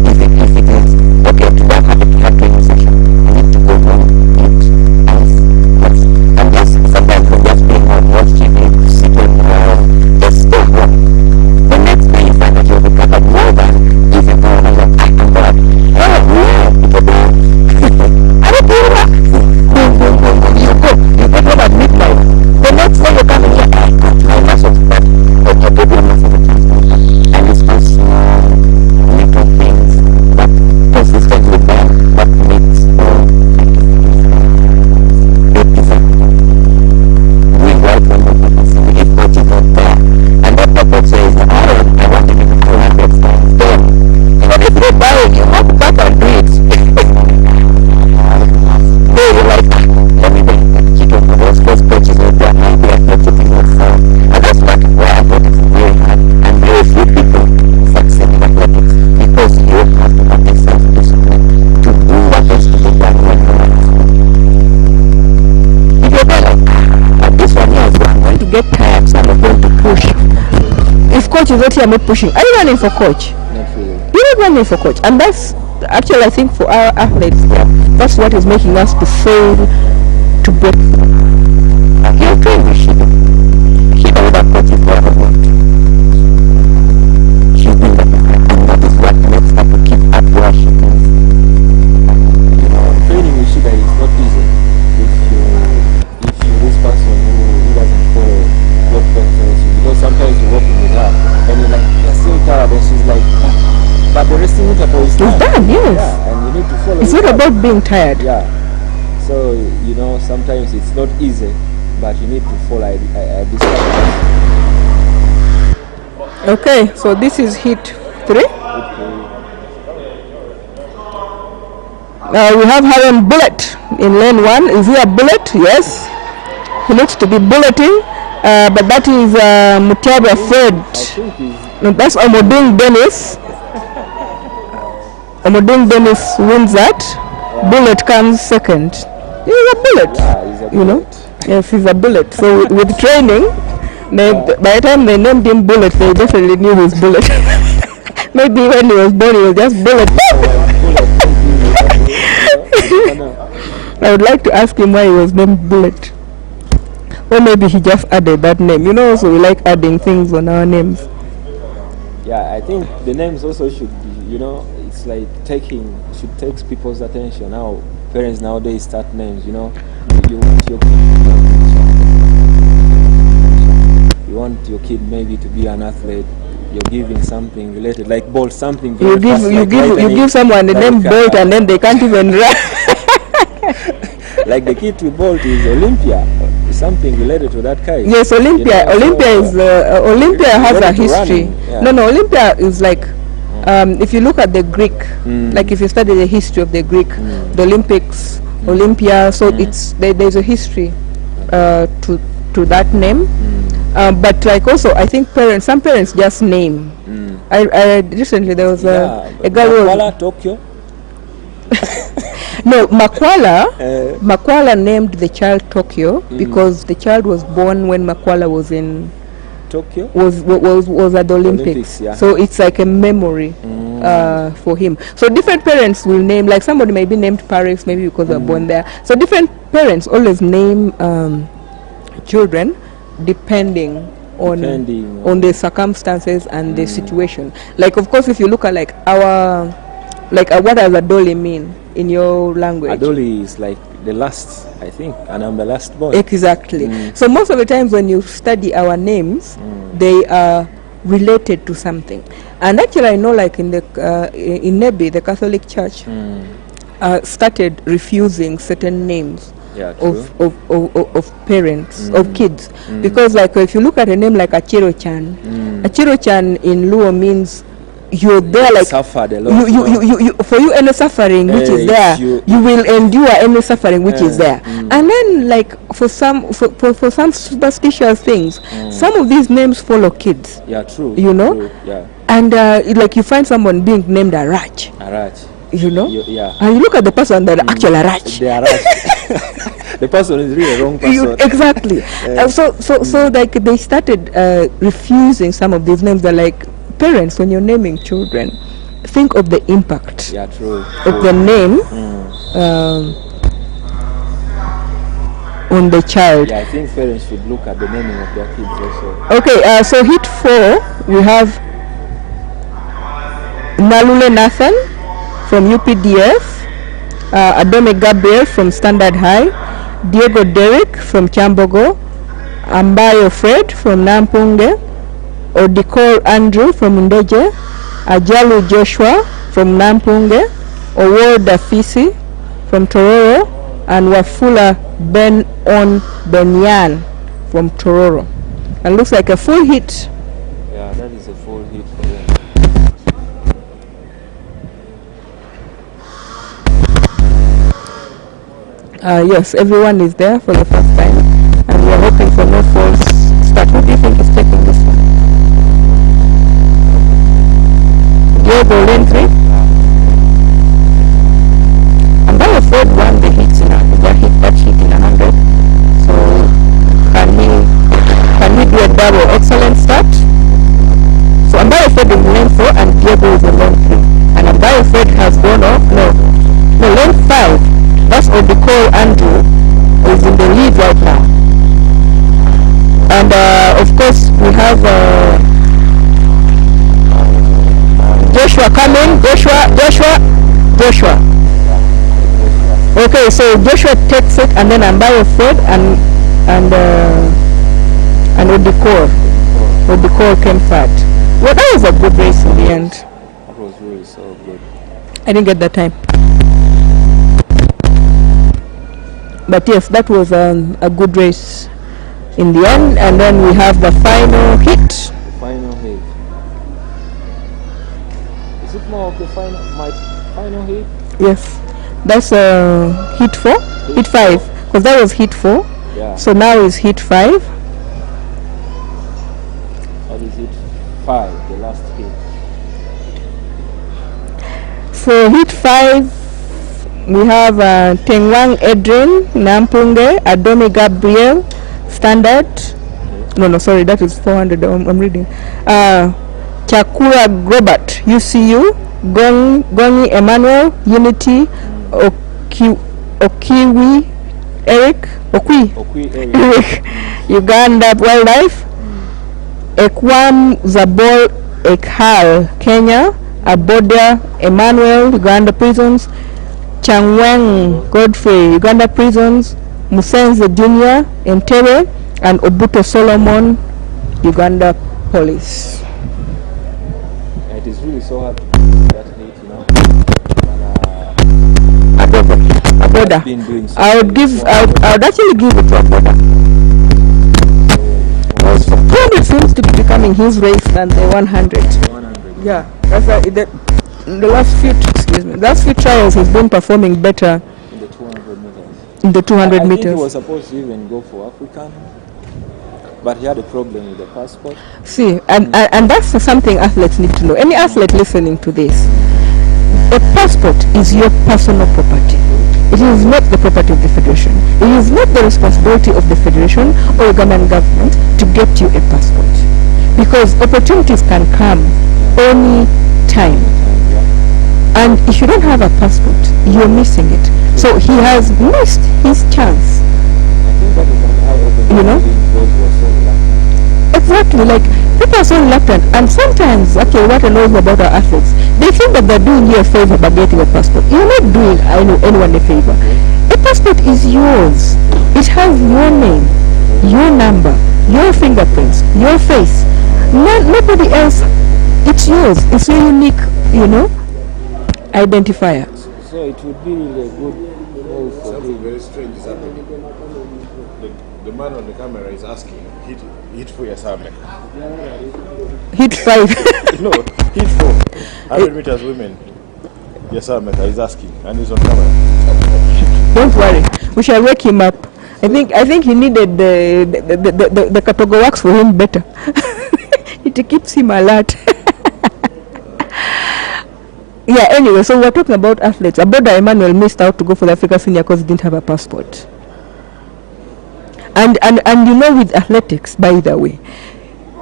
If it is okay, today I'm having a training session, you need to go home, eat, ice, rest. And just sometimes when just being on watch TV, sitting just stay home. The next day you find that you've recovered more than if you go and you're like, I'm bad. Oh, yeah, because I don't do that. You go home at midnight. The next day you come and you're like, my muscles bad. But your problem is in the transport. And it's those small, little things that consistent with them that makes for big difference. We work on the capacity if coach is not there. And that the coach says, I want to do 200 times. Then, if you're buying, you have to cut and do it. Then you're like, let me do it on those sports coaches with their mind, they are not putting it forward. And that's where athletics is very hard. And very few people succeed in athletics because you have to have the self-discipline to do what has to be done when you're at school. If you're there like, this one here is I'm going to get tired, so I'm going to push. If coach is not here, I'm not pushing. Are you running for coach? Not really. You're not running for coach. And that's actually, I think, for our athletes here, that's what is making us to fail to break through. You're trained with Shida. Shida would have coached for a moment. She's been there. And that is what makes her to keep up where she is. Training with Shida is not easy if you're this person who doesn't follow what doctors, because sometimes you're working with her and you're like, you're still tired, and she's like, but the wrestling interval is follow. It's not about being tired. Yeah. So, you know, sometimes it's not easy, but you need to follow this pattern. Okay, so this is hit 3. We have Haran Bullet in lane 1. Is he a bullet? Yes. He looks to be bulleting, but that is Mutiaba Fred. No, that's Omodung Dennis. Omodung Dennis wins that. Bullet comes second. He's a bullet. Yeah, he's a bullet. You know? Yes, he's a bullet. So with training, by the time they named him Bullet, they definitely knew he was Bullet. Maybe when he was born, he was just Bullet. I would like to ask him why he was named Bullet. Or maybe he just added that name. You know, so we like adding things on our names. Yeah, I think the names also should be, you know, it's like should take people's attention. Now, parents nowadays start names, you know. You want your kid maybe to be an athlete. You're giving something related, like Bolt, something. You give someone the name Bolt and then they can't even run. Like the kid with Bolt is Olympia, something related to that kind. Yes, Olympia. You know, Olympia has a history. Yeah. No, Olympia is like, if you look at the Greek, like if you study the history of the Greek, the Olympics, Olympia. So there's a history to that name. But like also, I think some parents just name. I recently there was a girl who was Tokyo. No, Makwala named the child Tokyo because the child was born when Makwala was in Tokyo. Was at the Olympics. Yeah. So it's like a memory for him. So different parents will name, like somebody may be named Paris, maybe because they were born there. So different parents always name children depending on the circumstances and the situation. Like, of course, if you look at like what does Adoli mean in your language? Adoli is like the last, I think, and I'm the last born. Exactly. So most of the times when you study our names, they are related to something. And actually, I know, like in Nebi, the Catholic Church started refusing certain names. Yeah, of parents, of kids, because like if you look at a name like Achiro-chan, Achiro-chan in Luo means you're there, like suffered a lot. You for you any suffering which is there, you will endure any suffering which is there. And then like for some superstitious things, some of these names follow kids. Yeah, true. You know, true, yeah. And like you find someone being named Arach. Arach. You know, yeah. And you look at the person that actually Arach. They are Arach. The person is really a wrong person. Exactly. So like they started refusing some of these names. They're like, parents, when you're naming children, think of the impact of the name on the child. Yeah, I think parents should look at the naming of their kids also. Okay, so hit 4, we have Nalule Nathan from UPDF, Adome Gabriel from Standard High, Diego Derek from Chambogo, Ambayo Fred from Nampunge, Odikor Andrew from Ndeje, Ajalu Joshua from Nampunge, Oward Dafisi from Tororo, and Wafula Ben On Benyan from Tororo. And looks like a full hit. Yeah, that is a full hit for them. Yes, everyone is there for the first time, and we are hoping for no false start. Who do you think is taking this one? Diego lane 3. And by the third one, the hits in that hit in 100. So can he do a double? Excellent start. So Ambayo Fred is in lane 4 and Diego is in lane 3. And Ambayo Fred has gone off. No, lane 5. That's Odikor Andrew is in the lead right now. And of course we have Joshua coming. Joshua. Okay, so Joshua takes it, and then Ambayo Fred and Odikor came third. Well, that was a good race in the end. That was really so good. I didn't get that time. But yes, that was a good race in the end. And then we have the final hit. The final hit. Is it more of the final hit? Yes, that's hit 4, hit 5, because that was hit 4. Yeah. So now is hit 5. That is hit 5, the last hit. So hit 5, we have Tengwang Edrin, Nampunge, Adomi Gabriel, Standard. No, sorry, that is 400. I'm reading. Chakura Robert, UCU, Goni Emmanuel, Unity, Okiwi Eric, Eric, Uganda Wildlife, Ekwam Zabol Ekhal, Kenya, Abodia Emmanuel, Uganda Prisons, Changweng Godfrey, Uganda Prisons, Musenze Jr., Entebbe, and Obuto Solomon, Uganda Police. It is really so hard to do that hit, you know. Aboda. So I would actually give it to Aboda. 200 seems to be becoming his race than the 100. Yeah, that's in the last few trials he's been performing better in the 200 meters. In the 200 I meters. think he was supposed to even go for African, but he had a problem with the passport. See, and that's something athletes need to know. Any athlete listening to this, a passport is your personal property. It is not the property of the federation. It is not the responsibility of the federation or Ugandan government to get you a passport, because opportunities can come any time. And if you don't have a passport, you're missing it. So he has missed his chance. I think that is an eye-opener. You know? Those were so reluctant. Exactly, like people are so reluctant, and sometimes, okay, what I know about our athletes, they think that they're doing you a favor by getting a passport. You're not doing anyone a favor. A passport is yours. It has your name, your number, your fingerprints, your face. Nobody else. It's yours. It's your unique, identifier. So it would be really a good move for him. Very strange is happening. The man on the camera is asking, hit for Yasame. Hit 5. No, hit 4. 100 meters women. Yasame is asking, and he's on camera. Don't worry, we shall wake him up. I think he needed the Katogo works for him better. It keeps him alert. Yeah, anyway, so we're talking about athletes. Aboda Emmanuel missed out to go for the Africa Senior because he didn't have a passport. And with athletics, by the way,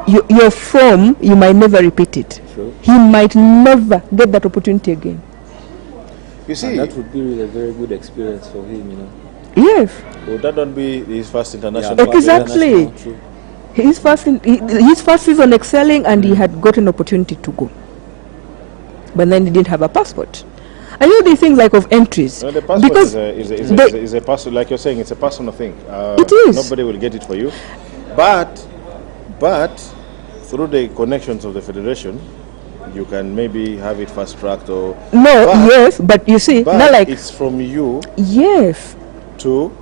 your form, you might never repeat it. Sure. He might never get that opportunity again. You see, and that would be really a very good experience for him, Yes. Would that not be his first international? Yeah, exactly. His first season excelling, and he had got an opportunity to go. But then he didn't have a passport. And these things like of entries. No, the passport because is a personal, like you're saying, it's a personal thing. It is. Nobody will get it for you. But through the connections of the federation, you can maybe have it fast tracked or. But you see, not like it's from you. Yes. To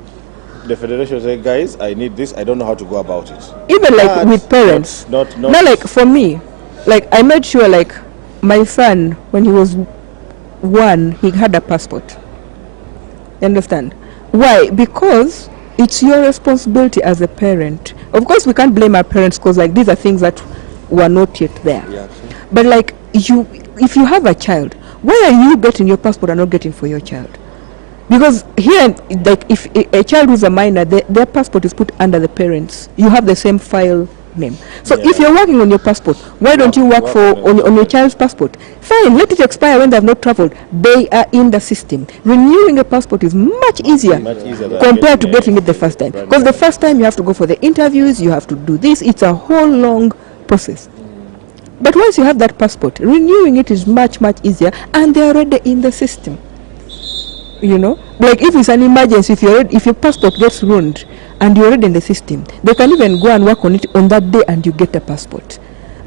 the federation say, guys, I need this. I don't know how to go about it. Even like with parents. Not like for me, like I made sure like my son, when he was 1, he had a passport. You understand? Why? Because it's your responsibility as a parent. Of course, we can't blame our parents because like these are things that were not yet there. Yeah, sure. But like if you have a child, why are you getting your passport and not getting for your child? Because here, like if a child who's a minor, their passport is put under the parents. You have the same file name. So if you're working on your passport, why don't you work on your child's passport? Fine, let it expire when they have not traveled. They are in the system. Renewing a passport is much easier compared to getting it the first time. Because the first time you have to go for the interviews, you have to do this. It's a whole long process. But once you have that passport, renewing it is much, much easier, and they're already in the system. Like if it's an emergency, if your passport gets ruined and you're already in the system, they can even go and work on it on that day and you get a passport.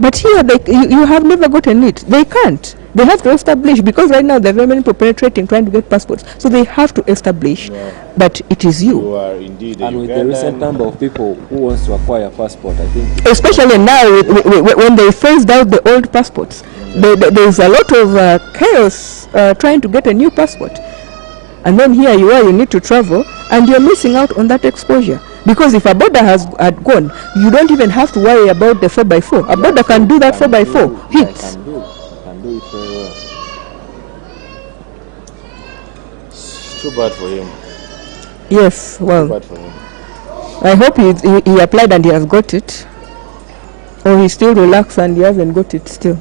But here, you have never gotten it. They can't. They have to establish, because right now there are very many people penetrating trying to get passports. So they have to establish that it is you. You are indeed a And with the Ugandan. recent number of people who wants to acquire a passport, I think Especially now, when they phased out the old passports, there's a lot of chaos trying to get a new passport. And then here you are, you need to travel, and you're missing out on that exposure. Because if a border had gone, you don't even have to worry about the 4x4. A border can do that 4x4 hits. can do it very well. It's too bad for him. Yes, Too well, bad for him. I hope he applied and he has got it. Or he's still relaxed and he hasn't got it still.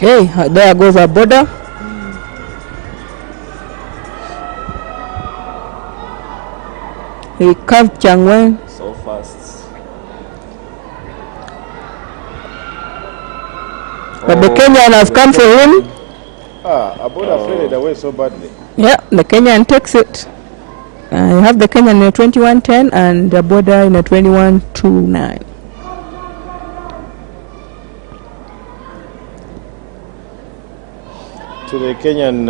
Okay, there goes our border. He carved Changwen. So fast. But the Kenyan has come for him. A border faded away so badly. Yeah, the Kenyan takes it. You have the Kenyan in a 21.10 and the border in a 21.29. To the Kenyan,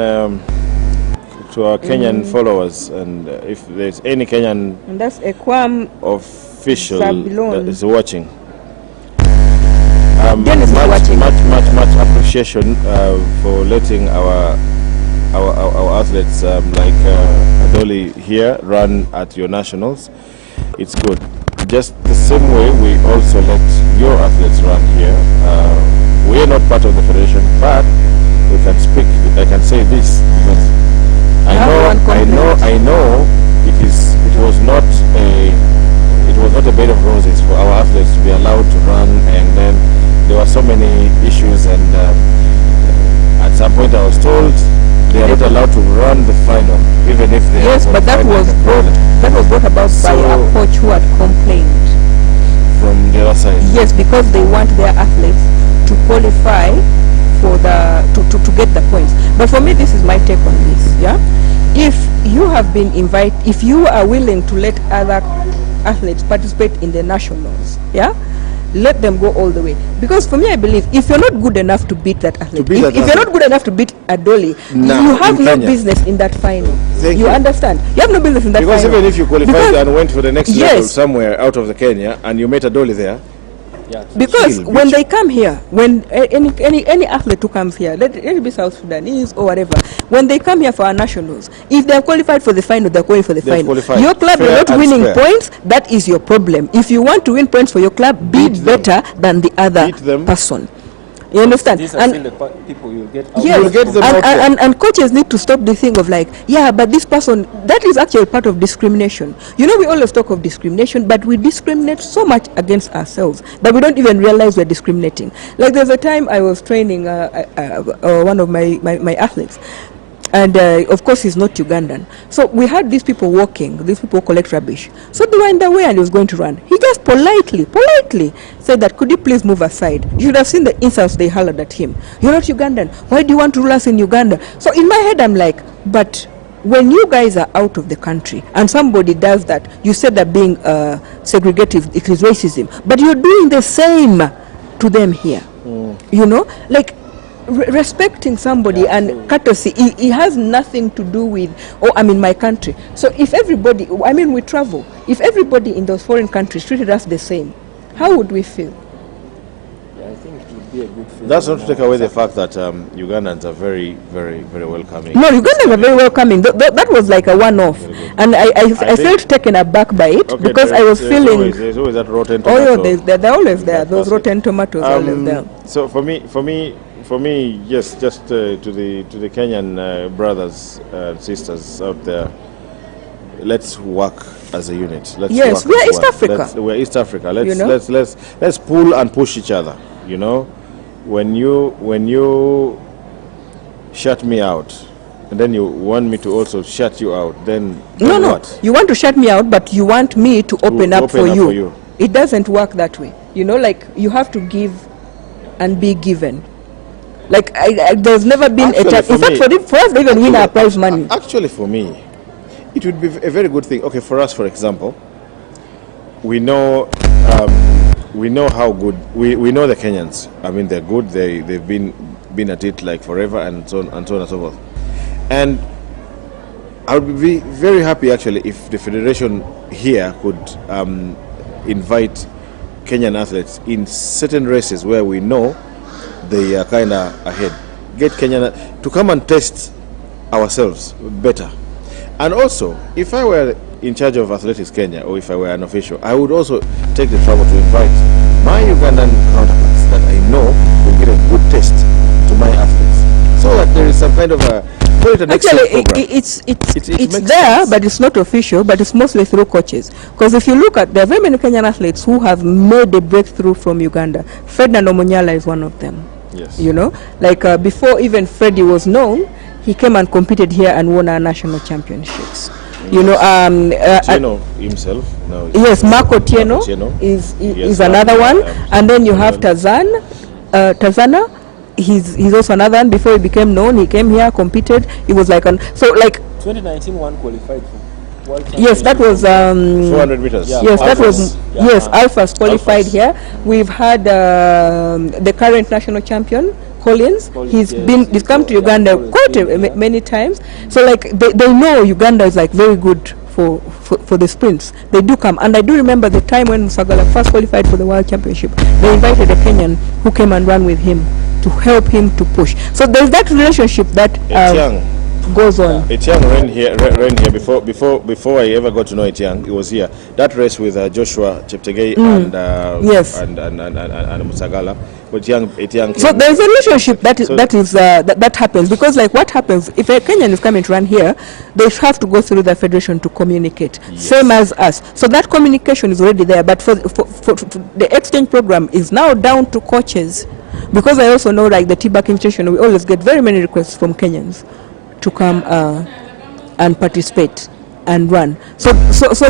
to our Kenyan followers, and if there's any Kenyan And that's Ekwam. official Zabulon. that is watching, Dennis is watching. much appreciation for letting our athletes like Adoli here run at your nationals. It's good. Just the same way we also let your athletes run here. We are not part of the federation, but we can speak. I can say this because I know it was not a bed of roses for our athletes to be allowed to run, and then there were so many issues, and at some point I was told they are not allowed to run the final, even if they Yes, have but that was brought about by a coach who had complained. from the other side. Yes, because they want their athletes to qualify for to get the points. But for me, this is my take on this. Yeah, if you have been invited, if you are willing to let other athletes participate in the nationals, yeah, let them go all the way. Because for me, I believe if you're not good enough to beat that athlete, if you're not good enough to beat Adoli, you have no business in that final. Thank you. Understand? You have no business in that Because final. even if you qualified and went for the next level Yes. somewhere out of the Kenya and you met Adoli there, Because Still, when they come here, when any athlete who comes here, let it be South Sudanese or whatever, when they come here for our nationals, if they are qualified for the final, they are qualified for the final. qualified. Your club Fair is not and winning square. points. That is your problem. If you want to win points for your club, be better than the other person. You understand? These are still the people you'll get out. Yes, You'll get them out there. and coaches need to stop the thing of like, yeah, but this person, that is actually part of discrimination. You know, we always talk of discrimination, but we discriminate so much against ourselves that we don't even realize we're discriminating. Like there's a time I was training one of my athletes, and of course he's not Ugandan. So we had these people walking, these people collect rubbish. So they were in the way and he was going to run. He just politely said that, could you please move aside? You should have seen the insults they hurled at him. You're not Ugandan. Why do you want to rule us in Uganda? So in my head I'm like, but when you guys are out of the country and somebody does that, you said that being segregative, it is racism. But you're doing the same to them here. You know, like respecting somebody and courtesy, it has nothing to do with, oh, I'm in my country. So if everybody, I mean, we travel, if everybody in those foreign countries treated us the same, how would we feel? I think it would be a good feeling. that's not to take away the fact that Ugandans are very, very, very welcoming. No, Ugandans are very welcoming. That was like a one-off, and I felt taken aback by it because I was feeling. There's always that rotten Oh tomato. yeah, they're always there. Those basket. rotten tomatoes are always there. So for me, yes, just to the Kenyan brothers and sisters out there, let's work as a unit. Let's Yes, work we are as East one. Africa. We're East Africa. Let's You know? let's pull and push each other. You know, when you shut me out, and then you want me to also shut you out, then No, what? you want to shut me out, but you want me to open up for you. for you. It doesn't work that way. You know, like you have to give and be given. Like there's never been a chance. In fact, for us, they even win our prize money. Actually, for me, it would be a very good thing. Okay, for us, for example, we know how good we know the Kenyans. I mean, they're good. They've been at it like forever, and so on and so forth. And I would be very happy actually if the federation here could invite Kenyan athletes in certain races where we know they are kind of ahead. Get Kenyan to come and test ourselves better. And also, if I were in charge of Athletics Kenya, or if I were an official, I would also take the trouble to invite my Ugandan counterparts that I know will get a good test to my athletes, so that there is some kind of a actually it's there, but it's not official, but it's mostly through coaches. Because if you look at, there are very many Kenyan athletes who have made a breakthrough from Uganda. Ferdinand Omonyala is one of them. Yes. You know, like before even Freddie was known, he came and competed here and won our national championships. You know, Tieno himself. No, yes, Marco Tieno is another one, and then you have Tazana. He's also another one. Before he became known, he came here, competed. It was like 2019 one qualified for World Championship. Yes, that was 400 meters. Yeah, yes, that was Alphas qualified here. We've had the current national champion Collins. He's come to Uganda quite many times. So like they know Uganda is like very good for the sprints. They do come, and I do remember the time when Musagala first qualified for the World Championship. They invited a Kenyan who came and ran with him to help him to push. So there's that relationship that goes on. Etiang ran here before I ever got to know Etiang. He was here. That race with Joshua Cheptegei and Musagala. But Etiang. So there's a relationship that happens, because like what happens if a Kenyan is coming to run here, they have to go through the federation to communicate. Yes. Same as us. So that communication is already there. But for the exchange program is now down to coaches. Because I also know, like the TBAC invitation, we always get very many requests from Kenyans to come and participate and run. So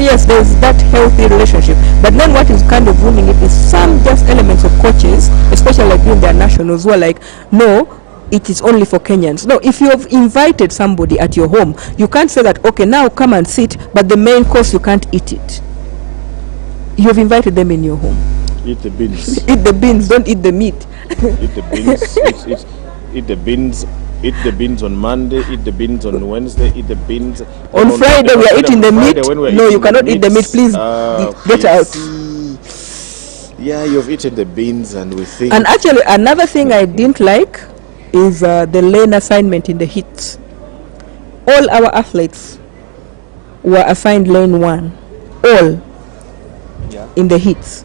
yes, there's that healthy relationship. But then what is kind of ruining it is some just elements of coaches, especially like being their nationals, who are like, no, it is only for Kenyans. No, if you have invited somebody at your home, you can't say that, okay, now come and sit, but the main course you can't eat it. You have invited them in your home. Eat the beans. Eat the beans, don't eat the meat. Eat the beans. Eat the beans. Eat the beans on Monday, eat the beans on Wednesday, eat the beans on Friday. We are eating the meat. No, you cannot eat the meat. Please get out. Yeah, you've eaten the beans, and we think. And actually, another thing I didn't like is the lane assignment in the heats. All our athletes were assigned lane 1. All in the heats.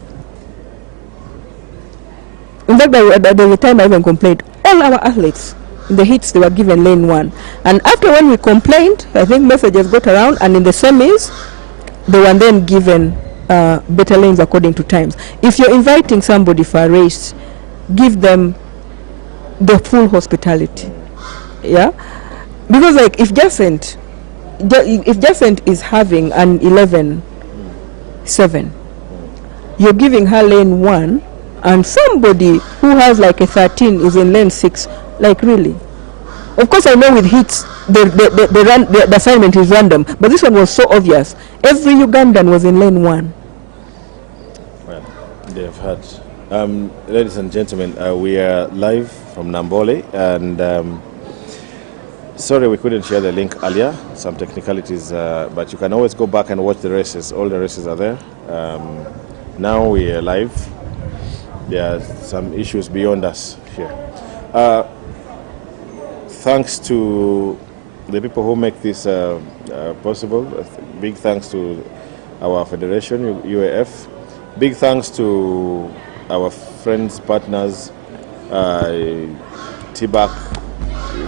In fact, there was a time I even complained. All our athletes in the heats, they were given lane 1. And after when we complained, I think messages got around, and in the semis, they were then given better lanes according to times. If you're inviting somebody for a race, give them the full hospitality. Yeah? Because like if Jacent is having an 11-7, you're giving her lane 1, and somebody who has like a 13 is in lane 6, like really. Of course, I know with hits the assignment is random, but this one was so obvious. Every Ugandan was in lane 1. Well, they have had. Ladies and gentlemen, we are live from Nambole, and sorry we couldn't share the link earlier. Some technicalities, but you can always go back and watch the races. All the races are there. Now we are live. There are some issues beyond us here. Thanks to the people who make this possible. Big thanks to our federation, UAF. Big thanks to our friends, partners, TBAC,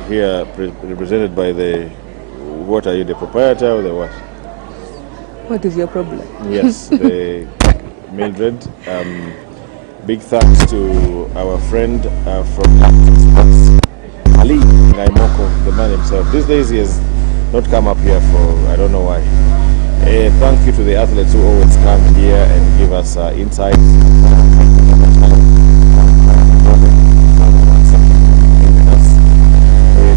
here represented by the, what are you, the proprietor or the what? What is your problem? Yes, the Mildred. Big thanks to our friend from Ali Ngaimoko, the man himself. These days he has not come up here for, I don't know why. Thank you to the athletes who always come here and give us insights.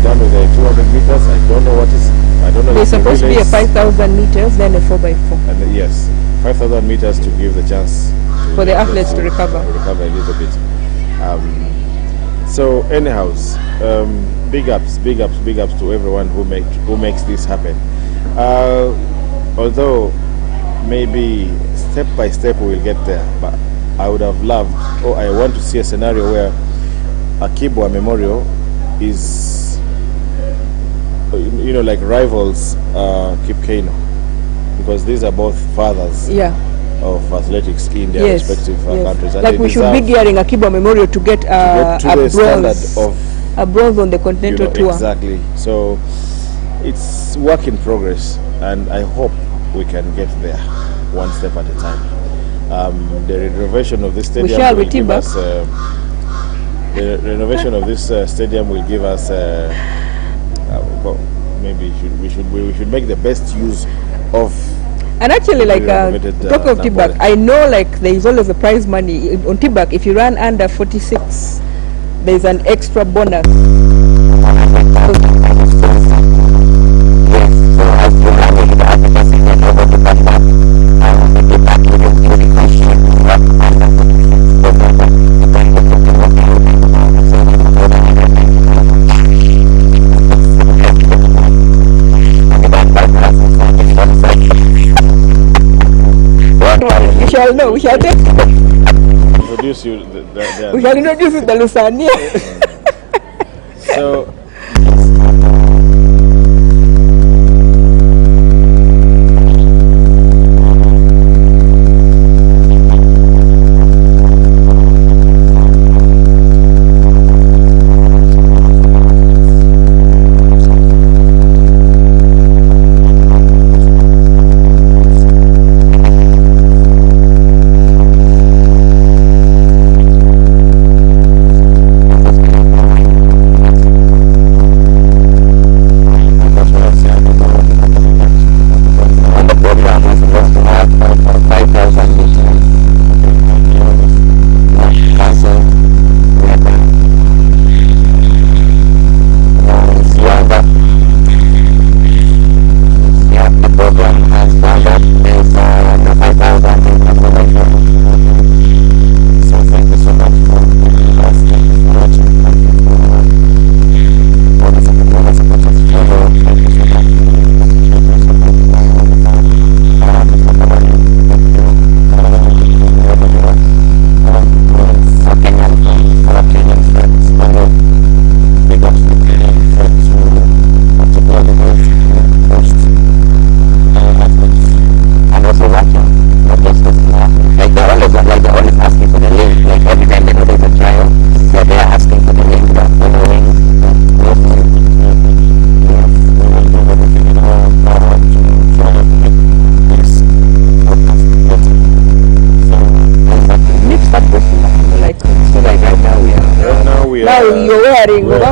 one with the 200 meters. I don't know what is. I don't know. There's if supposed to be a relays- 5,000 meters, then a 4x4 And yes, 5,000 meters to give the chance for the athletes to recover. recover a little bit. So anyhow, big ups to everyone who makes this happen. Although maybe step by step we will get there, but I would have loved, or I want to see a scenario where Akii Bua Memorial is, like rivals Kip Keino, because these are both fathers of athletics in their respective countries. And like we should be gearing Akii Bua Memorial to get, a bronze on the continental tour. Exactly. So it's work in progress, and I hope we can get there one step at a time. The renovation of this stadium will give us. The renovation of this stadium will give us. Maybe we should make the best use of. And actually, like talking of T-Bag, I know like there is always a prize money on T-Bag. If you run under 46, there is an extra bonus. We shall introduce you. We shall introduce you the Lusania. So.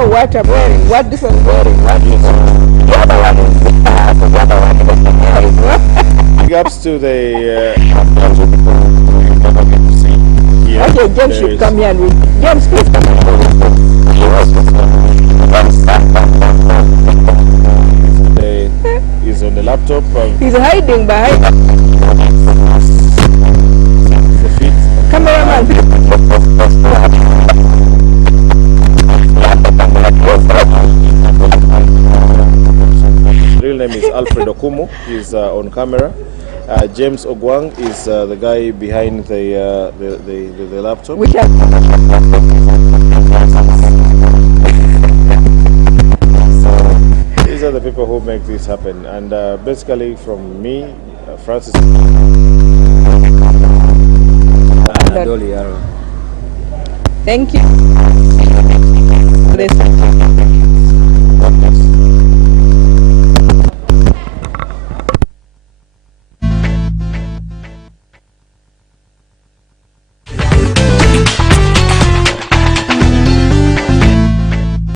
What I'm wearing, what this one wearing, Big ups to the. Okay, James should come here and read. James, please come He's on the laptop. He's hiding behind the feet. Cameraman. His real name is Alfred Okumu. He's on camera. James Ogwang is the guy behind the laptop. These are the people who make this happen, and basically from me, Francis. Thank you.